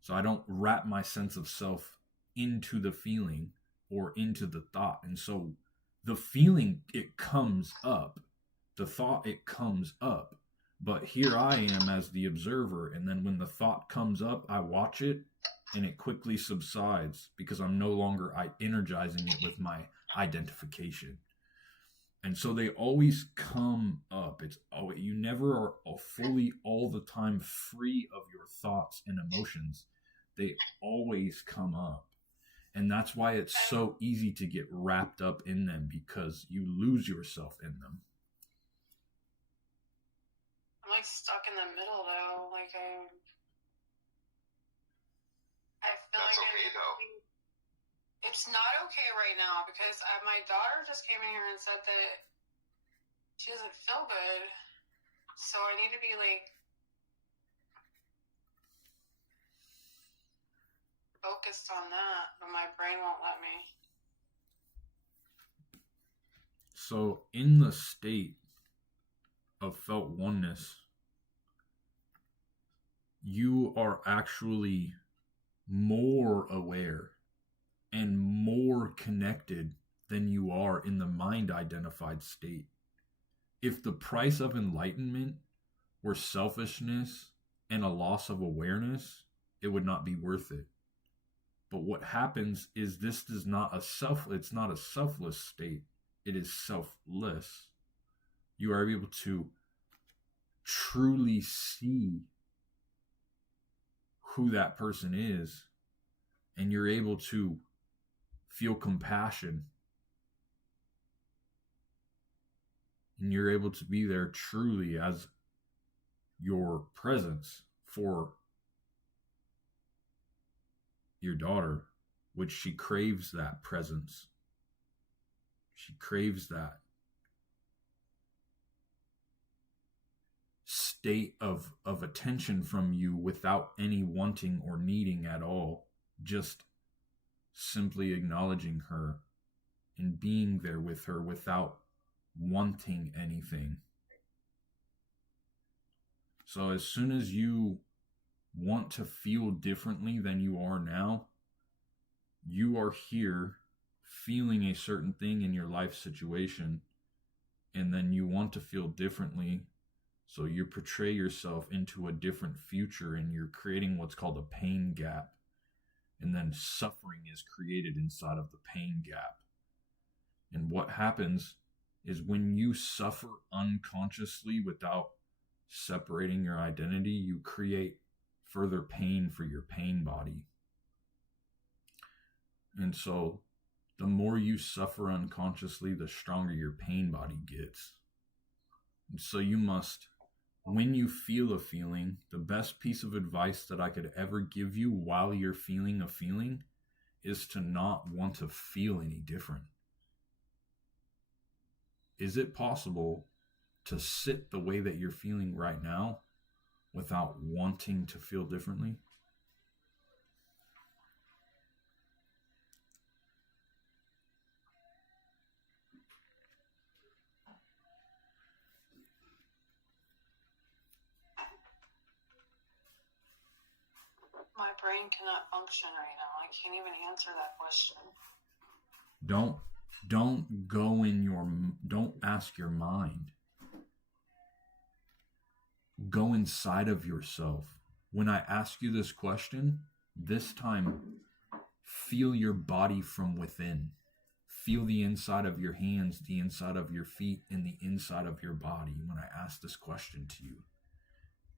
So I don't wrap my sense of self into the feeling or into the thought. And so the feeling, it comes up. The thought, it comes up. But here I am as the observer. And then when the thought comes up, I watch it and it quickly subsides because I'm no longer energizing it with my identification. And so they always come up. You never are fully all the time free of your thoughts and emotions. They always come up. And that's why it's so easy to get wrapped up in them, because you lose yourself in them. I'm like stuck in the middle though. Like I feel That's like okay though. It's not okay right now because my daughter just came in here and said that she doesn't feel good. So I need to be like focused on that, but my brain won't let me. So in the state of felt oneness, you are actually more aware and more connected than you are in the mind-identified state. If the price of enlightenment were selfishness and a loss of awareness, it would not be worth it. But what happens is this is not it's not a selfless state. It is selfless. You are able to truly see who that person is, and you're able to feel compassion, and you're able to be there truly as your presence for your daughter, which she craves that presence. She craves that state of attention from you without any wanting or needing at all. Just simply acknowledging her and being there with her without wanting anything. So as soon as you want to feel differently than you are now, you are here feeling a certain thing in your life situation, and then you want to feel differently, so you portray yourself into a different future, and you're creating what's called a pain gap, and then suffering is created inside of the pain gap. And what happens is when you suffer unconsciously without separating your identity, you create further pain for your pain body. And so the more you suffer unconsciously, the stronger your pain body gets. And so you must, when you feel a feeling, the best piece of advice that I could ever give you while you're feeling a feeling is to not want to feel any different. Is it possible to sit the way that you're feeling right now without wanting to feel differently? My brain cannot function right now. I can't even answer that question. Don't ask your mind. Go inside of yourself. When I ask you this question, this time, feel your body from within. Feel the inside of your hands, the inside of your feet, and the inside of your body when I ask this question to you.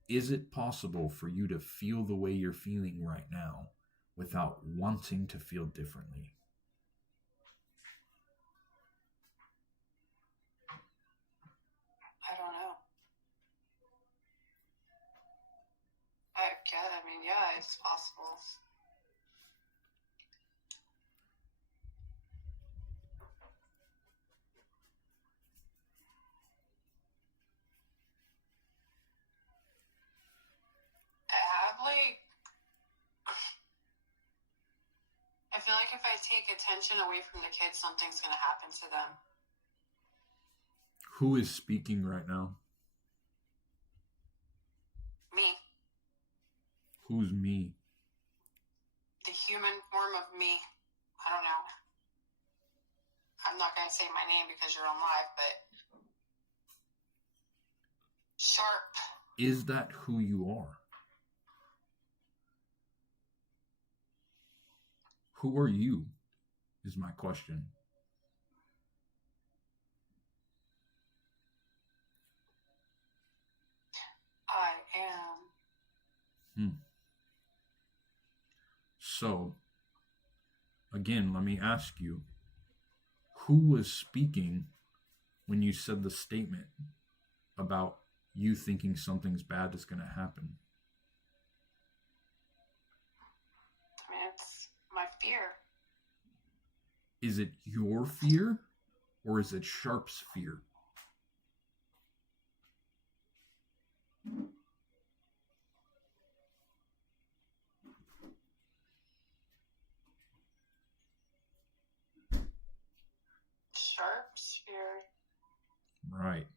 Is it possible for you to feel the way you're feeling right now without wanting to feel differently? I don't know. I mean, yeah, it's possible. I feel like if I take attention away from the kids, something's going to happen to them. Who is speaking right now? Me. Who's me? The human form of me. I don't know. I'm not going to say my name because you're on live, but Sharp. Is that who you are? Who are you? Is my question. I am. So, again, let me ask you, who was speaking when you said the statement about you thinking something's bad is going to happen? I mean, it's my fear. Is it your fear or is it Sharp's fear? Sharp's fear. Right.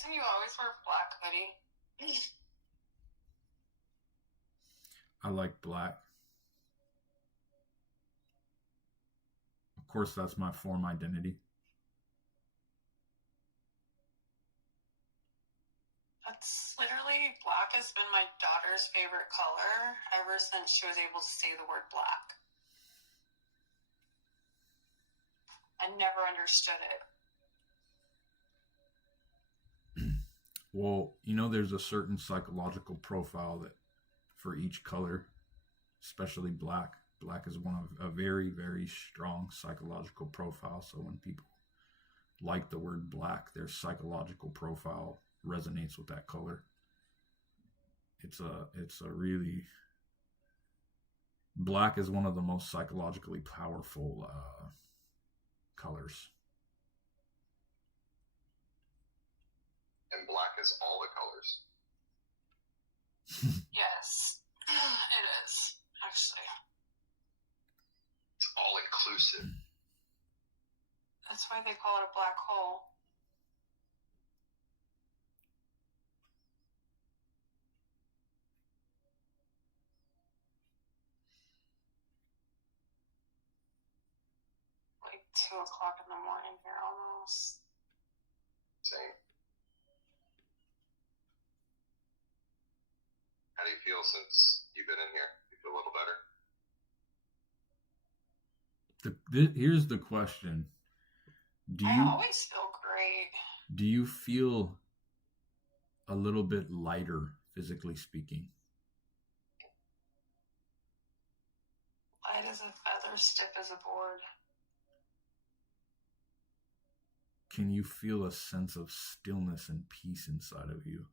reason you always wear black hoodie? I like black. Of course, that's my form identity. That's literally, black has been my daughter's favorite color ever since she was able to say the word black. I never understood it. Well, you know, there's a certain psychological profile that for each color, especially black. Black is one of a very, very strong psychological profile. So when people like the word black, their psychological profile resonates with that color. It's a really, black is one of the most psychologically powerful colors. And black is all the colors. Yes, it is, actually. It's all inclusive. That's why they call it a black hole. Like 2 o'clock in the morning here almost. Same. How do you feel since you've been in here? You feel a little better? Here's the question. I always feel great. Do you feel a little bit lighter, physically speaking? Light as a feather, stiff as a board. Can you feel a sense of stillness and peace inside of you?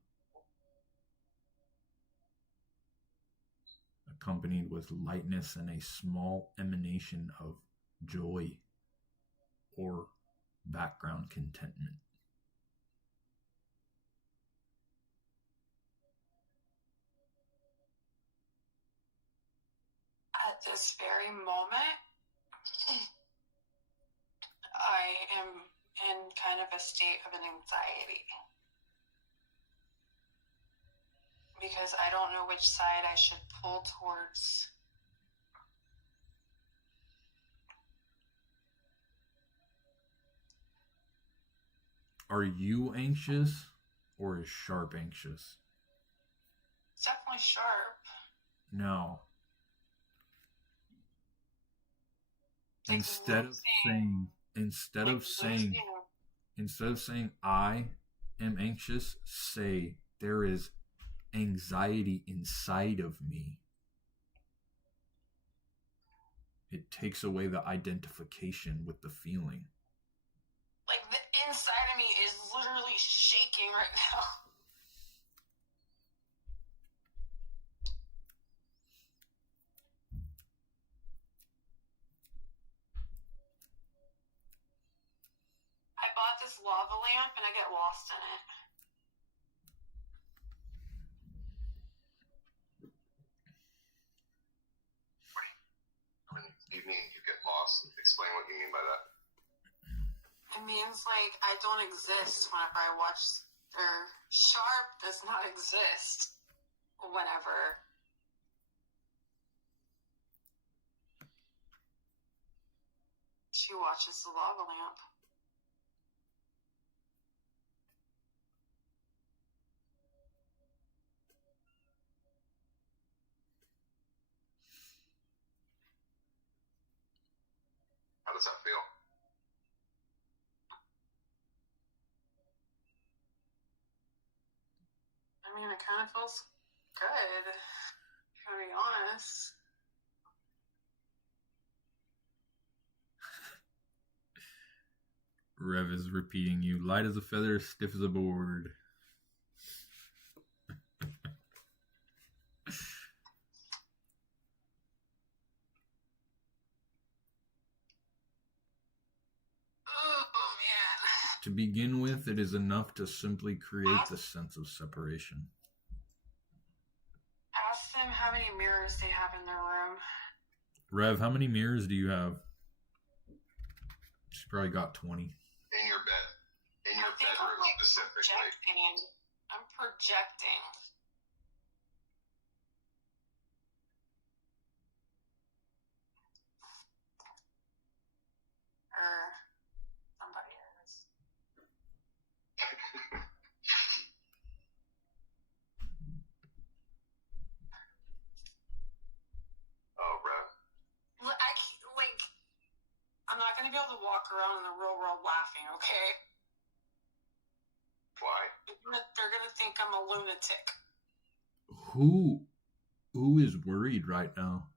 Accompanied with lightness and a small emanation of joy or background contentment. At this very moment, I am in kind of a state of an anxiety. Because I don't know which side I should pull towards. Are you anxious or is Sharp anxious? It's definitely Sharp. No. Like Instead of saying I am anxious, say there is anxiety inside of me. It takes away the identification with the feeling. Like the inside of me is literally shaking right now. I bought this lava lamp and I get lost in it. You mean you get lost? Explain what you mean by that. It means like I don't exist whenever I watch, or Sharp does not exist whenever. She watches the lava lamp. How does that feel? I mean, it kind of feels good, to be honest. Rev is repeating you. Light as a feather, stiff as a board. Oh, man. To begin with, it is enough to simply create the sense of separation. Ask them how many mirrors they have in their room. Rev, how many mirrors do you have? She's probably got 20. In your bed. In your bed. think I'm bedroom like specifically. projecting. I'm projecting. Or somebody is. Oh, bro. I'm not gonna be able to walk around in the real world laughing, okay? Why? They're gonna think I'm a lunatic. Who is worried right now?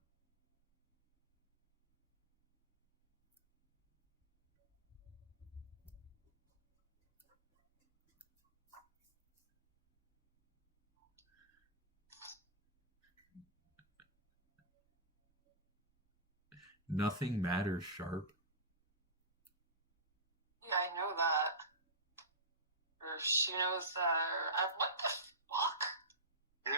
Nothing matters, Sharp. Yeah, I know that. Or she knows that. What the fuck? You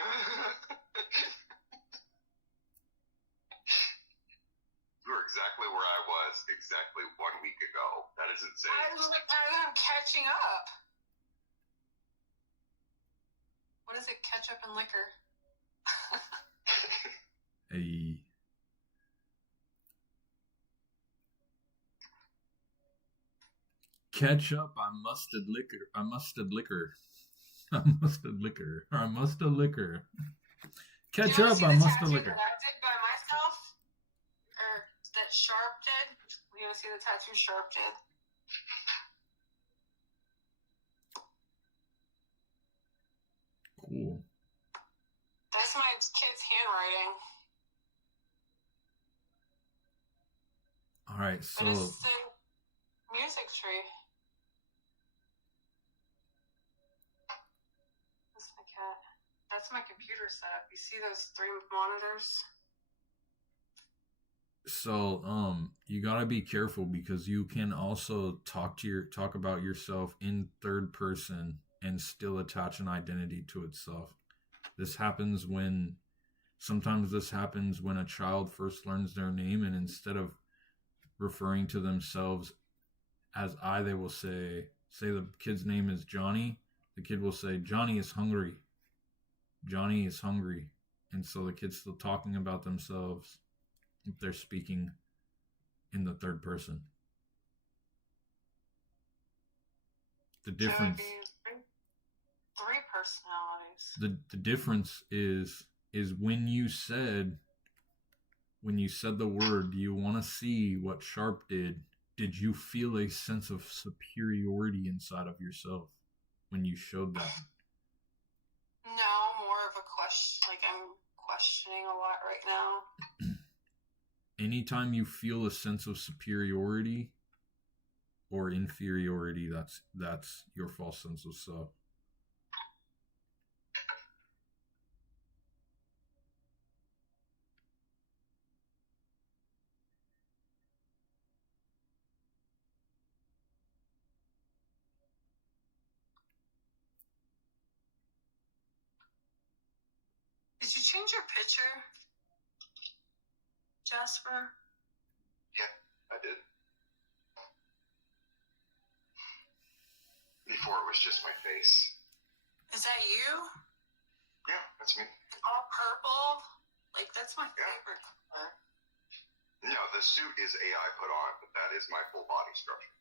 were exactly where I was exactly 1 week ago. That is insane. I'm catching up. What is it? Ketchup and liquor. Hey. Ketchup, I musted liquor. I musted liquor. I musted liquor. I musted liquor. Ketchup, I musted liquor. That I did by myself? Or that Sharp did? You want to see the tattoo Sharp did? Cool. That's my kid's handwriting. All right, so And it's the music tree. That's my cat. That's my computer setup. You see those 3 monitors? so you gotta be careful because you can also talk about yourself in third person and still attach an identity to itself. Sometimes this happens when a child first learns their name, and instead of referring to themselves as I, they will say the kid's name is Johnny. The kid will say, Johnny is hungry. Johnny is hungry. And so the kid's still talking about themselves if they're speaking in the third person. The difference. So it'd be 3 personalities. The difference is when you said the word, do you want to see what Sharp did? Did you feel a sense of superiority inside of yourself when you showed that? No, more of a question. Like, I'm questioning a lot right now. Anytime you feel a sense of superiority or inferiority, that's your false sense of self. Did you change your picture, Jasper? Yeah, I did. Before it was just my face. Is that you? Yeah, that's me. All purple? Like, that's my favorite color. No, the suit is AI put on, but that is my full body structure.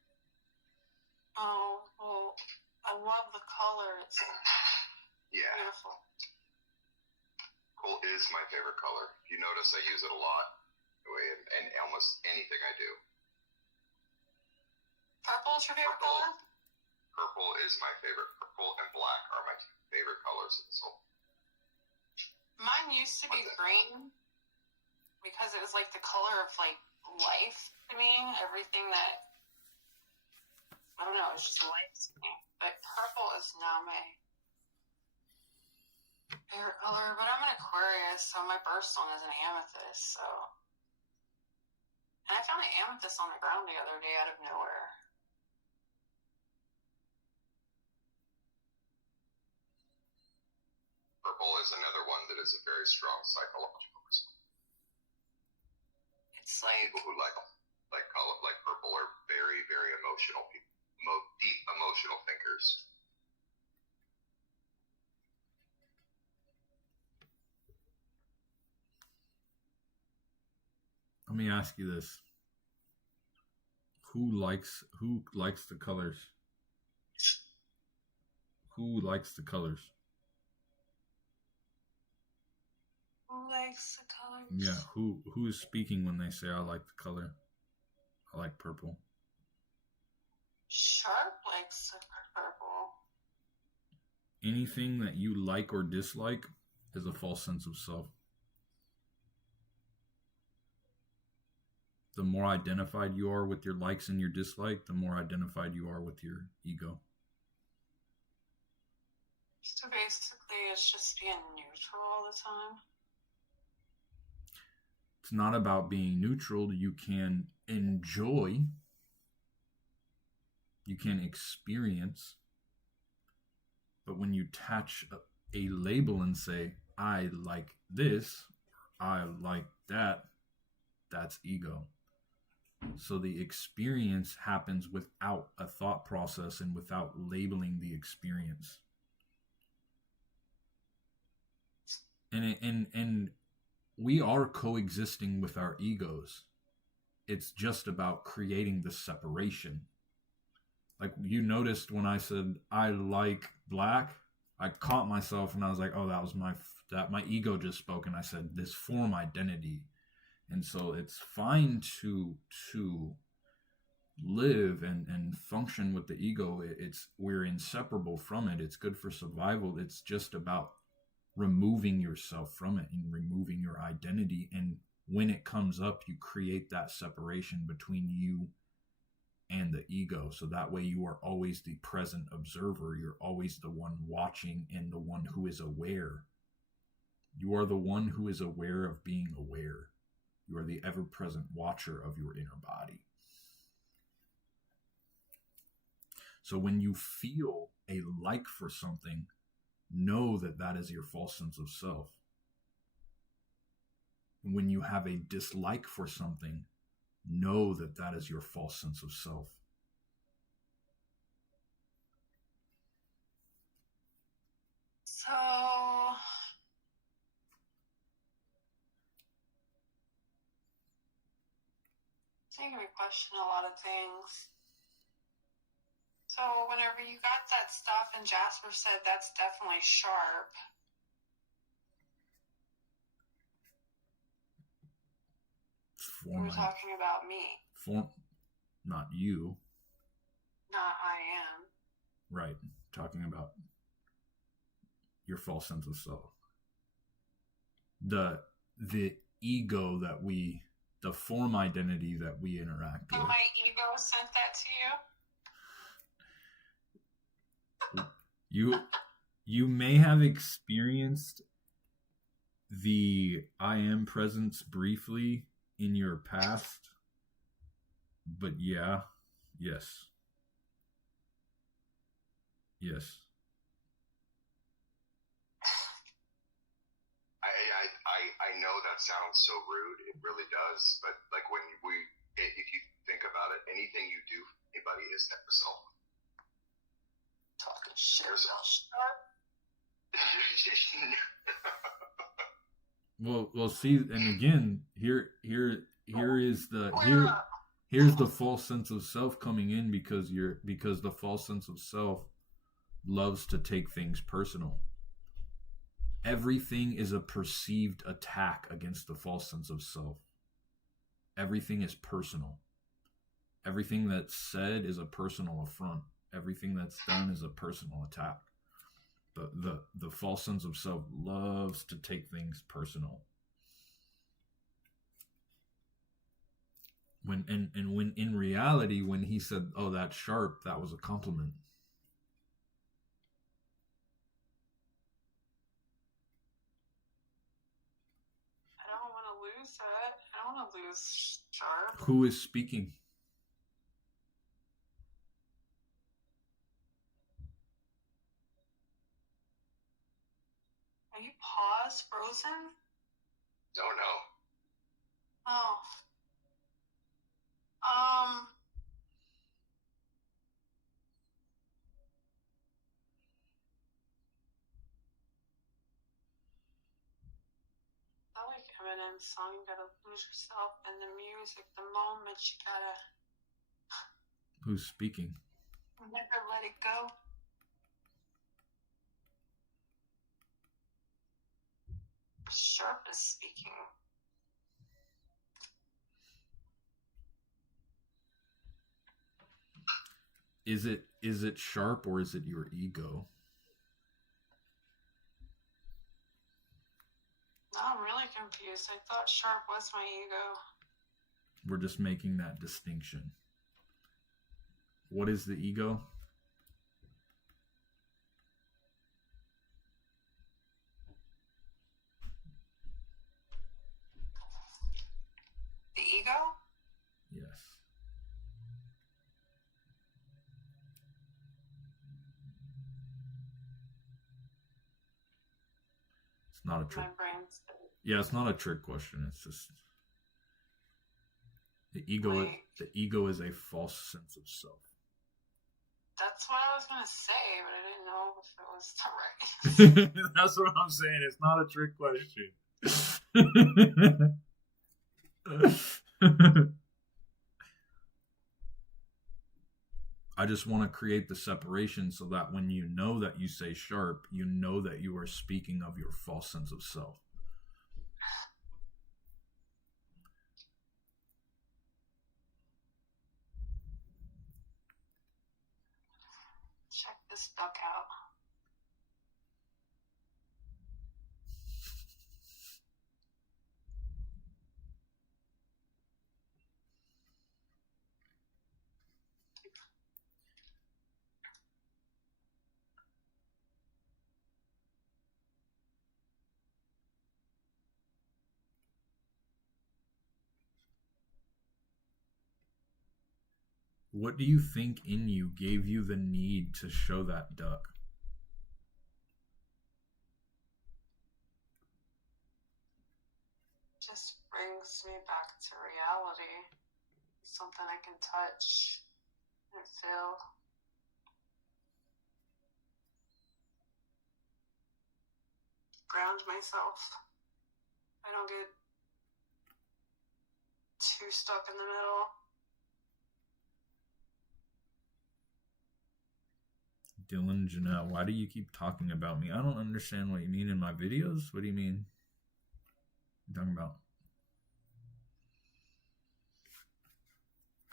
Oh, well, I love the color. It's beautiful. Gold is my favorite color. If you notice, I use it a lot. And almost anything I do. Purple is your favorite color? Purple is my favorite. Purple and black are my favorite colors in this whole. Mine used to be green because it was like the color of like life to me. Everything that, I don't know, it's just life to me. But purple is now my favorite color. But I'm an Aquarius, so my birthstone is an amethyst. So, and I found an amethyst on the ground the other day out of nowhere. Purple is another one that is a very strong psychological response. It's like People who like color, like purple, are very, very emotional people, deep emotional thinkers. years. Let me ask you this. Who likes the colors? Who likes the colors? Who likes the colors? Yeah, who is speaking when they say I like the color? I like purple. Sharp likes the purple. Anything that you like or dislike is a false sense of self. The more identified you are with your likes and your dislike, the more identified you are with your ego. So basically, it's just being neutral all the time. It's not about being neutral. You can enjoy, you can experience, but when you attach a label and say, I like this, I like that, that's ego. So the experience happens without a thought process and without labeling the experience. And we are coexisting with our egos. It's just about creating the separation. Like you noticed when I said I like black, I caught myself and I was like, oh, that was my ego just spoke, and I said this form identity. And so it's fine to live and function with the ego. We're inseparable from it. It's good for survival. It's just about removing yourself from it and removing your identity. And when it comes up, you create that separation between you and the ego. So that way you are always the present observer. You're always the one watching and the one who is aware. You are the one who is aware of being aware. You are the ever-present watcher of your inner body. So when you feel a like for something, know that that is your false sense of self. And when you have a dislike for something, know that that is your false sense of self. So, it's making me question a lot of things. So, whenever you got that stuff and Jasper said that's definitely sharp, we were talking about me. Not you. Not I am. Right. Talking about your false sense of self. The ego that the form identity that we interact with. My ego sent that to you? You may have experienced the I am presence briefly in your past, but yes. I know that sounds so rude. It really does. But like if you think about it, anything you do for anybody is never self. Talking shit about sharp. Well, see, and again, here's the false sense of self coming in because the false sense of self loves to take things personal. Everything is a perceived attack against the false sense of self. Everything is personal. Everything that's said is a personal affront. Everything that's done is a personal attack. The false sense of self loves to take things personal. When in reality, when he said, "Oh, that's sharp," that was a compliment. I don't want to lose it. I don't want to lose sharp. Who is speaking? Are you paused, frozen? Don't know. Oh. Eminem song. You gotta lose yourself in the music. The moment you gotta Who's speaking? never let it go. Sharp is speaking. Is it Sharp or is it your ego? I'm really confused. I thought Sharp was my ego. We're just making that distinction. What is the ego? The ego? Yes. It's not a trick. My brain's... Yeah, it's not a trick question. It's just the ego. Wait. The ego is a false sense of self. That's what I was gonna say, but I didn't know if it was the right. That's what I'm saying. It's not a trick question. I just want to create the separation so that when you know that you say Sharp, you know that you are speaking of your false sense of self. Check this duck out. What do you think in you gave you the need to show that duck? Just brings me back to reality. Something I can touch and feel. Ground myself. I don't get too stuck in the middle. Dylan, Janelle, why do you keep talking about me? I don't understand what you mean in my videos. What do you mean? What are you talking about?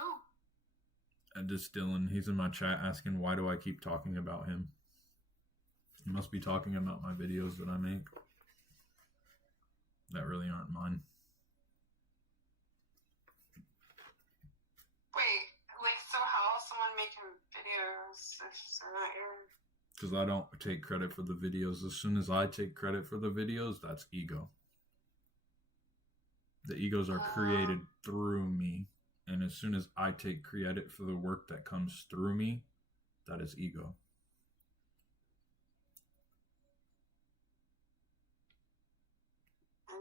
Oh. And just Dylan, he's in my chat asking why do I keep talking about him? He must be talking about my videos that I make. That really aren't mine. Wait, like, so how is someone making videos if they're not yours? Because I don't take credit for the videos. As soon as I take credit for the videos, that's ego. The egos are created through me. And as soon as I take credit for the work that comes through me, that is ego.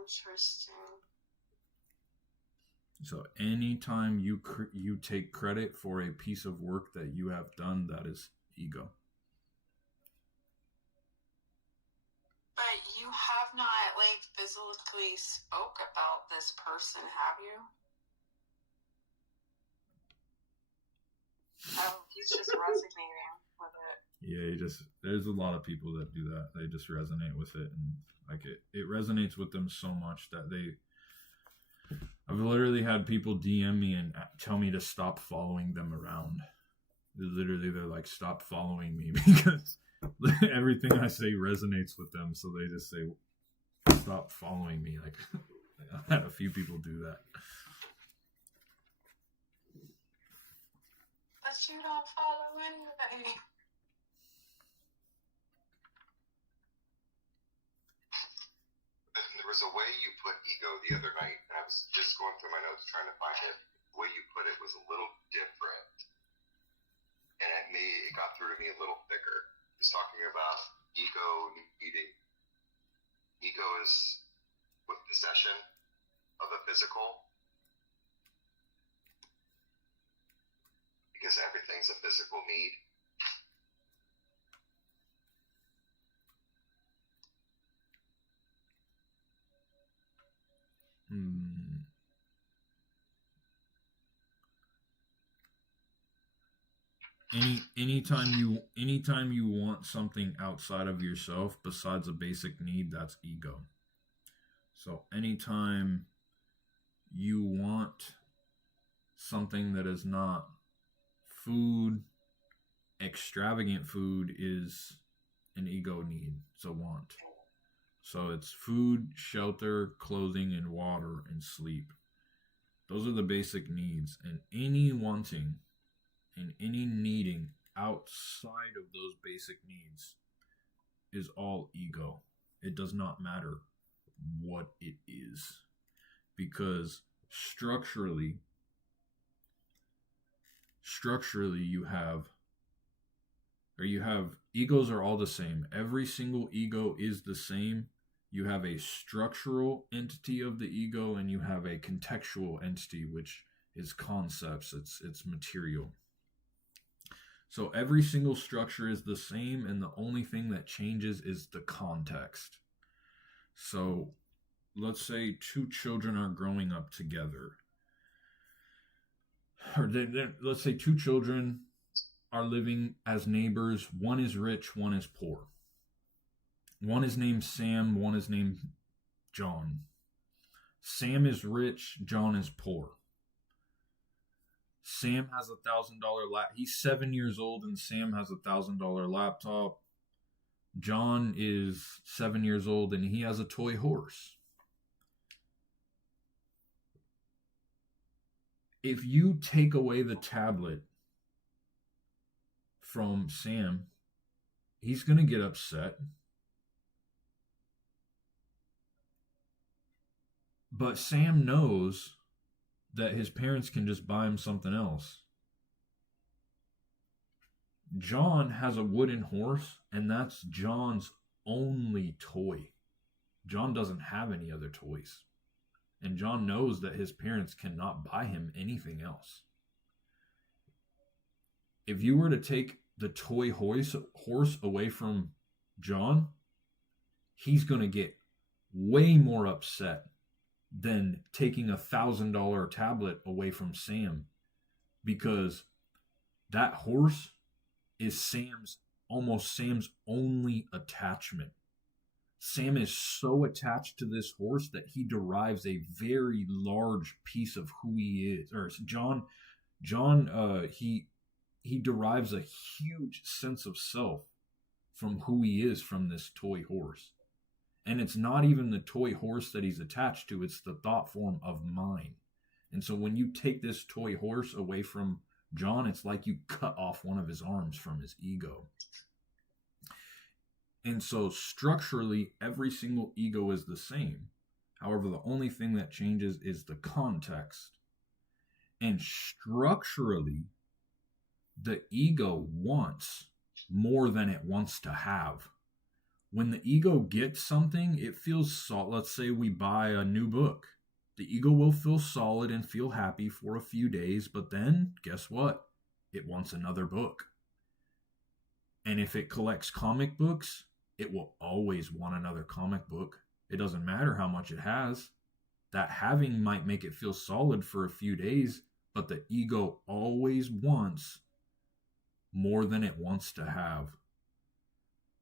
Interesting. So anytime you take credit for a piece of work that you have done, that is ego. But you have not, like, physically spoke about this person, have you? Oh, he's just resonating with it. Yeah, there's a lot of people that do that. They just resonate with it, and like it resonates with them so much that I've literally had people DM me and tell me to stop following them around. They're like, stop following me because everything I say resonates with them. So they just say, stop following me. Like, I had a few people do that. But you don't follow anybody. There was a way you put ego the other night, and I was just going through my notes trying to find it. The way you put it was a little different, and it got through to me a little thicker. It was talking about ego is with possession of the physical, because everything's a physical need. anytime you want something outside of yourself besides a basic need, that's ego. So anytime you want something that is not food, extravagant food is an ego need. It's a want. So it's food, shelter, clothing, and water, and sleep. Those are the basic needs. And any wanting and any needing outside of those basic needs is all ego. It does not matter what it is. Because structurally you have egos are all the same. Every single ego is the same. You have a structural entity of the ego and you have a contextual entity, which is concepts. It's material. So every single structure is the same, and the only thing that changes is the context. So let's say two children are growing up together. Or let's say two children are living as neighbors. One is rich, one is poor. One is named Sam, one is named John. Sam is rich, John is poor. Sam has $1,000 laptop. He's 7 years old and Sam has $1,000 laptop. John is 7 years old and he has a toy horse. If you take away the tablet from Sam, he's going to get upset. But Sam knows that his parents can just buy him something else. John has a wooden horse, and that's John's only toy. John doesn't have any other toys. And John knows that his parents cannot buy him anything else. If you were to take the toy horse away from John, he's going to get way more upset than taking $1,000 tablet away from Sam, because that horse is Sam's only attachment. Sam is so attached to this horse that he derives a very large piece of who he is. Or John, he derives a huge sense of self from who he is from this toy horse. And it's not even the toy horse that he's attached to, it's the thought form of mine. And so when you take this toy horse away from John, it's like you cut off one of his arms from his ego. And so structurally, every single ego is the same. However, the only thing that changes is the context. And structurally, the ego wants more than it wants to have. When the ego gets something, it feels solid. Let's say we buy a new book. The ego will feel solid and feel happy for a few days, but then, guess what? It wants another book. And if it collects comic books, it will always want another comic book. It doesn't matter how much it has. That having might make it feel solid for a few days, but the ego always wants more than it wants to have.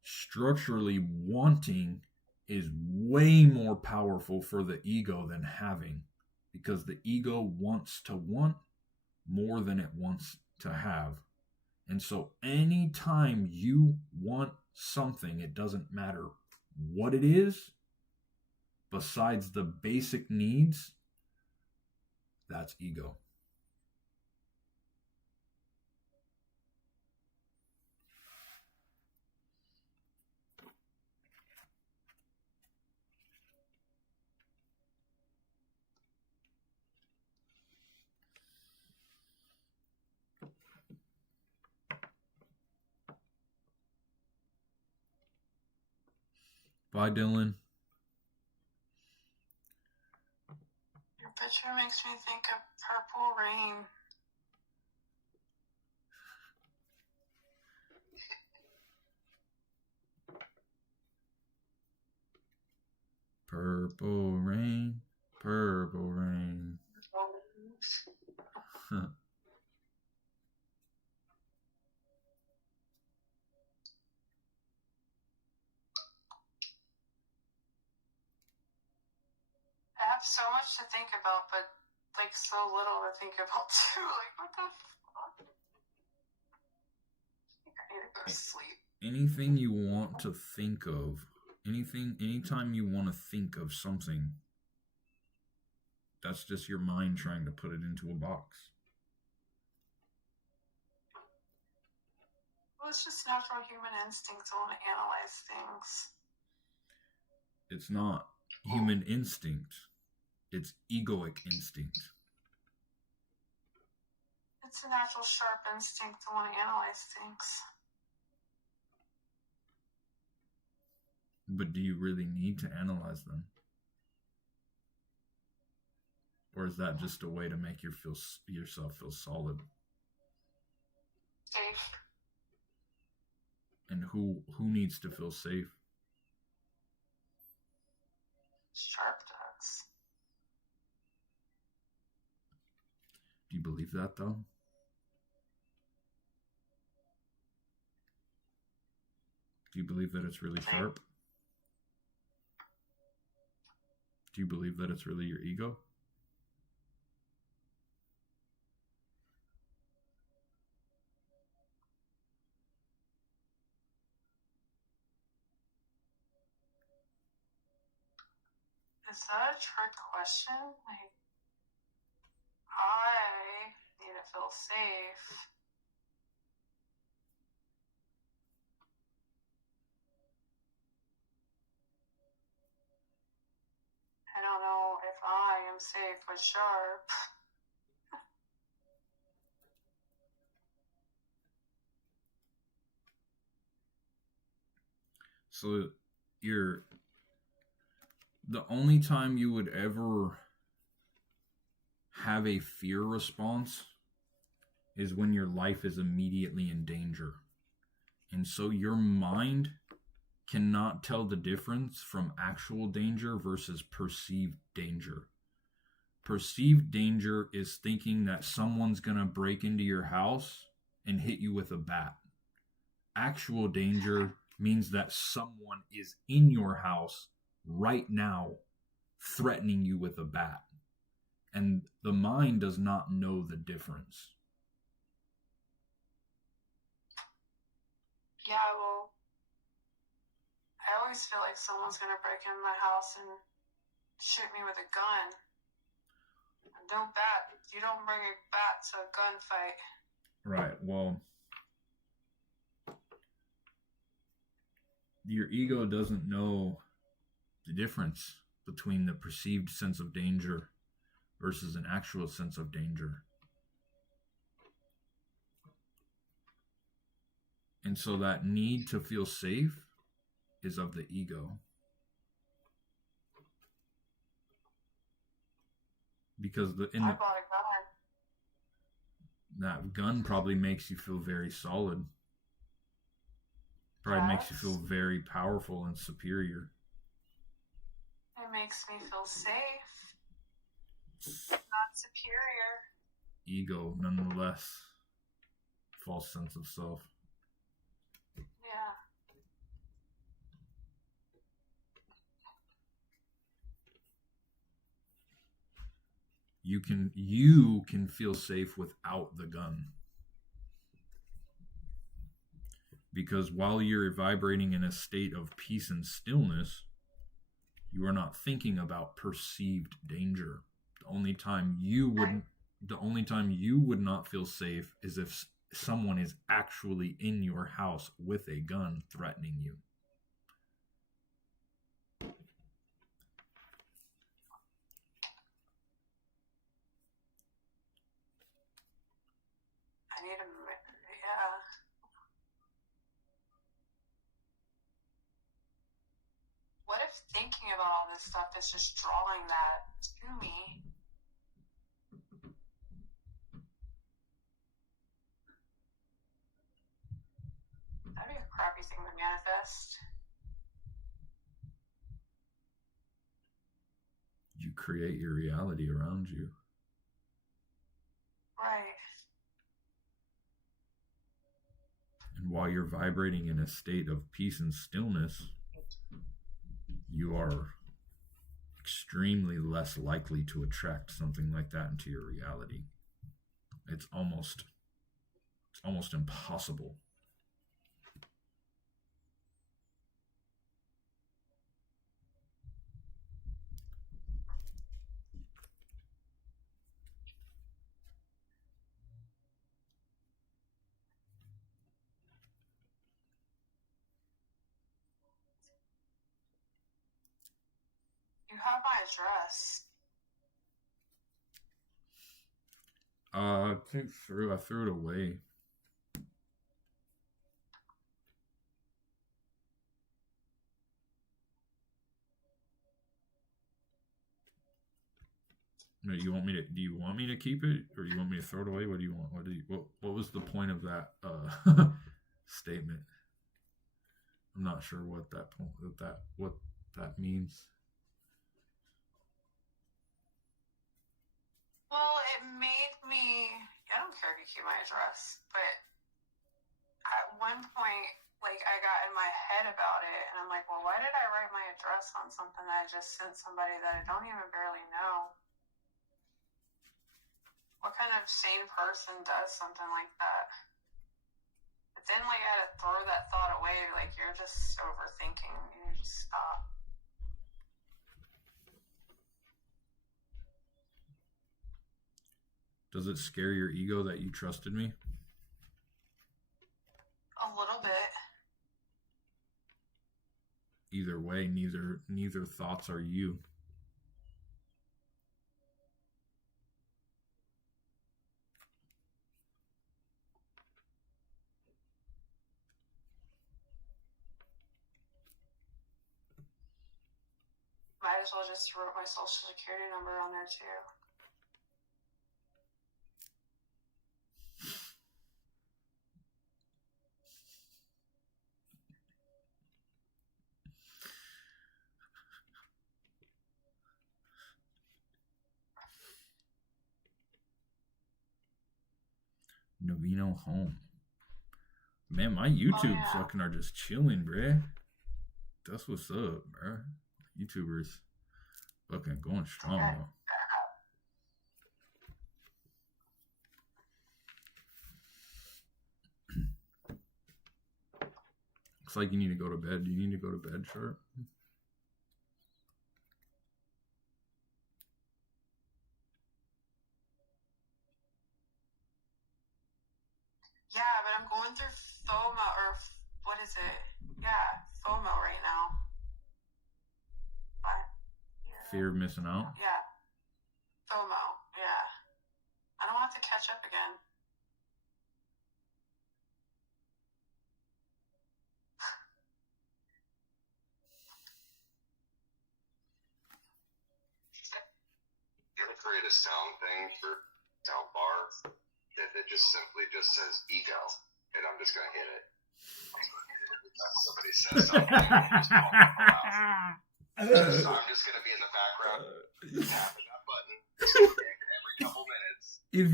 Structurally, wanting is way more powerful for the ego than having, because the ego wants to want more than it wants to have. And so anytime you want something, it doesn't matter what it is, besides the basic needs, that's ego. Bye, Dylan. Your picture makes me think of Purple Rain. Purple rain, purple rain. so much to think about, but like so little to think about too. Like, what the fuck? I need to go to sleep. Anything you want to think of, anytime you want to think of something, that's just your mind trying to put it into a box. Well, it's just natural human instinct to want to analyze things. It's not human instinct. It's egoic instinct. It's a natural, sharp instinct to want to analyze things. But do you really need to analyze them? Or is that just a way to make yourself feel solid? Safe. And who needs to feel safe? Sharp does. Do you believe that, though? Do you believe that it's really sharp? Do you believe that it's really your ego? Is that a trick question? Like, I need to feel safe. I don't know if I am safe with Sharp. So the only time you would ever have a fear response is when your life is immediately in danger. And so your mind cannot tell the difference from actual danger versus perceived danger. Perceived danger is thinking that someone's going to break into your house and hit you with a bat. Actual danger means that someone is in your house right now threatening you with a bat. And the mind does not know the difference. Yeah, well, I always feel like someone's going to break into my house and shoot me with a gun. And you don't bring a bat to a gunfight. Right, well, your ego doesn't know the difference between the perceived sense of danger versus an actual sense of danger. And so that need to feel safe is of the ego. Because I bought a gun. That gun probably makes you feel very solid. Probably makes you feel very powerful and superior. It makes me feel safe. Not superior. Ego, nonetheless. False sense of self. Yeah. You can feel safe without the gun. Because while you're vibrating in a state of peace and stillness, you are not thinking about perceived danger. The only time you would not feel safe is if someone is actually in your house with a gun threatening you. What if thinking about all this stuff is just drawing that to me? That'd be a crappy thing to manifest. You create your reality around you. Right. And while you're vibrating in a state of peace and stillness, you are extremely less likely to attract something like that into your reality. It's almost impossible. You have my address. I threw it away. No, do you want me to keep it, or you want me to throw it away? What do you want? What was the point of that statement? I'm not sure what that means. Well, it made me. I don't care if you keep my address, but at one point, like, I got in my head about it, and I'm like, well, why did I write my address on something that I just sent somebody that I don't even barely know? What kind of sane person does something like that? But then, like, I had to throw that thought away. Like, you're just overthinking. You need to stop. Does it scare your ego that you trusted me? A little bit. Either way, neither thoughts are you. Might as well just wrote my social security number on there too. Novino home. Man, my YouTube fucking are just chilling, bruh. That's what's up, bruh. YouTubers fucking going strong, though. Looks like you need to go to bed. Do you need to go to bed, Sharp? Yeah, but I'm going through FOMO, or what is it? Yeah, FOMO right now. What? Fear of missing out? Yeah. FOMO, yeah. I don't have to catch up again. You ever create a sound thing for sound bar that just simply just says ego, and I'm just gonna hit it. Somebody says something, so I'm just gonna be in the background tapping that button every couple minutes. If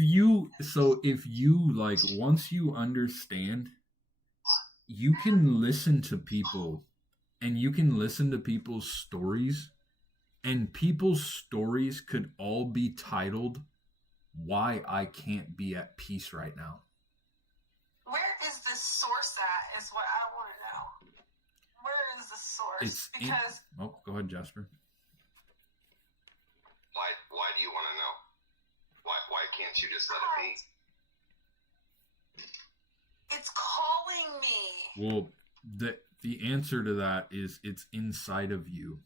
you like, once you understand, you can listen to people, and you can listen to people's stories, and people's stories could all be titled "Why I Can't Be at Peace Right Now." Where is the source at is what I want to know. Where is the source? Go ahead, Jasper. Why do you want to know? Why can't you just let it be? It's calling me. Well, the answer to that is it's inside of you.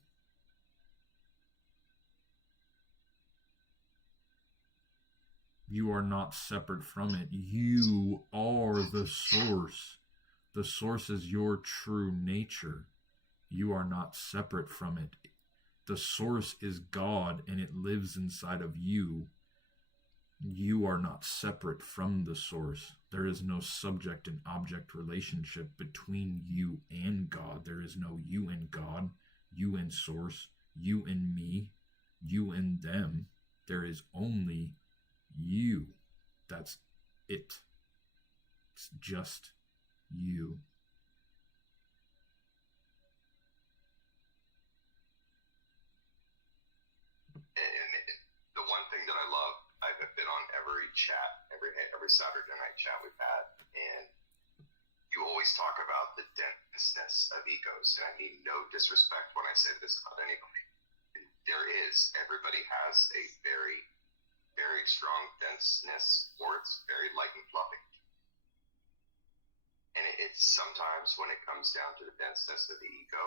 You are not separate from it. You are the source. The source is your true nature. You are not separate from it. The source is God, and it lives inside of you. You are not separate from the source. There is no subject and object relationship between you and God. There is no you and God, you and source, you and me, you and them. There is only you. That's it. It's just you. thing that I love, I've been on every chat, every Saturday night chat we've had, and you always talk about the denseness of egos, and I mean no disrespect when I say this about anybody. Everybody has a very, very strong denseness, or it's very light and fluffy. And it's sometimes when it comes down to the denseness of the ego,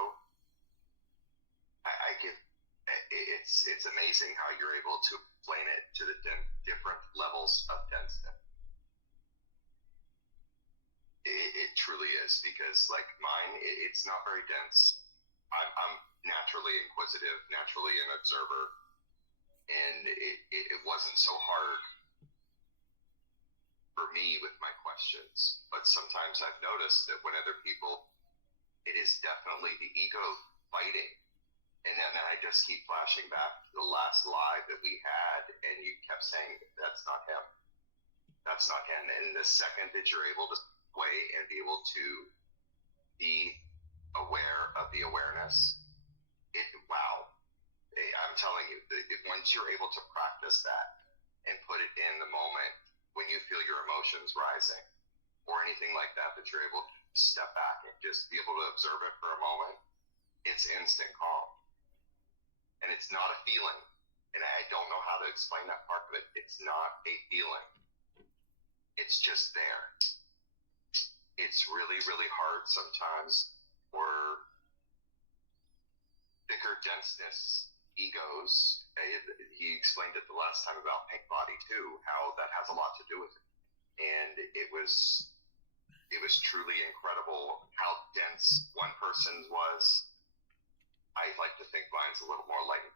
it's amazing how you're able to explain it to the different levels of denseness. It truly is, because like mine, it's not very dense. I'm naturally inquisitive, naturally an observer, and it wasn't so hard for me with my questions. But sometimes I've noticed that when other people, it is definitely the ego fighting. And then I just keep flashing back to the last live that we had, and you kept saying, that's not him. That's not him. And the second that you're able to weigh and be able to be aware of the awareness, wow. I'm telling you, once you're able to practice that and put it in the moment when you feel your emotions rising or anything like that, that you're able to step back and just be able to observe it for a moment, it's instant calm. And it's not a feeling. And I don't know how to explain that part of it. It's not a feeling. It's just there. It's really, really hard sometimes for thicker denseness egos. He explained it the last time about pink body too, how that has a lot to do with it. And it was truly incredible how dense one person's was. I like to think mine's a little more light and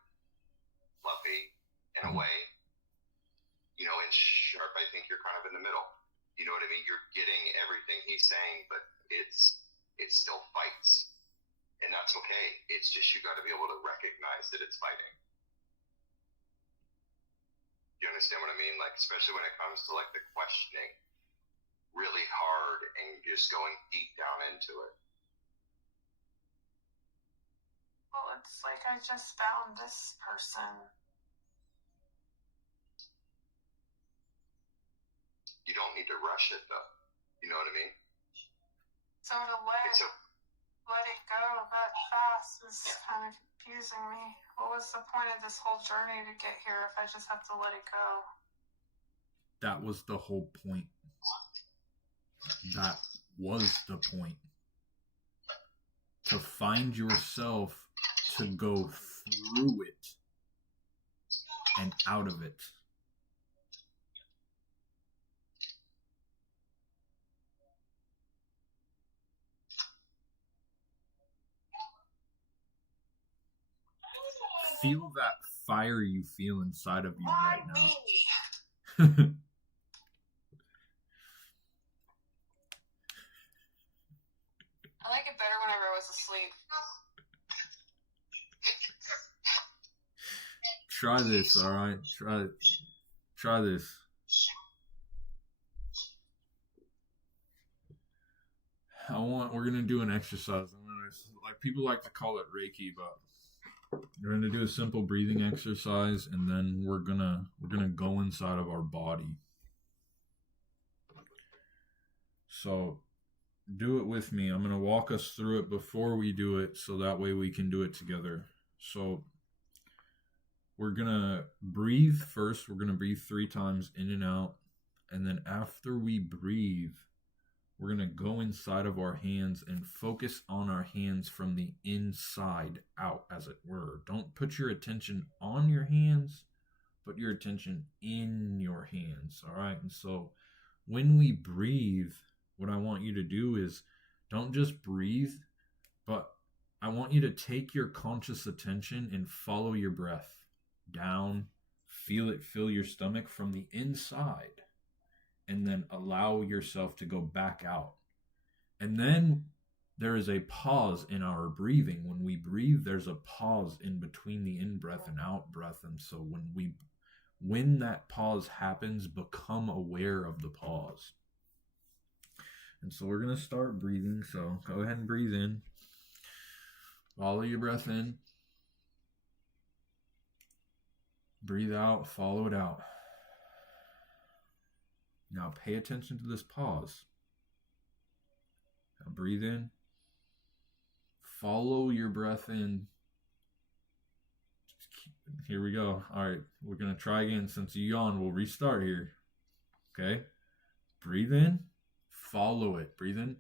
fluffy in a way. You know, and Sharp, I think you're kind of in the middle. You know what I mean? You're getting everything he's saying, but it still fights. And that's okay. It's just you got to be able to recognize that it's fighting. You understand what I mean? Like, especially when it comes to like the questioning, really hard and just going deep down into it. Well, it's like I just found this person. You don't need to rush it, though. You know what I mean? So to let it go that fast is kind of confusing me. What was the point of this whole journey to get here if I just have to let it go? That was the whole point. That was the point. To find yourself, to go through it and out of it. Feel that fire you feel inside of you right now. I like it better whenever I was asleep. Try this, alright? Try this. We're gonna do an exercise. Like people like to call it Reiki, but we're gonna do a simple breathing exercise, and then we're gonna go inside of our body. So do it with me. I'm gonna walk us through it before we do it, so that way we can do it together. So we're gonna breathe first. We're gonna breathe 3 times in and out, and then after we breathe, we're going to go inside of our hands and focus on our hands from the inside out, as it were. Don't put your attention on your hands, put your attention in your hands, all right? And so when we breathe, what I want you to do is don't just breathe, but I want you to take your conscious attention and follow your breath down, feel it fill your stomach from the inside. And then allow yourself to go back out. And then there is a pause in our breathing. When we breathe, there's a pause in between the in-breath and out-breath. And so when that pause happens, become aware of the pause. And so we're going to start breathing. So go ahead and breathe in. Follow your breath in. Breathe out, follow it out. Now pay attention to this pause. Now breathe in. Follow your breath in. Here we go. All right, we're going to try again. Since you yawned, we'll restart here. Okay? Breathe in. Follow it. Breathe in.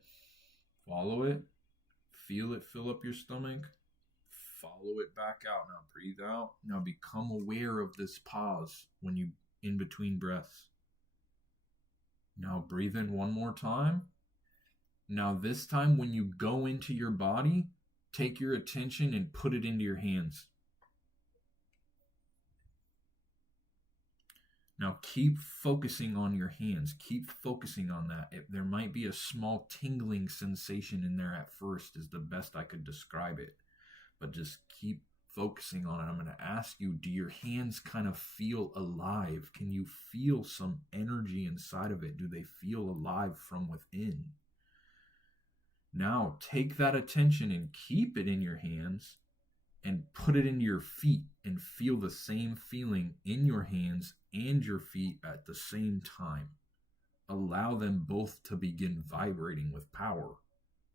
Follow it. Feel it fill up your stomach. Follow it back out. Now breathe out. Now become aware of this pause when you in between breaths. Now breathe in one more time. Now this time when you go into your body, take your attention and put it into your hands. Now keep focusing on your hands. Keep focusing on that. There might be a small tingling sensation in there at first is the best I could describe it. But just keep focusing on it. I'm going to ask you, do your hands kind of feel alive? Can you feel some energy inside of it? Do they feel alive from within? Now take that attention and keep it in your hands and put it into your feet and feel the same feeling in your hands and your feet at the same time. Allow them both to begin vibrating with power.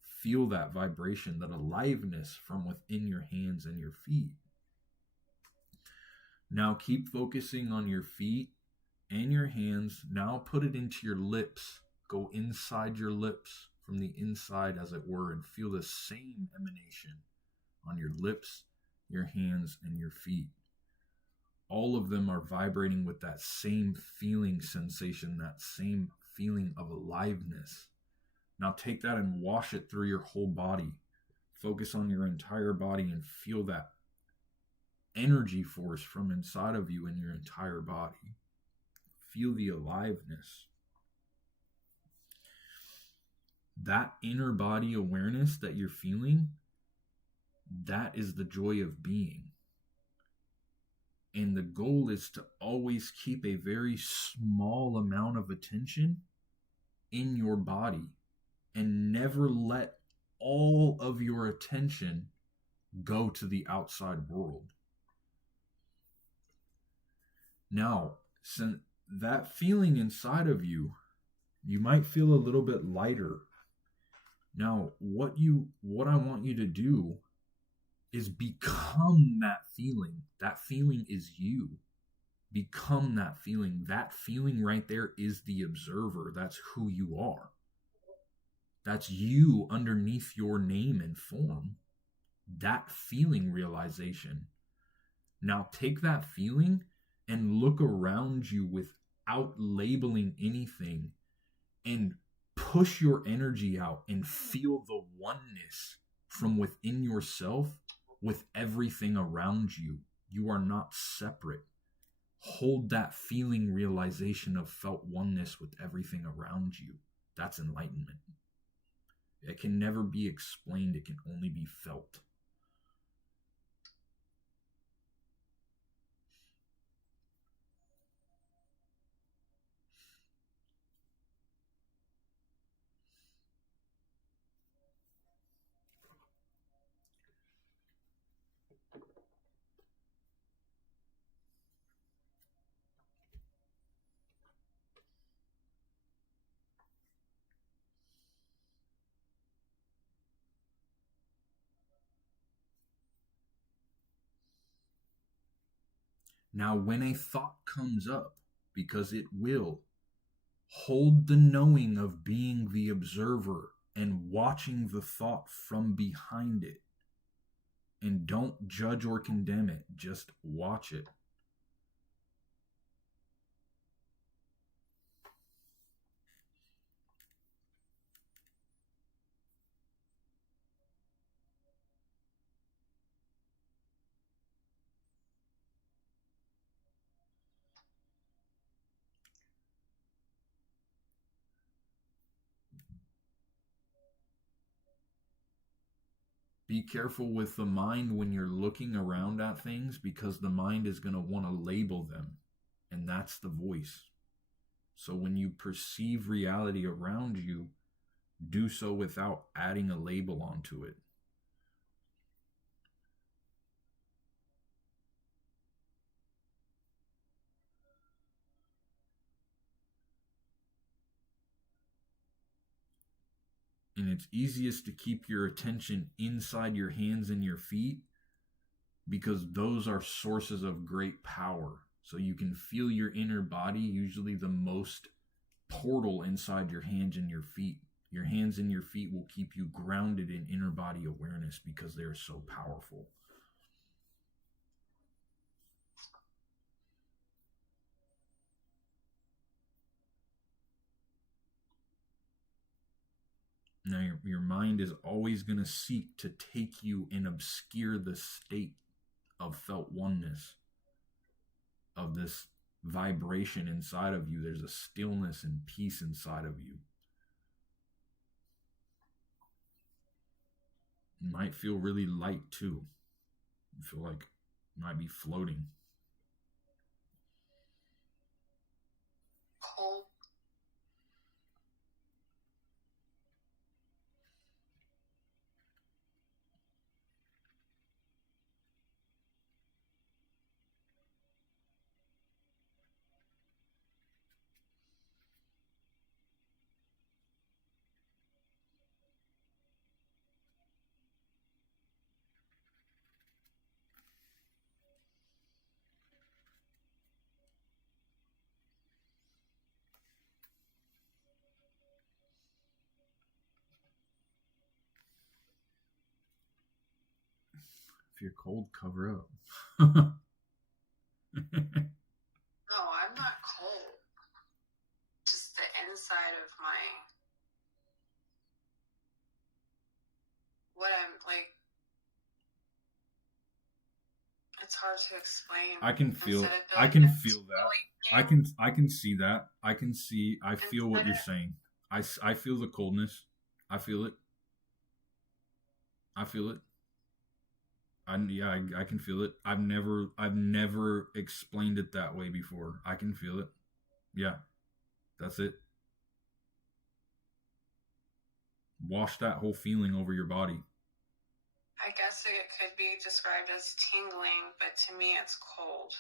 Feel that vibration, that aliveness from within your hands and your feet. Now keep focusing on your feet and your hands. Now put it into your lips. Go inside your lips from the inside, as it were, and feel the same emanation on your lips, your hands, and your feet. All of them are vibrating with that same feeling sensation, that same feeling of aliveness. Now take that and wash it through your whole body. Focus on your entire body and feel that energy force from inside of you in your entire body. Feel the aliveness. That inner body awareness that you're feeling, that is the joy of being. And the goal is to always keep a very small amount of attention in your body and never let all of your attention go to the outside world. Now, since that feeling inside of you, you might feel a little bit lighter. Now, what I want you to do is become that feeling. That feeling is you. Become that feeling. That feeling right there is the observer. That's who you are. That's you underneath your name and form. That feeling realization. Now take that feeling and look around you without labeling anything and push your energy out and feel the oneness from within yourself with everything around you. You are not separate. Hold that feeling realization of felt oneness with everything around you. That's enlightenment. It can never be explained. It can only be felt. Now, when a thought comes up, because it will, hold the knowing of being the observer and watching the thought from behind it. And don't judge or condemn it, just watch it. Be careful with the mind when you're looking around at things, because the mind is going to want to label them, and that's the voice. So when you perceive reality around you, do so without adding a label onto it. And it's easiest to keep your attention inside your hands and your feet because those are sources of great power. So you can feel your inner body, usually the most portal inside your hands and your feet. Your hands and your feet will keep you grounded in inner body awareness because they are so powerful. Now, your mind is always going to seek to take you and obscure the state of felt oneness, of this vibration inside of you. There's a stillness and peace inside of you. You might feel really light too. You feel like you might be floating. Cold. If you're cold, cover up. No, I'm not cold. Just the inside of my... What I'm like... It's hard to explain. I can feel that. I can see that. I feel what you're saying. I feel the coldness. I feel it. I can feel it. I've never explained it that way before. I can feel it. Yeah. That's it. Wash that whole feeling over your body. I guess it could be described as tingling, but to me it's cold.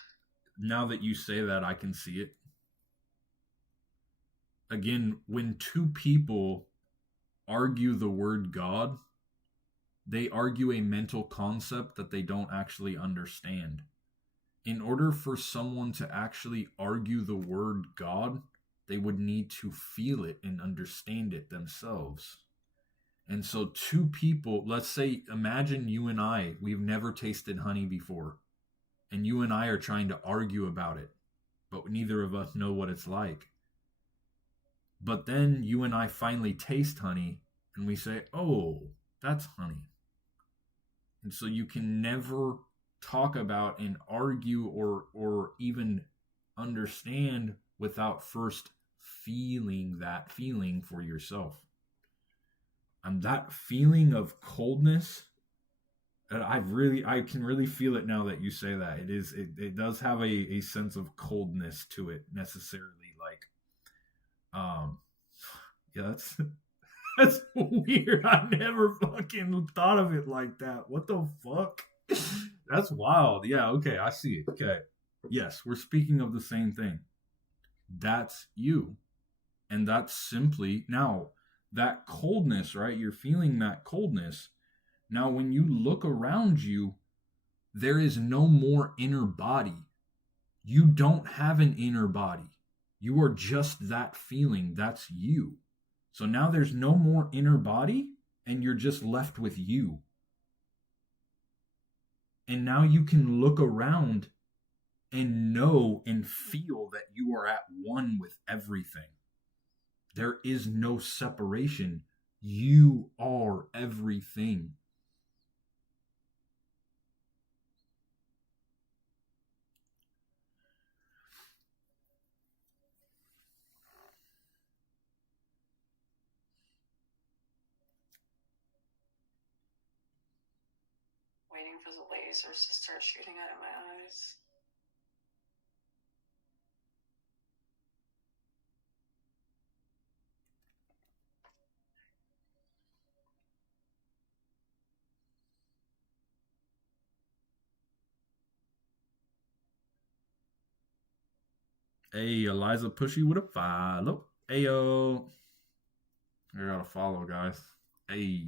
Now that you say that, I can see it. Again, when two people argue the word God, they argue a mental concept that they don't actually understand. In order for someone to actually argue the word God, they would need to feel it and understand it themselves. And so two people, let's say, imagine you and I, we've never tasted honey before. And you and I are trying to argue about it, but neither of us know what it's like. But then you and I finally taste honey and we say, oh, that's honey. And so you can never talk about and argue or even understand without first feeling that feeling for yourself. And that feeling of coldness, I can really feel it now that you say that. It does have a sense of coldness to it necessarily. Yeah, that's weird. I never fucking thought of it like that. What the fuck? That's wild. Yeah, okay, I see it. Okay. Yes, we're speaking of the same thing. That's you. And that's simply, now, that coldness, right? You're feeling that coldness. Now, when you look around you, there is no more inner body. You don't have an inner body. You are just that feeling. That's you. So now there's no more inner body, and you're just left with you. And now you can look around and know and feel that you are at one with everything. There is no separation. You are everything. Waiting for the lasers to start shooting out of my eyes. Hey, Eliza Pushy with a follow. Ayo. I got a follow, guys. Hey.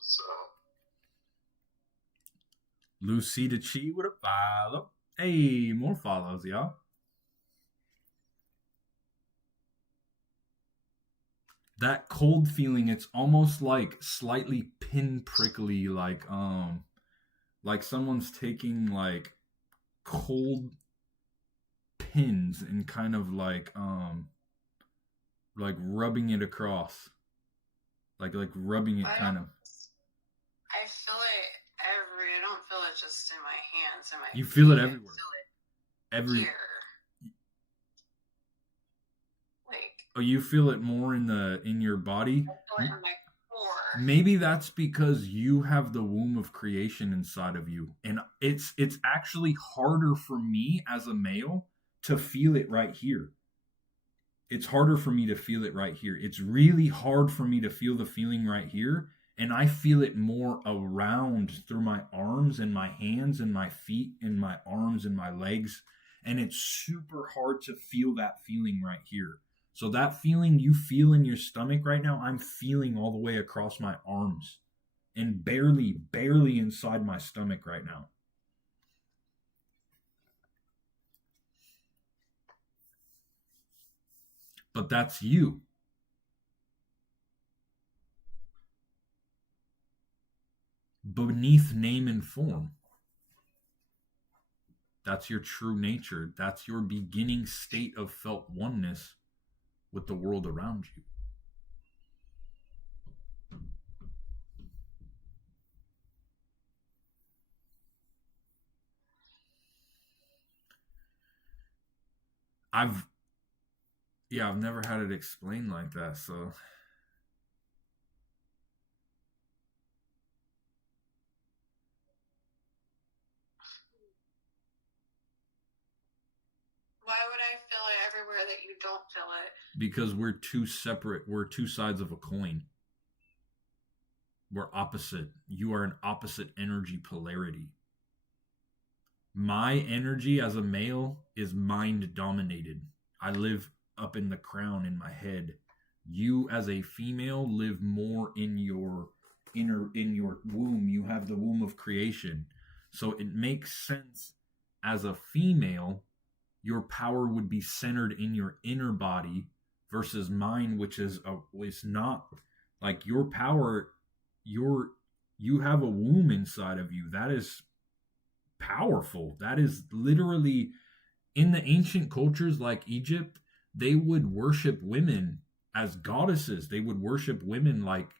So, Lucida Chi with a follow. Hey, more follows, y'all. That cold feeling, it's almost like slightly pinprickly, like someone's taking like cold pins and kind of like rubbing it across. Like rubbing it kind of. I feel it I don't feel it just in my hands and my You feel it feet. everywhere. I feel it here. Oh, you feel it more in your body? I feel it in my core. Maybe that's because you have the womb of creation inside of you. And it's actually harder for me as a male to feel it right here. It's harder for me to feel it right here. It's really hard for me to feel the feeling right here. And I feel it more around through my arms and my hands and my feet and my arms and my legs. And it's super hard to feel that feeling right here. So that feeling you feel in your stomach right now, I'm feeling all the way across my arms and barely inside my stomach right now. But that's you. Beneath name and form. That's your true nature. That's your beginning state of felt oneness with the world around you. I've never had it explained like that, so Why would I feel it everywhere that you don't feel it? Because we're two sides of a coin. We're opposite. You are an opposite energy polarity. My energy as a male is mind dominated. I live up in the crown in my head. You as a female live more in your womb. You have the womb of creation. So it makes sense as a female, your power would be centered in your inner body versus mine, which is not like your power. You have a womb inside of you. That is powerful. That is literally, in the ancient cultures like Egypt, they would worship women as goddesses. They would worship women like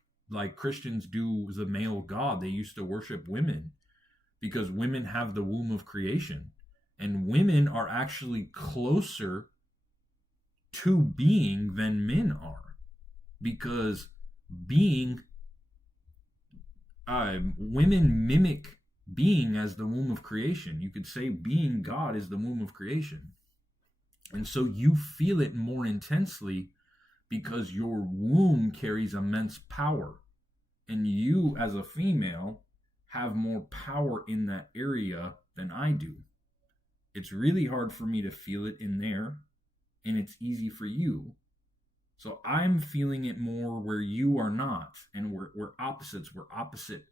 Christians do the male god. They used to worship women because women have the womb of creation. And women are actually closer to being than men are. Because women mimic being as the womb of creation. You could say being God is the womb of creation. And so you feel it more intensely because your womb carries immense power. And you, as a female, have more power in that area than I do. It's really hard for me to feel it in there, and it's easy for you. So I'm feeling it more where you are not, and we're opposites. We're opposite.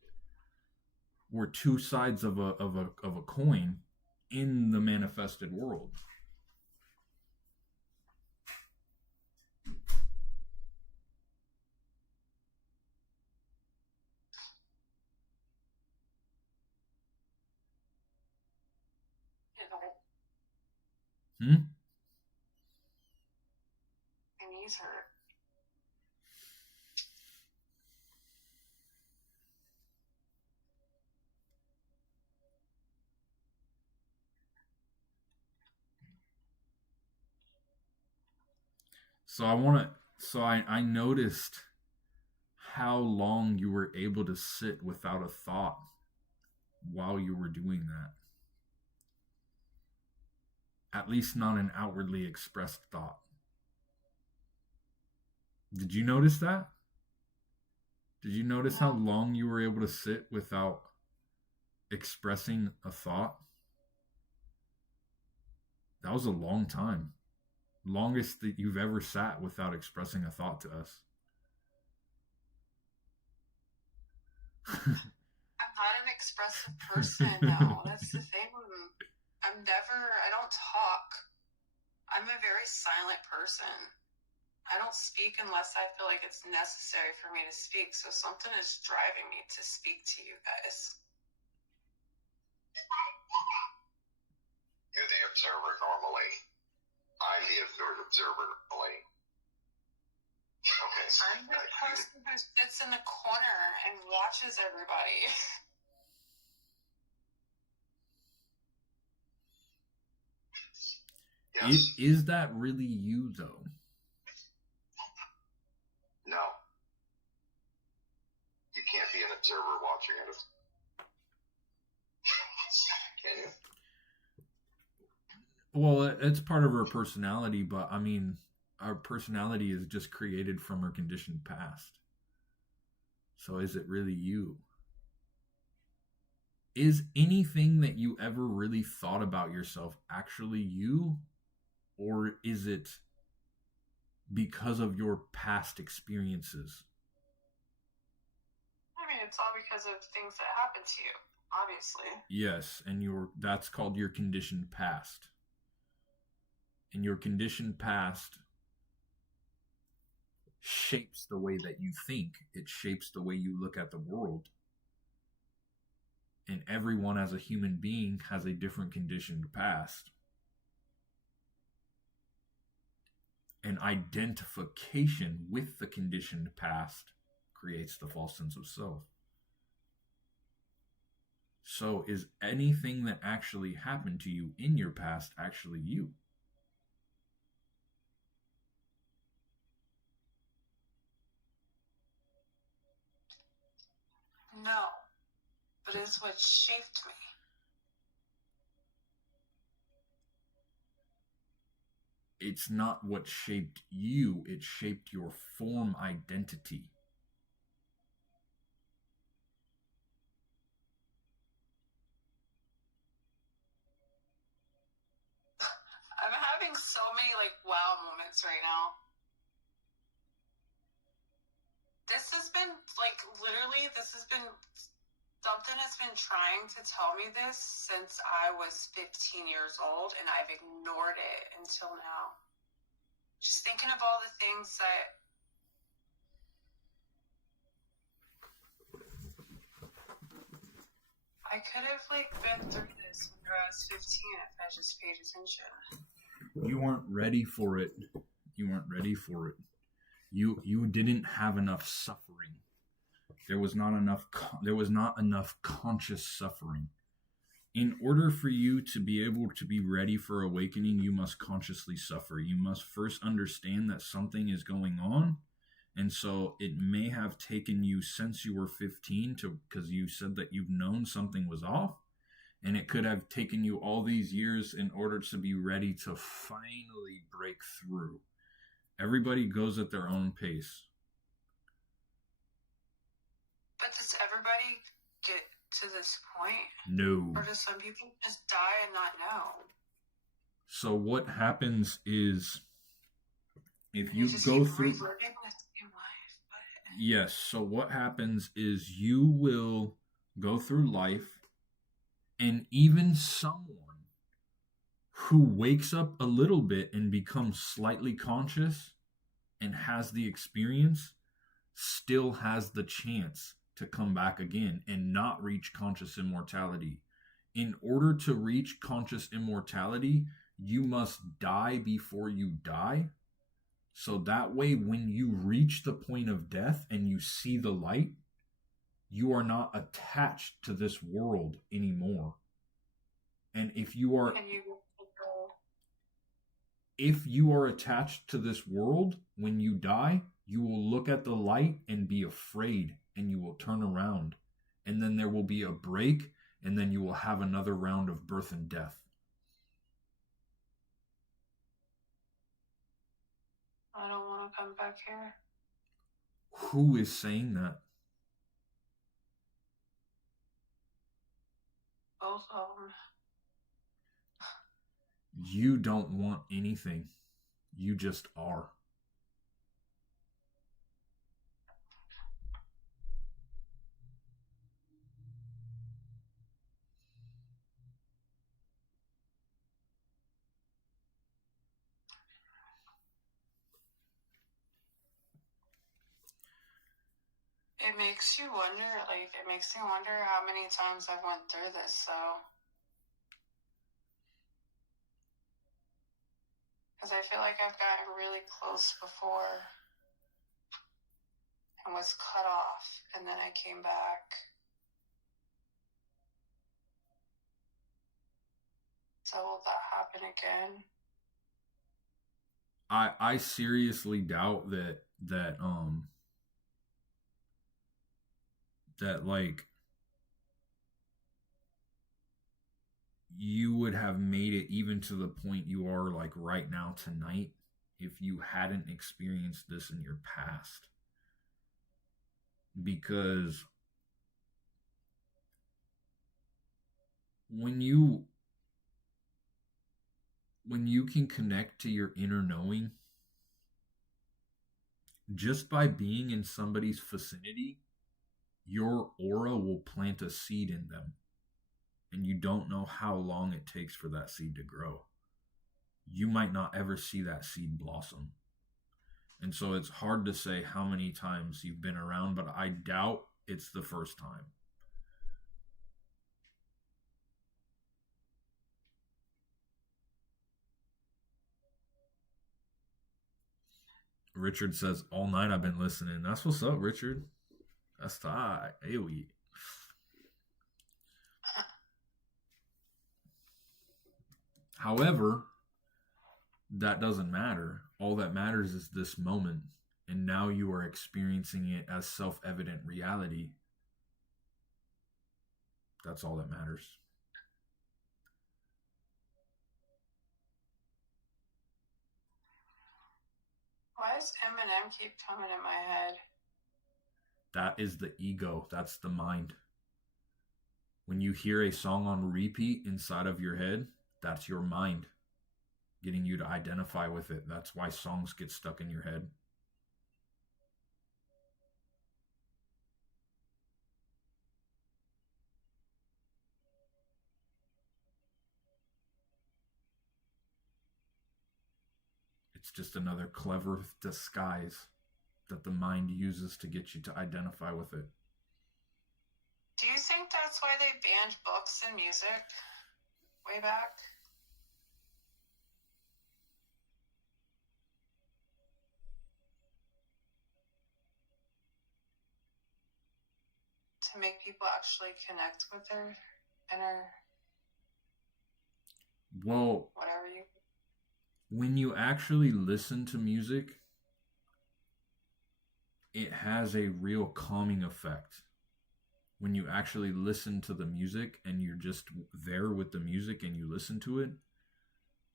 We're two sides of a coin in the manifested world. My knees hurt. So I noticed how long you were able to sit without a thought while you were doing that. At least not an outwardly expressed thought. Did you notice that? Did you notice how long you were able to sit without expressing a thought? That was a long time. longest that you've ever sat without expressing a thought to us. I'm not an expressive person, though. That's the thing. I don't talk. I'm a very silent person. I don't speak unless I feel like it's necessary for me to speak. So something is driving me to speak to you guys. You're the observer normally. I'm the observer normally. Okay. I'm the person who sits in the corner and watches everybody. Yes. Is that really you, though? No. You can't be an observer watching it. Can you? Well, it's part of her personality, but I mean, our personality is just created from her conditioned past. So is it really you? Is anything that you ever really thought about yourself actually you? Or is it because of your past experiences? I mean, it's all because of things that happen to you, obviously. Yes, and that's called your conditioned past. And your conditioned past shapes the way that you think. It shapes the way you look at the world. And everyone as a human being has a different conditioned past. And identification with the conditioned past creates the false sense of self. So is anything that actually happened to you in your past actually you? No, but it's what shaped me. It's not what shaped you, it shaped your form identity. I'm having so many wow moments right now. This has been something has been trying to tell me this since I was 15 years old, and I've ignored it until now. Just thinking of all the things that I could have been through this when I was 15 if I just paid attention. You weren't ready for it. You weren't ready for it. You didn't have enough suffering. There was not enough conscious suffering. In order for you to be able to be ready for awakening, you must consciously suffer. You must first understand that something is going on. And so it may have taken you since you were 15 because you said that you've known something was off. And it could have taken you all these years in order to be ready to finally break through. Everybody goes at their own pace. But does everybody get to this point? No. Or do some people just die and not know? So what happens is, if you go through... Yes, so what happens is you will go through life, and even someone who wakes up a little bit and becomes slightly conscious and has the experience still has the chance to come back again and not reach conscious immortality. In order to reach conscious immortality, you must die before you die. So that way, when you reach the point of death and you see the light, you are not attached to this world anymore. And if you are attached to this world, when you die, you will look at the light and be afraid, and you will turn around. And then there will be a break, and then you will have another round of birth and death. I don't want to come back here. Who is saying that? Both of them. You don't want anything. You just are. It makes you wonder, it makes me wonder how many times I've went through this, so. Because I feel like I've gotten really close before and was cut off, and then I came back. So will that happen again? I seriously doubt that like you would have made it even to the point you are like right now tonight if you hadn't experienced this in your past. Because when you can connect to your inner knowing just by being in somebody's vicinity, your aura will plant a seed in them. And you don't know how long it takes for that seed to grow. You might not ever see that seed blossom. And so it's hard to say how many times you've been around, but I doubt it's the first time. Richard says, all night I've been listening. That's what's up, Richard. That's tight. Hey, we. However, that doesn't matter. All that matters is this moment. And now you are experiencing it as self-evident reality. That's all that matters. Why does Eminem keep coming in my head? That is the ego. That's the mind. When you hear a song on repeat inside of your head, that's your mind getting you to identify with it. That's why songs get stuck in your head. It's just another clever disguise that the mind uses to get you to identify with it. Do you think that's why they banned books and music way back? To make people actually connect with their inner... Well, whatever you... When you actually listen to music, it has a real calming effect. When you actually listen to the music and you're just there with the music and you listen to it,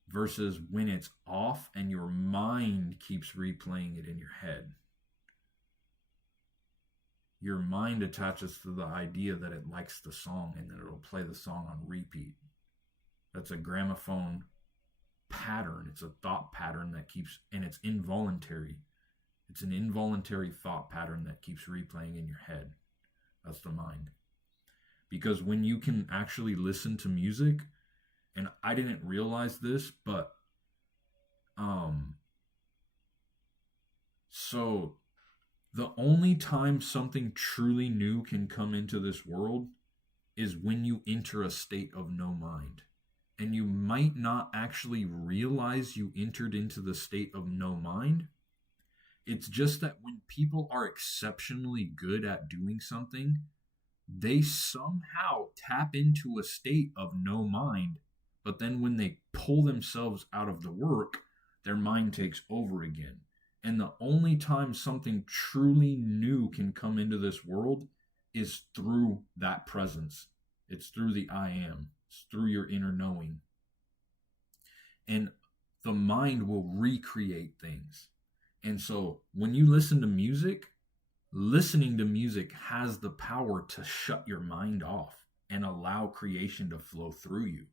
versus when it's off and your mind keeps replaying it in your head. Your mind attaches to the idea that it likes the song and that it'll play the song on repeat. That's a gramophone pattern. It's a thought pattern that keeps, and it's involuntary. It's an involuntary thought pattern that keeps replaying in your head. That's the mind. Because when you can actually listen to music, and I didn't realize this, but so the only time something truly new can come into this world is when you enter a state of no mind. And you might not actually realize you entered into the state of no mind. It's just that when people are exceptionally good at doing something, they somehow tap into a state of no mind. But then when they pull themselves out of the work, their mind takes over again. And the only time something truly new can come into this world is through that presence. It's through the I am. It's through your inner knowing. And the mind will recreate things. And so when you listen to music, listening to music has the power to shut your mind off and allow creation to flow through you.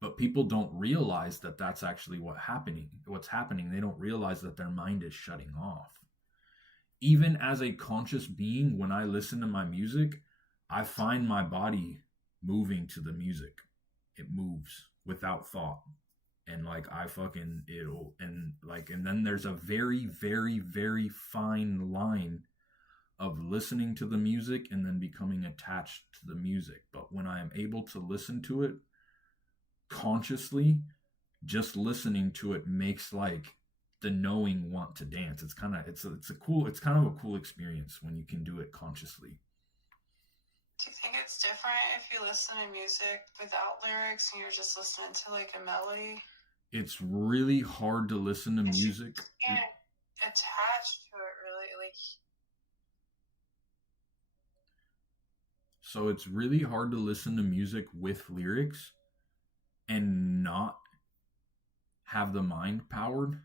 But people don't realize that that's actually what's happening. They don't realize that their mind is shutting off. Even as a conscious being, when I listen to my music, I find my body moving to the music. It moves without thought. And like and then there's a very, very, very fine line of listening to the music and then becoming attached to the music. But when I am able to listen to it consciously, just listening to it makes like the knowing want to dance. It's kind of a cool experience when you can do it consciously. Do you think it's different if you listen to music without lyrics and you're just listening to like a melody? It's really hard to listen to music. You can't attach to it really, like. So it's really hard to listen to music with lyrics and not have the mind powered,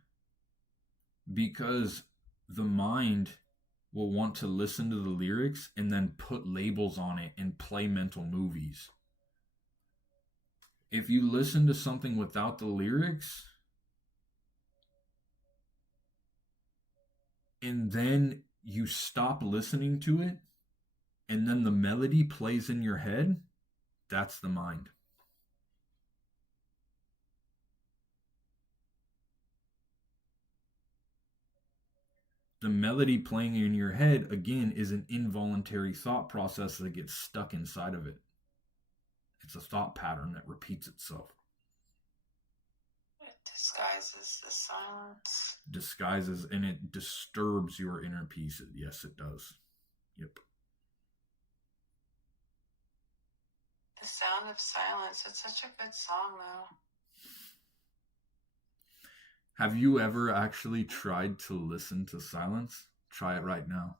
because the mind will want to listen to the lyrics and then put labels on it and play mental movies. If you listen to something without the lyrics and then you stop listening to it and then the melody plays in your head, that's the mind. The melody playing in your head, again, is an involuntary thought process that gets stuck inside of it. It's a thought pattern that repeats itself. It disguises the silence. Disguises, and it disturbs your inner peace. Yes, it does. Yep. The Sound of Silence. It's such a good song, though. Have you ever actually tried to listen to silence? Try it right now.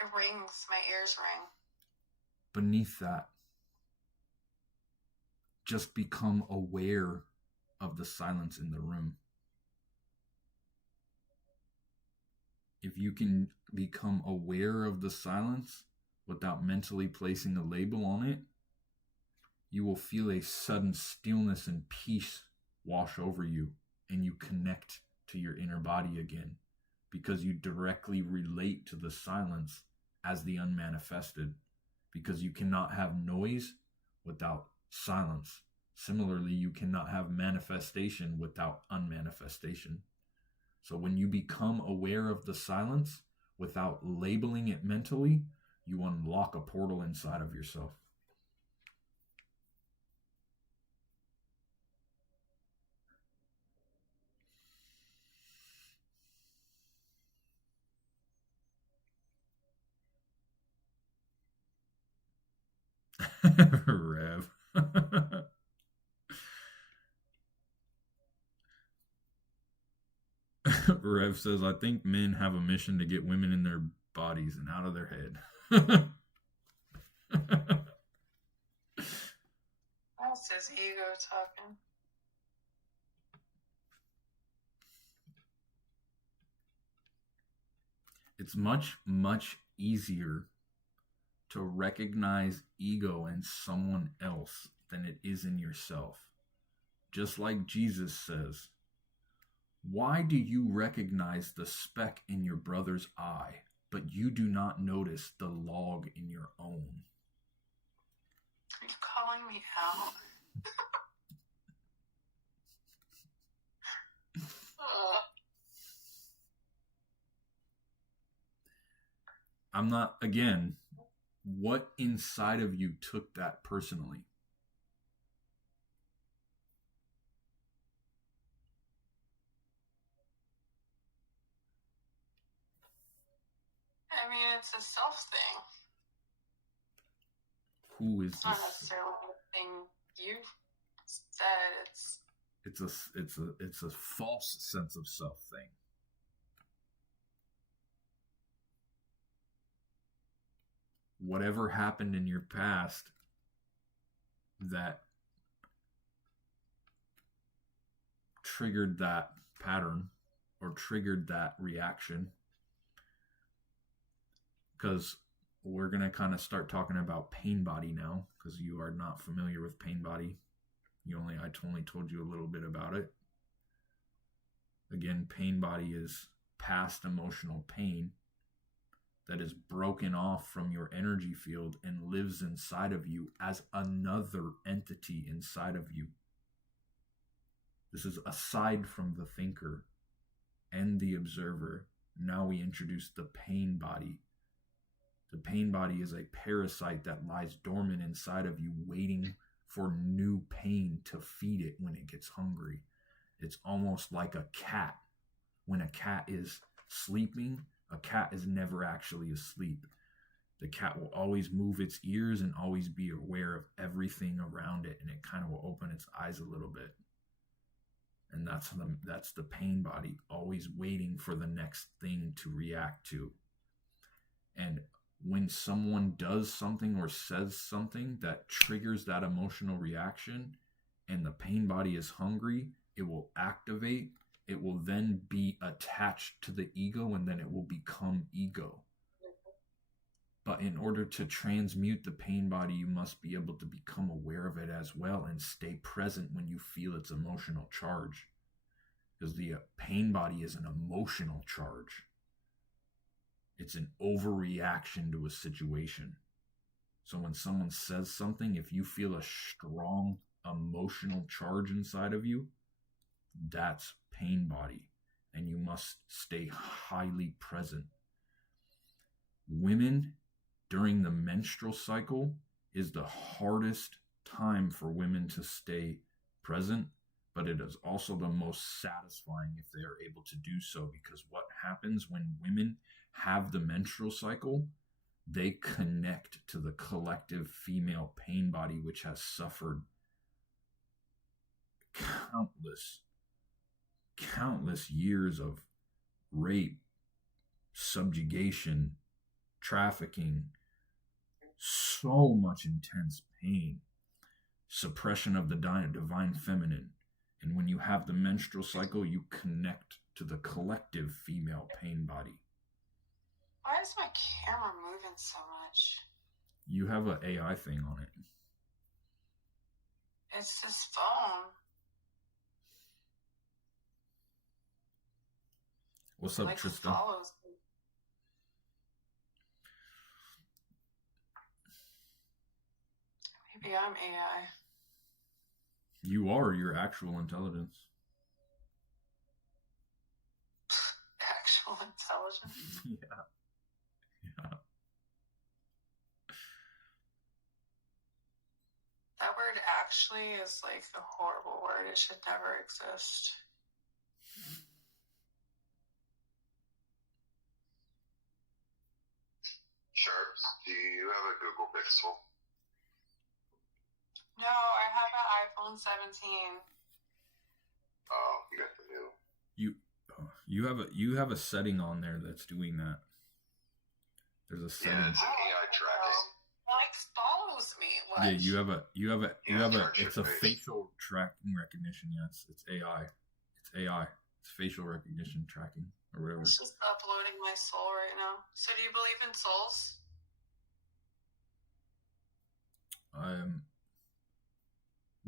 It rings. My ears ring. Beneath that, just become aware of the silence in the room. If you can become aware of the silence without mentally placing a label on it, you will feel a sudden stillness and peace wash over you, and you connect to your inner body again, because you directly relate to the silence as the unmanifested, because you cannot have noise without silence. Similarly, you cannot have manifestation without unmanifestation. So when you become aware of the silence without labeling it mentally, you unlock a portal inside of yourself. Rev. Rev says, I think men have a mission to get women in their bodies and out of their head. That's his ego talking. It's much, much easier to recognize ego in someone else than it is in yourself. Just like Jesus says, why do you recognize the speck in your brother's eye, but you do not notice the log in your own? Are you calling me out? I'm not, again, what inside of you took that personally? I mean, it's a self thing. Who is It's not this? necessarily the thing you said. It's a false sense of self thing. Whatever happened in your past that triggered that pattern or triggered that reaction, because we're going to kind of start talking about pain body now, because you are not familiar with pain body. I only told you a little bit about it. Again, pain body is past emotional pain that is broken off from your energy field and lives inside of you as another entity inside of you. This is aside from the thinker and the observer. Now we introduce the pain body. The pain body is a parasite that lies dormant inside of you, waiting for new pain to feed it when it gets hungry. It's almost like a cat. When a cat is sleeping, a cat is never actually asleep. The cat will always move its ears and always be aware of everything around it, and it kind of will open its eyes a little bit. And that's the pain body, always waiting for the next thing to react to. And when someone does something or says something that triggers that emotional reaction and the pain body is hungry, it will activate. It will then be attached to the ego, and then it will become ego. But in order to transmute the pain body, you must be able to become aware of it as well and stay present when you feel its emotional charge. Because the pain body is an emotional charge. It's an overreaction to a situation. So when someone says something, if you feel a strong emotional charge inside of you, that's pain body. And you must stay highly present. Women during the menstrual cycle is the hardest time for women to stay present, but it is also the most satisfying if they are able to do so, because what happens when women have the menstrual cycle, they connect to the collective female pain body, which has suffered countless years of rape, subjugation, trafficking, so much intense pain, suppression of the divine feminine. And when you have the menstrual cycle, you connect to the collective female pain body. Why is my camera moving so much? You have an AI thing on it. It's this phone. What's up, Like, Tristan? follows me. Maybe I'm AI. You are your actual intelligence. Actual intelligence. Yeah. That word actually is like a horrible word. It should never exist. Sharps, do you have a Google Pixel? No, I have an iPhone 17. Oh, you got the new. You have a setting on there that's doing that. There's a setting. Yeah, it's an AI tracking. Like, follows me. What? Yeah, you have a it's a face. facial tracking recognition. Yes, it's AI. It's AI. It's facial recognition tracking or whatever. It's just uploading my soul right now. So do you believe in souls?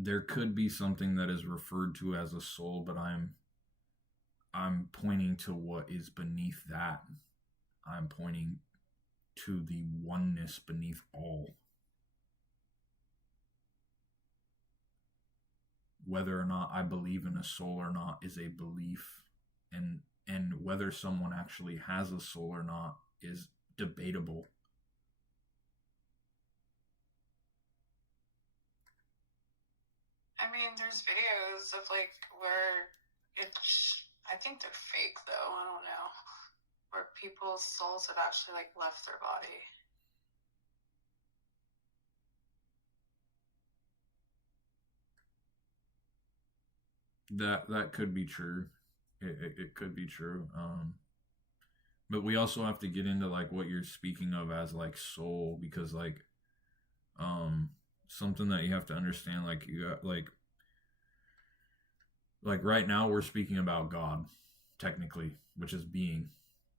There could be something that is referred to as a soul, but I'm pointing to what is beneath that. I'm pointing to the oneness beneath all. Whether or not I believe in a soul or not is a belief, and whether someone actually has a soul or not is debatable. I mean, there's videos of like where I think they're fake though, I don't know, where people's souls have actually like left their body. That could be true. It could be true. But we also have to get into like what you're speaking of as like soul, because like something that you have to understand, like you got like right now we're speaking about God, technically, which is being,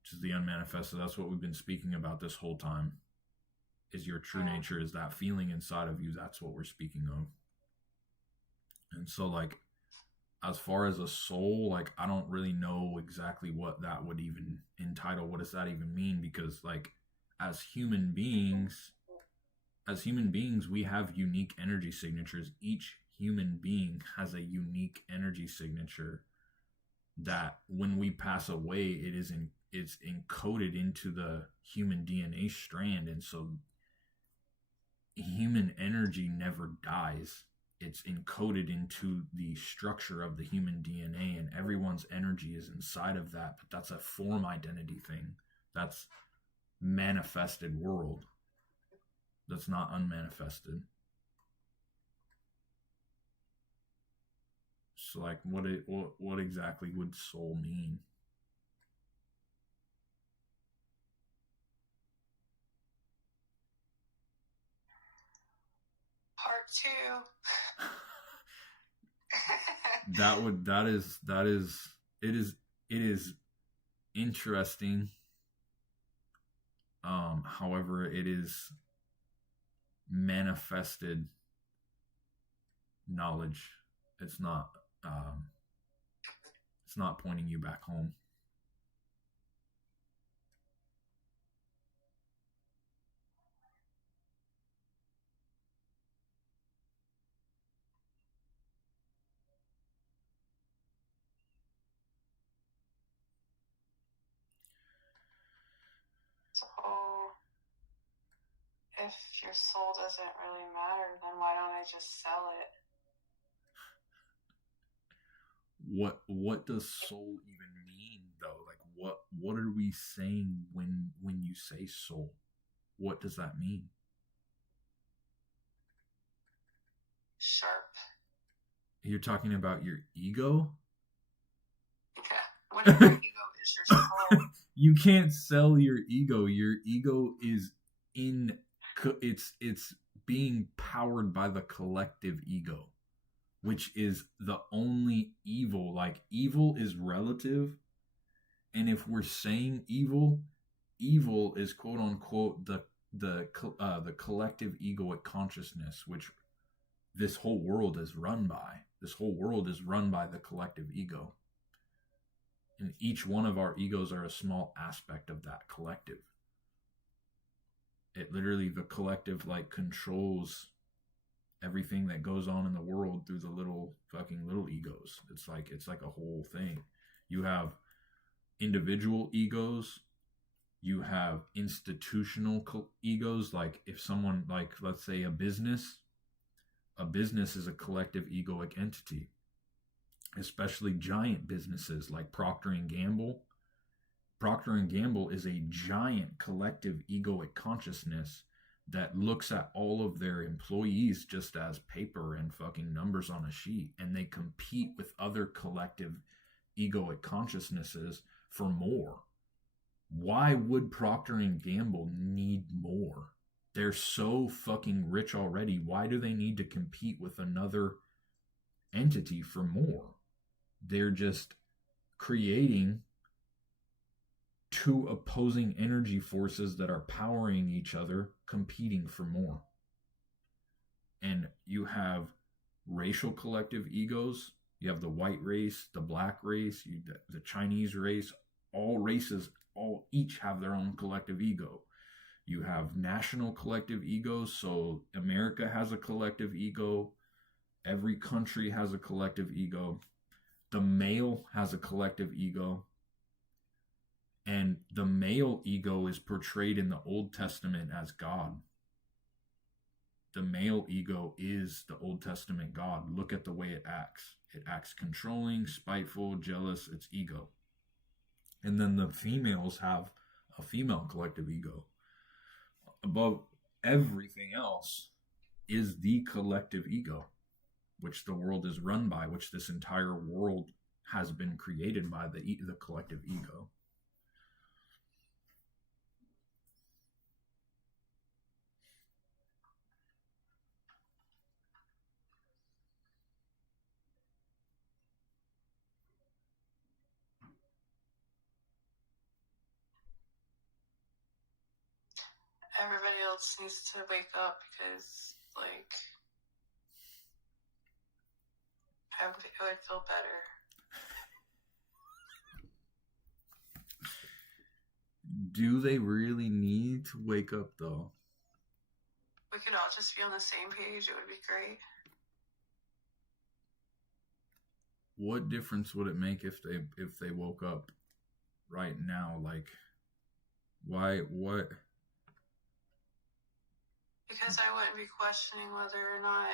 which is the unmanifested. That's what we've been speaking about this whole time. Is your true nature, is that feeling inside of you. That's what we're speaking of. And so, like, as far as a soul, like, I don't really know exactly what that would even entitle. What does that even mean? Because, like, as human beings, we have unique energy signatures. Each human being has a unique energy signature that when we pass away, it's encoded into the human DNA strand. And so human energy never dies. It's encoded into the structure of the human DNA, and everyone's energy is inside of that. But that's a form identity thing. That's manifested world. That's not unmanifested. So, like, what exactly would soul mean? Part 2. It is interesting. However, it is manifested knowledge. It's not pointing you back home. So, if your soul doesn't really matter, then why don't I just sell it? What does soul even mean, though? Like, what are we saying when you say soul? What does that mean? Sharp. You're talking about your ego? Yeah. Whatever ego is your soul. You can't sell your ego. Your ego is it's being powered by the collective ego, which is the only evil. Like, evil is relative, and if we're saying evil is quote unquote the collective egoic consciousness, which this whole world is run by. This whole world is run by the collective ego. And each one of our egos are a small aspect of that collective. It literally, the collective, like, controls everything that goes on in the world through the little egos. It's like a whole thing. You have individual egos. You have institutional egos. Like, if someone, like, let's say a business is a collective egoic entity, especially giant businesses like Procter & Gamble. Procter & Gamble is a giant collective egoic consciousness that looks at all of their employees just as paper and fucking numbers on a sheet, and they compete with other collective egoic consciousnesses for more. Why would Procter & Gamble need more? They're so fucking rich already. Why do they need to compete with another entity for more? They're just creating two opposing energy forces that are powering each other, competing for more. And you have racial collective egos. You have the white race, the black race, the Chinese race. All races, each have their own collective ego. You have national collective egos. So America has a collective ego. Every country has a collective ego. The male has a collective ego. And the male ego is portrayed in the Old Testament as God. The male ego is the Old Testament God. Look at the way it acts. It acts controlling, spiteful, jealous. It's ego. And then the females have a female collective ego. Above everything else is the collective ego, which the world is run by, which this entire world has been created by the collective ego. Everybody else needs to wake up because, like, I would feel better. Do they really need to wake up, though? We could all just be on the same page. It would be great. What difference would it make if they woke up right now? Like, why? What? Because I wouldn't be questioning whether or not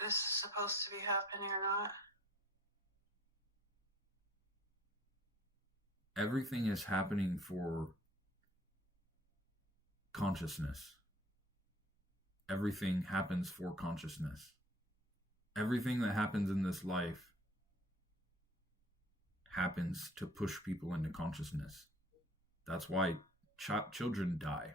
this is supposed to be happening or not. Everything is happening for consciousness. Everything happens for consciousness. Everything that happens in this life happens to push people into consciousness. That's why children die.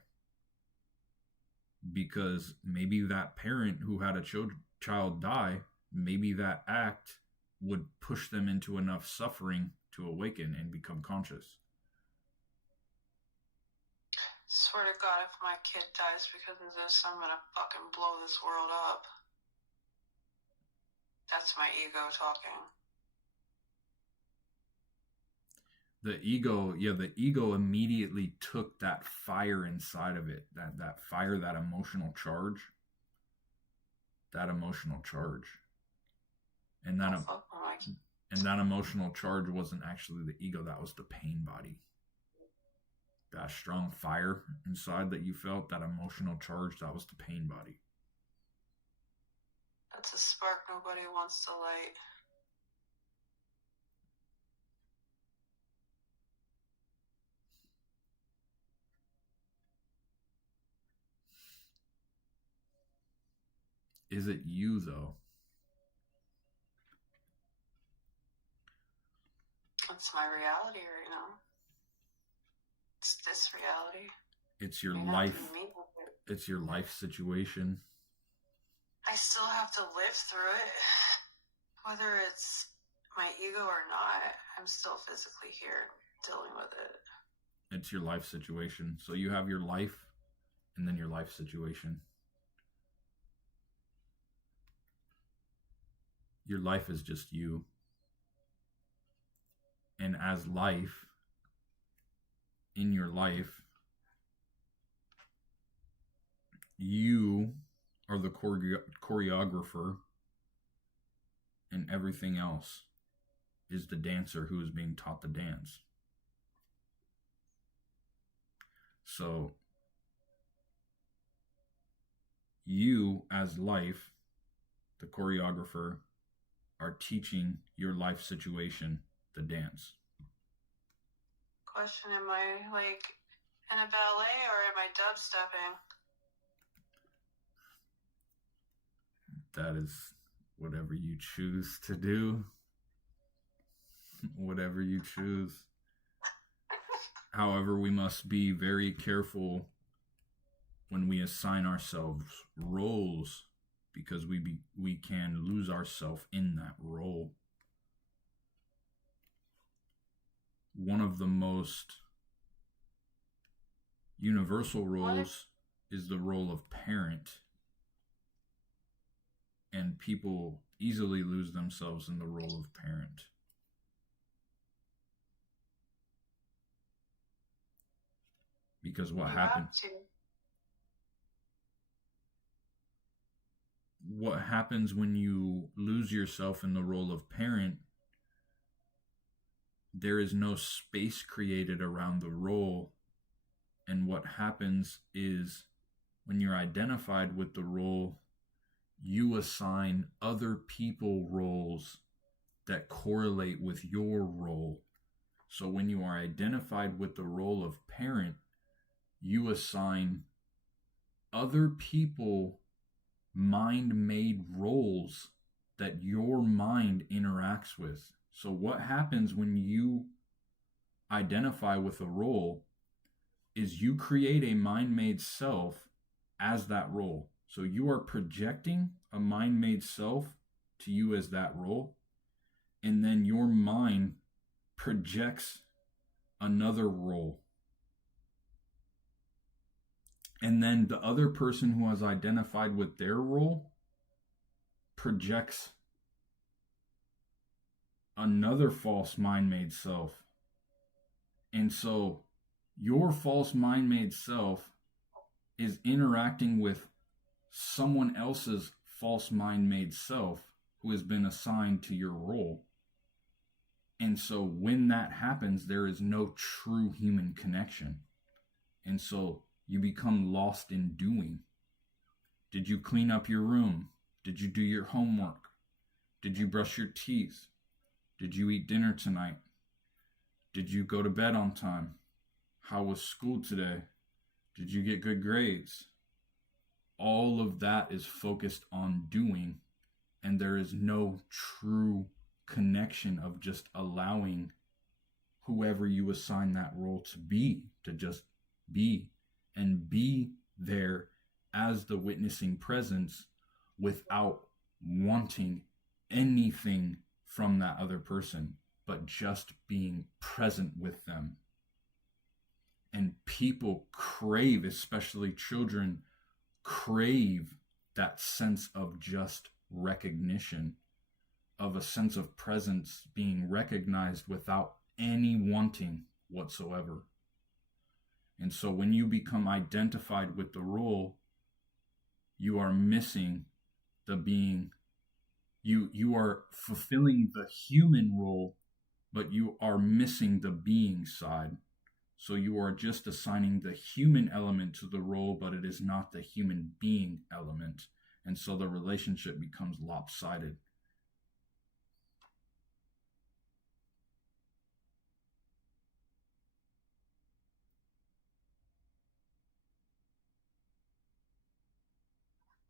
Because maybe that parent who had a child die, maybe that act would push them into enough suffering to awaken and become conscious. Swear to God, if my kid dies because of this, I'm gonna fucking blow this world up. That's my ego talking. The ego immediately took that fire inside of it, that fire, that emotional charge. And that emotional charge wasn't actually the ego, that was the pain body. That strong fire inside that you felt, that emotional charge, that was the pain body. That's a spark nobody wants to light. Is it you, though? That's my reality right now. It's this reality. It's your life. It's your life situation. I still have to live through it. Whether it's my ego or not, I'm still physically here dealing with it. It's your life situation. So you have your life and then your life situation. Your life is just you. And as life, in your life, you are the choreographer, and everything else is the dancer who is being taught the dance. So, you as life, the choreographer, are teaching your life situation the dance. Question, am I like in a ballet or am I dubstepping? That is whatever you choose to do. Whatever you choose. However, we must be very careful when we assign ourselves roles, because we can lose ourselves in that role. One of the most universal roles is the role of parent. And people easily lose themselves in the role of parent. Because what happens when you lose yourself in the role of parent, there is no space created around the role. And what happens is when you're identified with the role, you assign other people roles that correlate with your role. So when you are identified with the role of parent, you assign other people mind-made roles that your mind interacts with. So what happens when you identify with a role is you create a mind-made self as that role. So you are projecting a mind-made self to you as that role, and then your mind projects another role. And then the other person who has identified with their role projects another false mind-made self. And so your false mind-made self is interacting with someone else's false mind-made self who has been assigned to your role. And so when that happens, there is no true human connection. And so you become lost in doing. Did you clean up your room? Did you do your homework? Did you brush your teeth? Did you eat dinner tonight? Did you go to bed on time? How was school today? Did you get good grades? All of that is focused on doing, and there is no true connection of just allowing whoever you assign that role to just be, and be there as the witnessing presence without wanting anything from that other person, but just being present with them. And people crave, especially children, crave that sense of just recognition, of a sense of presence, being recognized without any wanting whatsoever. And so when you become identified with the role, you are missing the being. You are fulfilling the human role, but you are missing the being side. So you are just assigning the human element to the role, but it is not the human being element. And so the relationship becomes lopsided.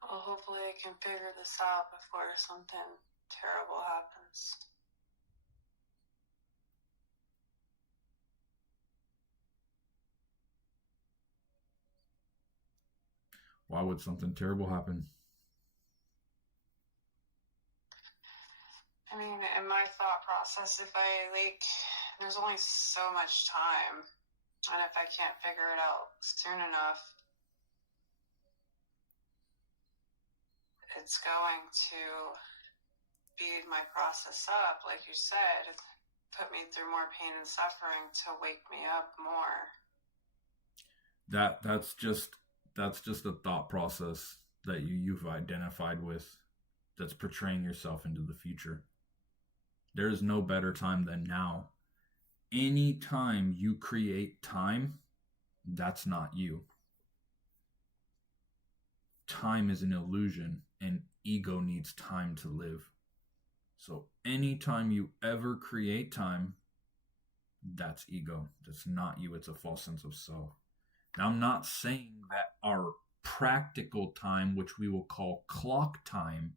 Well, hopefully I can figure this out before something terrible happens. Why would something terrible happen? I mean, in my thought process, there's only so much time, and if I can't figure it out soon enough, it's going to speed my process up, like you said, put me through more pain and suffering to wake me up more. That's just a thought process that you've identified with, that's portraying yourself into the future. There is no better time than now. Any time you create time, that's not you. Time is an illusion, and ego needs time to live. So anytime you ever create time, that's ego. That's not you. It's a false sense of self. Now, I'm not saying that our practical time, which we will call clock time,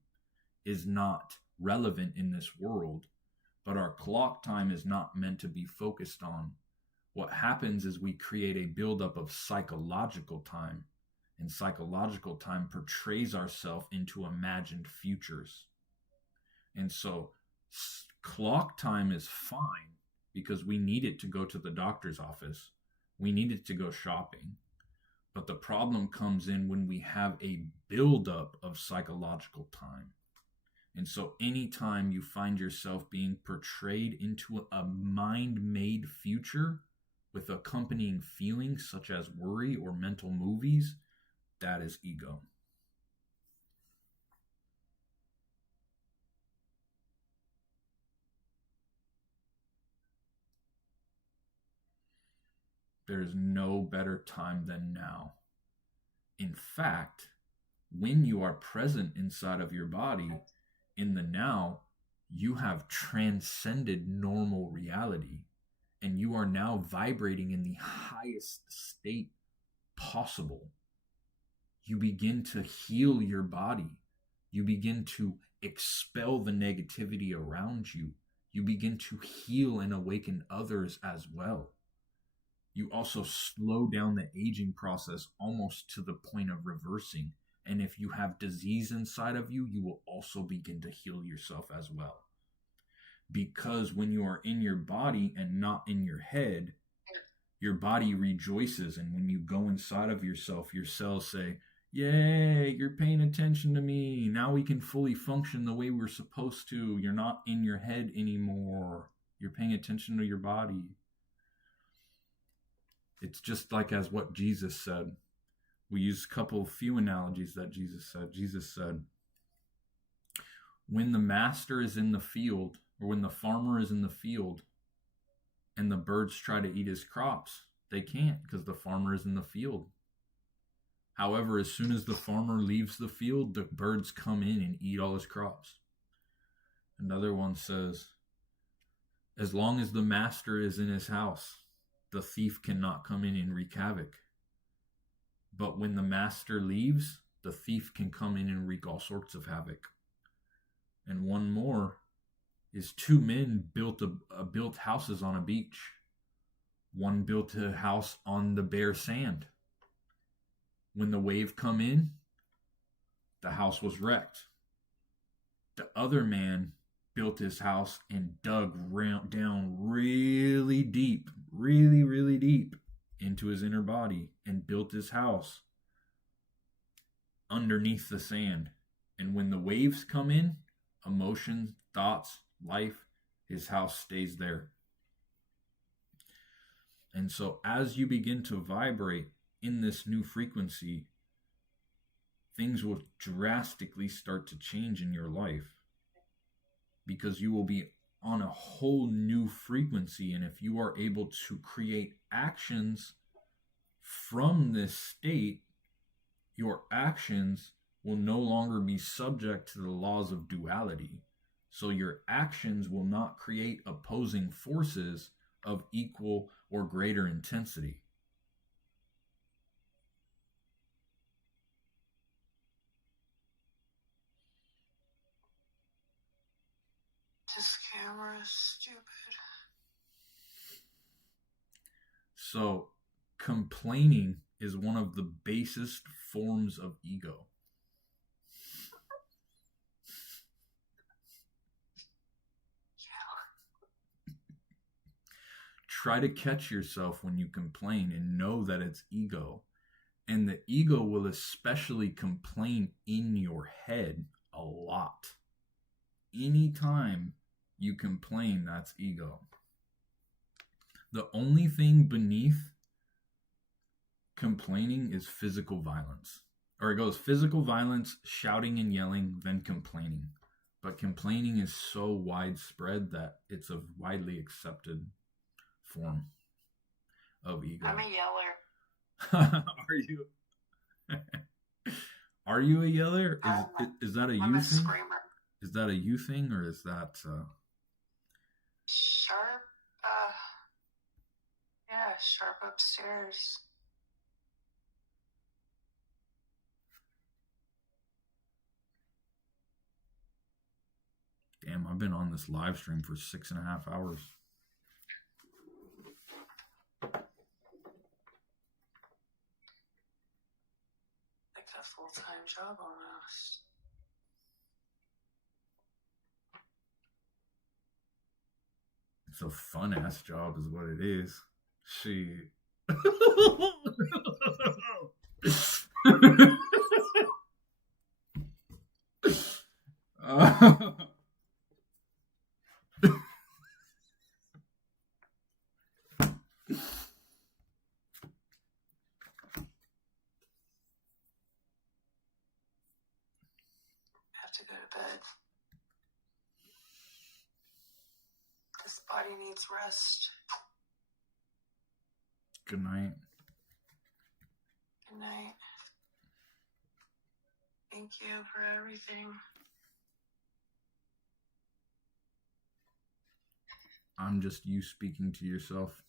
is not relevant in this world, but our clock time is not meant to be focused on. What happens is we create a buildup of psychological time, and psychological time portrays ourselves into imagined futures. And so clock time is fine because we need it to go to the doctor's office. We need it to go shopping. But the problem comes in when we have a buildup of psychological time. And so anytime you find yourself being portrayed into a mind-made future with accompanying feelings such as worry or mental movies, that is ego. There is no better time than now. In fact, when you are present inside of your body, in the now, you have transcended normal reality, and you are now vibrating in the highest state possible. You begin to heal your body. You begin to expel the negativity around you. You begin to heal and awaken others as well. You also slow down the aging process almost to the point of reversing. And if you have disease inside of you, you will also begin to heal yourself as well. Because when you are in your body and not in your head, your body rejoices. And when you go inside of yourself, your cells say, Yay, you're paying attention to me. Now we can fully function the way we're supposed to. You're not in your head anymore. You're paying attention to your body. It's just like as what Jesus said. We use a few analogies that Jesus said. Jesus said, when the master is in the field, or when the farmer is in the field, and the birds try to eat his crops, they can't because the farmer is in the field. However, as soon as the farmer leaves the field, the birds come in and eat all his crops. Another one says, as long as the master is in his house, the thief cannot come in and wreak havoc. But when the master leaves, the thief can come in and wreak all sorts of havoc. And one more is two men built houses on a beach. One built a house on the bare sand. When the wave come in, the house was wrecked. The other man built his house and dug down really deep, really deep into his inner body and built his house underneath the sand. And when the waves come in, emotions, thoughts, life, his house stays there. And so as you begin to vibrate in this new frequency, things will drastically start to change in your life because you will be on a whole new frequency. And if you are able to create actions from this state, your actions will no longer be subject to the laws of duality. So your actions will not create opposing forces of equal or greater intensity. This camera is stupid. So complaining is one of the basest forms of ego. Try to catch yourself when you complain and know that it's ego. And the ego will especially complain in your head a lot. Anytime you complain, that's ego. The only thing beneath complaining is physical violence. Or it goes physical violence, shouting and yelling, then complaining. But complaining is so widespread that it's a widely accepted form of ego. I'm a yeller. Are you? Are you a yeller? Is that a you I'm a thing? screamer. Is that a you thing, or is that Sharp, yeah, sharp upstairs. damn, I've been on this live stream for 6.5 hours. Like a full-time job almost. It's a fun ass job, is what it is. Shit. Have to go to bed. This body needs rest. Good night. Good night. Thank you for everything. I'm just you speaking to yourself.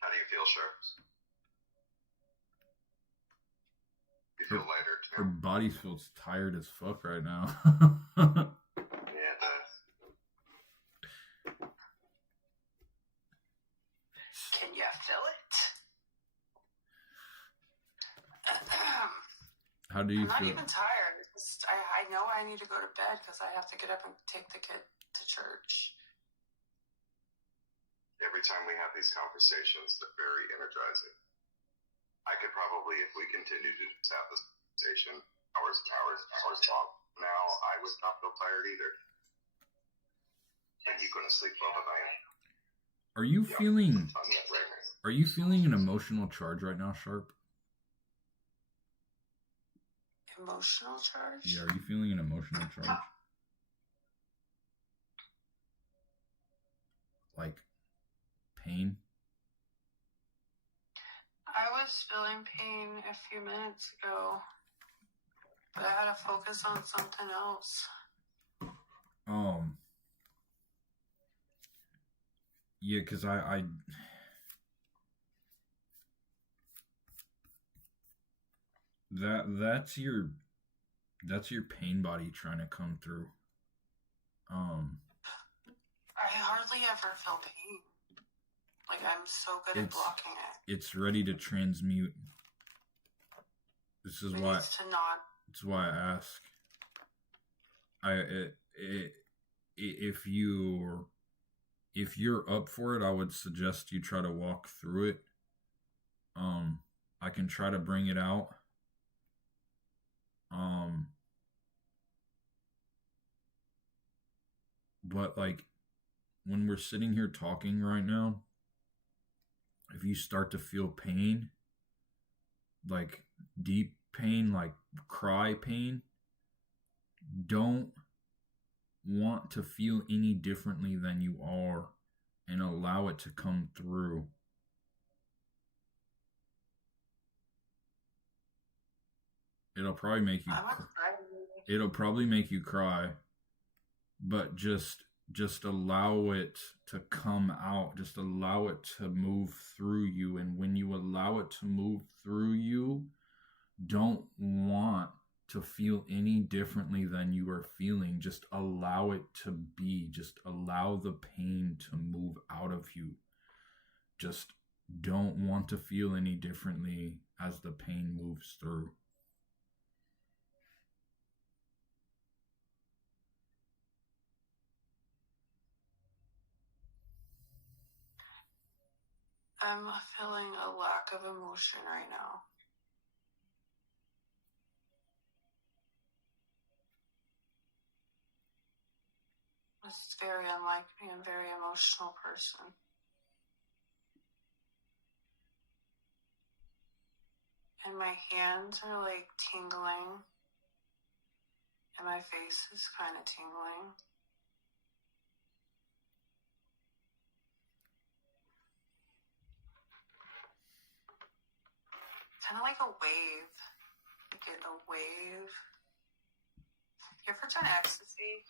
How do you feel, Sharps? You feel lighter too? Her body feels tired as fuck right now. Yeah, it does. Can you feel it? How do you I'm not feel? even tired. It's just, I know I need to go to bed because I have to get up and take the kid to church. every time we have these conversations, they're very energizing. I could probably, if we continue to just have this conversation hours and hours and hours long, now I would not feel tired either. And you couldn't sleep well at night. Are you feeling an emotional charge right now, Sharp? Emotional charge? Yeah, are you feeling an emotional charge? Like pain? I was feeling pain a few minutes ago, but I had to focus on something else. Yeah, because that's your pain body trying to come through. I hardly ever feel pain. Like, I'm so good at blocking it. It's ready to transmute. This is why. That's why I ask. If you're up for it, I would suggest you try to walk through it. I can try to bring it out. But like when we're sitting here talking right now, if you start to feel pain, like deep pain, like cry pain, don't want to feel any differently than you are and allow it to come through. It'll probably make you cry, but just allow it to come out. Just allow it to move through you. And when you allow it to move through you, don't want to feel any differently than you are feeling. Just allow it to be. Just allow the pain to move out of you. Just don't want to feel any differently as the pain moves through. I'm feeling a lack of emotion right now. It's very unlike me. I'm a very emotional person. And my hands are like tingling. And my face is kind of tingling. Kind of like a wave. Like a wave. You ever done ecstasy?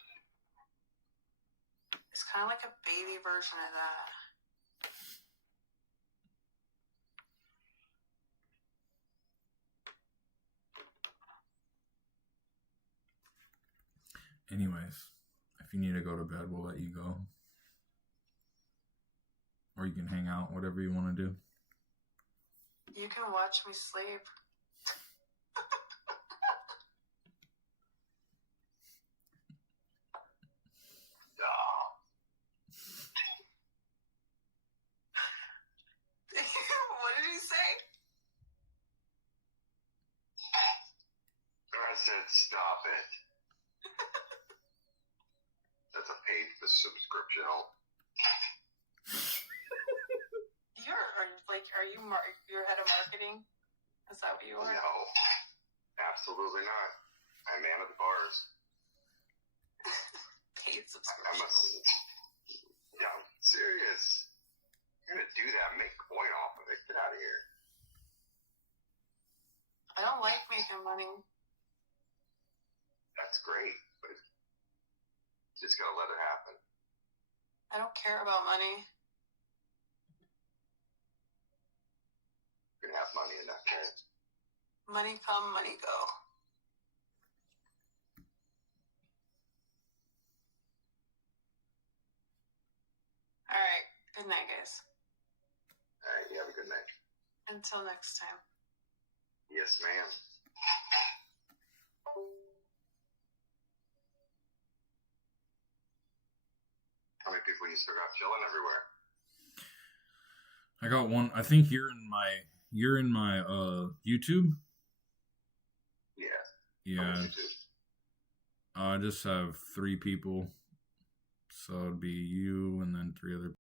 It's kind of like a baby version of that. Anyways, if you need to go to bed, we'll let you go. Or you can hang out, whatever you want to do. You can watch me sleep. What did he say? I said, stop it. That's a paid subscription. You're head of marketing? Is that what you are? No, absolutely not. I'm man of the bars. Paid subscription. Yeah, I'm serious. You're gonna do that, make coin off of it. Get out of here. I don't like making money. That's great, but you just gotta let it happen. I don't care about money. You're gonna have money in that case. Money come, money go. All right. Good night, guys. All right, you have a good night. Until next time. Yes, ma'am. How many people you still got chilling everywhere? I got one. I think you're in my YouTube. Yeah. Yeah. I just have 3 people. So it'd be you,